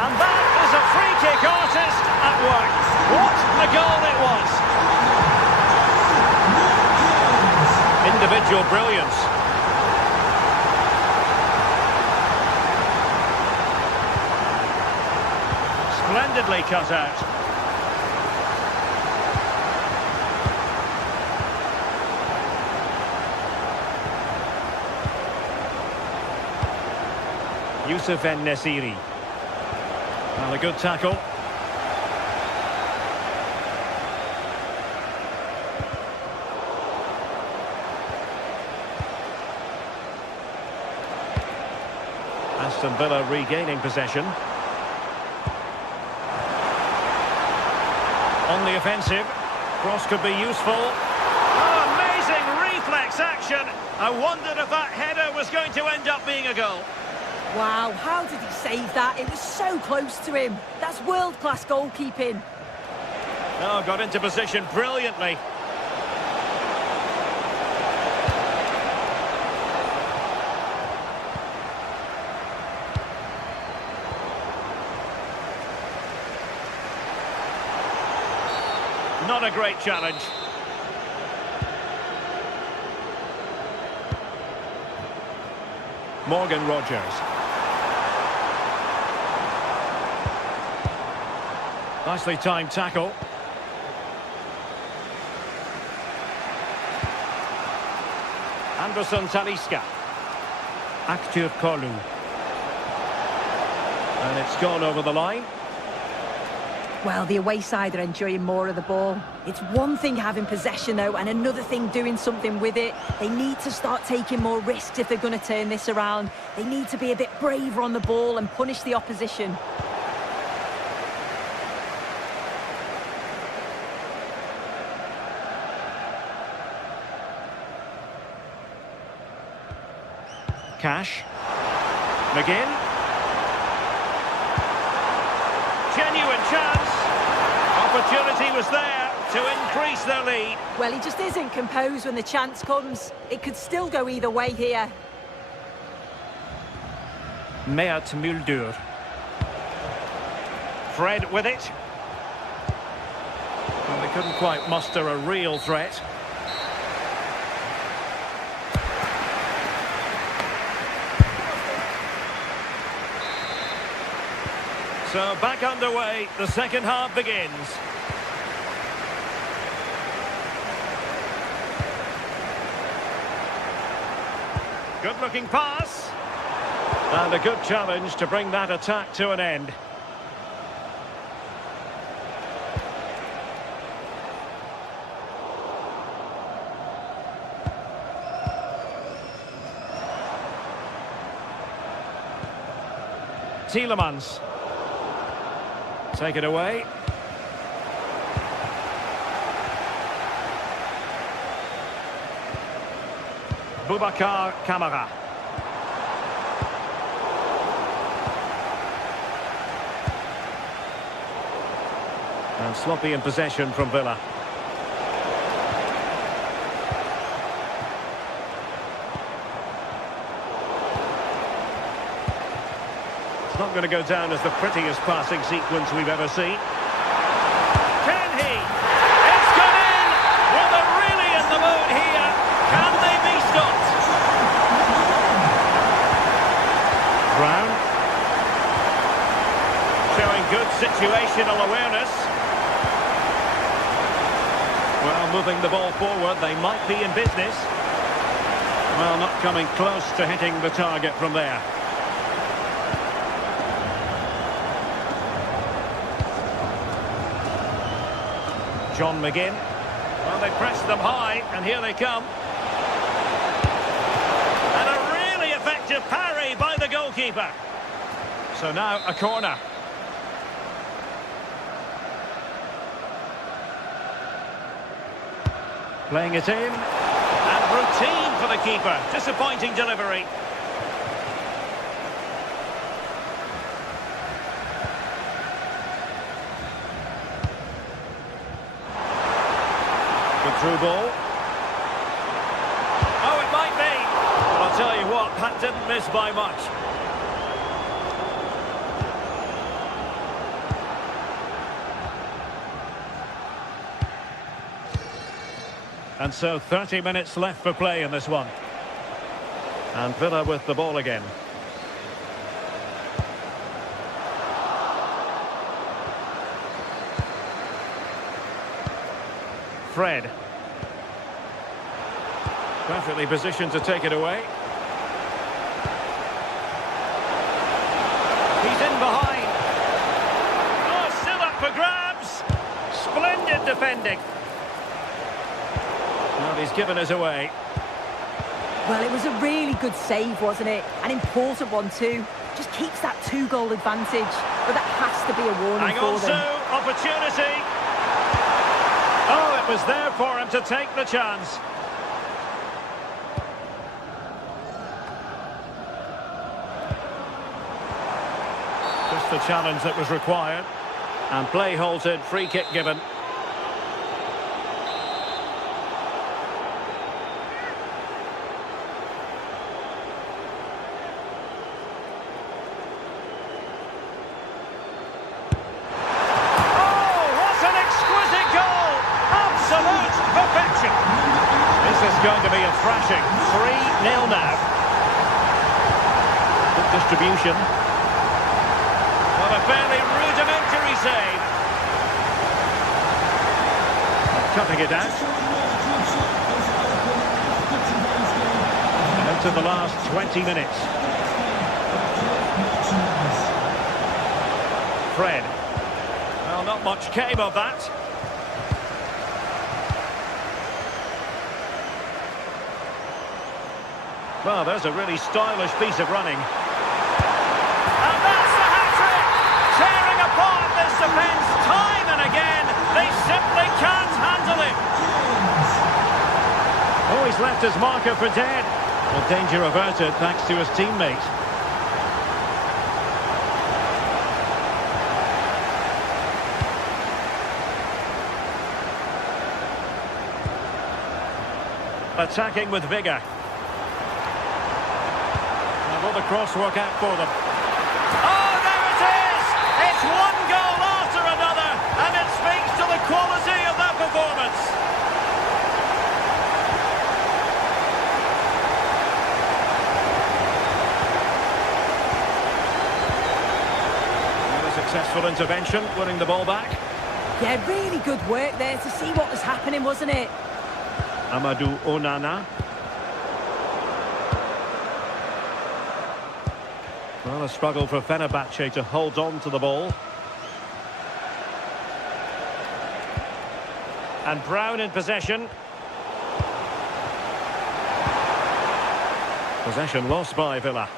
And that is a free kick artist at work. What a goal it was. Individual brilliance. Splendidly cut out. Youssef En-Nesyri. Well, a good tackle. Aston Villa regaining possession. On the offensive. Cross could be useful. Oh, amazing reflex action. I wondered if that header was going to end up being a goal. Wow, how did he save that? It was so close to him. That's world-class goalkeeping. Oh, got into position brilliantly. Not a great challenge. Morgan Rogers. Nicely timed tackle. Anderson Talisca. Aktür Kolu. And it's gone over the line. Well, the away side are enjoying more of the ball. It's one thing having possession, though, and another thing doing something with it. They need to start taking more risks if they're going to turn this around. They need to be a bit braver on the ball and punish the opposition. Cash. McGinn. Genuine chance. Opportunity was there to increase their lead. Well, he just isn't composed when the chance comes. It could still go either way here. Mert Muldur. Fred with it. Well, they couldn't quite muster a real threat. So back underway, the second half begins. Good-looking pass. And a good challenge to bring that attack to an end. Tielemans. Take it away. Boubacar Kamara. And sloppy in possession from Villa. It's not going to go down as the prettiest passing sequence we've ever seen. Can he? It's gone in! Well, they're really in the mood here. Can they be stopped? Brown. Showing good situational awareness. Well, moving the ball forward, they might be in business. Well, not coming close to hitting the target from there. John McGinn. Well, they pressed them high, and here they come. And a really effective parry by the goalkeeper. So now a corner. Playing it in. And routine for the keeper. Disappointing delivery. Good through ball. Oh, it might be. But I'll tell you what, that didn't miss by much. And so 30 minutes left for play in this one. And Villa with the ball again. Fred. Perfectly positioned to take it away. He's in behind. Oh, still up for grabs. Splendid defending. Well, he's given us away. Well, it was a really good save, wasn't it? An important one too. Just keeps that 2-goal advantage. But that has to be a warning Hang on, for them. Sue. Opportunity. Oh, it was there for him to take the chance. Just the challenge that was required. And play halted, free kick given. Going to be a thrashing. 3-0 now. Good distribution. Well, a fairly rudimentary save. Cutting it out. Into the last 20 minutes. Fred. Well, not much came of that. Well, there's a really stylish piece of running. And that's the hat-trick! Tearing apart this defence time and again. They simply can't handle him. Oh, he's left his marker for dead. Well, danger averted thanks to his teammate. Attacking with vigour. Will the cross work out for them? Oh, there it is! It's one goal after another, and it speaks to the quality of that performance. A successful intervention, winning the ball back. Yeah, really good work there to see what was happening, wasn't it? Amadou Onana. Well, a struggle for Fenerbahce to hold on to the ball. And Brown in possession. Possession lost by Villa.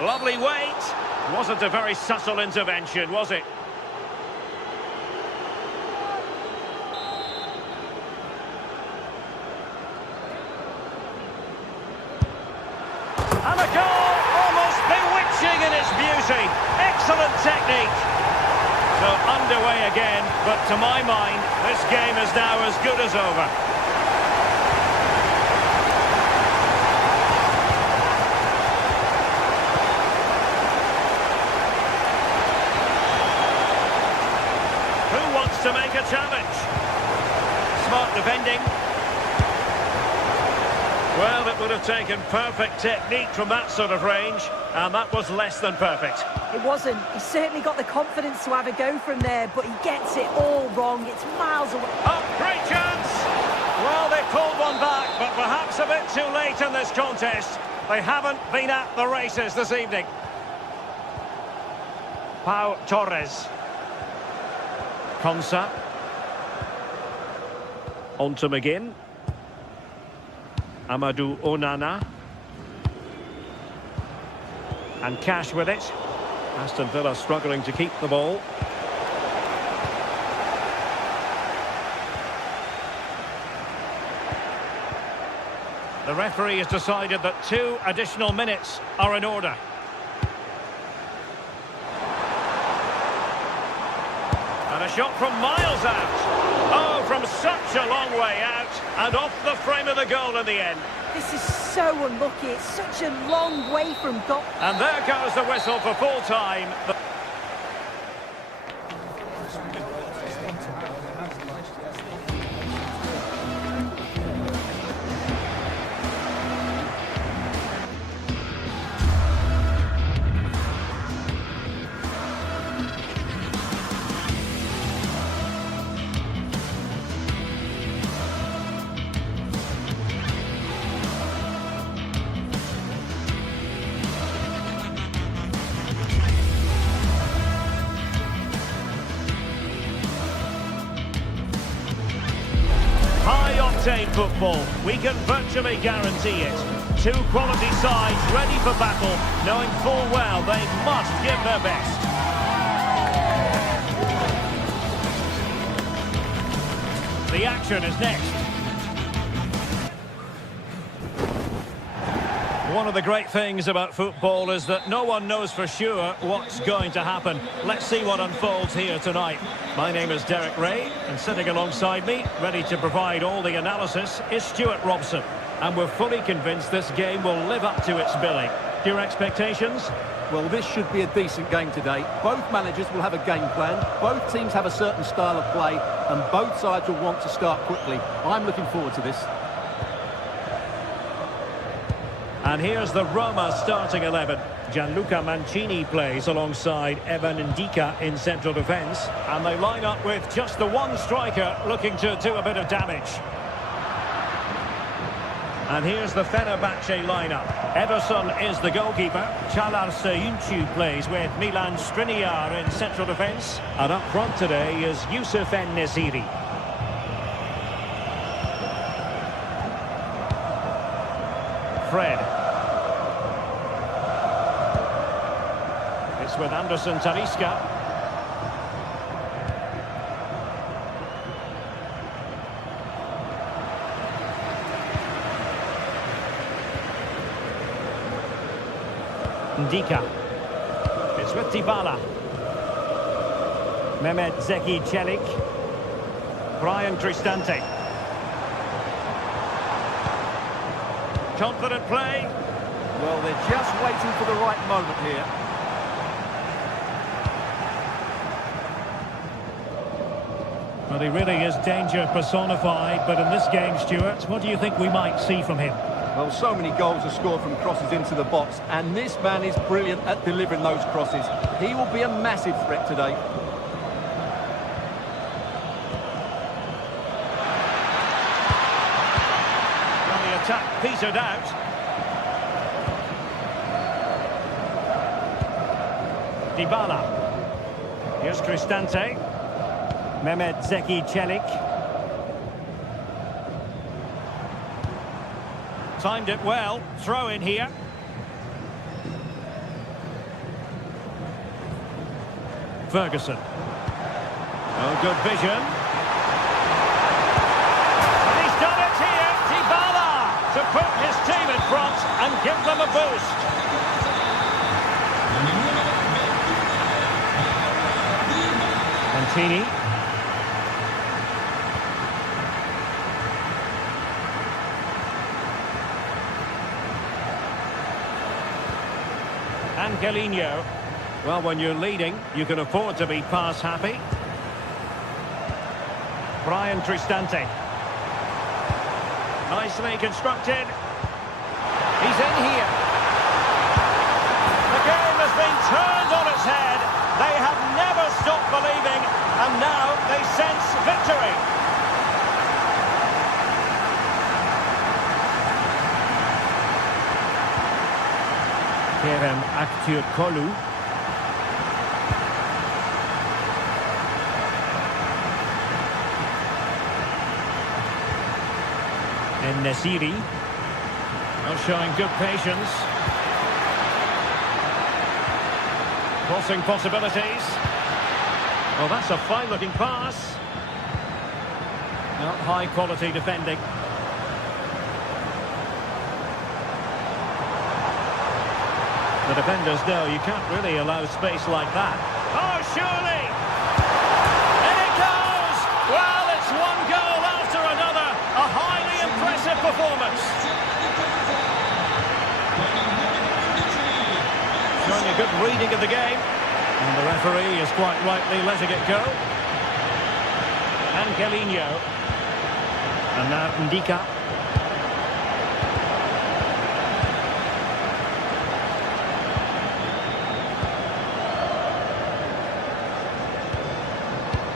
Lovely weight. Wasn't a very subtle intervention, was it? And a goal, almost bewitching in its beauty. Excellent technique. So underway again, but to my mind, this game is now as good as over. Who wants to make a challenge? Smart defending. Well, it would have taken perfect technique from that sort of range, and that was less than perfect. It wasn't. He certainly got the confidence to have a go from there, but he gets it all wrong. It's miles away. Oh, great chance! Well, they pulled one back, but perhaps a bit too late in this contest. They haven't been at the races this evening. Pau Torres. Konsa. On to McGinn. Amadou Onana. And Cash with it. Aston Villa struggling to keep the ball. The referee has decided that 2 additional minutes are in order. And a shot from miles out. Oh, from such a long way out. And off the frame of the goal in the end. This is so unlucky. It's such a long way from goal. And there goes the whistle for full time. football. We can virtually guarantee it. Two quality sides ready for battle, knowing full well they must give their best. The action is next. One of the great things about football is that no one knows for sure what's going to happen. Let's see what unfolds here tonight. My name is Derek Ray, and sitting alongside me, ready to provide all the analysis, is Stuart Robson. And we're fully convinced this game will live up to its billing. Your expectations? Well, this should be a decent game today. Both managers will have a game plan, both teams have a certain style of play, and both sides will want to start quickly. I'm looking forward to this. And here's the Roma starting 11. Gianluca Mancini plays alongside Evan Ndika in central defence. And they line up with just the one striker looking to do a bit of damage. And here's the Fenerbahce lineup. Ederson is the goalkeeper. Çağlar Söyüncü plays with Milan Skriniar in central defence. And up front today is Youssef En-Nesyri. Fred. It's with Anderson Talisca. Ndika. It's with Dybala. Mehmet Zeki Çelik. Brian Cristante. Confident play. Well, they're just waiting for the right moment here. Well, he really is danger personified, but in this game, Stuart, what do you think we might see from him? Well, so many goals are scored from crosses into the box, and this man is brilliant at delivering those crosses. He will be a massive threat today. Well, the attack petered out. Dybala. Here's Cristante. Mehmet Zeki Çelik. Timed it well. Throw in here. Ferguson. Oh, good vision. And he's done it here. Dybala to put his team in front and give them a boost. Mancini. Angelino. Well, when you're leading, you can afford to be pass happy. Brian Cristante. Nicely constructed. He's in here. The game has been turned on its head. They have never stopped believing, and now they sense victory. Kerem Aktürkoğlu. En-Nesyri. Well, showing good patience. Crossing possibilities. Well, that's a fine-looking pass. Not high-quality defending. The defenders know you can't really allow space like that. Oh, surely! And it goes! Well, it's one goal after another. A highly impressive performance. Showing a good reading of the game. And the referee is quite rightly letting it go. Angelino. And now Ndika.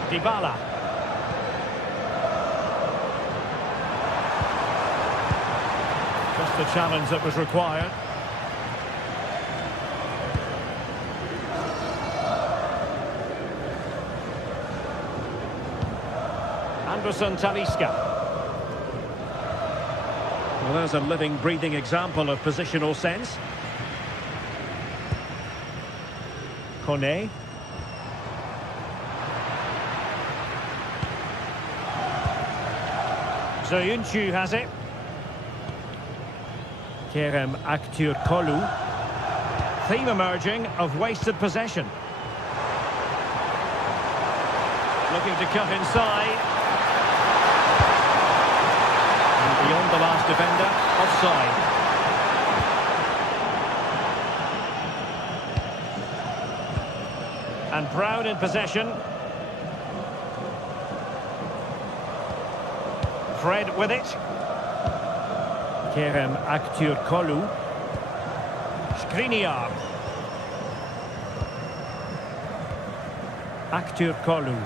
Dybala. Just the challenge that was required. Anderson Talisca. Well, there's a living, breathing example of positional sense. Kone. Soyuncu has it. Kerem Aktürkoğlu. Theme emerging of wasted possession. Looking to cut inside. And beyond the last defender, offside. And Brown in possession. Fred with it. Kerem Aktürkoğlu. Skriniar. Aktürkoğlu.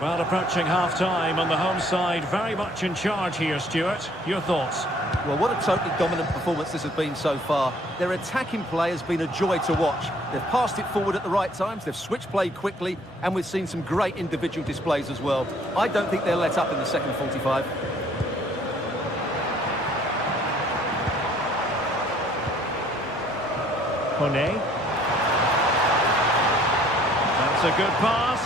Well, approaching half-time on the home side, very much in charge here, Stuart. Your thoughts? Well, what a totally dominant performance this has been so far. Their attacking play has been a joy to watch. They've passed it forward at the right times, they've switched play quickly, and we've seen some great individual displays as well. I don't think they'll let up in the second 45. Kone. That's a good pass.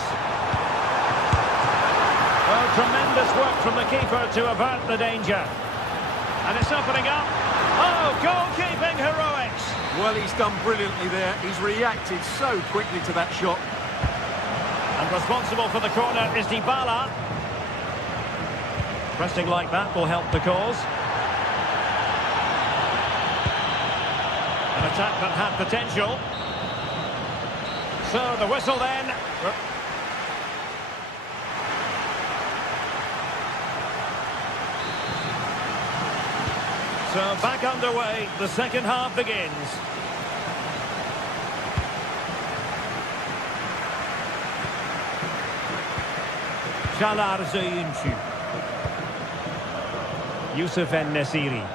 Well, tremendous work from the keeper to avert the danger. And it's opening up. Oh, goalkeeping heroics. Well, he's done brilliantly there. He's reacted so quickly to that shot. And responsible for the corner is Dybala. Pressing like that will help the cause. An attack that had potential. So the whistle then. So back underway, the second half begins. Çağlar Soyuncu. Yusuf En-Nesyri.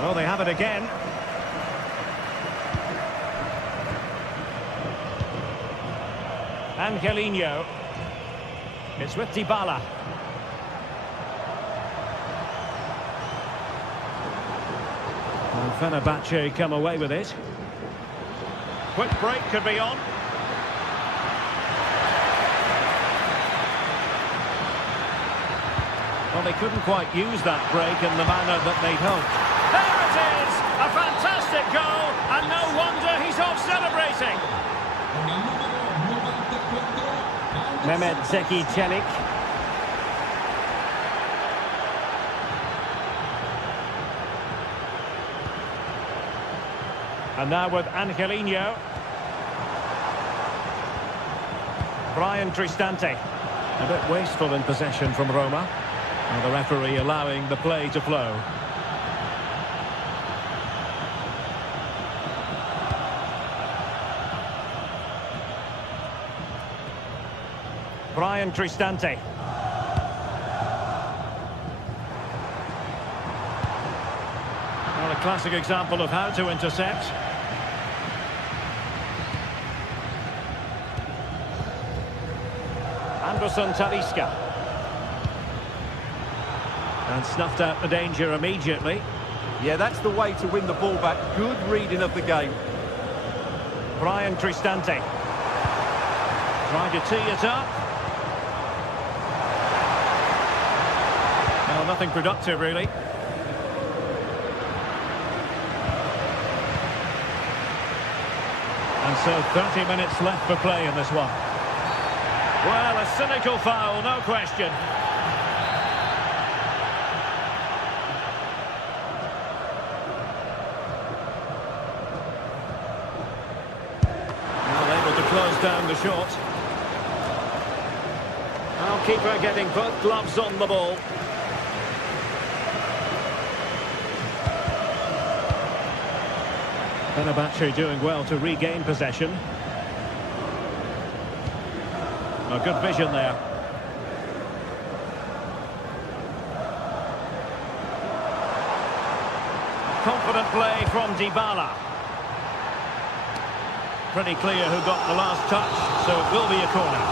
Oh, they have it again. Angelino. It's with Dybala. And Fenerbahce come away with it. Quick break could be on. Well, they couldn't quite use that break in the manner that they'd hoped. There it is! A fantastic goal, and no wonder he's off celebrating. Mehmet Zeki Çelik. And now with Angelino. Brian Cristante. A bit wasteful in possession from Roma. And the referee allowing the play to flow. Brian Cristante. Well, a classic example of how to intercept. Anderson Talisca. And snuffed out the danger immediately. Yeah, that's the way to win the ball back. Good reading of the game. Brian Cristante. Trying to tee it up. Well, nothing productive, really. And so 30 minutes left for play in this one. Well, a cynical foul, no question. Well, able to close down the shot. Now, keeper getting both gloves on the ball. Fenerbahce doing well to regain possession. A good vision there. Confident play from Dybala. Pretty clear who got the last touch, so it will be a corner.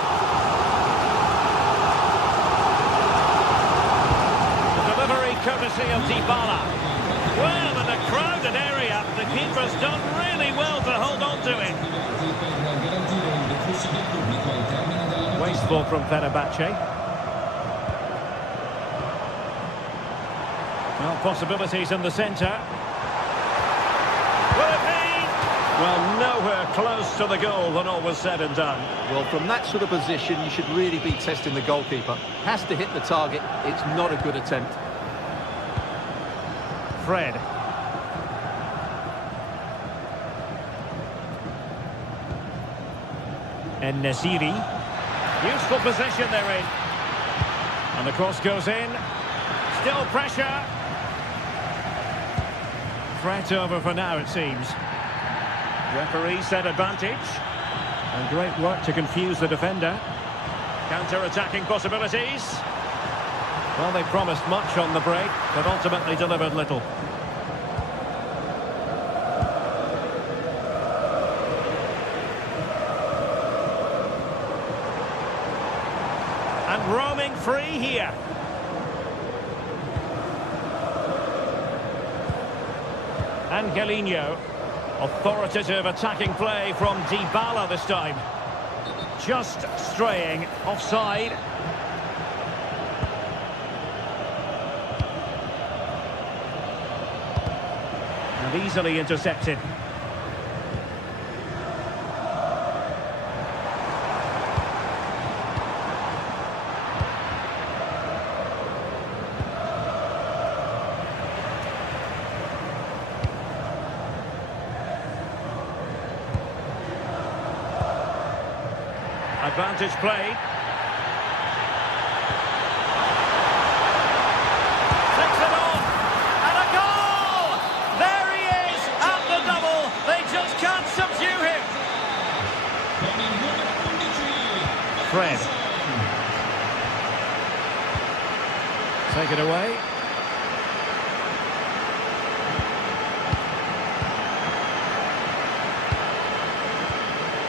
The delivery could courtesy of Dybala. Well, in a crowded area, the keeper's done really well to hold on to it. Wasteful from Fenerbahce. Well, possibilities in the centre. Will it be? Well, nowhere close to the goal when all was said and done. Well, from that sort of position, you should really be testing the goalkeeper. Has to hit the target. It's not a good attempt. Fred. En-Nesyri. Useful position they're in. And the cross goes in. Still pressure. Threat over for now, it seems. Referee said advantage. And great work to confuse the defender. Counter-attacking possibilities. Well, they promised much on the break, but ultimately delivered little. And roaming free here. Angelino. Authoritative attacking play from Dybala this time. Just straying offside. And easily intercepted. Advantage played. Takes it on. And a goal! There he is at the double. They just can't subdue him. Fred. Take it away.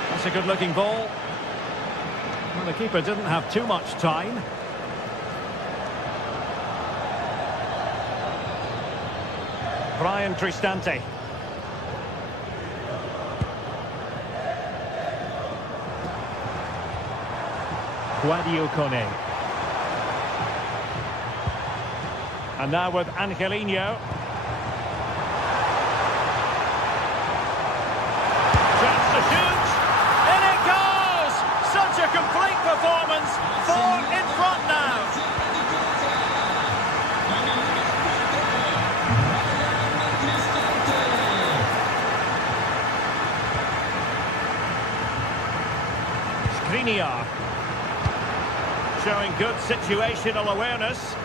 That's a good-looking ball. Well, the keeper didn't have too much time. Brian Cristante. Guadio Kone. And now with Angelino. Chance to shoot. In it goes! Such a complete performance. 4 in front now. Skriniar. Showing good situational awareness.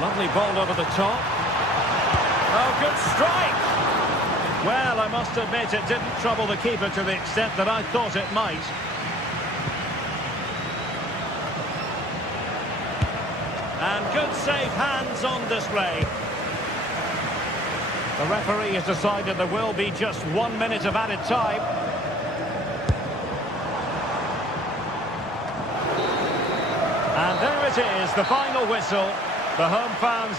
Lovely ball over the top. Oh, good strike! Well, I must admit it didn't trouble the keeper to the extent that I thought it might. And good safe hands on display. The referee has decided there will be just 1 minute of added time. And there it is, the final whistle. The home fans...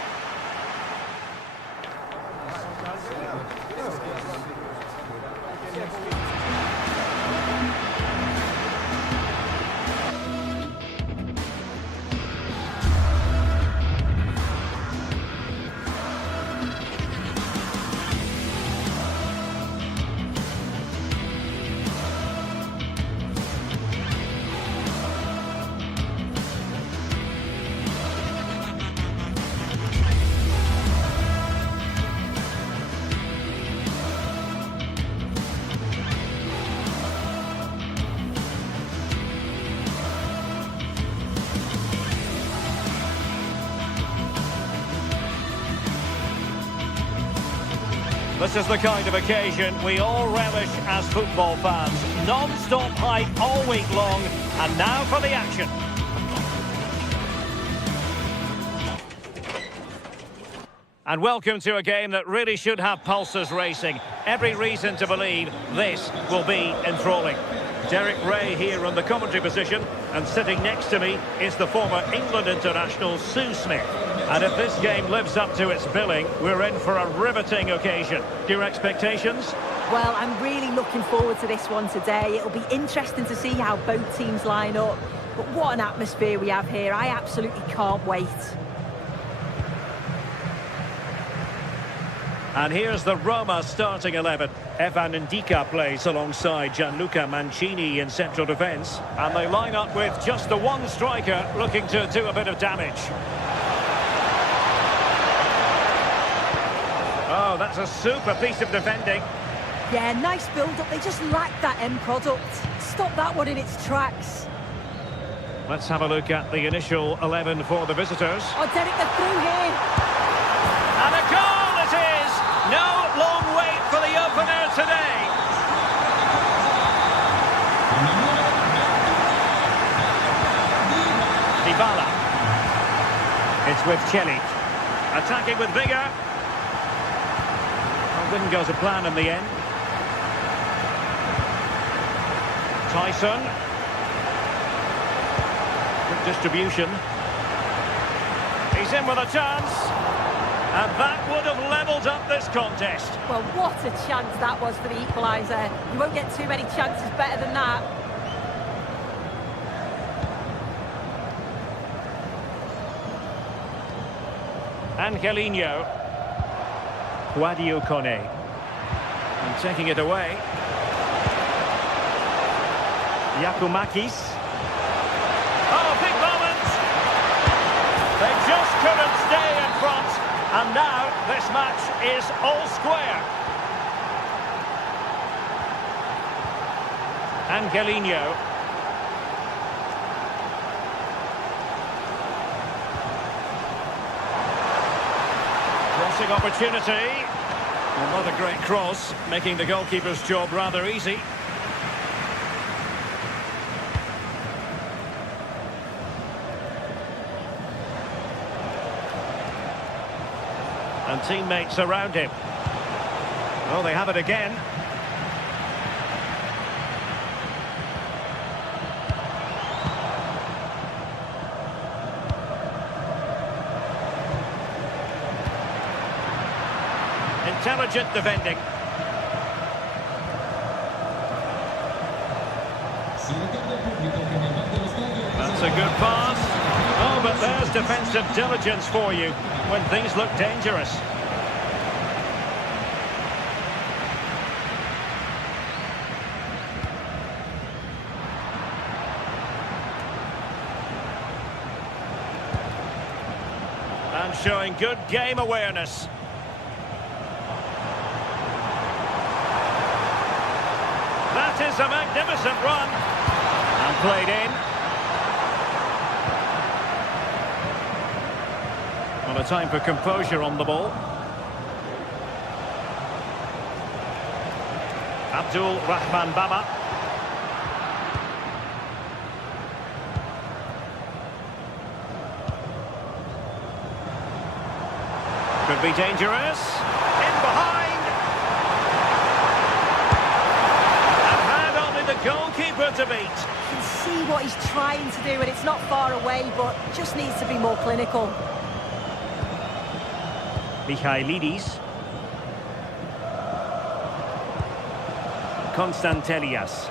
This is the kind of occasion we all relish as football fans. Non-stop hype all week long, and now for the action. And welcome to a game that really should have pulses racing. Every reason to believe this will be enthralling. Derek Ray here on the commentary position. And sitting next to me is the former England international Sue Smith. And if this game lives up to its billing, we're in for a riveting occasion. Your expectations? Well, I'm really looking forward to this one today. It'll be interesting to see how both teams line up. But what an atmosphere we have here. I absolutely can't wait. And here's the Roma starting 11. Evan Ndika plays alongside Gianluca Mancini in central defence. And they line up with just the one striker looking to do a bit of damage. Oh, that's a super piece of defending. Yeah, nice build-up. They just lack that end product. Stop that one in its tracks. Let's have a look at the initial 11 for the visitors. Oh, Derek, they're through here. And a goal it is! No long wait for the opener today. Dybala. It's with Celik. Attacking with vigour. Well, didn't go to plan in the end. Tyson. Good distribution. He's in with a chance. And that would have levelled up this contest. Well, what a chance that was for the equaliser. You won't get too many chances better than that. Angelino. Guadio Kone. And taking it away. Yakumakis. Oh, big moment! They just couldn't stay in front. And now this match is all square. Angelino. Crossing opportunity. Another great cross, making the goalkeeper's job rather easy. And teammates around him. Well, they have it again. Intelligent defending. That's a good pass. Oh, but there's defensive diligence for you when things look dangerous. And showing good game awareness. That is a magnificent run. And played in. Well, a time for composure on the ball. Abdul Rahman Baba. Could be dangerous. In behind. And hand on in the goalkeeper to beat. You can see what he's trying to do, and it's not far away, but just needs to be more clinical. Michailidis. Konstantelias.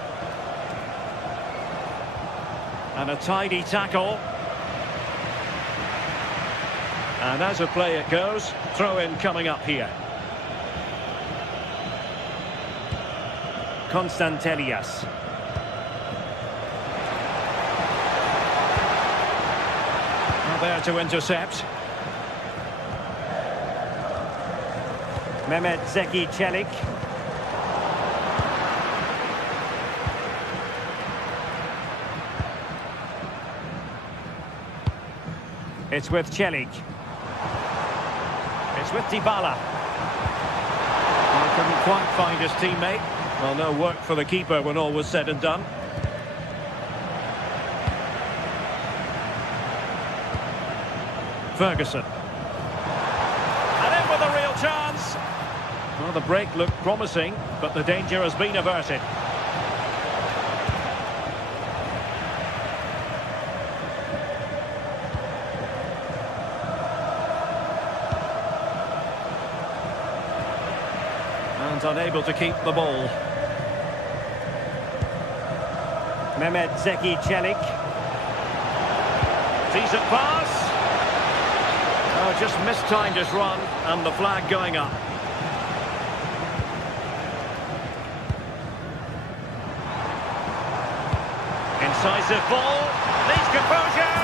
And a tidy tackle. And as a play it goes, throw-in coming up here. Konstantelias. Not there to intercept. Mehmet Zeki Celik. It's with Celik. It's with Dybala. Well, couldn't quite find his teammate. Well, no work for the keeper when all was said and done. Ferguson. And in with a real chance. Well, the break looked promising, but the danger has been averted. and unable to keep the ball. Mehmet Zeki Çelik. Decent pass. Oh, just mistimed his run, and the flag going up. Incisive ball, needs composure.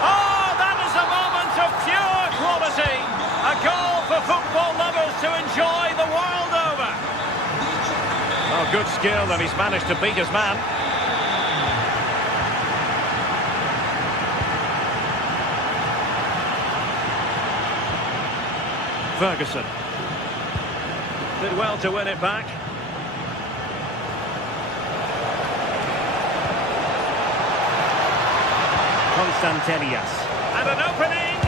Oh, that is a moment of pure quality. A goal for football lovers to enjoy the world over. Oh, good skill, and he's managed to beat his man. Ferguson. Did well to win it back. Constantelias. And an opening!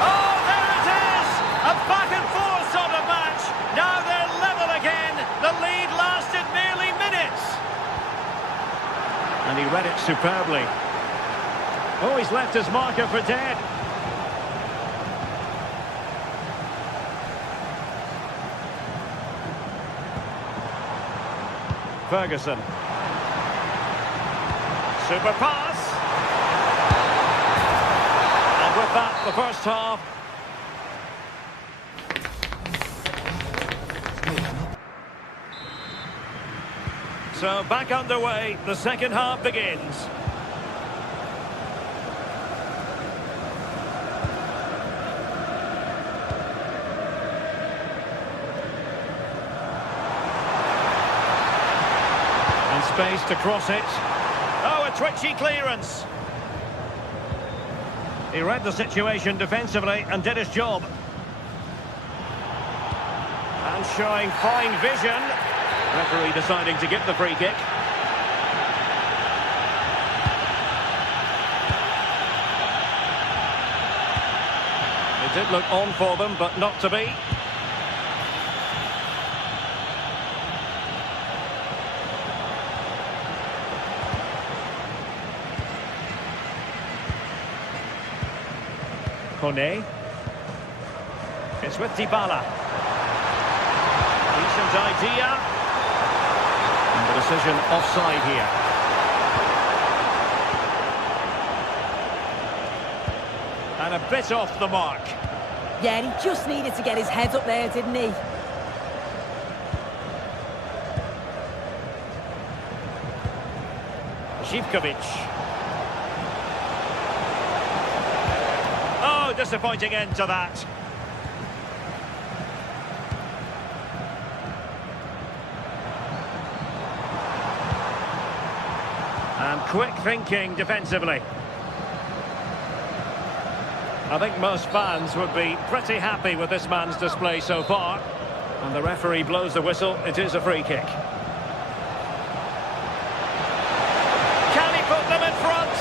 Oh, there it is! A back-and-forth sort of match. Now they're level again. The lead lasted merely minutes. And he read it superbly. Oh, he's left his marker for dead. Ferguson. Super pass. And with that, the first half. So back underway, the second half begins. Space to cross it. Oh, a twitchy clearance. He read the situation defensively and did his job. And showing fine vision. Referee deciding to give the free kick. It did look on for them, but not to be. Kone. It's with Dybala. Decent idea. And the decision offside here. And a bit off the mark. Yeah, and he just needed to get his head up there, didn't he? Zivkovic. Disappointing end to that. And quick thinking defensively. I think most fans would be pretty happy with this man's display so far. And the referee blows the whistle. It is a free kick. Can he put them in front?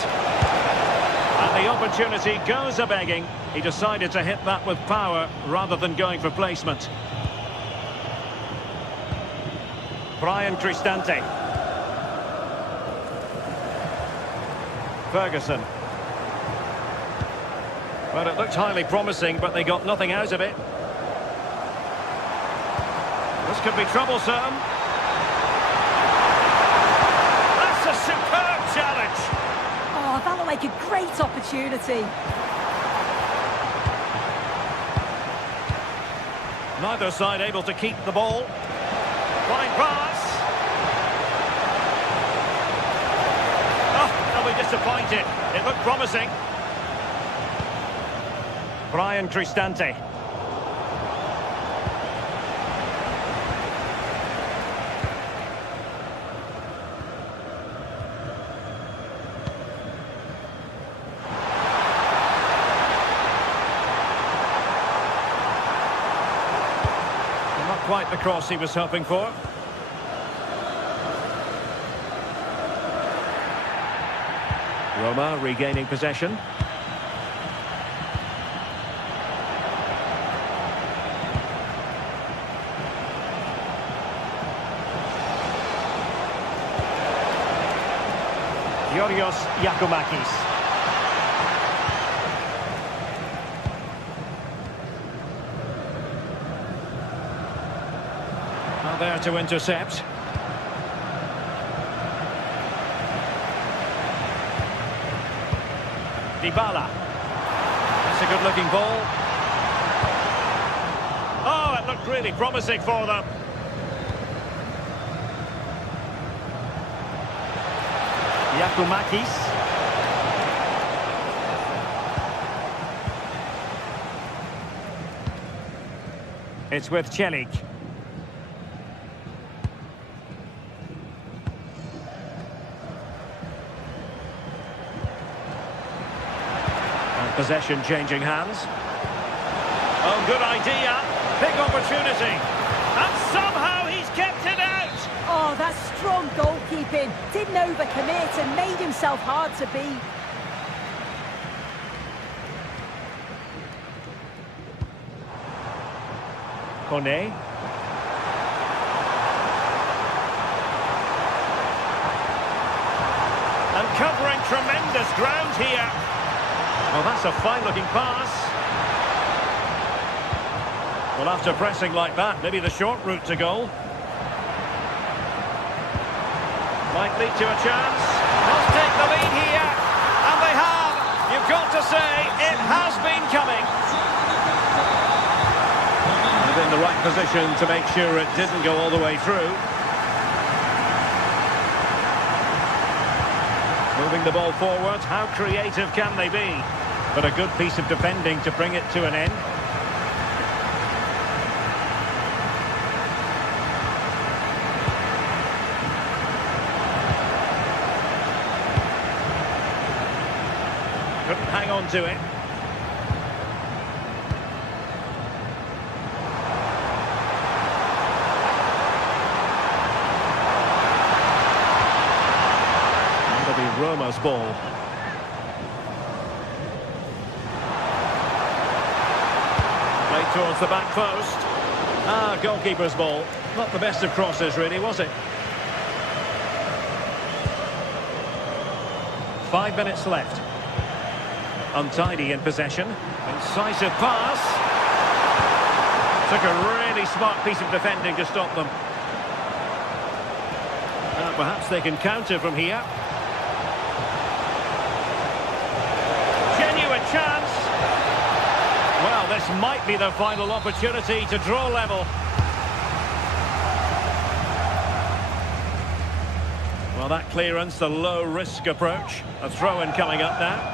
And the opportunity goes a-begging. He decided to hit that with power rather than going for placement. Brian Cristante. Ferguson. Well, it looked highly promising, but they got nothing out of it. This could be troublesome. That's a superb challenge. Oh, that looked like a great opportunity. Neither side able to keep the ball. Fine pass. Oh, they'll be disappointed. It looked promising. Brian Cristante. Quite the cross he was hoping for. Roma regaining possession. Georgios Giacomakis. Well, there to intercept. Dybala. That's a good-looking ball. Oh, it looked really promising for them. Yakumakis. It's with Celik. And possession changing hands. Oh, good idea. Big opportunity. And somehow he's kept it out. Oh, that's strong goalkeeping. Didn't overcommit and made himself hard to beat. Kone. And covering tremendous ground here. Well, that's a fine-looking pass. Well, after pressing like that, maybe the short route to goal. Might lead to a chance. Must take the lead here. And they have. You've got to say, it has been coming. And in the right position to make sure it didn't go all the way through. Moving the ball forward, how creative can they be? But a good piece of defending to bring it to an end. Couldn't hang on to it. That'll be Roma's ball. Played towards the back post. Ah, goalkeeper's ball. Not the best of crosses, really, was it? 5 minutes left. Untidy in possession. Incisive pass. Took a really smart piece of defending to stop them. Perhaps they can counter from here. Genuine chance. Well, this might be the final opportunity to draw level. Well, that clearance, the low-risk approach. A throw-in coming up now.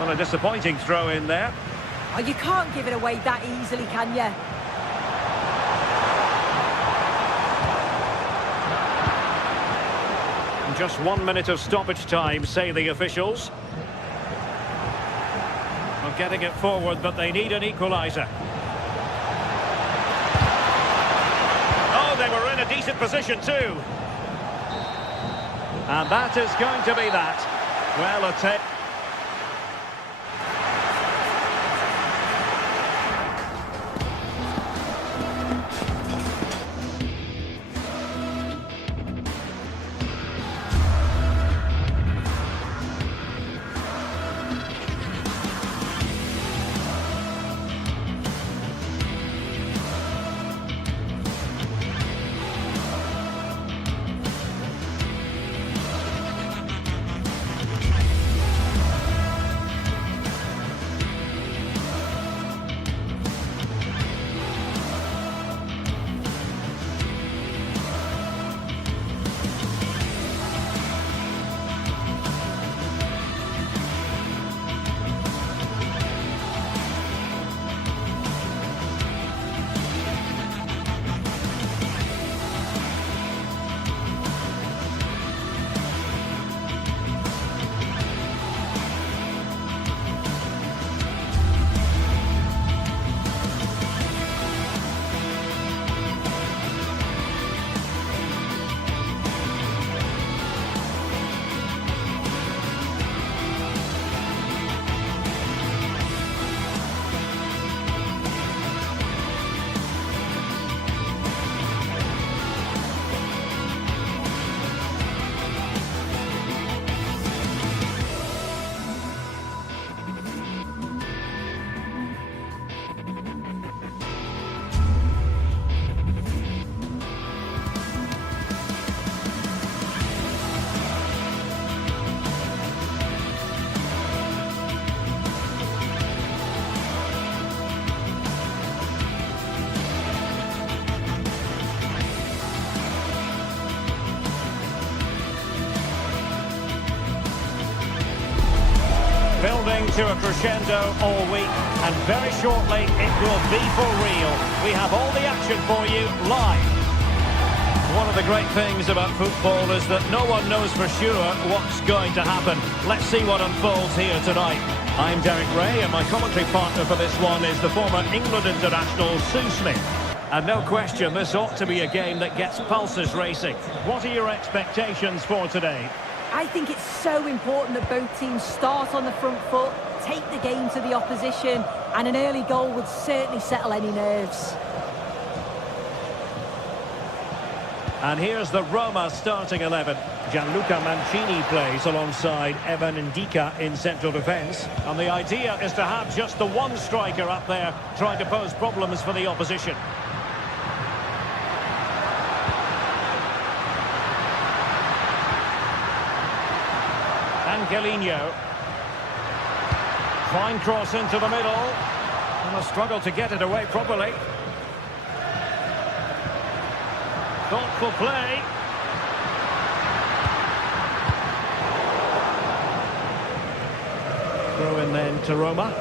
Well, a disappointing throw in there. Oh, you can't give it away that easily, can you? Just 1 minute of stoppage time, say the officials. Well, getting it forward, but they need an equaliser. Oh, they were in a decent position too. And that is going to be that. Well, a take. to a crescendo all week, and very shortly it will be for real. We have all the action for you live. One of the great things about football is that no one knows for sure what's going to happen. Let's see what unfolds here tonight. I'm Derek Ray, and my commentary partner for this one is the former England international Sue Smith. And no question, this ought to be a game that gets pulses racing. What are your expectations for today? I think it's so important that both teams start on the front foot, take the game to the opposition, and an early goal would certainly settle any nerves. And here's the Roma starting 11. Gianluca Mancini plays alongside Evan Ndika in central defence. And the idea is to have just the one striker up there trying to pose problems for the opposition. Angelino. Fine cross into the middle. And a struggle to get it away properly. Thoughtful play. Throw in then to Roma.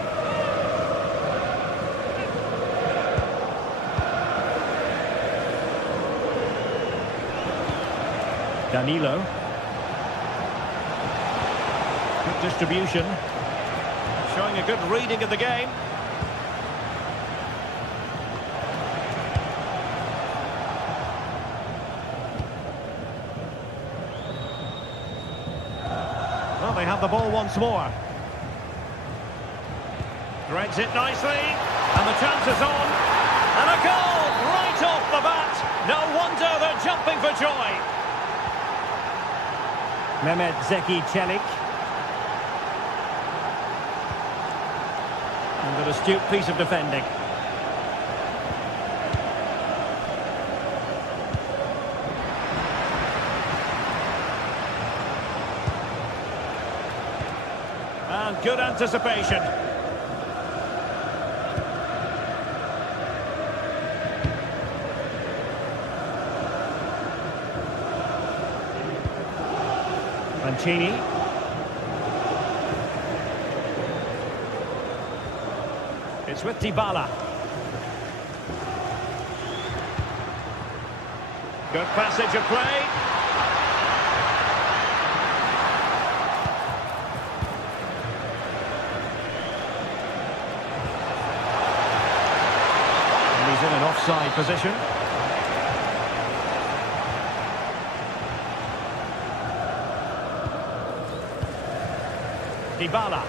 Danilo. Good distribution. Showing a good reading of the game. Well, they have the ball once more. Threads it nicely. And the chance is on. And a goal right off the bat. No wonder they're jumping for joy. Mehmet Zeki Çelik. And an astute piece of defending. And good anticipation. Mancini. It's with Dybala. Good passage of play. And he's in an offside position. Dybala.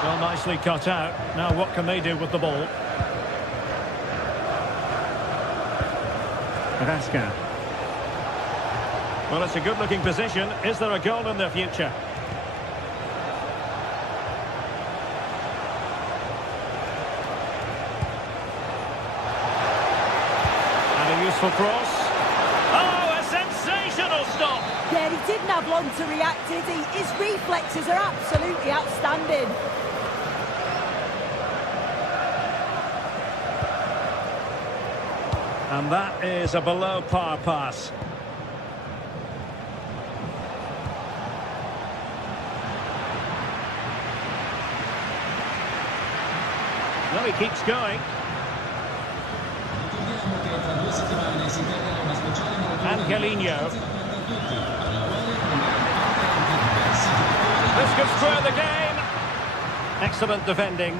Well, nicely cut out. Now what can they do with the ball? Rasca. Well, it's a good-looking position. Is there a goal in the future? And a useful cross. Oh, a sensational stop! Yeah, he didn't have long to react, did he? His reflexes are absolutely outstanding. And that is a below-par pass. Well, he keeps going. Angelino. This could square the game. Excellent defending.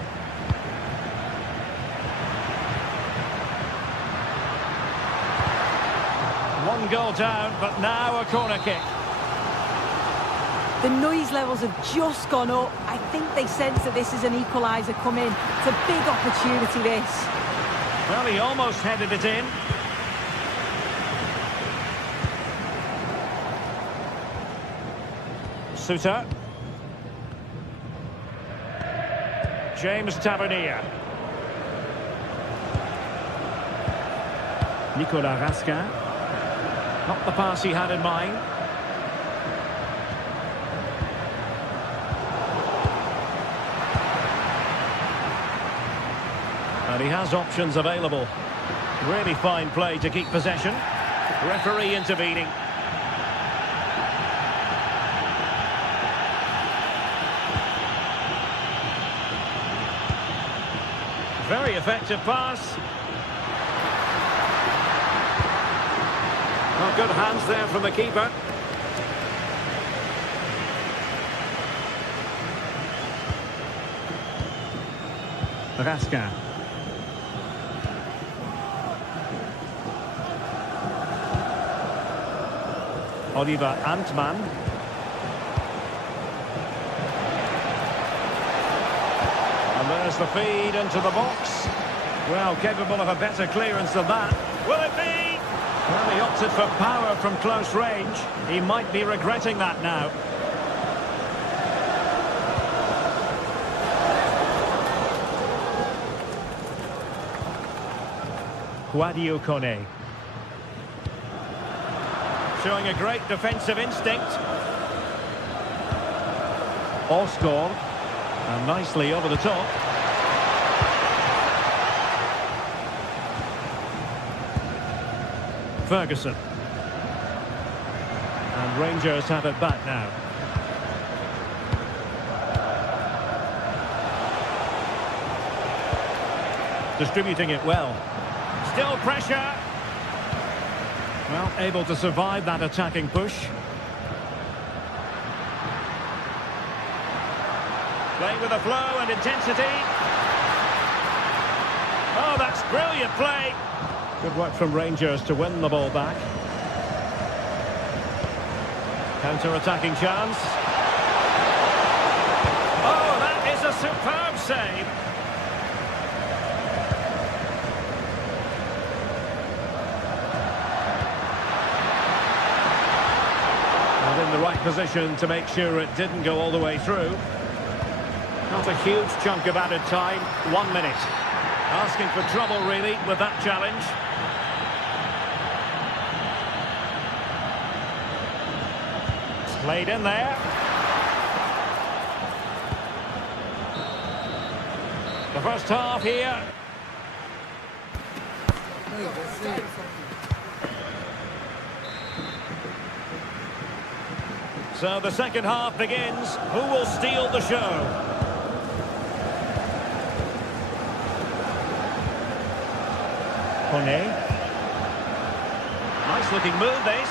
One goal down, but now a corner kick. The noise levels have just gone up. I think they sense that this is an equaliser coming. It's a big opportunity, this. Well, he almost headed it in. Suter. James Tavernier. Nicolas Raskin. Not the pass he had in mind. And he has options available. Really fine play to keep possession. Referee intervening. Very effective pass. Oh, good hands there from the keeper. Raska. Oliver Antman. And there's the feed into the box. Well, capable of a better clearance than that. Will it be? Well, he opted for power from close range. He might be regretting that now. Guadio Kone. Showing a great defensive instinct. Osgård. And nicely over the top. Ferguson. And Rangers have it back now. Distributing it well. Still pressure. Well, able to survive that attacking push. Playing with a flow and intensity. Oh, that's brilliant play. Good work from Rangers to win the ball back. Counter-attacking chance. Oh, that is a superb save. And in the right position to make sure it didn't go all the way through. Not a huge chunk of added time, 1 minute. Asking for trouble, really, with that challenge. Played in there. The first half here. So the second half begins. Who will steal the show? Kone. Nice looking move, this.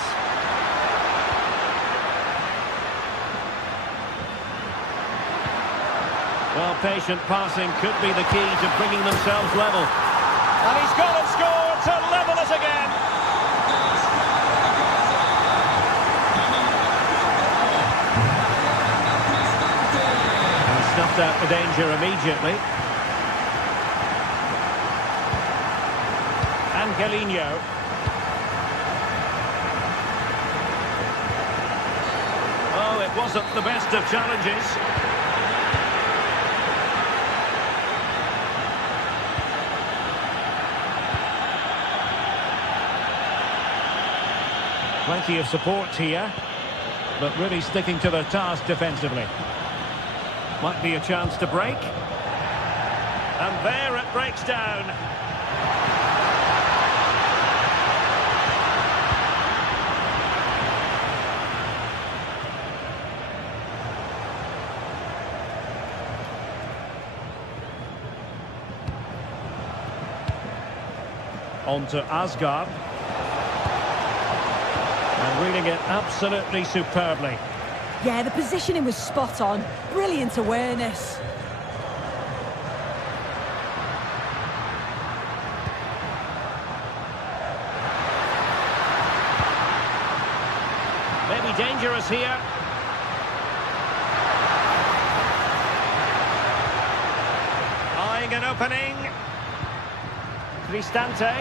Well, patient passing could be the key to bringing themselves level. And he's gone and scored to level it again. And snuffed out the danger immediately. Angelino. Oh, it wasn't the best of challenges. Plenty of support here, but really sticking to their task defensively. Might be a chance to break. And there it breaks down. On to Asgard. And reading it absolutely superbly. Yeah, the positioning was spot on. Brilliant awareness. Maybe dangerous here. Eyeing an opening. Cristante.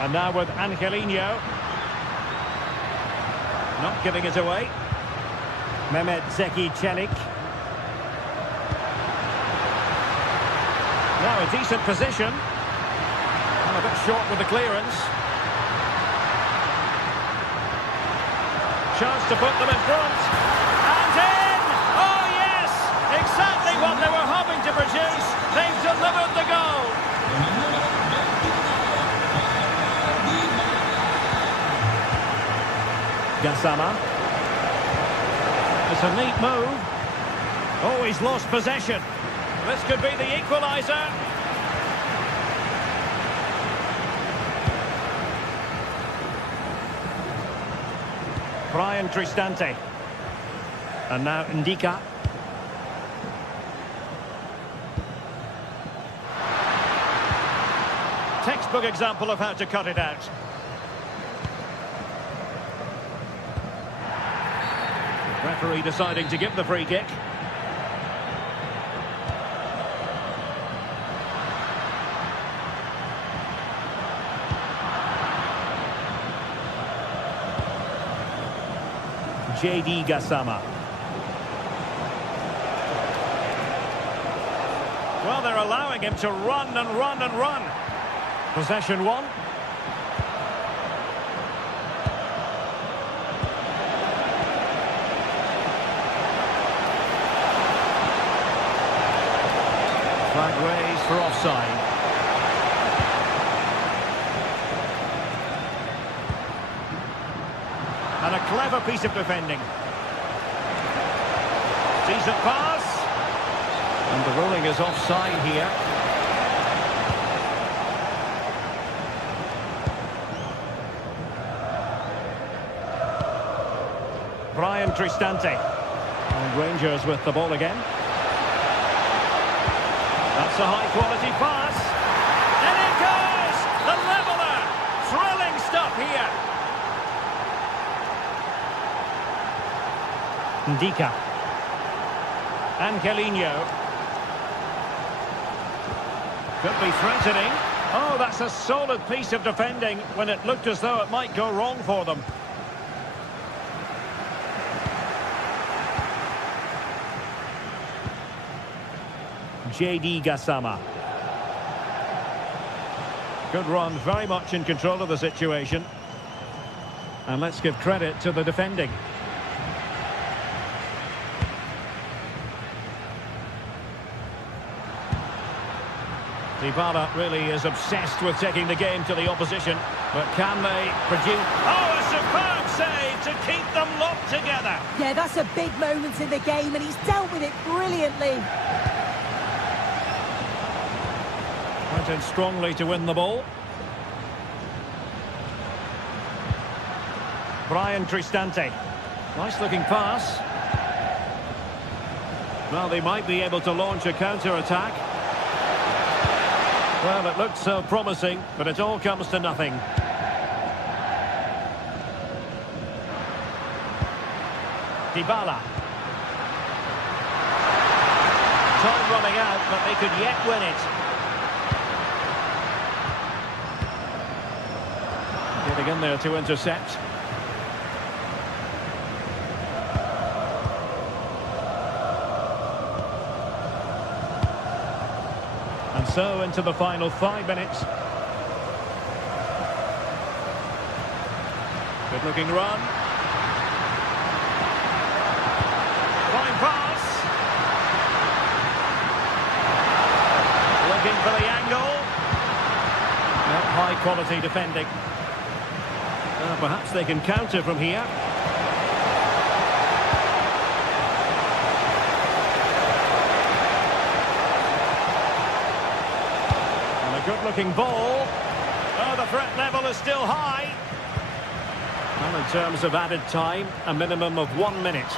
And now with Angelino. Not giving it away. Mehmet Zeki Çelik. Now a decent position. And a bit short with the clearance. Chance to put them in front. And in! Oh yes! Exactly what they were hoping to produce. They've delivered the goal. Gassama. It's a neat move. Oh, he's lost possession. This could be the equaliser. Brian Cristante. And now Ndika. Textbook example of how to cut it out. Referee deciding to give the free kick. JD Gassama. Well, they're allowing him to run and run and run. Possession one. Flag raised for offside. And a clever piece of defending. Decent pass. And the ruling is offside here. Brian Cristante. And Rangers with the ball again. That's a high-quality pass. And it goes! The leveller! Thrilling stuff here. Ndika. Angelino. Could be threatening. Oh, that's a solid piece of defending when it looked as though it might go wrong for them. JD Gassama. Good run, very much in control of the situation. And let's give credit to the defending. Dybala really is obsessed with taking the game to the opposition. But can they produce... Oh, a superb save to keep them locked together. Yeah, that's a big moment in the game, and he's dealt with it brilliantly. Went in strongly to win the ball. Brian Cristante. Nice looking pass. Well, they might be able to launch a counter-attack. Well, it looked so promising, but it all comes to nothing. Dybala. Time running out, but they could yet win it. Getting in there to intercept. And so into the final 5 minutes. Good looking run. Fine pass. Looking for the angle. Not high quality defending. Perhaps they can counter from here. And a good-looking ball. Oh, the threat level is still high. Well, in terms of added time, a minimum of 1 minute.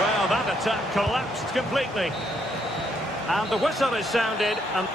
Well, that attack collapsed completely. And the whistle is sounded. And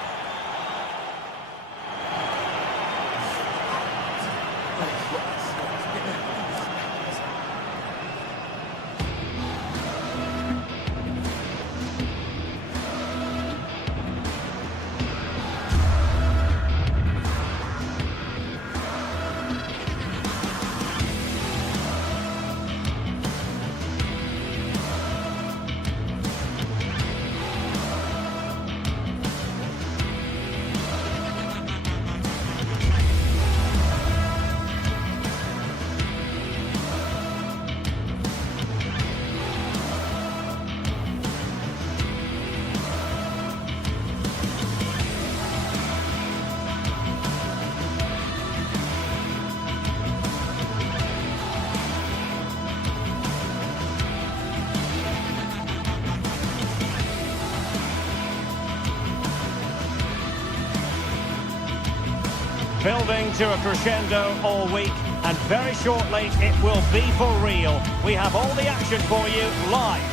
building to a crescendo all week, and very shortly it will be for real. We have all the action for you live.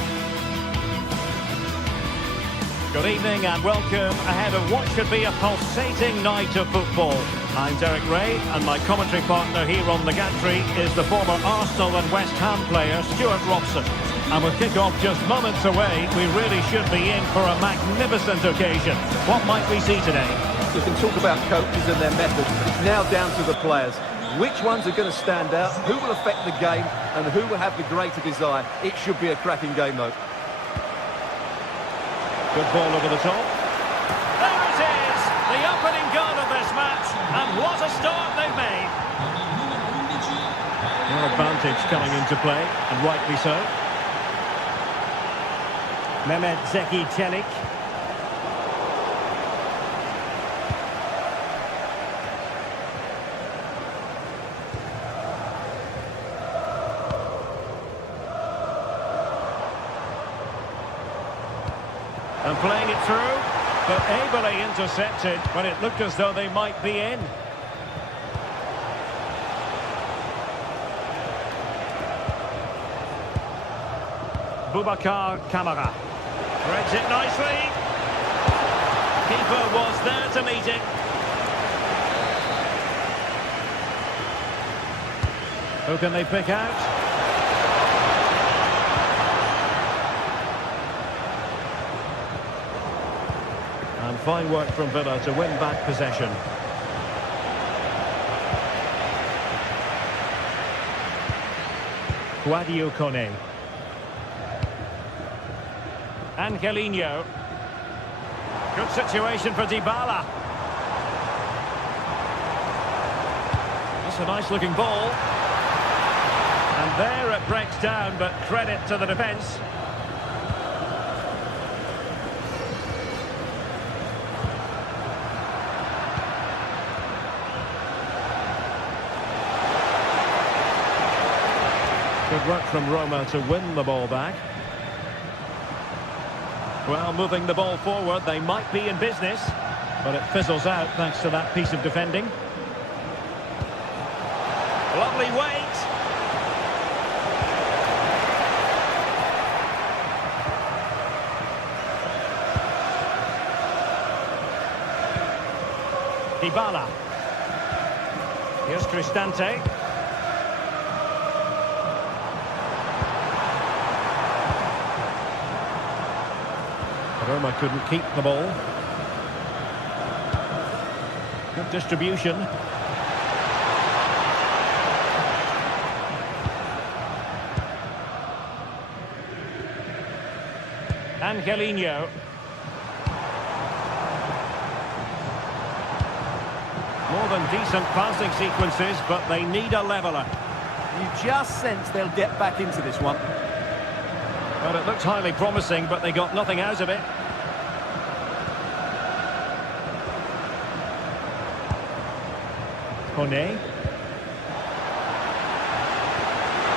Good evening and welcome ahead of what should be a pulsating night of football. I'm Derek Ray, and my commentary partner here on the gantry is the former Arsenal and West Ham player Stuart Robson. And with kick-off just moments away, we really should be in for a magnificent occasion. What might we see today? You can talk about coaches and their methods, but it's now down to the players. Which ones are going to stand out, who will affect the game, and who will have the greater desire? It should be a cracking game, though. Good ball over the top. There it is! The opening goal of this match, and what a start they've made. More advantage coming into play, and rightly so. Mehmet Zeki Çelik. And playing it through, but ably intercepted when it looked as though they might be in. Boubacar Kamara threads it nicely. Keeper was there to meet it. Who can they pick out? And fine work from Villa to win back possession. Sadio Kone. Angelino. Good situation for Dybala. That's a nice looking ball. And there it breaks down, but credit to the defence. Good work from Roma to win the ball back. Well, moving the ball forward, they might be in business, but it fizzles out thanks to that piece of defending. Lovely weight. Dybala. Here's Cristante. Roma couldn't keep the ball. Good distribution. Angelino. More than decent passing sequences, but they need a leveller. You just sense they'll get back into this one. Well, it looked highly promising, but they got nothing out of it. Kone.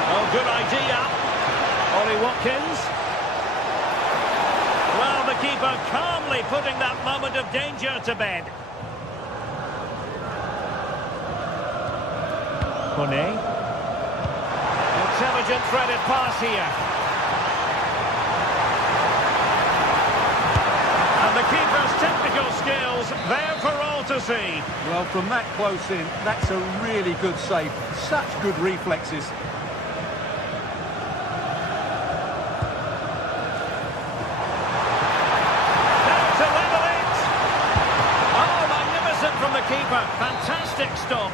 Oh, good idea. Ollie Watkins. Well, the keeper calmly putting that moment of danger to bed. Kone. Intelligent threaded pass here. And the keeper's technical skills there for all to see. Well, from that close in, that's a really good save. Such good reflexes. Now to level it. Oh, magnificent from the keeper. Fantastic stop.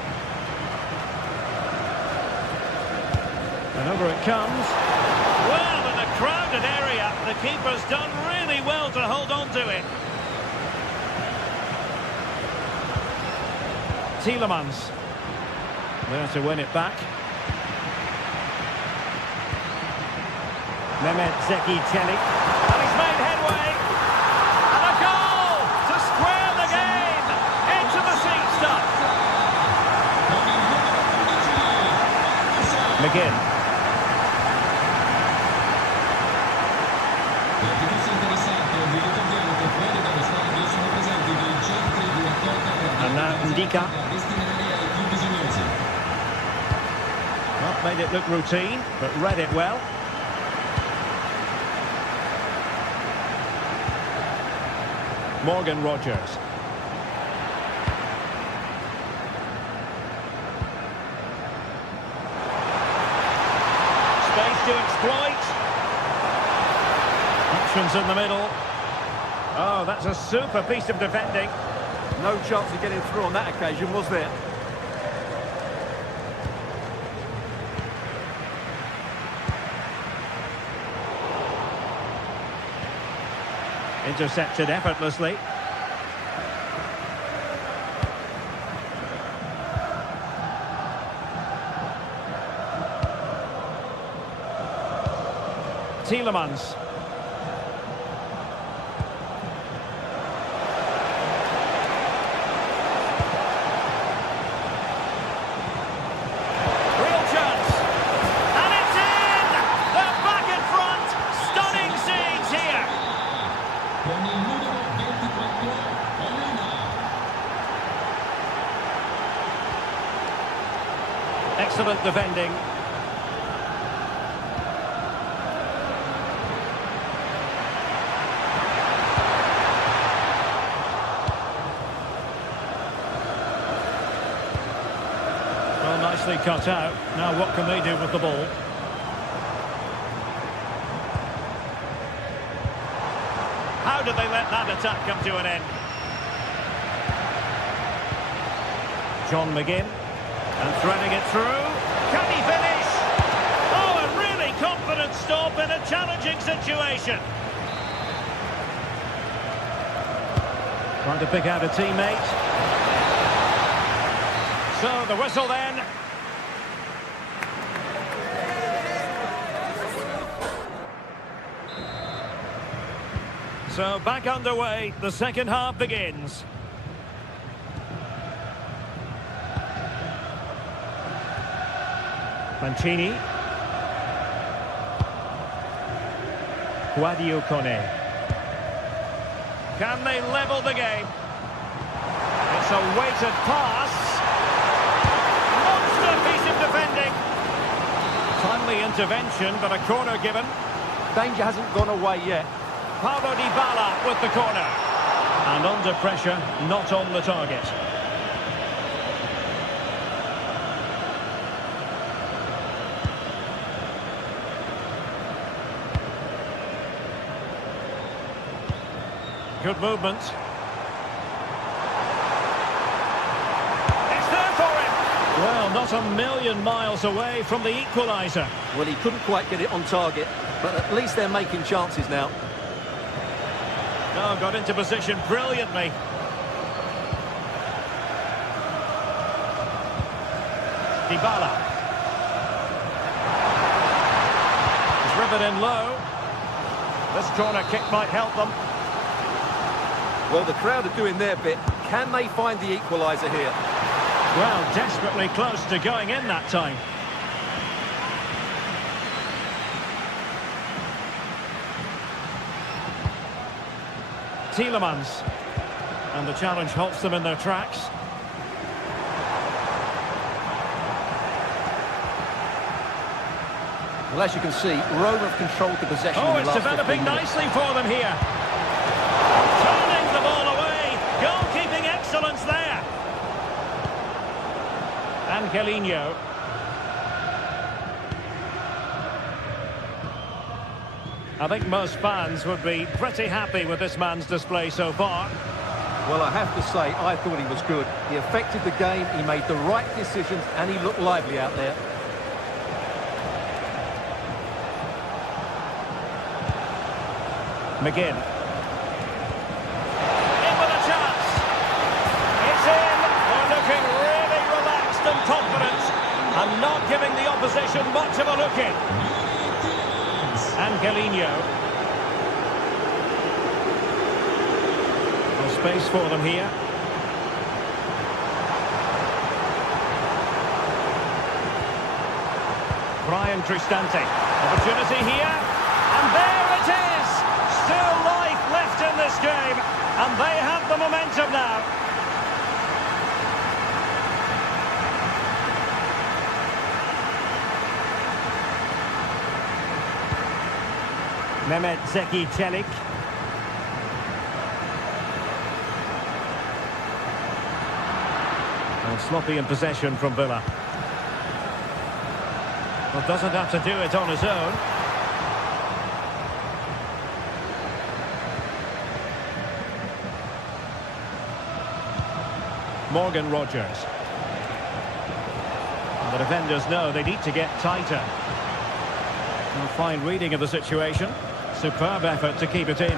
And over it comes. Well, in a crowded area, the keeper's done really well to hold on to it. Tielemans. There to win it back. Mehmet Zeki Çelik. And he's made headway. And a goal to square the game. Into the seat stuff. McGinn. And now Ndika. Made it look routine, but read it well. Morgan Rogers. Space to exploit. Options in the middle. Oh, that's a super piece of defending. No chance of getting through on that occasion, was there? Intercepted effortlessly. Tielemans. Real chance. And it's in! They're back in front. Stunning scenes here. Con il numero 24, Olina. Excellent defending. Well, nicely cut out. Now what can they do with the ball? How did they let that attack come to an end? John McGinn. And threading it through. Can he finish? Oh, a really confident stop in a challenging situation. Trying to pick out a teammate. So the whistle then. So back underway, the second half begins. Mancini. Guadio Kone. Can they level the game? It's a weighted pass. Monster piece of defending. Timely intervention, but a corner given. Danger hasn't gone away yet. Paulo Dybala with the corner. And under pressure, not on the target. Good movement. It's there for him. Well, not a million miles away from the equaliser. Well, he couldn't quite get it on target, but at least they're making chances now. Oh, got into position brilliantly. Dybala. He's driven in low. This corner kick might help them. Well, the crowd are doing their bit. Can they find the equaliser here? Well, desperately close to going in that time. Tielemans. And the challenge halts them in their tracks. Well, as you can see, Rome have controlled the possession Oh, in the it's last developing 15 minutes. nicely for them here. Turning the ball away. Goalkeeping excellence there. Angelino. I think most fans would be pretty happy with this man's display so far. Well, I have to say, I thought he was good. He affected the game, he made the right decisions, and he looked lively out there. McGinn. In with a chance. It's in. They're looking really relaxed and confident and not giving the opposition much of a look in. Angelino. No space for them here. Brian Cristante. Opportunity here. And there it is. Still life left in this game. And they have the momentum now. Mehmet Zeki Çelik. And sloppy in possession from Villa. Well, doesn't have to do it on his own. Morgan Rogers. And the defenders know they need to get tighter. A fine reading of the situation. Superb effort to keep it in.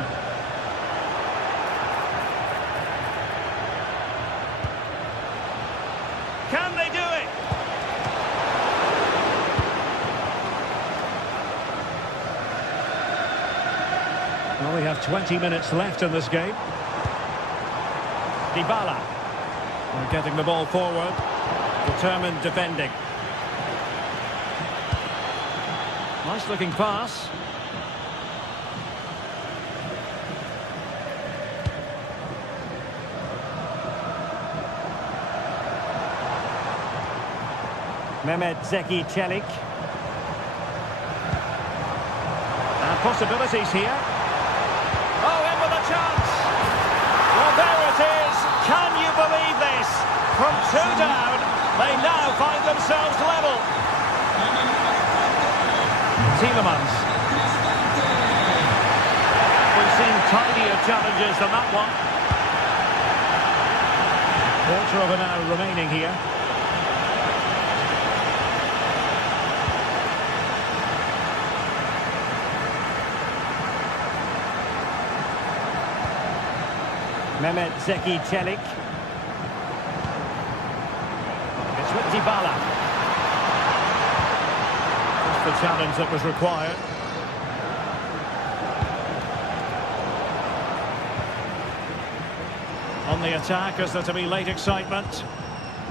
Can they do it? Well, we have 20 minutes left in this game. Dybala. They're getting the ball forward. Determined defending. Nice looking pass. Mehmet Zeki Çelik. And possibilities here. Oh, in with a chance. Well, there it is. Can you believe this? From 2 down, they now find themselves level. Tielemans. We've seen tidier challenges than that one. Quarter of an hour remaining here. Mehmet Zeki Çelik. It's with Dybala. That's the challenge that was required. On the attack, is there to be late excitement?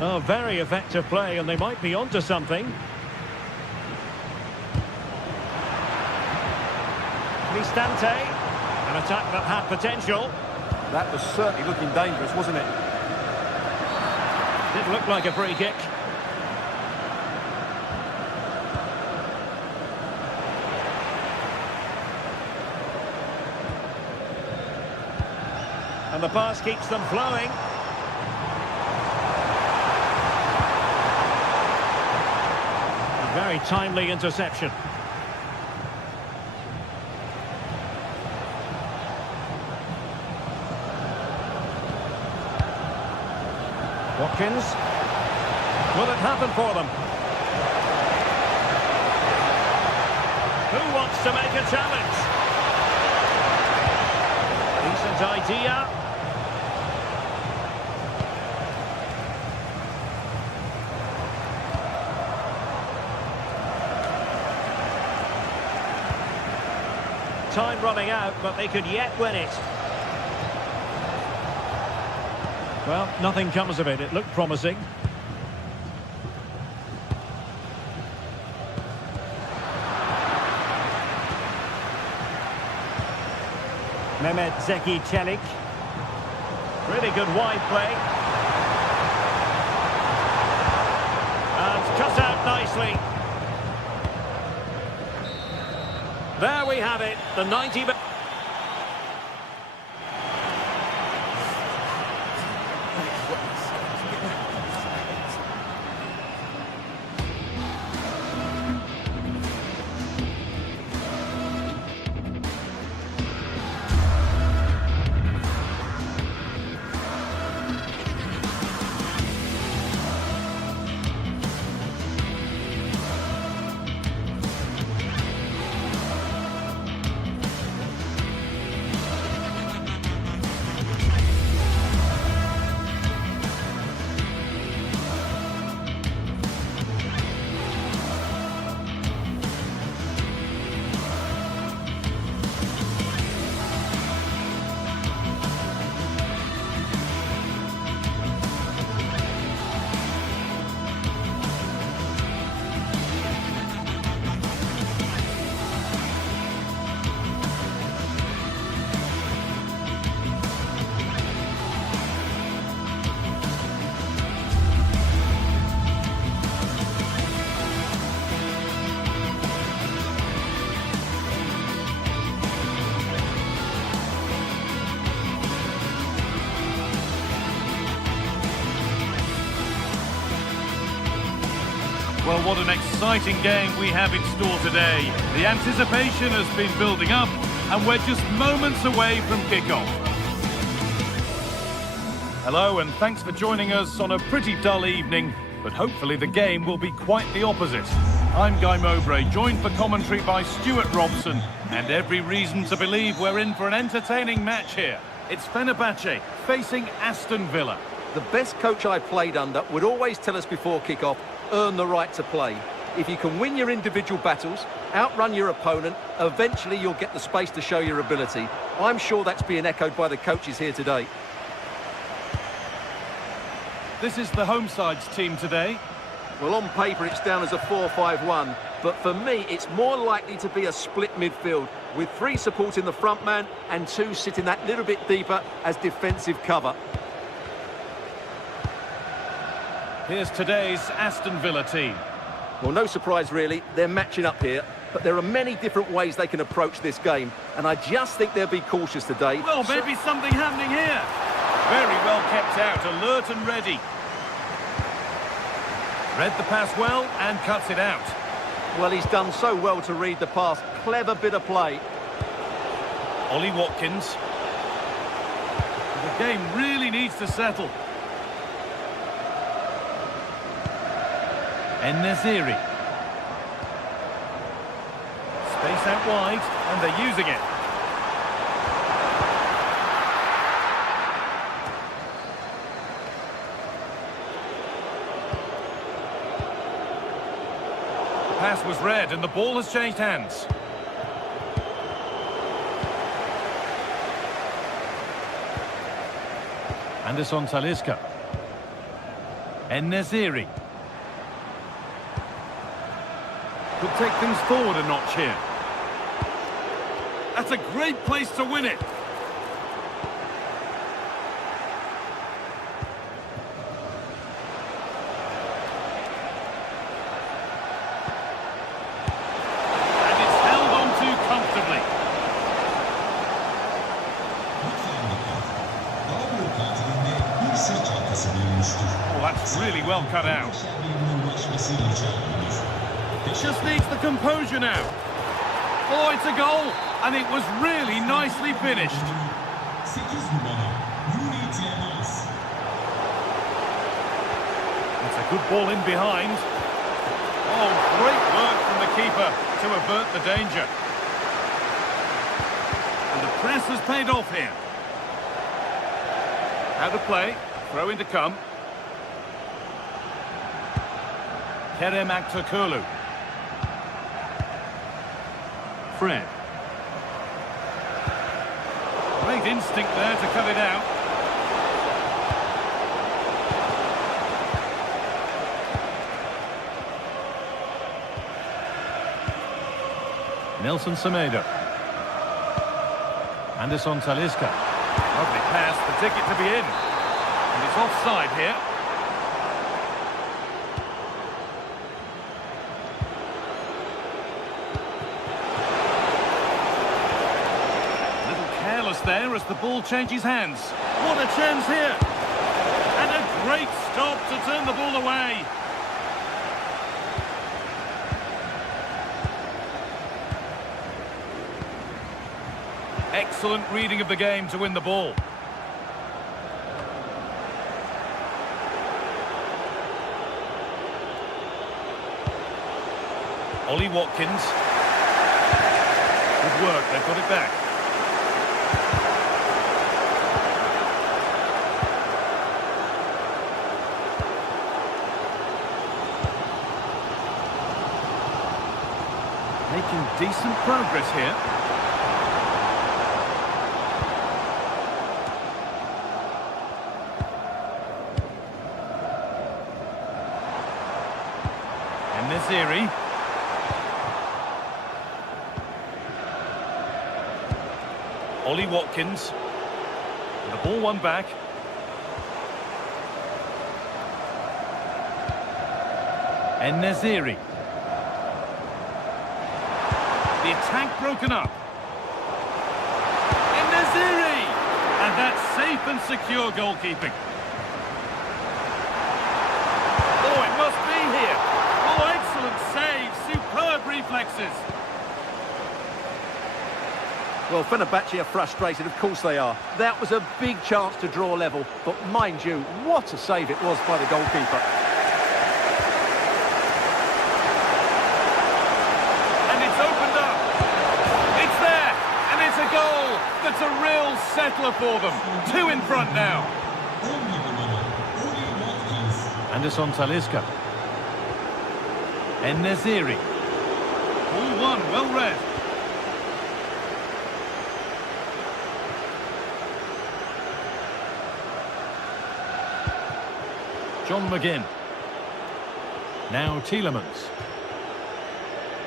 Oh, very effective play, and they might be onto something. Cristante, an attack that had potential. That was certainly looking dangerous, wasn't it? Did look like a free kick. And the pass keeps them flowing. A very timely interception. Watkins. Will it happen for them? Who wants to make a challenge? Decent idea. Time running out, but they could yet win it. Well, nothing comes of it. It looked promising. Mehmet Zeki Çelik. Really good wide play. And cut out nicely. There we have it, the 90 minutes. Well, what an exciting game we have in store today. The anticipation has been building up, and we're just moments away from kickoff. Hello, and thanks for joining us on a pretty dull evening, but hopefully the game will be quite the opposite. I'm Guy Mowbray, joined for commentary by Stuart Robson, and every reason to believe we're in for an entertaining match here. It's Fenerbahce facing Aston Villa. The best coach I played under would always tell us before kick-off, earn the right to play. If you can win your individual battles, outrun your opponent, eventually you'll get the space to show your ability. I'm sure that's being echoed by the coaches here today. This is the home side's team today. Well, on paper it's down as a 4-5-1, but for me it's more likely to be a split midfield, with 3 supporting the front man and 2 sitting that little bit deeper as defensive cover. Here's today's Aston Villa team. Well, no surprise really, they're matching up here, but there are many different ways they can approach this game, and I just think they'll be cautious today. Well, maybe something happening here. Very well kept out, alert and ready. Read the pass well and cuts it out. Well, he's done so well to read the pass. Clever bit of play. Ollie Watkins. The game really needs to settle. En-Nesyri. Space out wide, and they're using it. The pass was read, and the ball has changed hands. Anderson Talisca. En-Nesyri. Could take things forward a notch here. That's a great place to win it. And it's held on to comfortably. Oh, that's really well cut out. It just needs the composure now. Oh, it's a goal, and it was really nicely finished. It's a good ball in behind. Oh, great work from the keeper to avert the danger. And the press has paid off here. Out of play, throw in to come. Kerem Aktürkoğlu. Fred. Great instinct there to cut it out. Nelson Semedo. Anderson Talisca. Lovely pass, the ticket to be in. And it's offside here. There as the ball changes hands. What a chance here. And a great stop to turn the ball away. Excellent reading of the game to win the ball. Ollie Watkins. Good work, they've got it back. Making decent progress here. En-Nesyri. Ollie Watkins. The ball won back. En-Nesyri. The attack broken up. En-Nesyri! And that's safe and secure goalkeeping. Oh, it must be here. Oh, reflexes. Well, Fenerbahce are frustrated, of course they are. That was a big chance to draw level, but mind you, what a save it was by the goalkeeper. And it's opened up. It's there, and it's a goal. That's a real settler for them. 2 in front now. Anderson Talisca. En-Nesyri. All one, well read. John McGinn. Now Tielemans.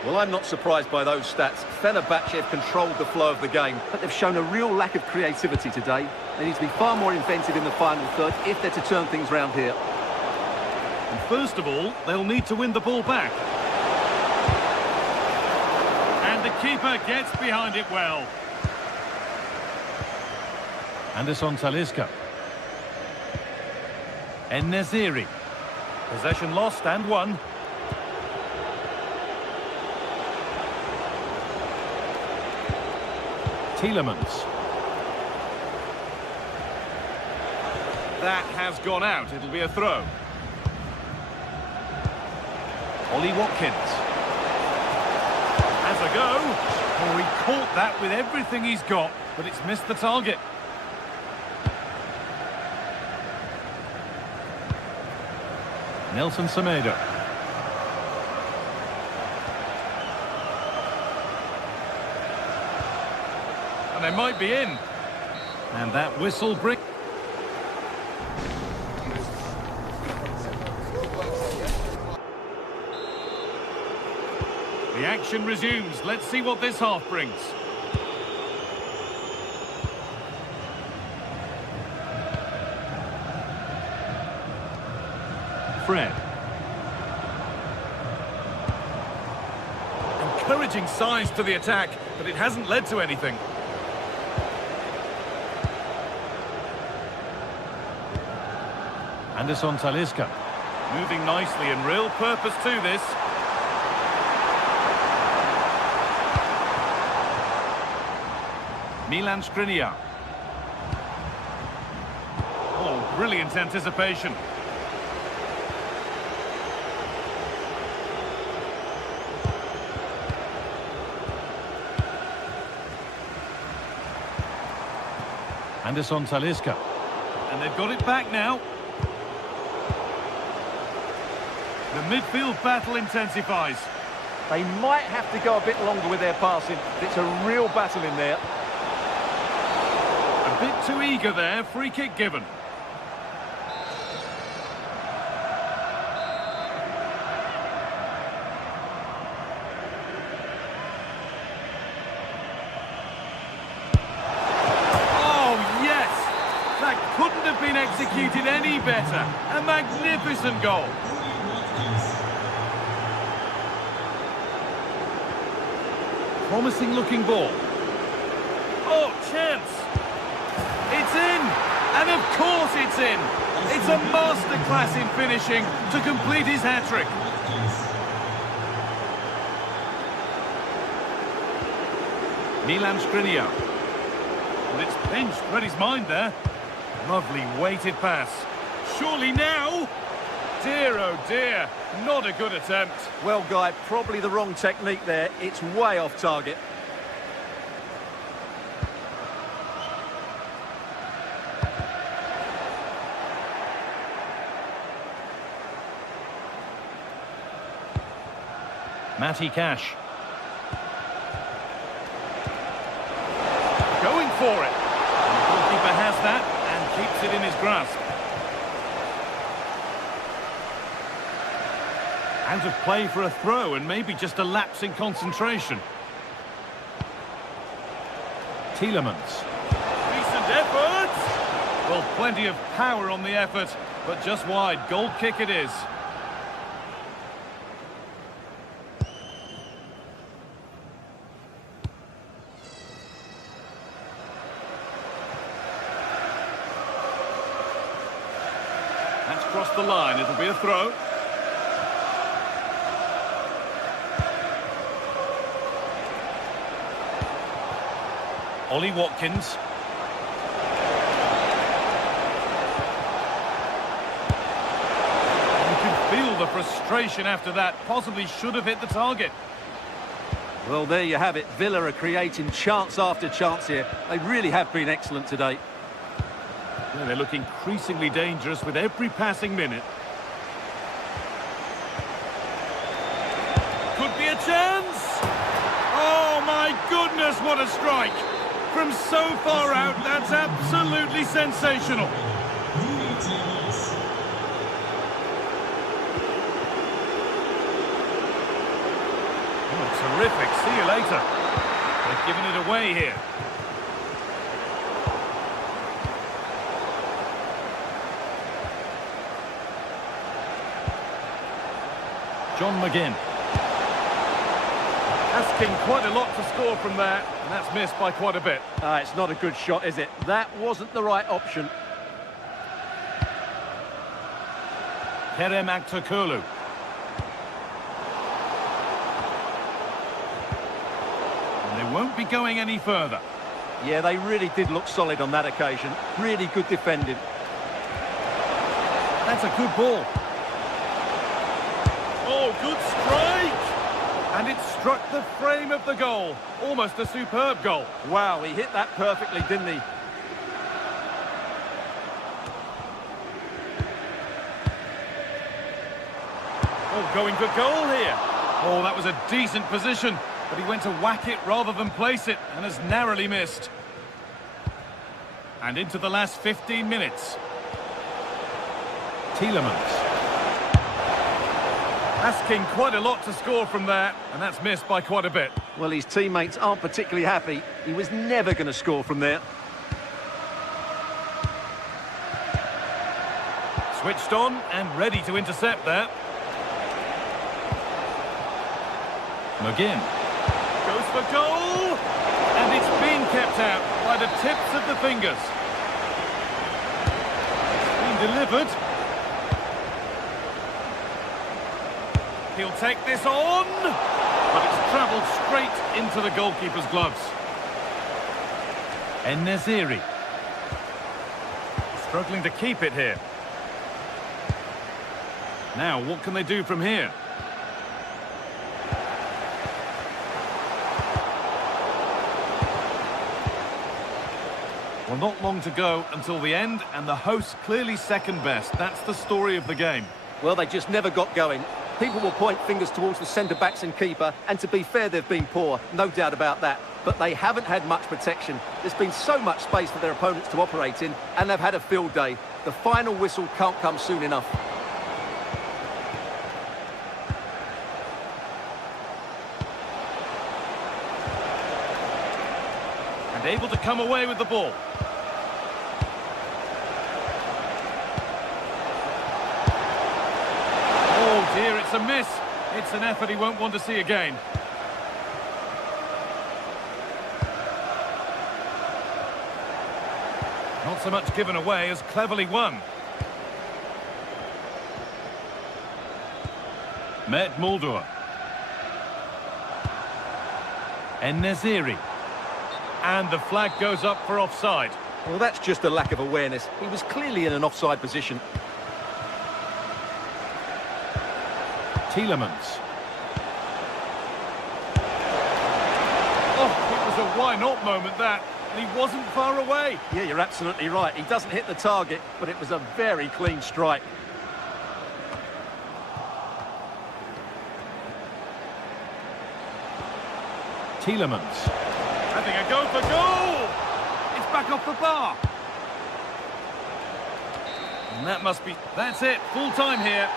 Well, I'm not surprised by those stats. Fenerbahce have controlled the flow of the game, but they've shown a real lack of creativity today. They need to be far more inventive in the final third if they're to turn things round here. And first of all, they'll need to win the ball back. And the keeper gets behind it well. Anderson Talisca. En-Nesyri. Possession lost and won. Tielemans. That has gone out. It'll be a throw. Ollie Watkins. Has a go. Oh, he caught that with everything he's got, but it's missed the target. Nelson Semedo. And they might be in. And that whistle brings... The action resumes. Let's see what this half brings. Fred. Encouraging signs to the attack, but it hasn't led to anything. Anderson Talisca. Moving nicely and real purpose to this. Milan Skriniar. Oh, brilliant anticipation. Anderson Talisca. And they've got it back now. The midfield battle intensifies. They might have to go a bit longer with their passing. It's a real battle in there. A bit too eager there. Free kick given. Couldn't have been executed any better. A magnificent goal. Promising looking ball. Oh, chance. It's in. And of course it's in. It's a masterclass in finishing to complete his hat-trick. Milan Skriniar. And it's pinched, read his mind there. Lovely weighted pass. Surely now? Dear, oh dear. Not a good attempt. Well, Guy, probably the wrong technique there. It's way off target. Matty Cash. Going for it. The goalkeeper has that. Keeps it in his grasp. Out of play for a throw and maybe just a lapse in concentration. Tielemans. Decent effort! Well, plenty of power on the effort, but just wide. Goal kick it is. That's crossed the line. It'll be a throw. Ollie Watkins. You can feel the frustration after that. Possibly should have hit the target. Well, there you have it. Villa are creating chance after chance here. They really have been excellent today. Yeah, they look increasingly dangerous with every passing minute. Could be a chance! Oh my goodness, what a strike! From so far out, that's absolutely sensational. Oh, terrific. See you later. They've given it away here. John McGinn. Asking quite a lot to score from there, and that's missed by quite a bit. It's not a good shot, is it? That wasn't the right option. Kerem Aktürkoğlu. And they won't be going any further. Yeah, they really did look solid on that occasion. Really good defending. That's a good ball. Oh, good strike! And it struck the frame of the goal. Almost a superb goal. Wow, he hit that perfectly, didn't he? Oh, going for goal here. Oh, that was a decent position, but he went to whack it rather than place it and has narrowly missed. And into the last 15 minutes. Tielemans. Asking quite a lot to score from there, and that's missed by quite a bit. Well, his teammates aren't particularly happy. He was never going to score from there. Switched on and ready to intercept there. McGinn. Goes for goal! And it's been kept out by the tips of the fingers. It's been delivered. He'll take this on, but it's travelled straight into the goalkeeper's gloves. En-Nesyri. Struggling to keep it here. Now, what can they do from here? Well, not long to go until the end, and the hosts clearly second best. That's the story of the game. Well, they just never got going. People will point fingers towards the centre-backs and keeper, and to be fair, they've been poor, no doubt about that. But they haven't had much protection. There's been so much space for their opponents to operate in, and they've had a field day. The final whistle can't come soon enough. And able to come away with the ball. Oh dear, it's a miss. It's an effort he won't want to see again. Not so much given away as cleverly won. Mert Mulder. En-Nesyri. And the flag goes up for offside. Well, that's just a lack of awareness. He was clearly in an offside position. Tielemans. Oh, it was a why-not moment, that. And he wasn't far away. Yeah, you're absolutely right. He doesn't hit the target, but it was a very clean strike. Tielemans. Having a go for goal! It's back off the bar. And that must be... That's it, full time here.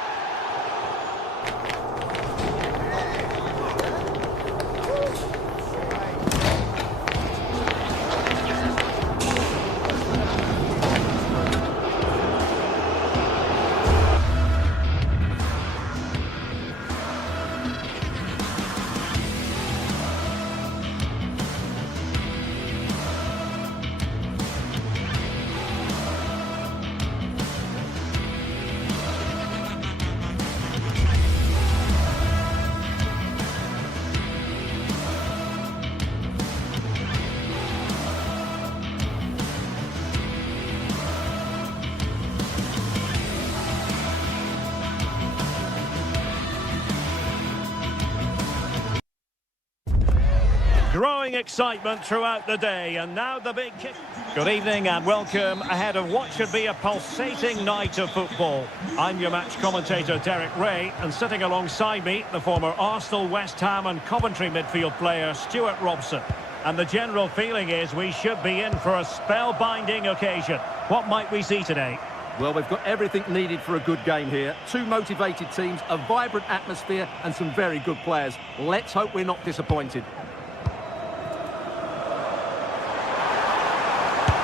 Growing excitement throughout the day, and now the big kick. Good evening and welcome ahead of what should be a pulsating night of football. I'm your match commentator Derek Ray, and sitting alongside me, the former Arsenal, West Ham and Coventry midfield player Stuart Robson. And the general feeling is we should be in for a spellbinding occasion. What might we see today? Well, we've got everything needed for a good game here. Two motivated teams, a vibrant atmosphere and some very good players. Let's hope we're not disappointed.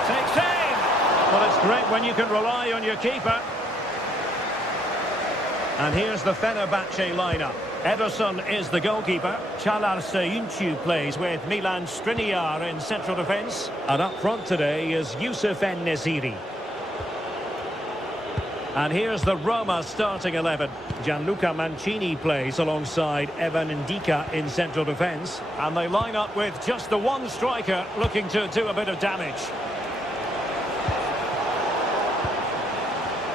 Takes aim! Well, it's great when you can rely on your keeper. And here's the Fenerbahce lineup. Ederson is the goalkeeper. Çağlar Söyüncü plays with Milan Skriniar in central defence. And up front today is Yusuf En-Nesyri. And here's the Roma starting 11. Gianluca Mancini plays alongside Evan Ndika in central defence. And they line up with just the one striker looking to do a bit of damage.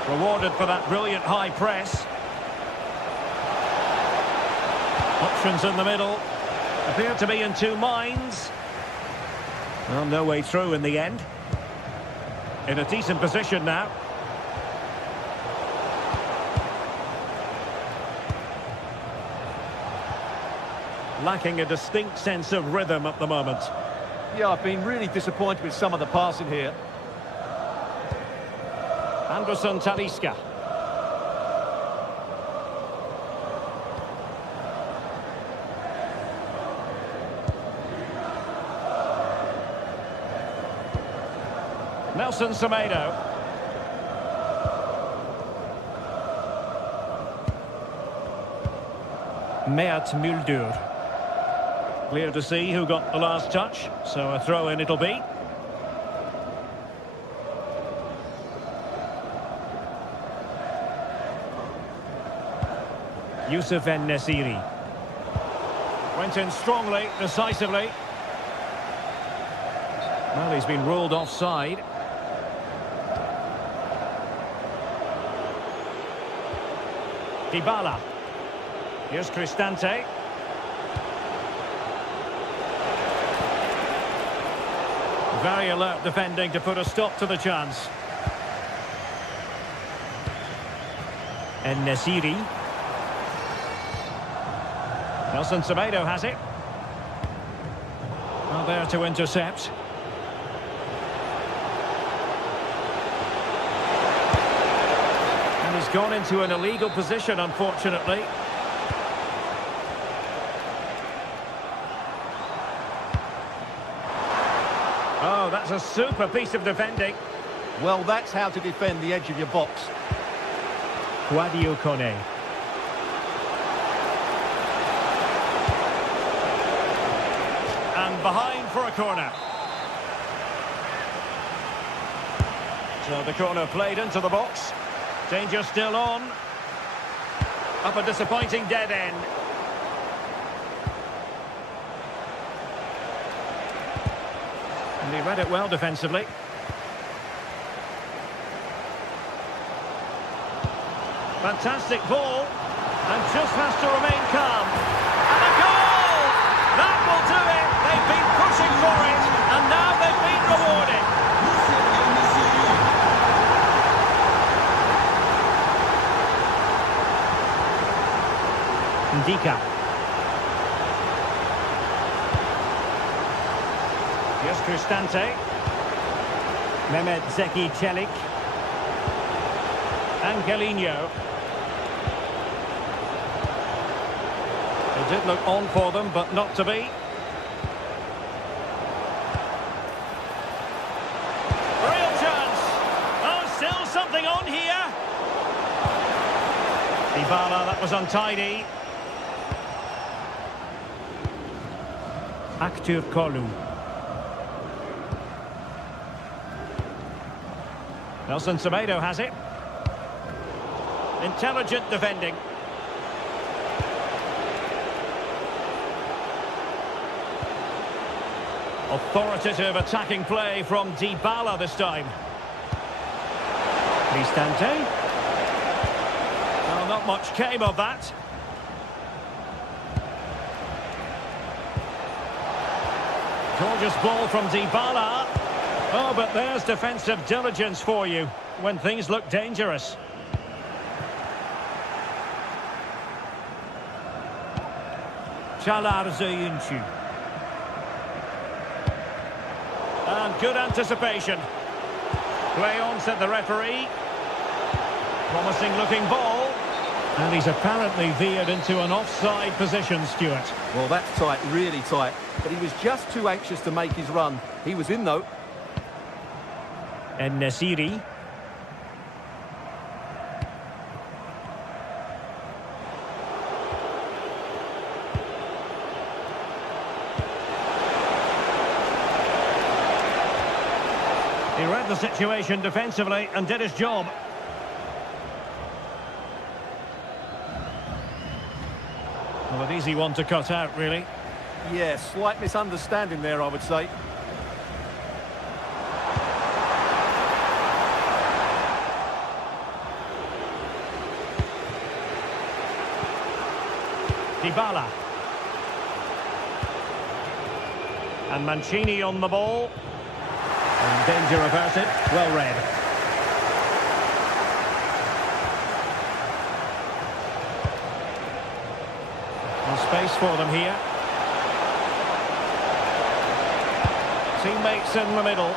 Rewarded for that brilliant high press. Options in the middle. Appear to be in two minds. Well, no way through in the end. In a decent position now. Lacking a distinct sense of rhythm at the moment. Yeah, I've been really disappointed with some of the passing here. Anderson Talisca. Nelson Semedo. Mert Müldür. Clear to see who got the last touch, so a throw-in it'll be. Yusuf En-Nesyri. Went in strongly, decisively. Well, he's been ruled offside. Dybala. Here's Cristante. Very alert defending to put a stop to the chance. En-Nesyri. Nelson Semedo has it. Well, there to intercept. And he's gone into an illegal position, unfortunately. Oh, that's a super piece of defending. Well, that's how to defend the edge of your box. Guadio Kone. And behind for a corner. So the corner played into the box. Danger still on. Up a disappointing dead end. And he read it well defensively. Fantastic ball. And just has to remain calm. And a goal! That will do it. They've been pushing for it. And now they've been rewarded. Ndika. Here's Cristante. Mehmet Zeki Çelik. Angelino. It did look on for them, but not to be. Real chance. Oh, still something on here. Dybala, that was untidy. Aktür Kolu. Nelson Semedo has it. Intelligent defending. Authoritative attacking play from Dybala this time. Cristante. Well, not much came of that. Gorgeous ball from Dybala. Oh, but there's defensive diligence for you when things look dangerous. Çağlar Söyüncü. And good anticipation. Play on, said the referee. Promising looking ball. And he's apparently veered into an offside position, Stuart. Well, that's tight, really tight. But he was just too anxious to make his run. He was in, though. And Nesiri. He read the situation defensively and did his job. Well, an easy one to cut out, really. Yeah, slight misunderstanding there, I would say. Dybala. And Mancini on the ball. And danger averted. Well read. And space for them here. Teammates in the middle.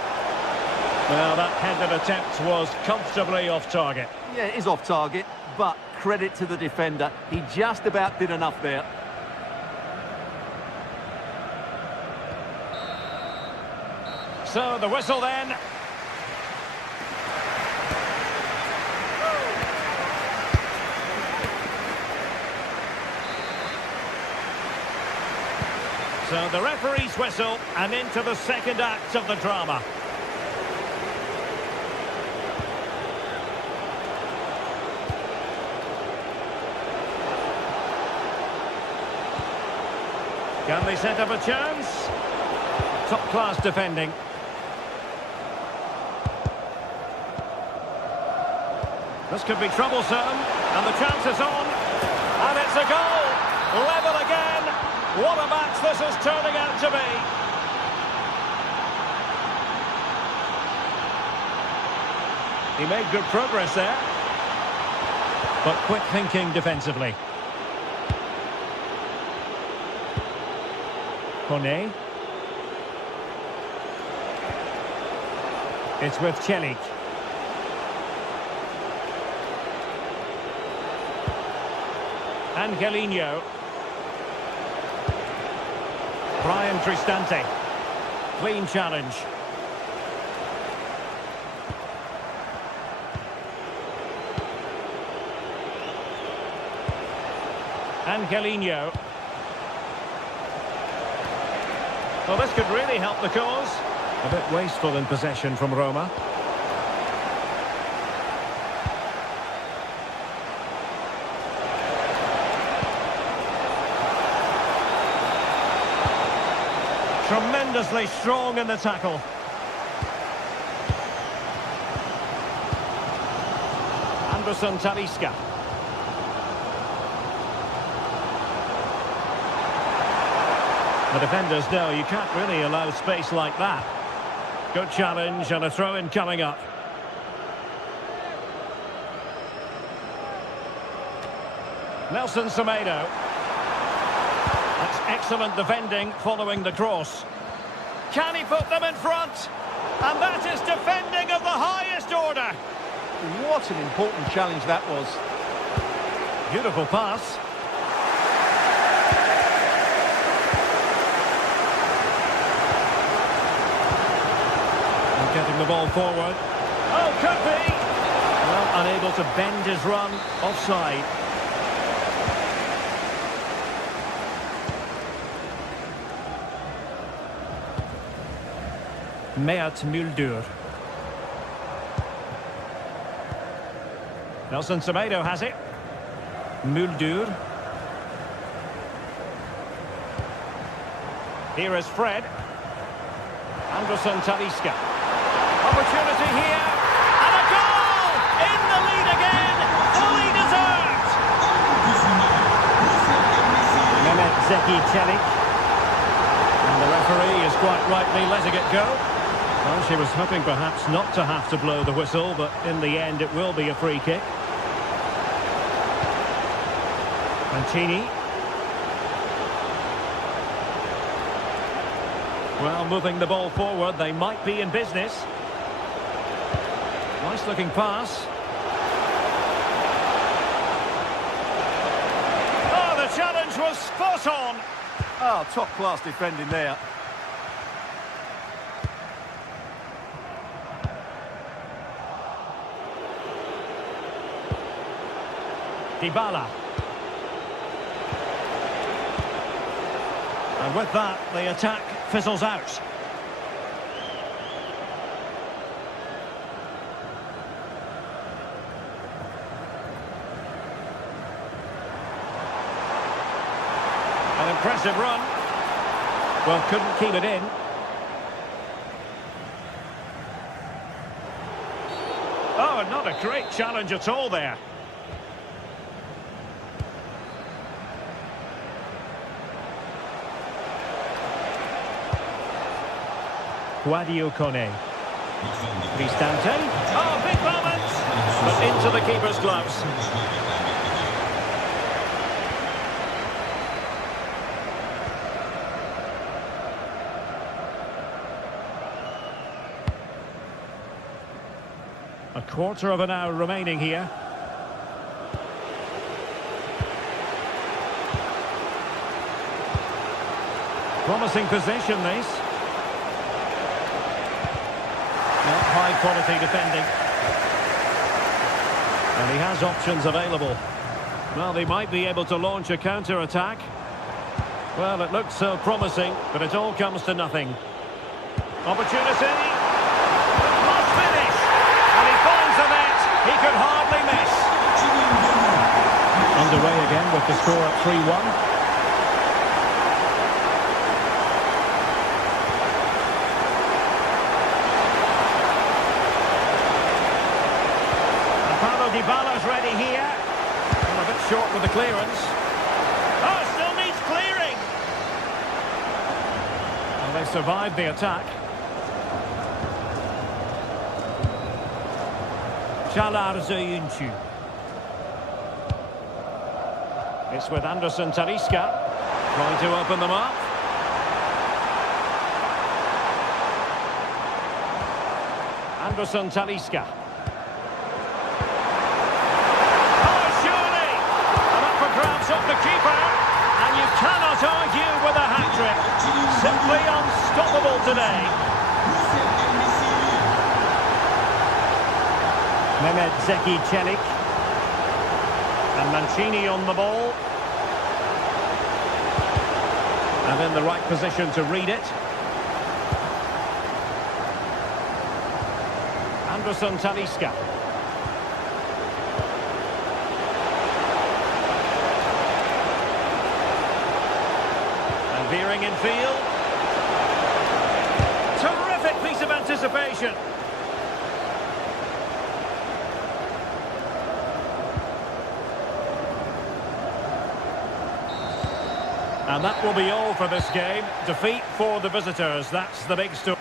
Well, that headed attempt was comfortably off target. Yeah, it is off target, but credit to the defender. He just about did enough there. So the whistle then. So the referee's whistle and into the second act of the drama. Can they set up a chance? Top-class defending. This could be troublesome, and the chance is on, and it's a goal! Level again! What a match this is turning out to be! He made good progress there, but quick thinking defensively. Kone. It's with Celik. Angelino. Brian Cristante. Clean challenge. Angelino. Well, this could really help the cause. A bit wasteful in possession from Roma. Tremendously strong in the tackle. Anderson Talisca. The defenders know you can't really allow space like that. Good challenge and a throw-in coming up. Nelson Semedo. That's excellent defending following the cross. Can he put them in front? And that is defending of the highest order. What an important challenge that was. Beautiful pass. And getting the ball forward. Oh, could be! Well, unable to bend his run. Offside. Mert Mulder. Nelson Semedo has it. Mulder. Here is Fred. Anderson Talisca. Opportunity here. And a goal! In the lead again. Fully deserved. Mehmet Zeki Çelik. And the referee is quite rightly letting it go. Well, she was hoping perhaps not to have to blow the whistle, but in the end it will be a free kick. Mancini. Well, moving the ball forward, they might be in business. Nice looking pass. Oh, the challenge was spot on. Oh, top-class defending there. Dybala. And with that, the attack fizzles out. An impressive run. Well, couldn't keep it in. Oh, not a great challenge at all there. Guadio Kone. Cristante. Oh, big moment! But into the keeper's gloves. A quarter of an hour remaining here. Promising position, this. High quality defending. And he has options available. Well, they might be able to launch a counter-attack. Well, it looks so promising, but it all comes to nothing. Opportunity. Must finish. And he finds the net. He could hardly miss. Underway again with the score at 3-1. Dybala's ready here. Well, a bit short with the clearance. Oh, still needs clearing. Well, they survived the attack. Çağlar Söyüncü. It's with Anderson Talisca. Trying to open them up. Anderson Talisca. Up the keeper, and you cannot argue with a hat-trick. Simply unstoppable today. Mehmet Zeki Çelik. And Mancini on the ball. And in the right position to read it. Anderson Talisca. Veering in field. Terrific piece of anticipation. And that will be all for this game. Defeat for the visitors. That's the big story.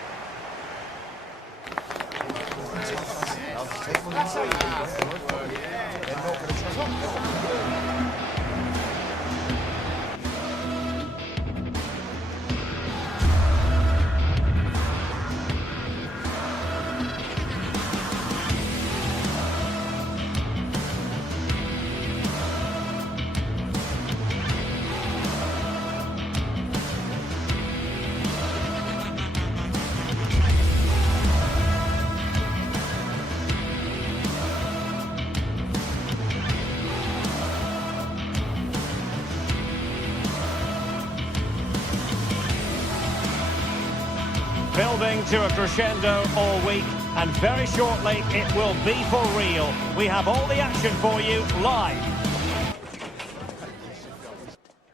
Building to a crescendo all week, and very shortly it will be for real. We have all the action for you live.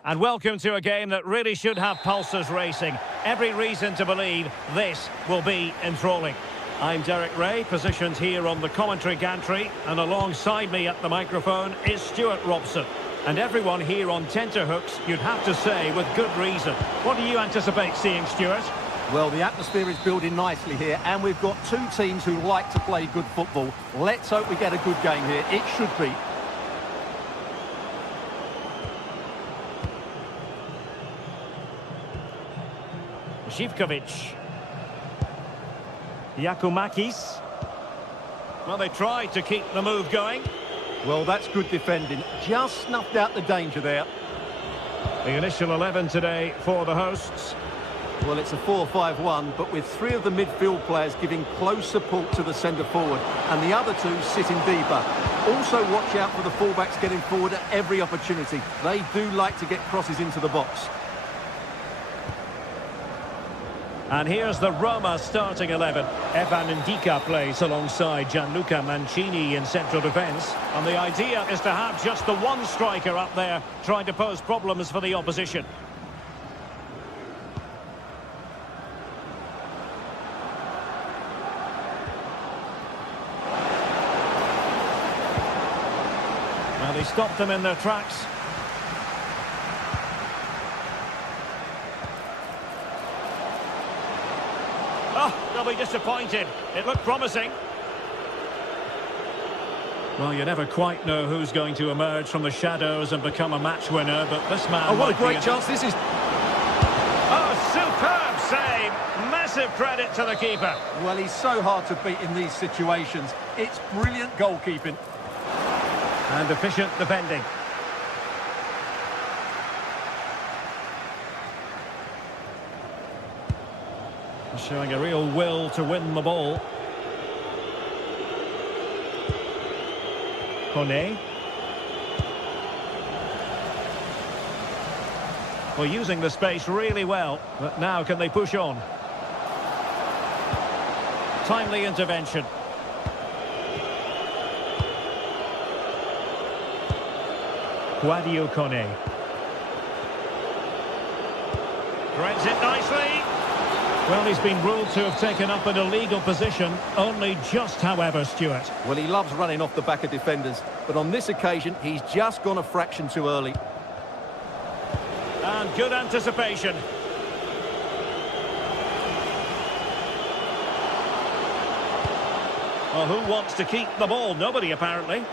And welcome to a game that really should have pulses racing. Every reason to believe this will be enthralling. I'm Derek Ray, positioned here on the commentary gantry, and alongside me at the microphone is Stuart Robson. And everyone here on tenterhooks, you'd have to say, with good reason. What do you anticipate seeing, Stuart? Well, the atmosphere is building nicely here, and we've got two teams who like to play good football. Let's hope we get a good game here. It should be. Zivkovic. Yakumakis. Well, they tried to keep the move going. Well, that's good defending. Just snuffed out the danger there. The initial 11 today for the hosts. Well, it's a 4-5-1, but with three of the midfield players giving close support to the centre-forward, and the other two sitting deeper. Also, watch out for the fullbacks getting forward at every opportunity. They do like to get crosses into the box. And here's the Roma starting 11. Evan Ndika plays alongside Gianluca Mancini in central defence. And the idea is to have just the one striker up there trying to pose problems for the opposition. Now they stopped them in their tracks. Oh, they'll be disappointed. It looked promising. Well, you never quite know who's going to emerge from the shadows and become a match winner, but this man... Oh, what a great chance this is. Oh, superb save. Massive credit to the keeper. Well, he's so hard to beat in these situations. It's brilliant goalkeeping. And efficient defending. Showing a real will to win the ball. Kone. Well, using the space really well, but now can they push on? Timely intervention. Guadio Kone. Threads it nicely. Well, he's been ruled to have taken up an illegal position, only just, however, Stuart. Well, he loves running off the back of defenders, but on this occasion, he's just gone a fraction too early. And good anticipation. Well, who wants to keep the ball? Nobody, apparently.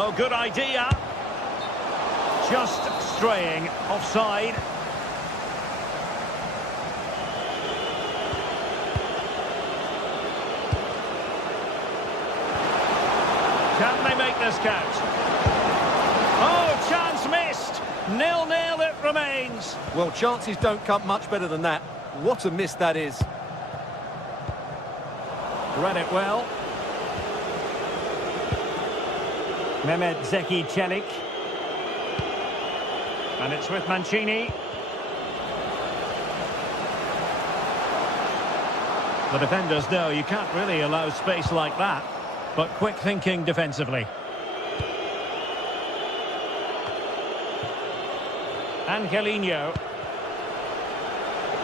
Oh, good idea. Just straying offside. Can they make this count? Oh, chance missed. 0-0 it remains. Well, chances don't come much better than that. What a miss that is. Read it well. Mehmet Zeki Çelik. And it's with Mancini. The defenders know you can't really allow space like that, but quick thinking defensively. Angelino.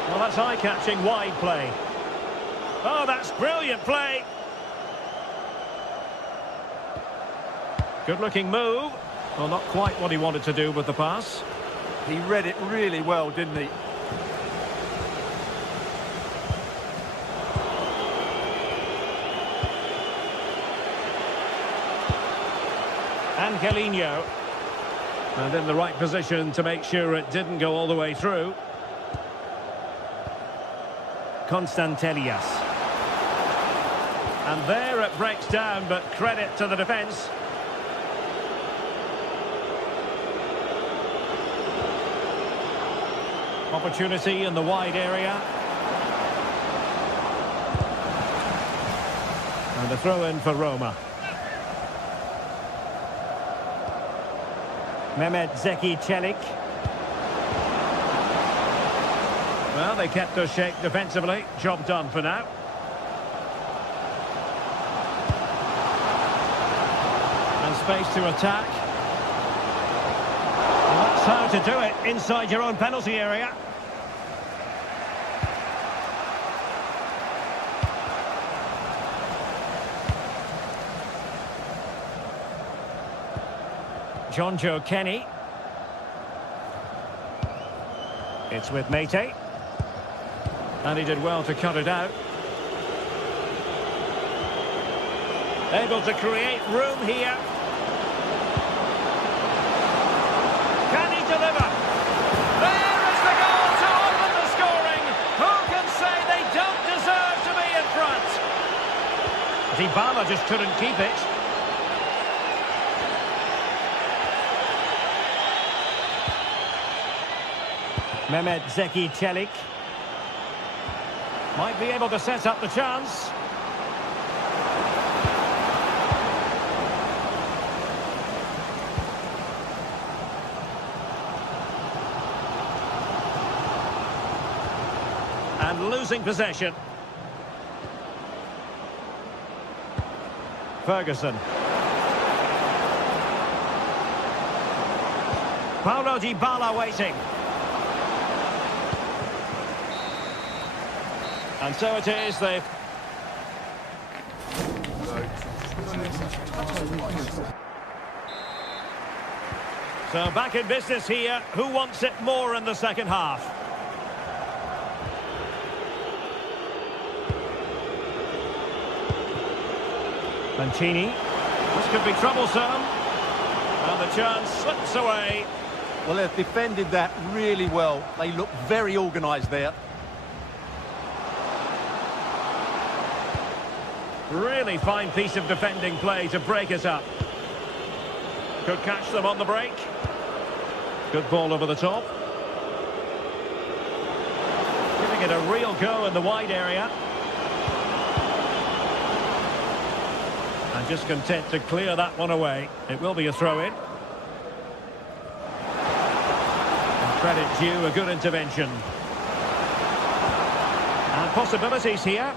Well, that's eye-catching wide play. Oh, that's brilliant play. Good-looking move. Well, not quite what he wanted to do with the pass. He read it really well, didn't he? Angelino. And in the right position to make sure it didn't go all the way through. Constantelias. And there it breaks down, but credit to the defence. Opportunity in the wide area. And a throw-in for Roma. Mehmet Zeki Çelik. Well, they kept us shape defensively. Job done for now. And space to attack. Well, that's how to do it inside your own penalty area. Joe Kenny. It's with Mate. And he did well to cut it out. Able to create room here. Can he deliver? There is the goal to open the scoring. Who can say they don't deserve to be in front? Dybala just couldn't keep it. Mehmet Zeki Çelik might be able to set up the chance. And losing possession. Ferguson. Paulo Dybala waiting. And so it is, they've... So back in business here. Who wants it more in the second half? Mancini. This could be troublesome. And the chance slips away. Well, they've defended that really well. They look very organised there. Really fine piece of defending play to break it up. Could catch them on the break. Good ball over the top. Giving it a real go in the wide area. And just content to clear that one away. It will be a throw-in. And credit due, a good intervention. And possibilities here.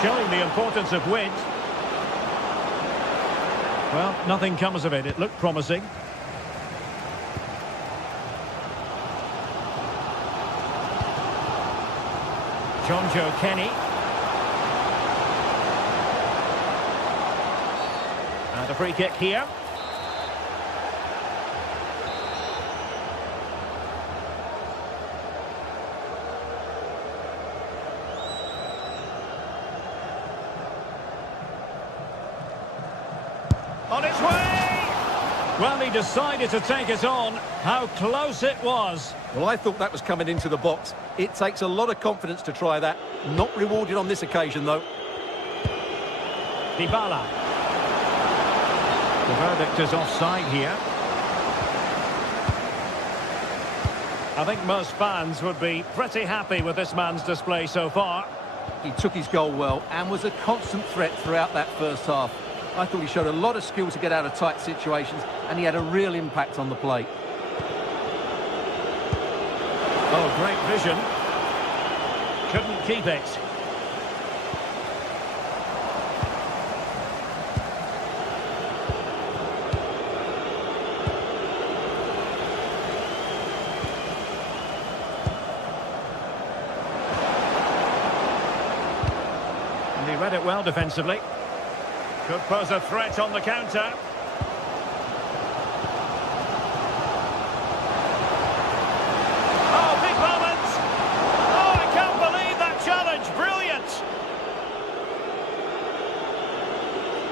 Showing the importance of width. Well, nothing comes of it. It looked promising. Joe Kenny. And a free kick here. On its way! Well, he decided to take it on. How close it was. Well, I thought that was coming into the box. It takes a lot of confidence to try that. Not rewarded on this occasion, though. Dybala. The verdict is offside here. I think most fans would be pretty happy with this man's display so far. He took his goal well and was a constant threat throughout that first half. I thought he showed a lot of skill to get out of tight situations, and he had a real impact on the plate. Oh, great vision. Couldn't keep it. And he read it well defensively. Could pose a threat on the counter. Oh, big moment! Oh, I can't believe that challenge. Brilliant!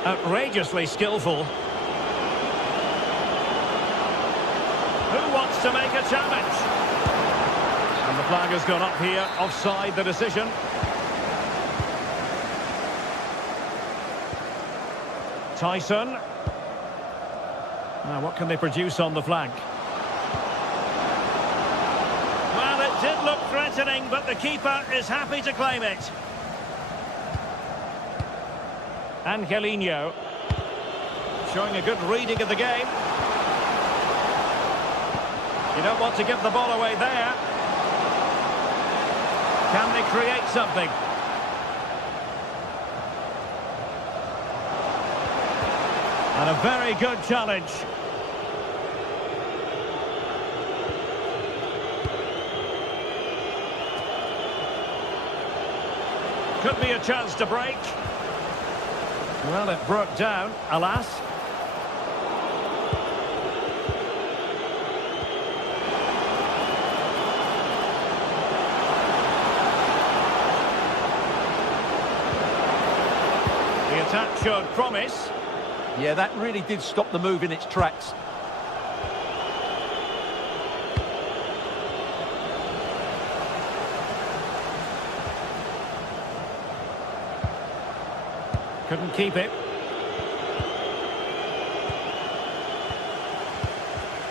Outrageously skillful. Who wants to make a challenge? And the flag has gone up here. Offside the decision. Tyson. Now, what can they produce on the flank? Well, it did look threatening, but the keeper is happy to claim it. Angelino. Showing a good reading of the game. You don't want to give the ball away there. Can they create something? And a very good challenge. Could be a chance to break. Well, it broke down, alas. The attack showed promise. Yeah, that really did stop the move in its tracks. Couldn't keep it.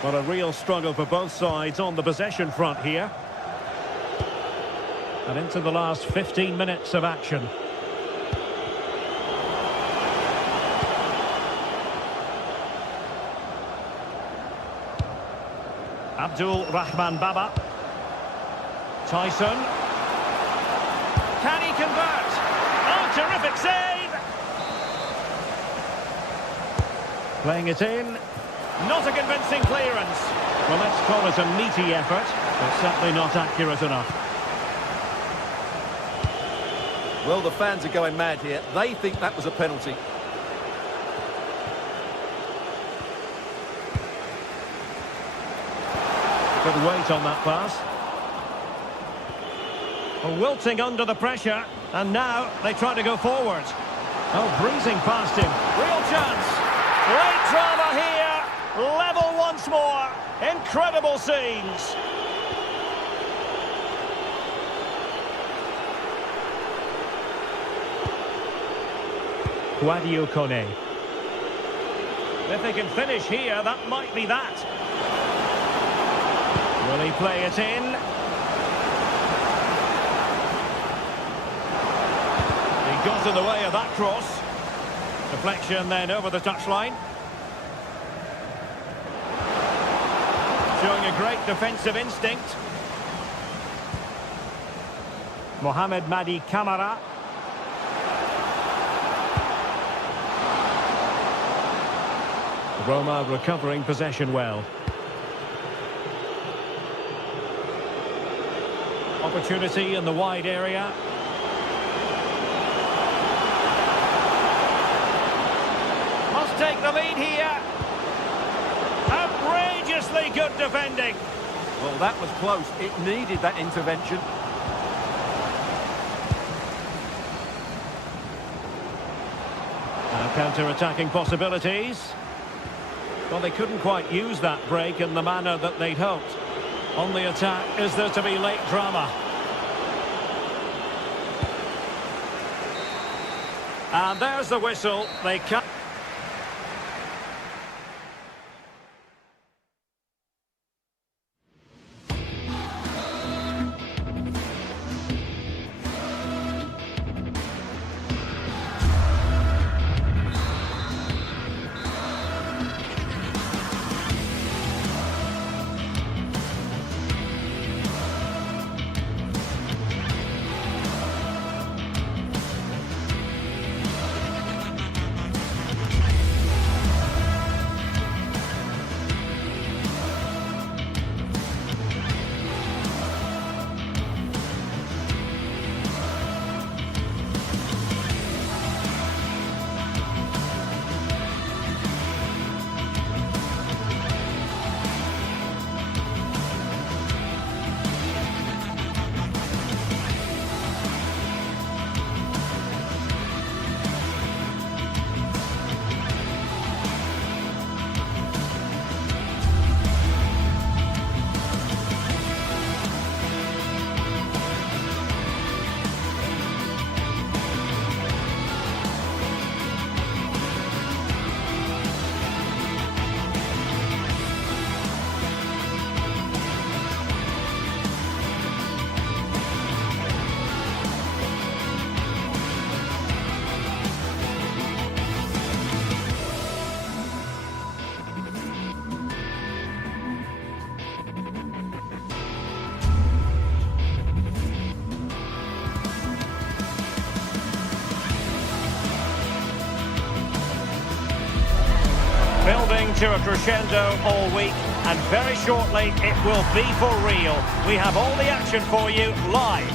Well, a real struggle for both sides on the possession front here. And into the last 15 minutes of action. Abdul Rahman Baba. Tyson. Can he convert? Oh, terrific save! Playing it in. Not a convincing clearance. Well, let's call it a meaty effort, but certainly not accurate enough. Well, the fans are going mad here. They think that was a penalty. Good weight on that pass. Well, wilting under the pressure, and now they try to go forward. Oh, breezing past him. Real chance. Great drama here. Level once more. Incredible scenes. Guadio Kone. If they can finish here, that might be that. Will he play it in? He got in the way of that cross. Deflection then over the touchline. Showing a great defensive instinct. Mohamed Madi Kamara. Roma recovering possession well. Opportunity in the wide area. Must take the lead here. Outrageously good defending. Well, that was close. It needed that intervention. Now counter-attacking possibilities. Well, they couldn't quite use that break in the manner that they'd hoped. On the attack, is there to be late drama? And there's the whistle. They can't. Building to a crescendo all week, and very shortly it will be for real. We have all the action for you live.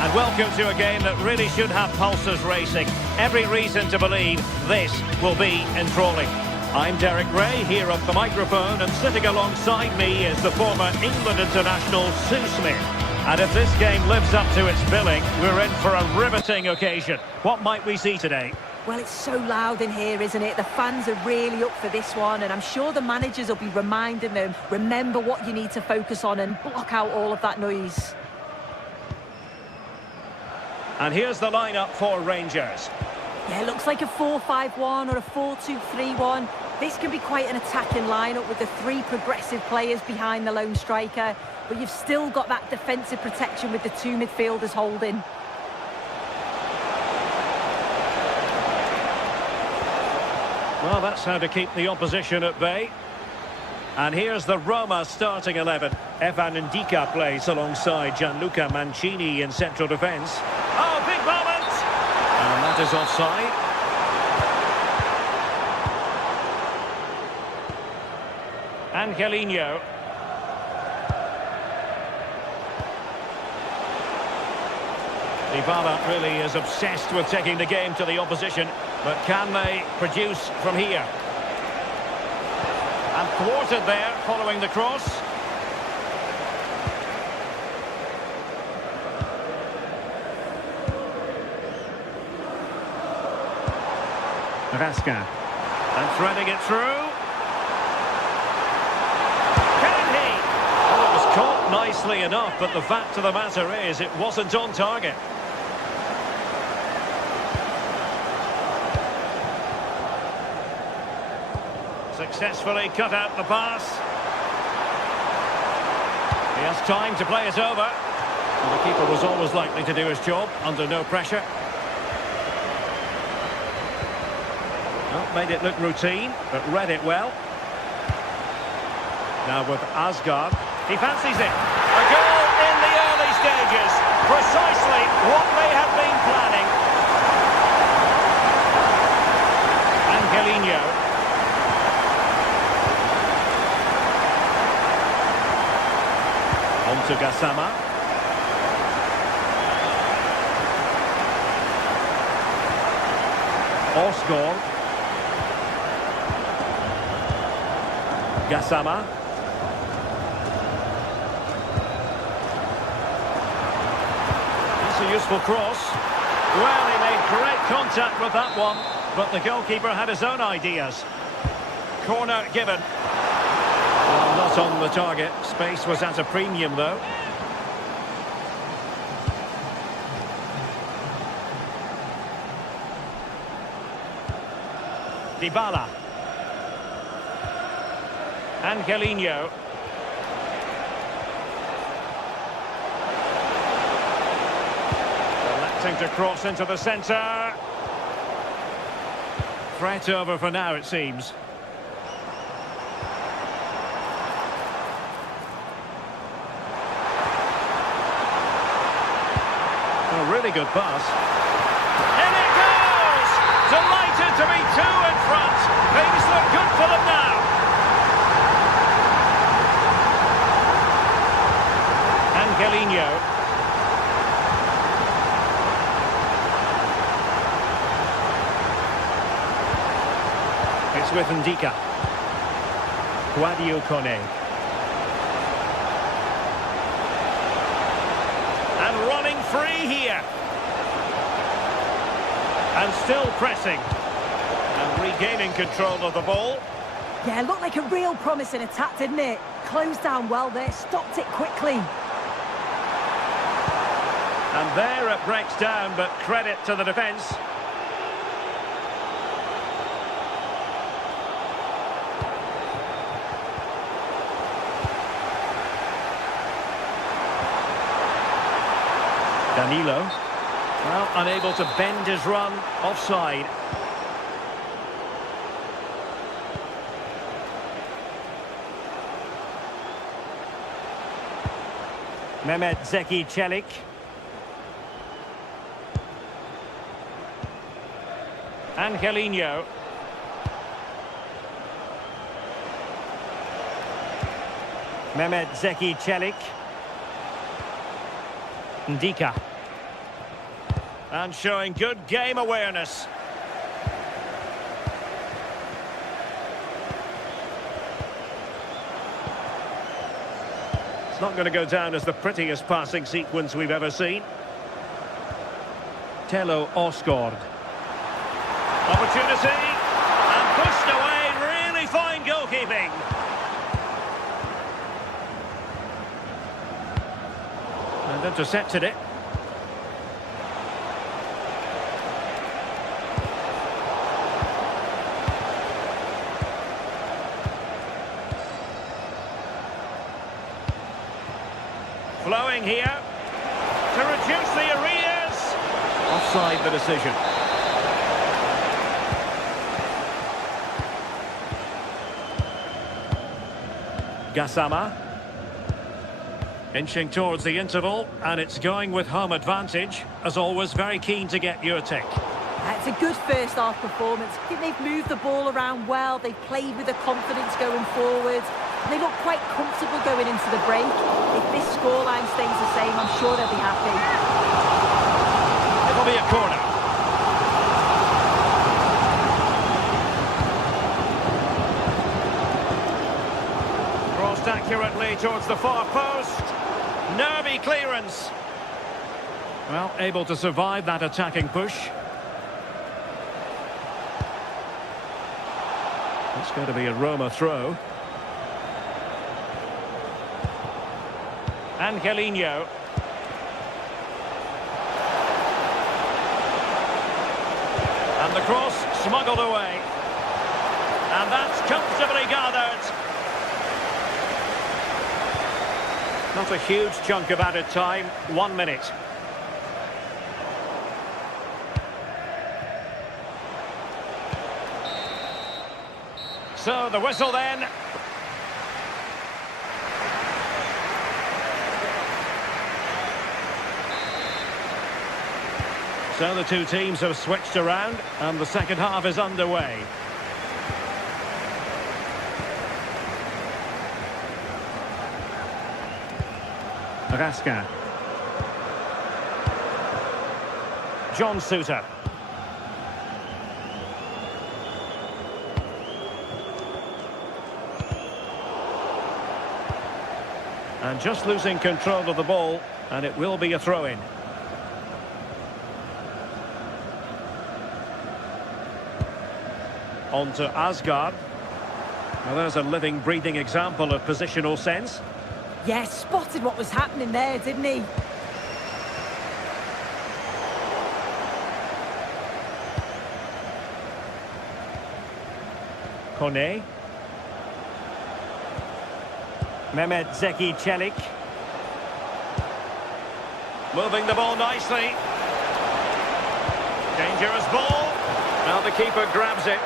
And welcome to a game that really should have pulses racing. Every reason to believe this will be enthralling. I'm Derek Ray, here at the microphone, and sitting alongside me is the former England international Sue Smith. And if this game lives up to its billing, we're in for a riveting occasion. What might we see today? Well, it's so loud in here, isn't it? The fans are really up for this one, and I'm sure the managers will be reminding them, remember what you need to focus on and block out all of that noise. And here's the lineup for Rangers. Yeah, it looks like a 4-5-1 or a 4-2-3-1. This can be quite an attacking lineup with the three progressive players behind the lone striker, but you've still got that defensive protection with the two midfielders holding. Well, that's how to keep the opposition at bay. And here's the Roma starting 11. Evan Ndika plays alongside Gianluca Mancini in central defence. Oh, big moment! And that is offside. Angelino. Dybala really is obsessed with taking the game to the opposition, but can they produce from here? And thwarted there following the cross. Vasca. And threading it through. Can he? Well, it was caught nicely enough, but the fact of the matter is it wasn't on target. Successfully cut out the pass. He has time to play it over. And the keeper was always likely to do his job under no pressure. Well, made it look routine, but read it well. Now with Asgard, he fancies it. A goal in the early stages. Precisely what they have been planning. Angelino. On to Gassama. Osgård. Gassama. That's a useful cross. Well, he made great contact with that one, but the goalkeeper had his own ideas. Corner given. Well, not on the target. Space was at a premium, though. Dybala. Angelino. Electing to cross into the centre. Threat over for now, it seems. A really good pass. In it goes! Delighted to be two in front. Things look good for them now. Angelino. It's with Ndika. Guadio Kone. And running free here. And still pressing. And regaining control of the ball. Yeah, looked like a real promising attack, didn't it? Closed down well there, stopped it quickly. And there it breaks down, but credit to the defence. Danilo. Well, unable to bend his run, offside. Mehmet Zeki Çelik. Angelino. Mehmet Zeki Çelik. Ndika. And showing good game awareness. It's not going to go down as the prettiest passing sequence we've ever seen. Tello Osgård. Opportunity. And pushed away. Really fine goalkeeping. And intercepted it. Flowing here to reduce the arrears. Offside the decision. Gassama. Inching towards the interval, and it's going with home advantage. As always, very keen to get your take. It's a good first half performance. I think they've moved the ball around well. They've played with the confidence going forward. And they look quite comfortable going into the break. If this scoreline stays the same, I'm sure they'll be happy. It'll be a corner. Crossed accurately towards the far post. Nervy clearance. Well, able to survive that attacking push. It's going to be a Roma throw. Angelino. And the cross smuggled away. And that's comfortably gathered. Not a huge chunk of added time. 1 minute. So the whistle then. So the two teams have switched around and the second half is underway. Raskin. John Suter. And just losing control of the ball, and it will be a throw-in. On to Asgard. Well, there's a living, breathing example of positional sense. Yeah, spotted what was happening there, didn't he? Kone. Mehmet Zeki Çelik. Moving the ball nicely. Dangerous ball. Now the keeper grabs it.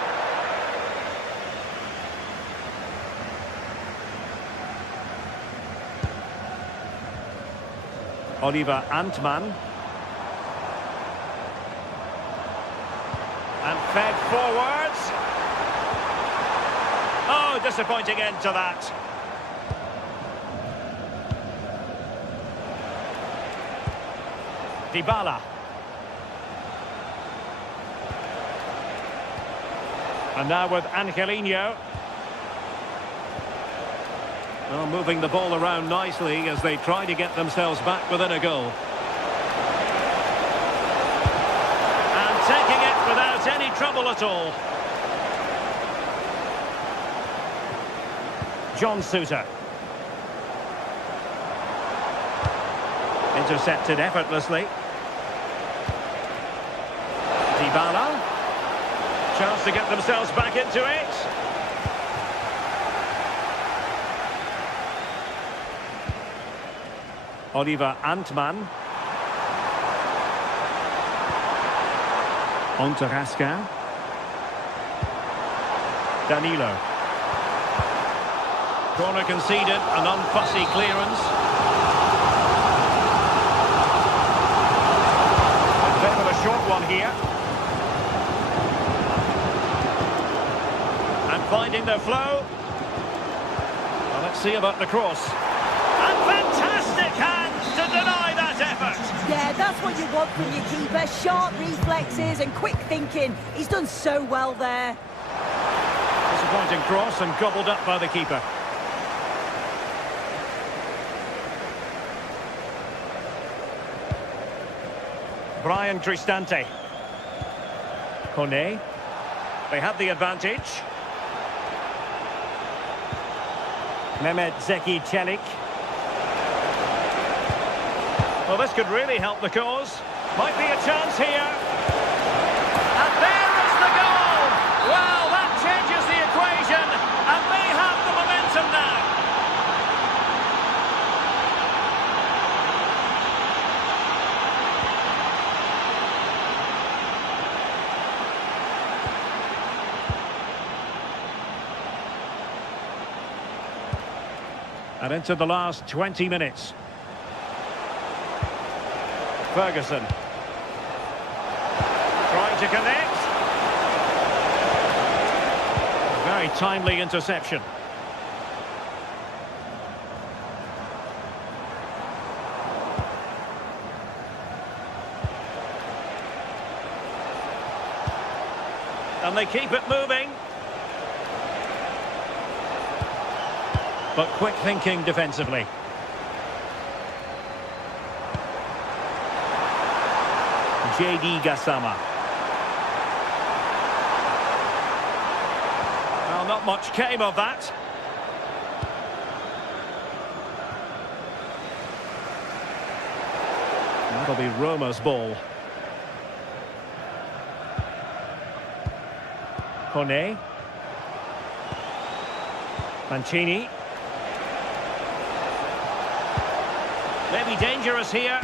Oliver Antman. And fed forwards. Oh, disappointing end to that. Dybala. And now with Angelino. Well, moving the ball around nicely as they try to get themselves back within a goal. And taking it without any trouble at all. John Suter. Intercepted effortlessly. Dybala. Chance to get themselves back into it. Oliver Antman. On to Raskin. Danilo. Corner conceded, an unfussy clearance. A bit of a short one here. And finding their flow. Well, let's see about the cross. And fantastic hands to deny that effort. Yeah, Yeah, that's what you want from your keeper. Sharp reflexes and quick thinking. He's done so well there. Disappointing cross and gobbled up by the keeper. Brian Cristante. Kone. They have the advantage. Mehmet Zeki Çelik. Well, this could really help the cause. Might be a chance here. And there is the goal! Well, that changes the equation, and they have the momentum now. And into the last 20 minutes. Ferguson. Trying to connect. Very timely interception. And they keep it moving. But quick thinking defensively. JD Gassama. Well, not much came of that. That'll be Roma's ball. Kone. Mancini. Maybe dangerous here.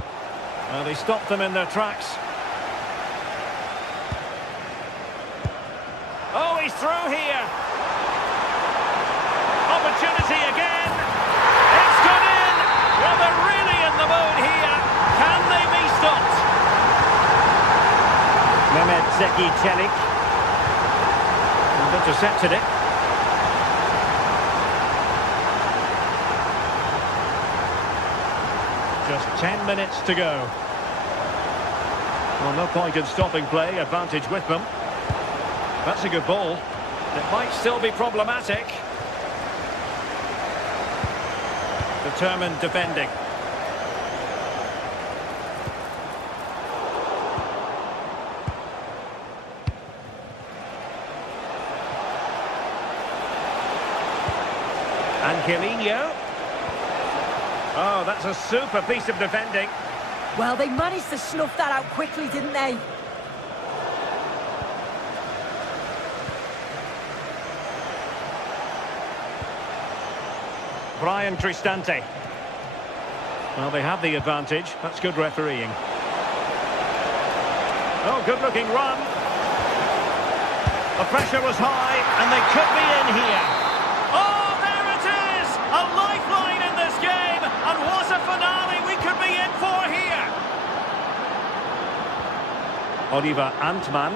Well, they stopped them in their tracks. Oh, he's through here. Opportunity again. It's gone in. Well, they're really in the mood here. Can they be stopped? Mehmet Zeki Çelik. And intercepted it. Just 10 minutes to go. Well, no point in stopping play. Advantage with them. That's a good ball. It might still be problematic. Determined defending. Angelino. Oh, that's a super piece of defending. Well, they managed to snuff that out quickly, didn't they? Brian Cristante. Well, they have the advantage. That's good refereeing. Oh, good-looking run. The pressure was high, and they could be in here. Oh, there it is! A lifeline in this game, and what a finale we could be in for here. Oliver Antman.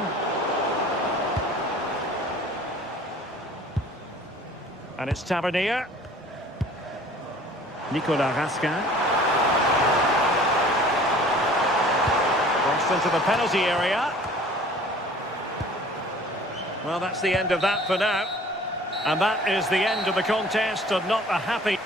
And it's Tavernier. Nicolas Raskin. Crossed into the penalty area. Well, that's the end of that for now. And that is the end of the contest, and not a happy...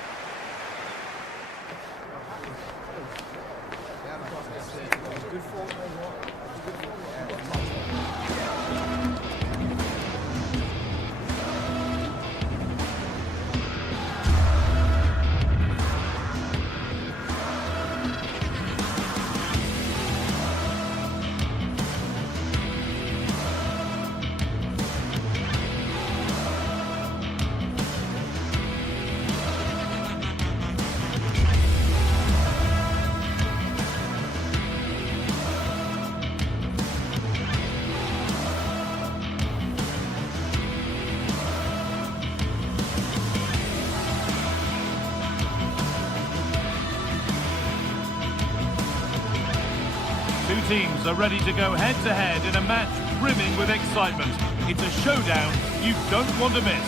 Two teams are ready to go head-to-head in a match brimming with excitement. It's a showdown you don't want to miss.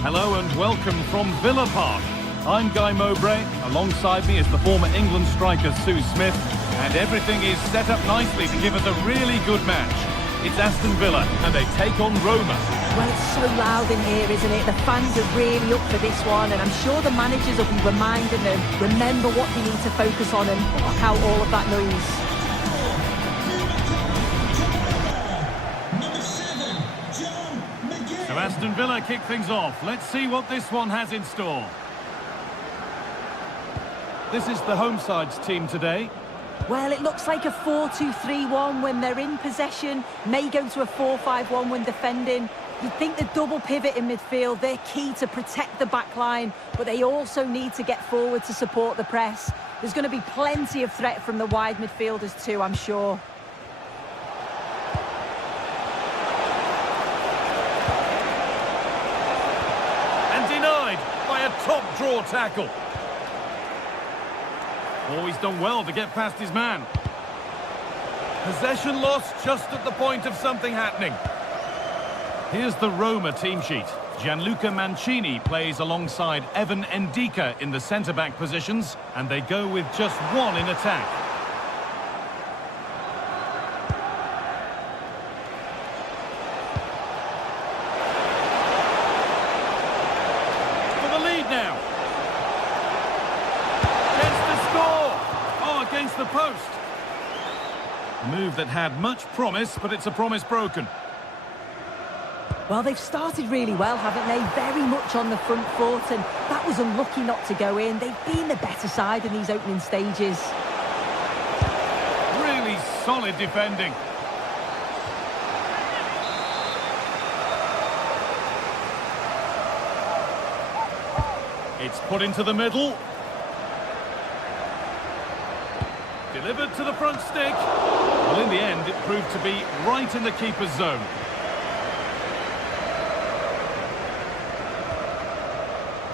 Hello and welcome from Villa Park. I'm Guy Mowbray. Alongside me is the former England striker Sue Smith. And everything is set up nicely to give us a really good match. It's Aston Villa and they take on Roma. Well, it's so loud in here, isn't it? The fans are really up for this one, and I'm sure the managers will be reminding them, remember what you need to focus on and block out all of that noise. So Aston Villa kick things off. Let's see what this one has in store. This is the home side's team today. Well, it looks like a 4-2-3-1 when they're in possession. May go to a 4-5-1 when defending. You'd think the double pivot in midfield, they're key to protect the back line, but they also need to get forward to support the press. There's going to be plenty of threat from the wide midfielders too, I'm sure. And denied by a top draw tackle. Oh, he's done well to get past his man. Possession lost just at the point of something happening. Here's the Roma team sheet. Gianluca Mancini plays alongside Evan Ndika in the centre-back positions, and they go with just one in attack. For the lead now. Chance to score. Oh, against the post. A move that had much promise, but it's a promise broken. Well, they've started really well, haven't they? Very much on the front foot, and that was unlucky not to go in. They've been the better side in these opening stages. Really solid defending. It's put into the middle. Delivered to the front stick. Well, in the end, it proved to be right in the keeper's zone.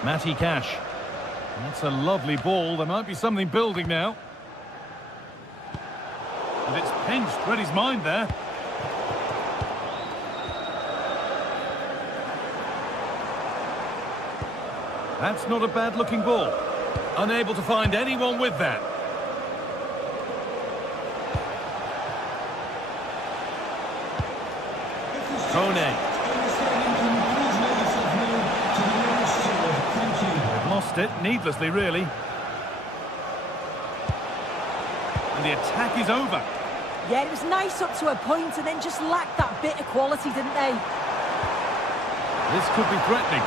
Matty Cash. That's a lovely ball. There might be something building now. And it's pinched. Read his mind there. That's not a bad-looking ball. Unable to find anyone with that. Kone. Lost it, needlessly really. And the attack is over. Yeah, it was nice up to a point and then just lacked that bit of quality, didn't they? This could be threatening.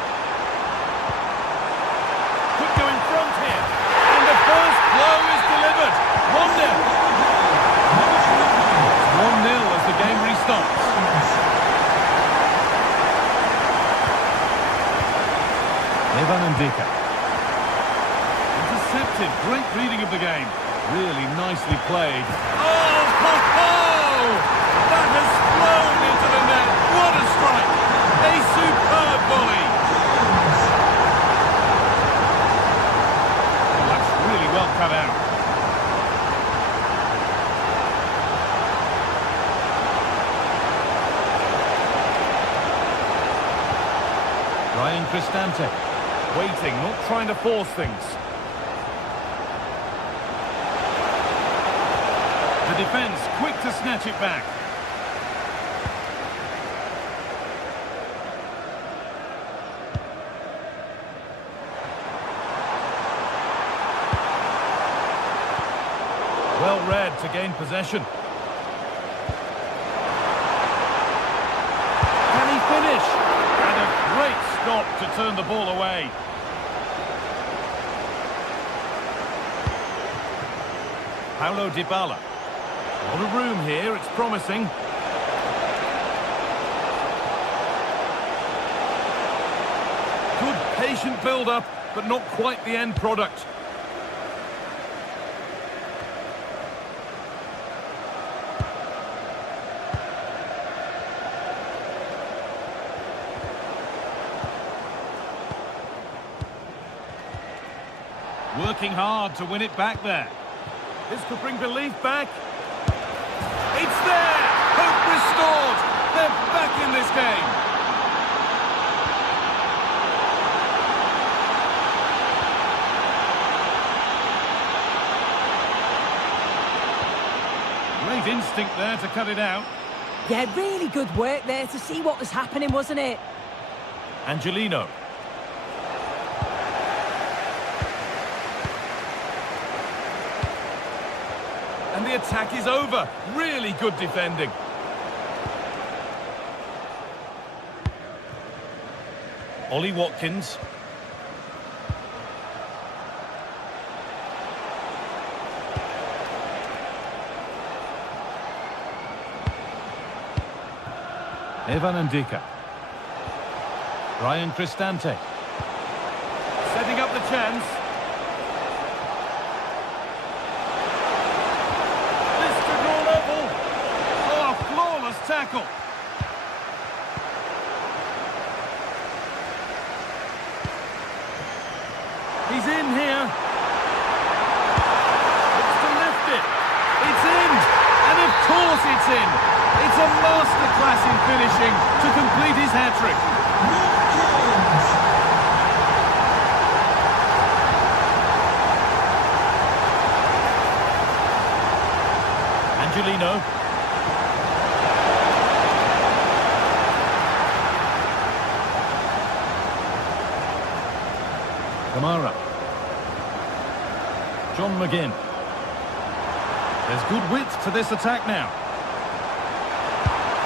Could go in front here. And the first blow is delivered. 1-0. 1-0 as the game restarts. Evan Ndika. Intercepted. Great reading of the game. Really nicely played. Oh! That has flown into the net. What a strike! A superb volley. Oh, that's really well cut out. Ryan Cristante. Waiting, not trying to force things. The defence quick to snatch it back. Well read to gain possession. Can he finish? And a great stop to turn the ball away. Paulo Dybala. A lot of room here, it's promising. Good patient build-up, but not quite the end product. Working hard to win it back there. This could bring belief back. It's there! Hope restored! They're back in this game! great instinct there to cut it out. Yeah, really good work there to see what was happening, wasn't it? Angelino. And the attack is over. Really good defending. Ollie Watkins. Evan Ndika. Ryan Cristante. Setting up the chance. This could go level. Oh, a flawless tackle. He's in here. Looks to lift it. It's in. And of course it's in. It's a masterclass in finishing to complete his hat-trick. Angelino. Kamara. John McGinn. There's good width to this attack now.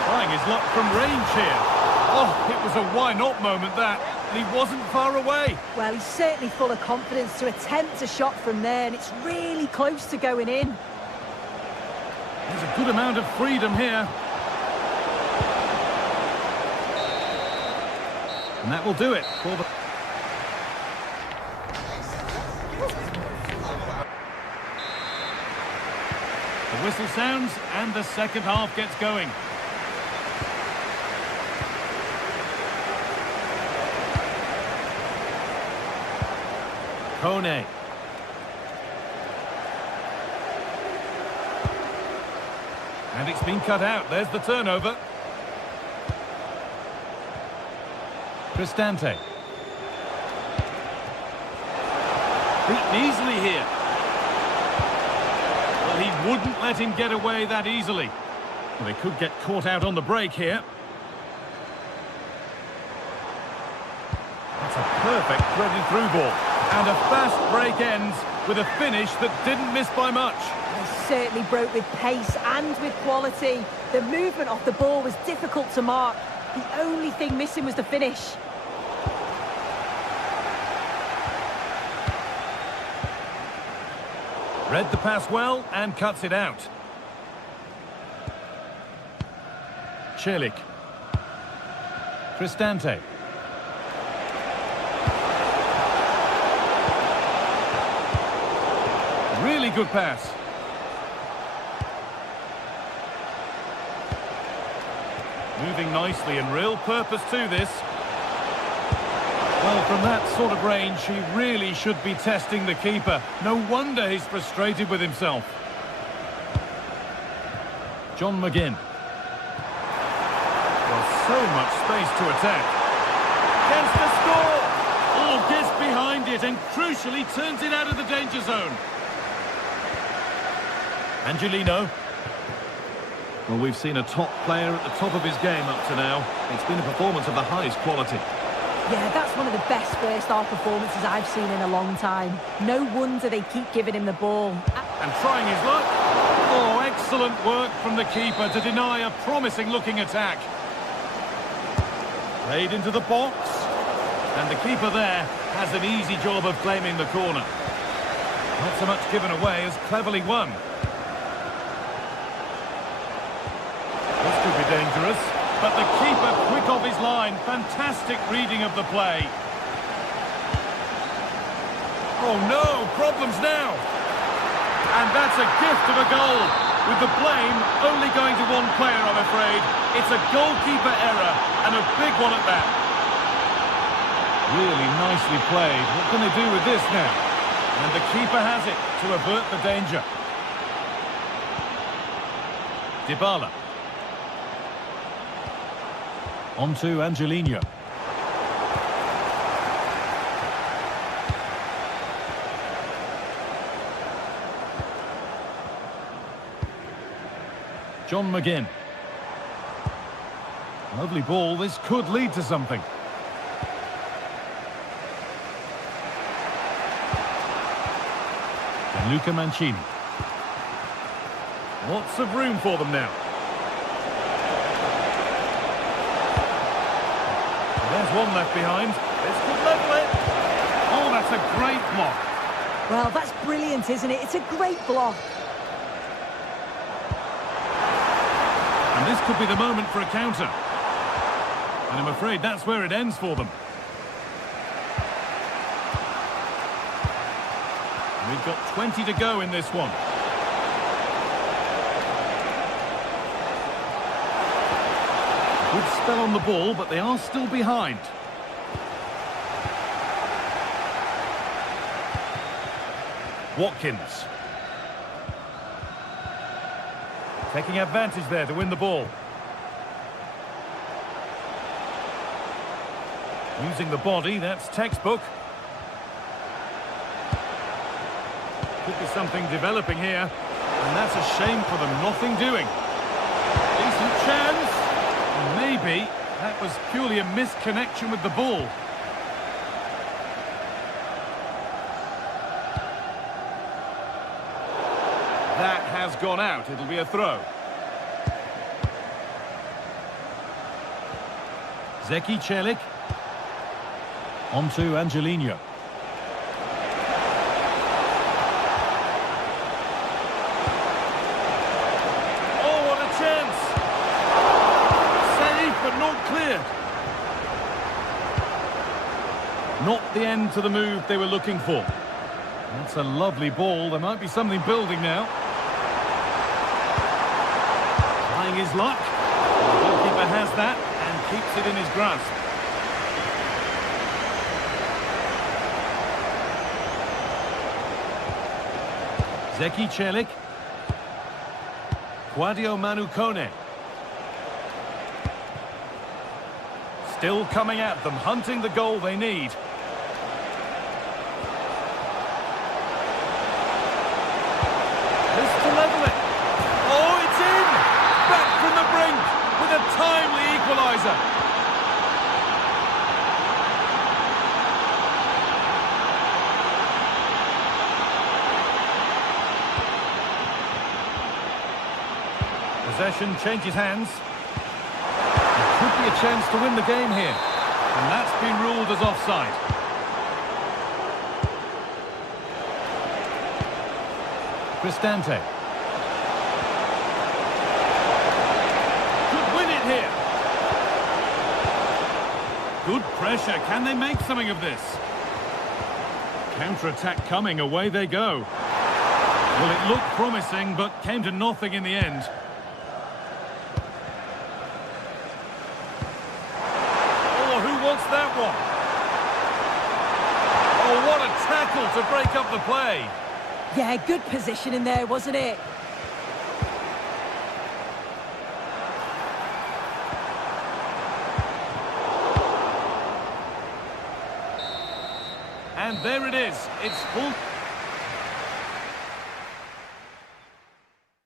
Trying his luck from range here. Oh, it was a why-not moment, that. And he wasn't far away. Well, he's certainly full of confidence to attempt a shot from there, and it's really close to going in. There's a good amount of freedom here. And that will do it for the... The whistle sounds and the second half gets going. Kone. And it's been cut out. There's the turnover. Cristante. Beaten easily here. Well, he wouldn't let him get away that easily. Well, they could get caught out on the break here. That's a perfect threaded through ball. And a fast break ends with a finish that didn't miss by much. They certainly broke with pace and with quality. The movement off the ball was difficult to mark. The only thing missing was the finish. Read the pass well and cuts it out. Celik. Cristante. Really good pass. Moving nicely and real purpose to this. Well, from that sort of range, he really should be testing the keeper. No wonder he's frustrated with himself. John McGinn. Well, so much space to attack. Gets the score! Oh, gets behind it and crucially turns it out of the danger zone. Angelino. Well, we've seen a top player at the top of his game up to now. It's been a performance of the highest quality. Yeah, that's one of the best first-half performances I've seen in a long time. No wonder they keep giving him the ball. And trying his luck. Oh, excellent work from the keeper to deny a promising-looking attack. Played into the box. And the keeper there has an easy job of claiming the corner. Not so much given away as cleverly won. This could be dangerous. But the keeper quick off his line. Fantastic reading of the play. Oh no, problems now. And that's a gift of a goal. With the blame only going to one player, I'm afraid. It's a goalkeeper error, and a big one at that. Really nicely played. What can they do with this now? And the keeper has it to avert the danger. Dybala. On to Angelino. John McGinn. Lovely ball. This could lead to something. And Luca Mancini. Lots of room for them now. There's one left behind. This could level it. Oh, that's a great block. Well, that's brilliant, isn't it? It's a great block. And this could be the moment for a counter. And I'm afraid that's where it ends for them. We've got 20 to go in this one. Good spell on the ball, but they are still behind. Watkins. Taking advantage there to win the ball. Using the body, that's textbook. Could be something developing here. And that's a shame for them, nothing doing. Decent chance. Maybe that was purely a misconnection with the ball. That has gone out. It'll be a throw. Zeki Celik. On to Angelino. Oh, what a chance! Saved, but not cleared. Not the end to the move they were looking for. That's a lovely ball. There might be something building now. Trying his luck. The goalkeeper has that and keeps it in his grasp. Zeki Celik. Quadio Manu Kone. Still coming at them, hunting the goal they need. This to level it. Oh, it's in! Back from the brink with a timely equaliser. Possession changes hands. There could be a chance to win the game here. And that's been ruled as offside. Cristante. Could win it here. Good pressure. Can they make something of this? Counter-attack coming. Away they go. Well, it looked promising, but came to nothing in the end. What's that one? Oh, what a tackle to break up the play. Yeah, good position in there, wasn't it? And there it is. It's full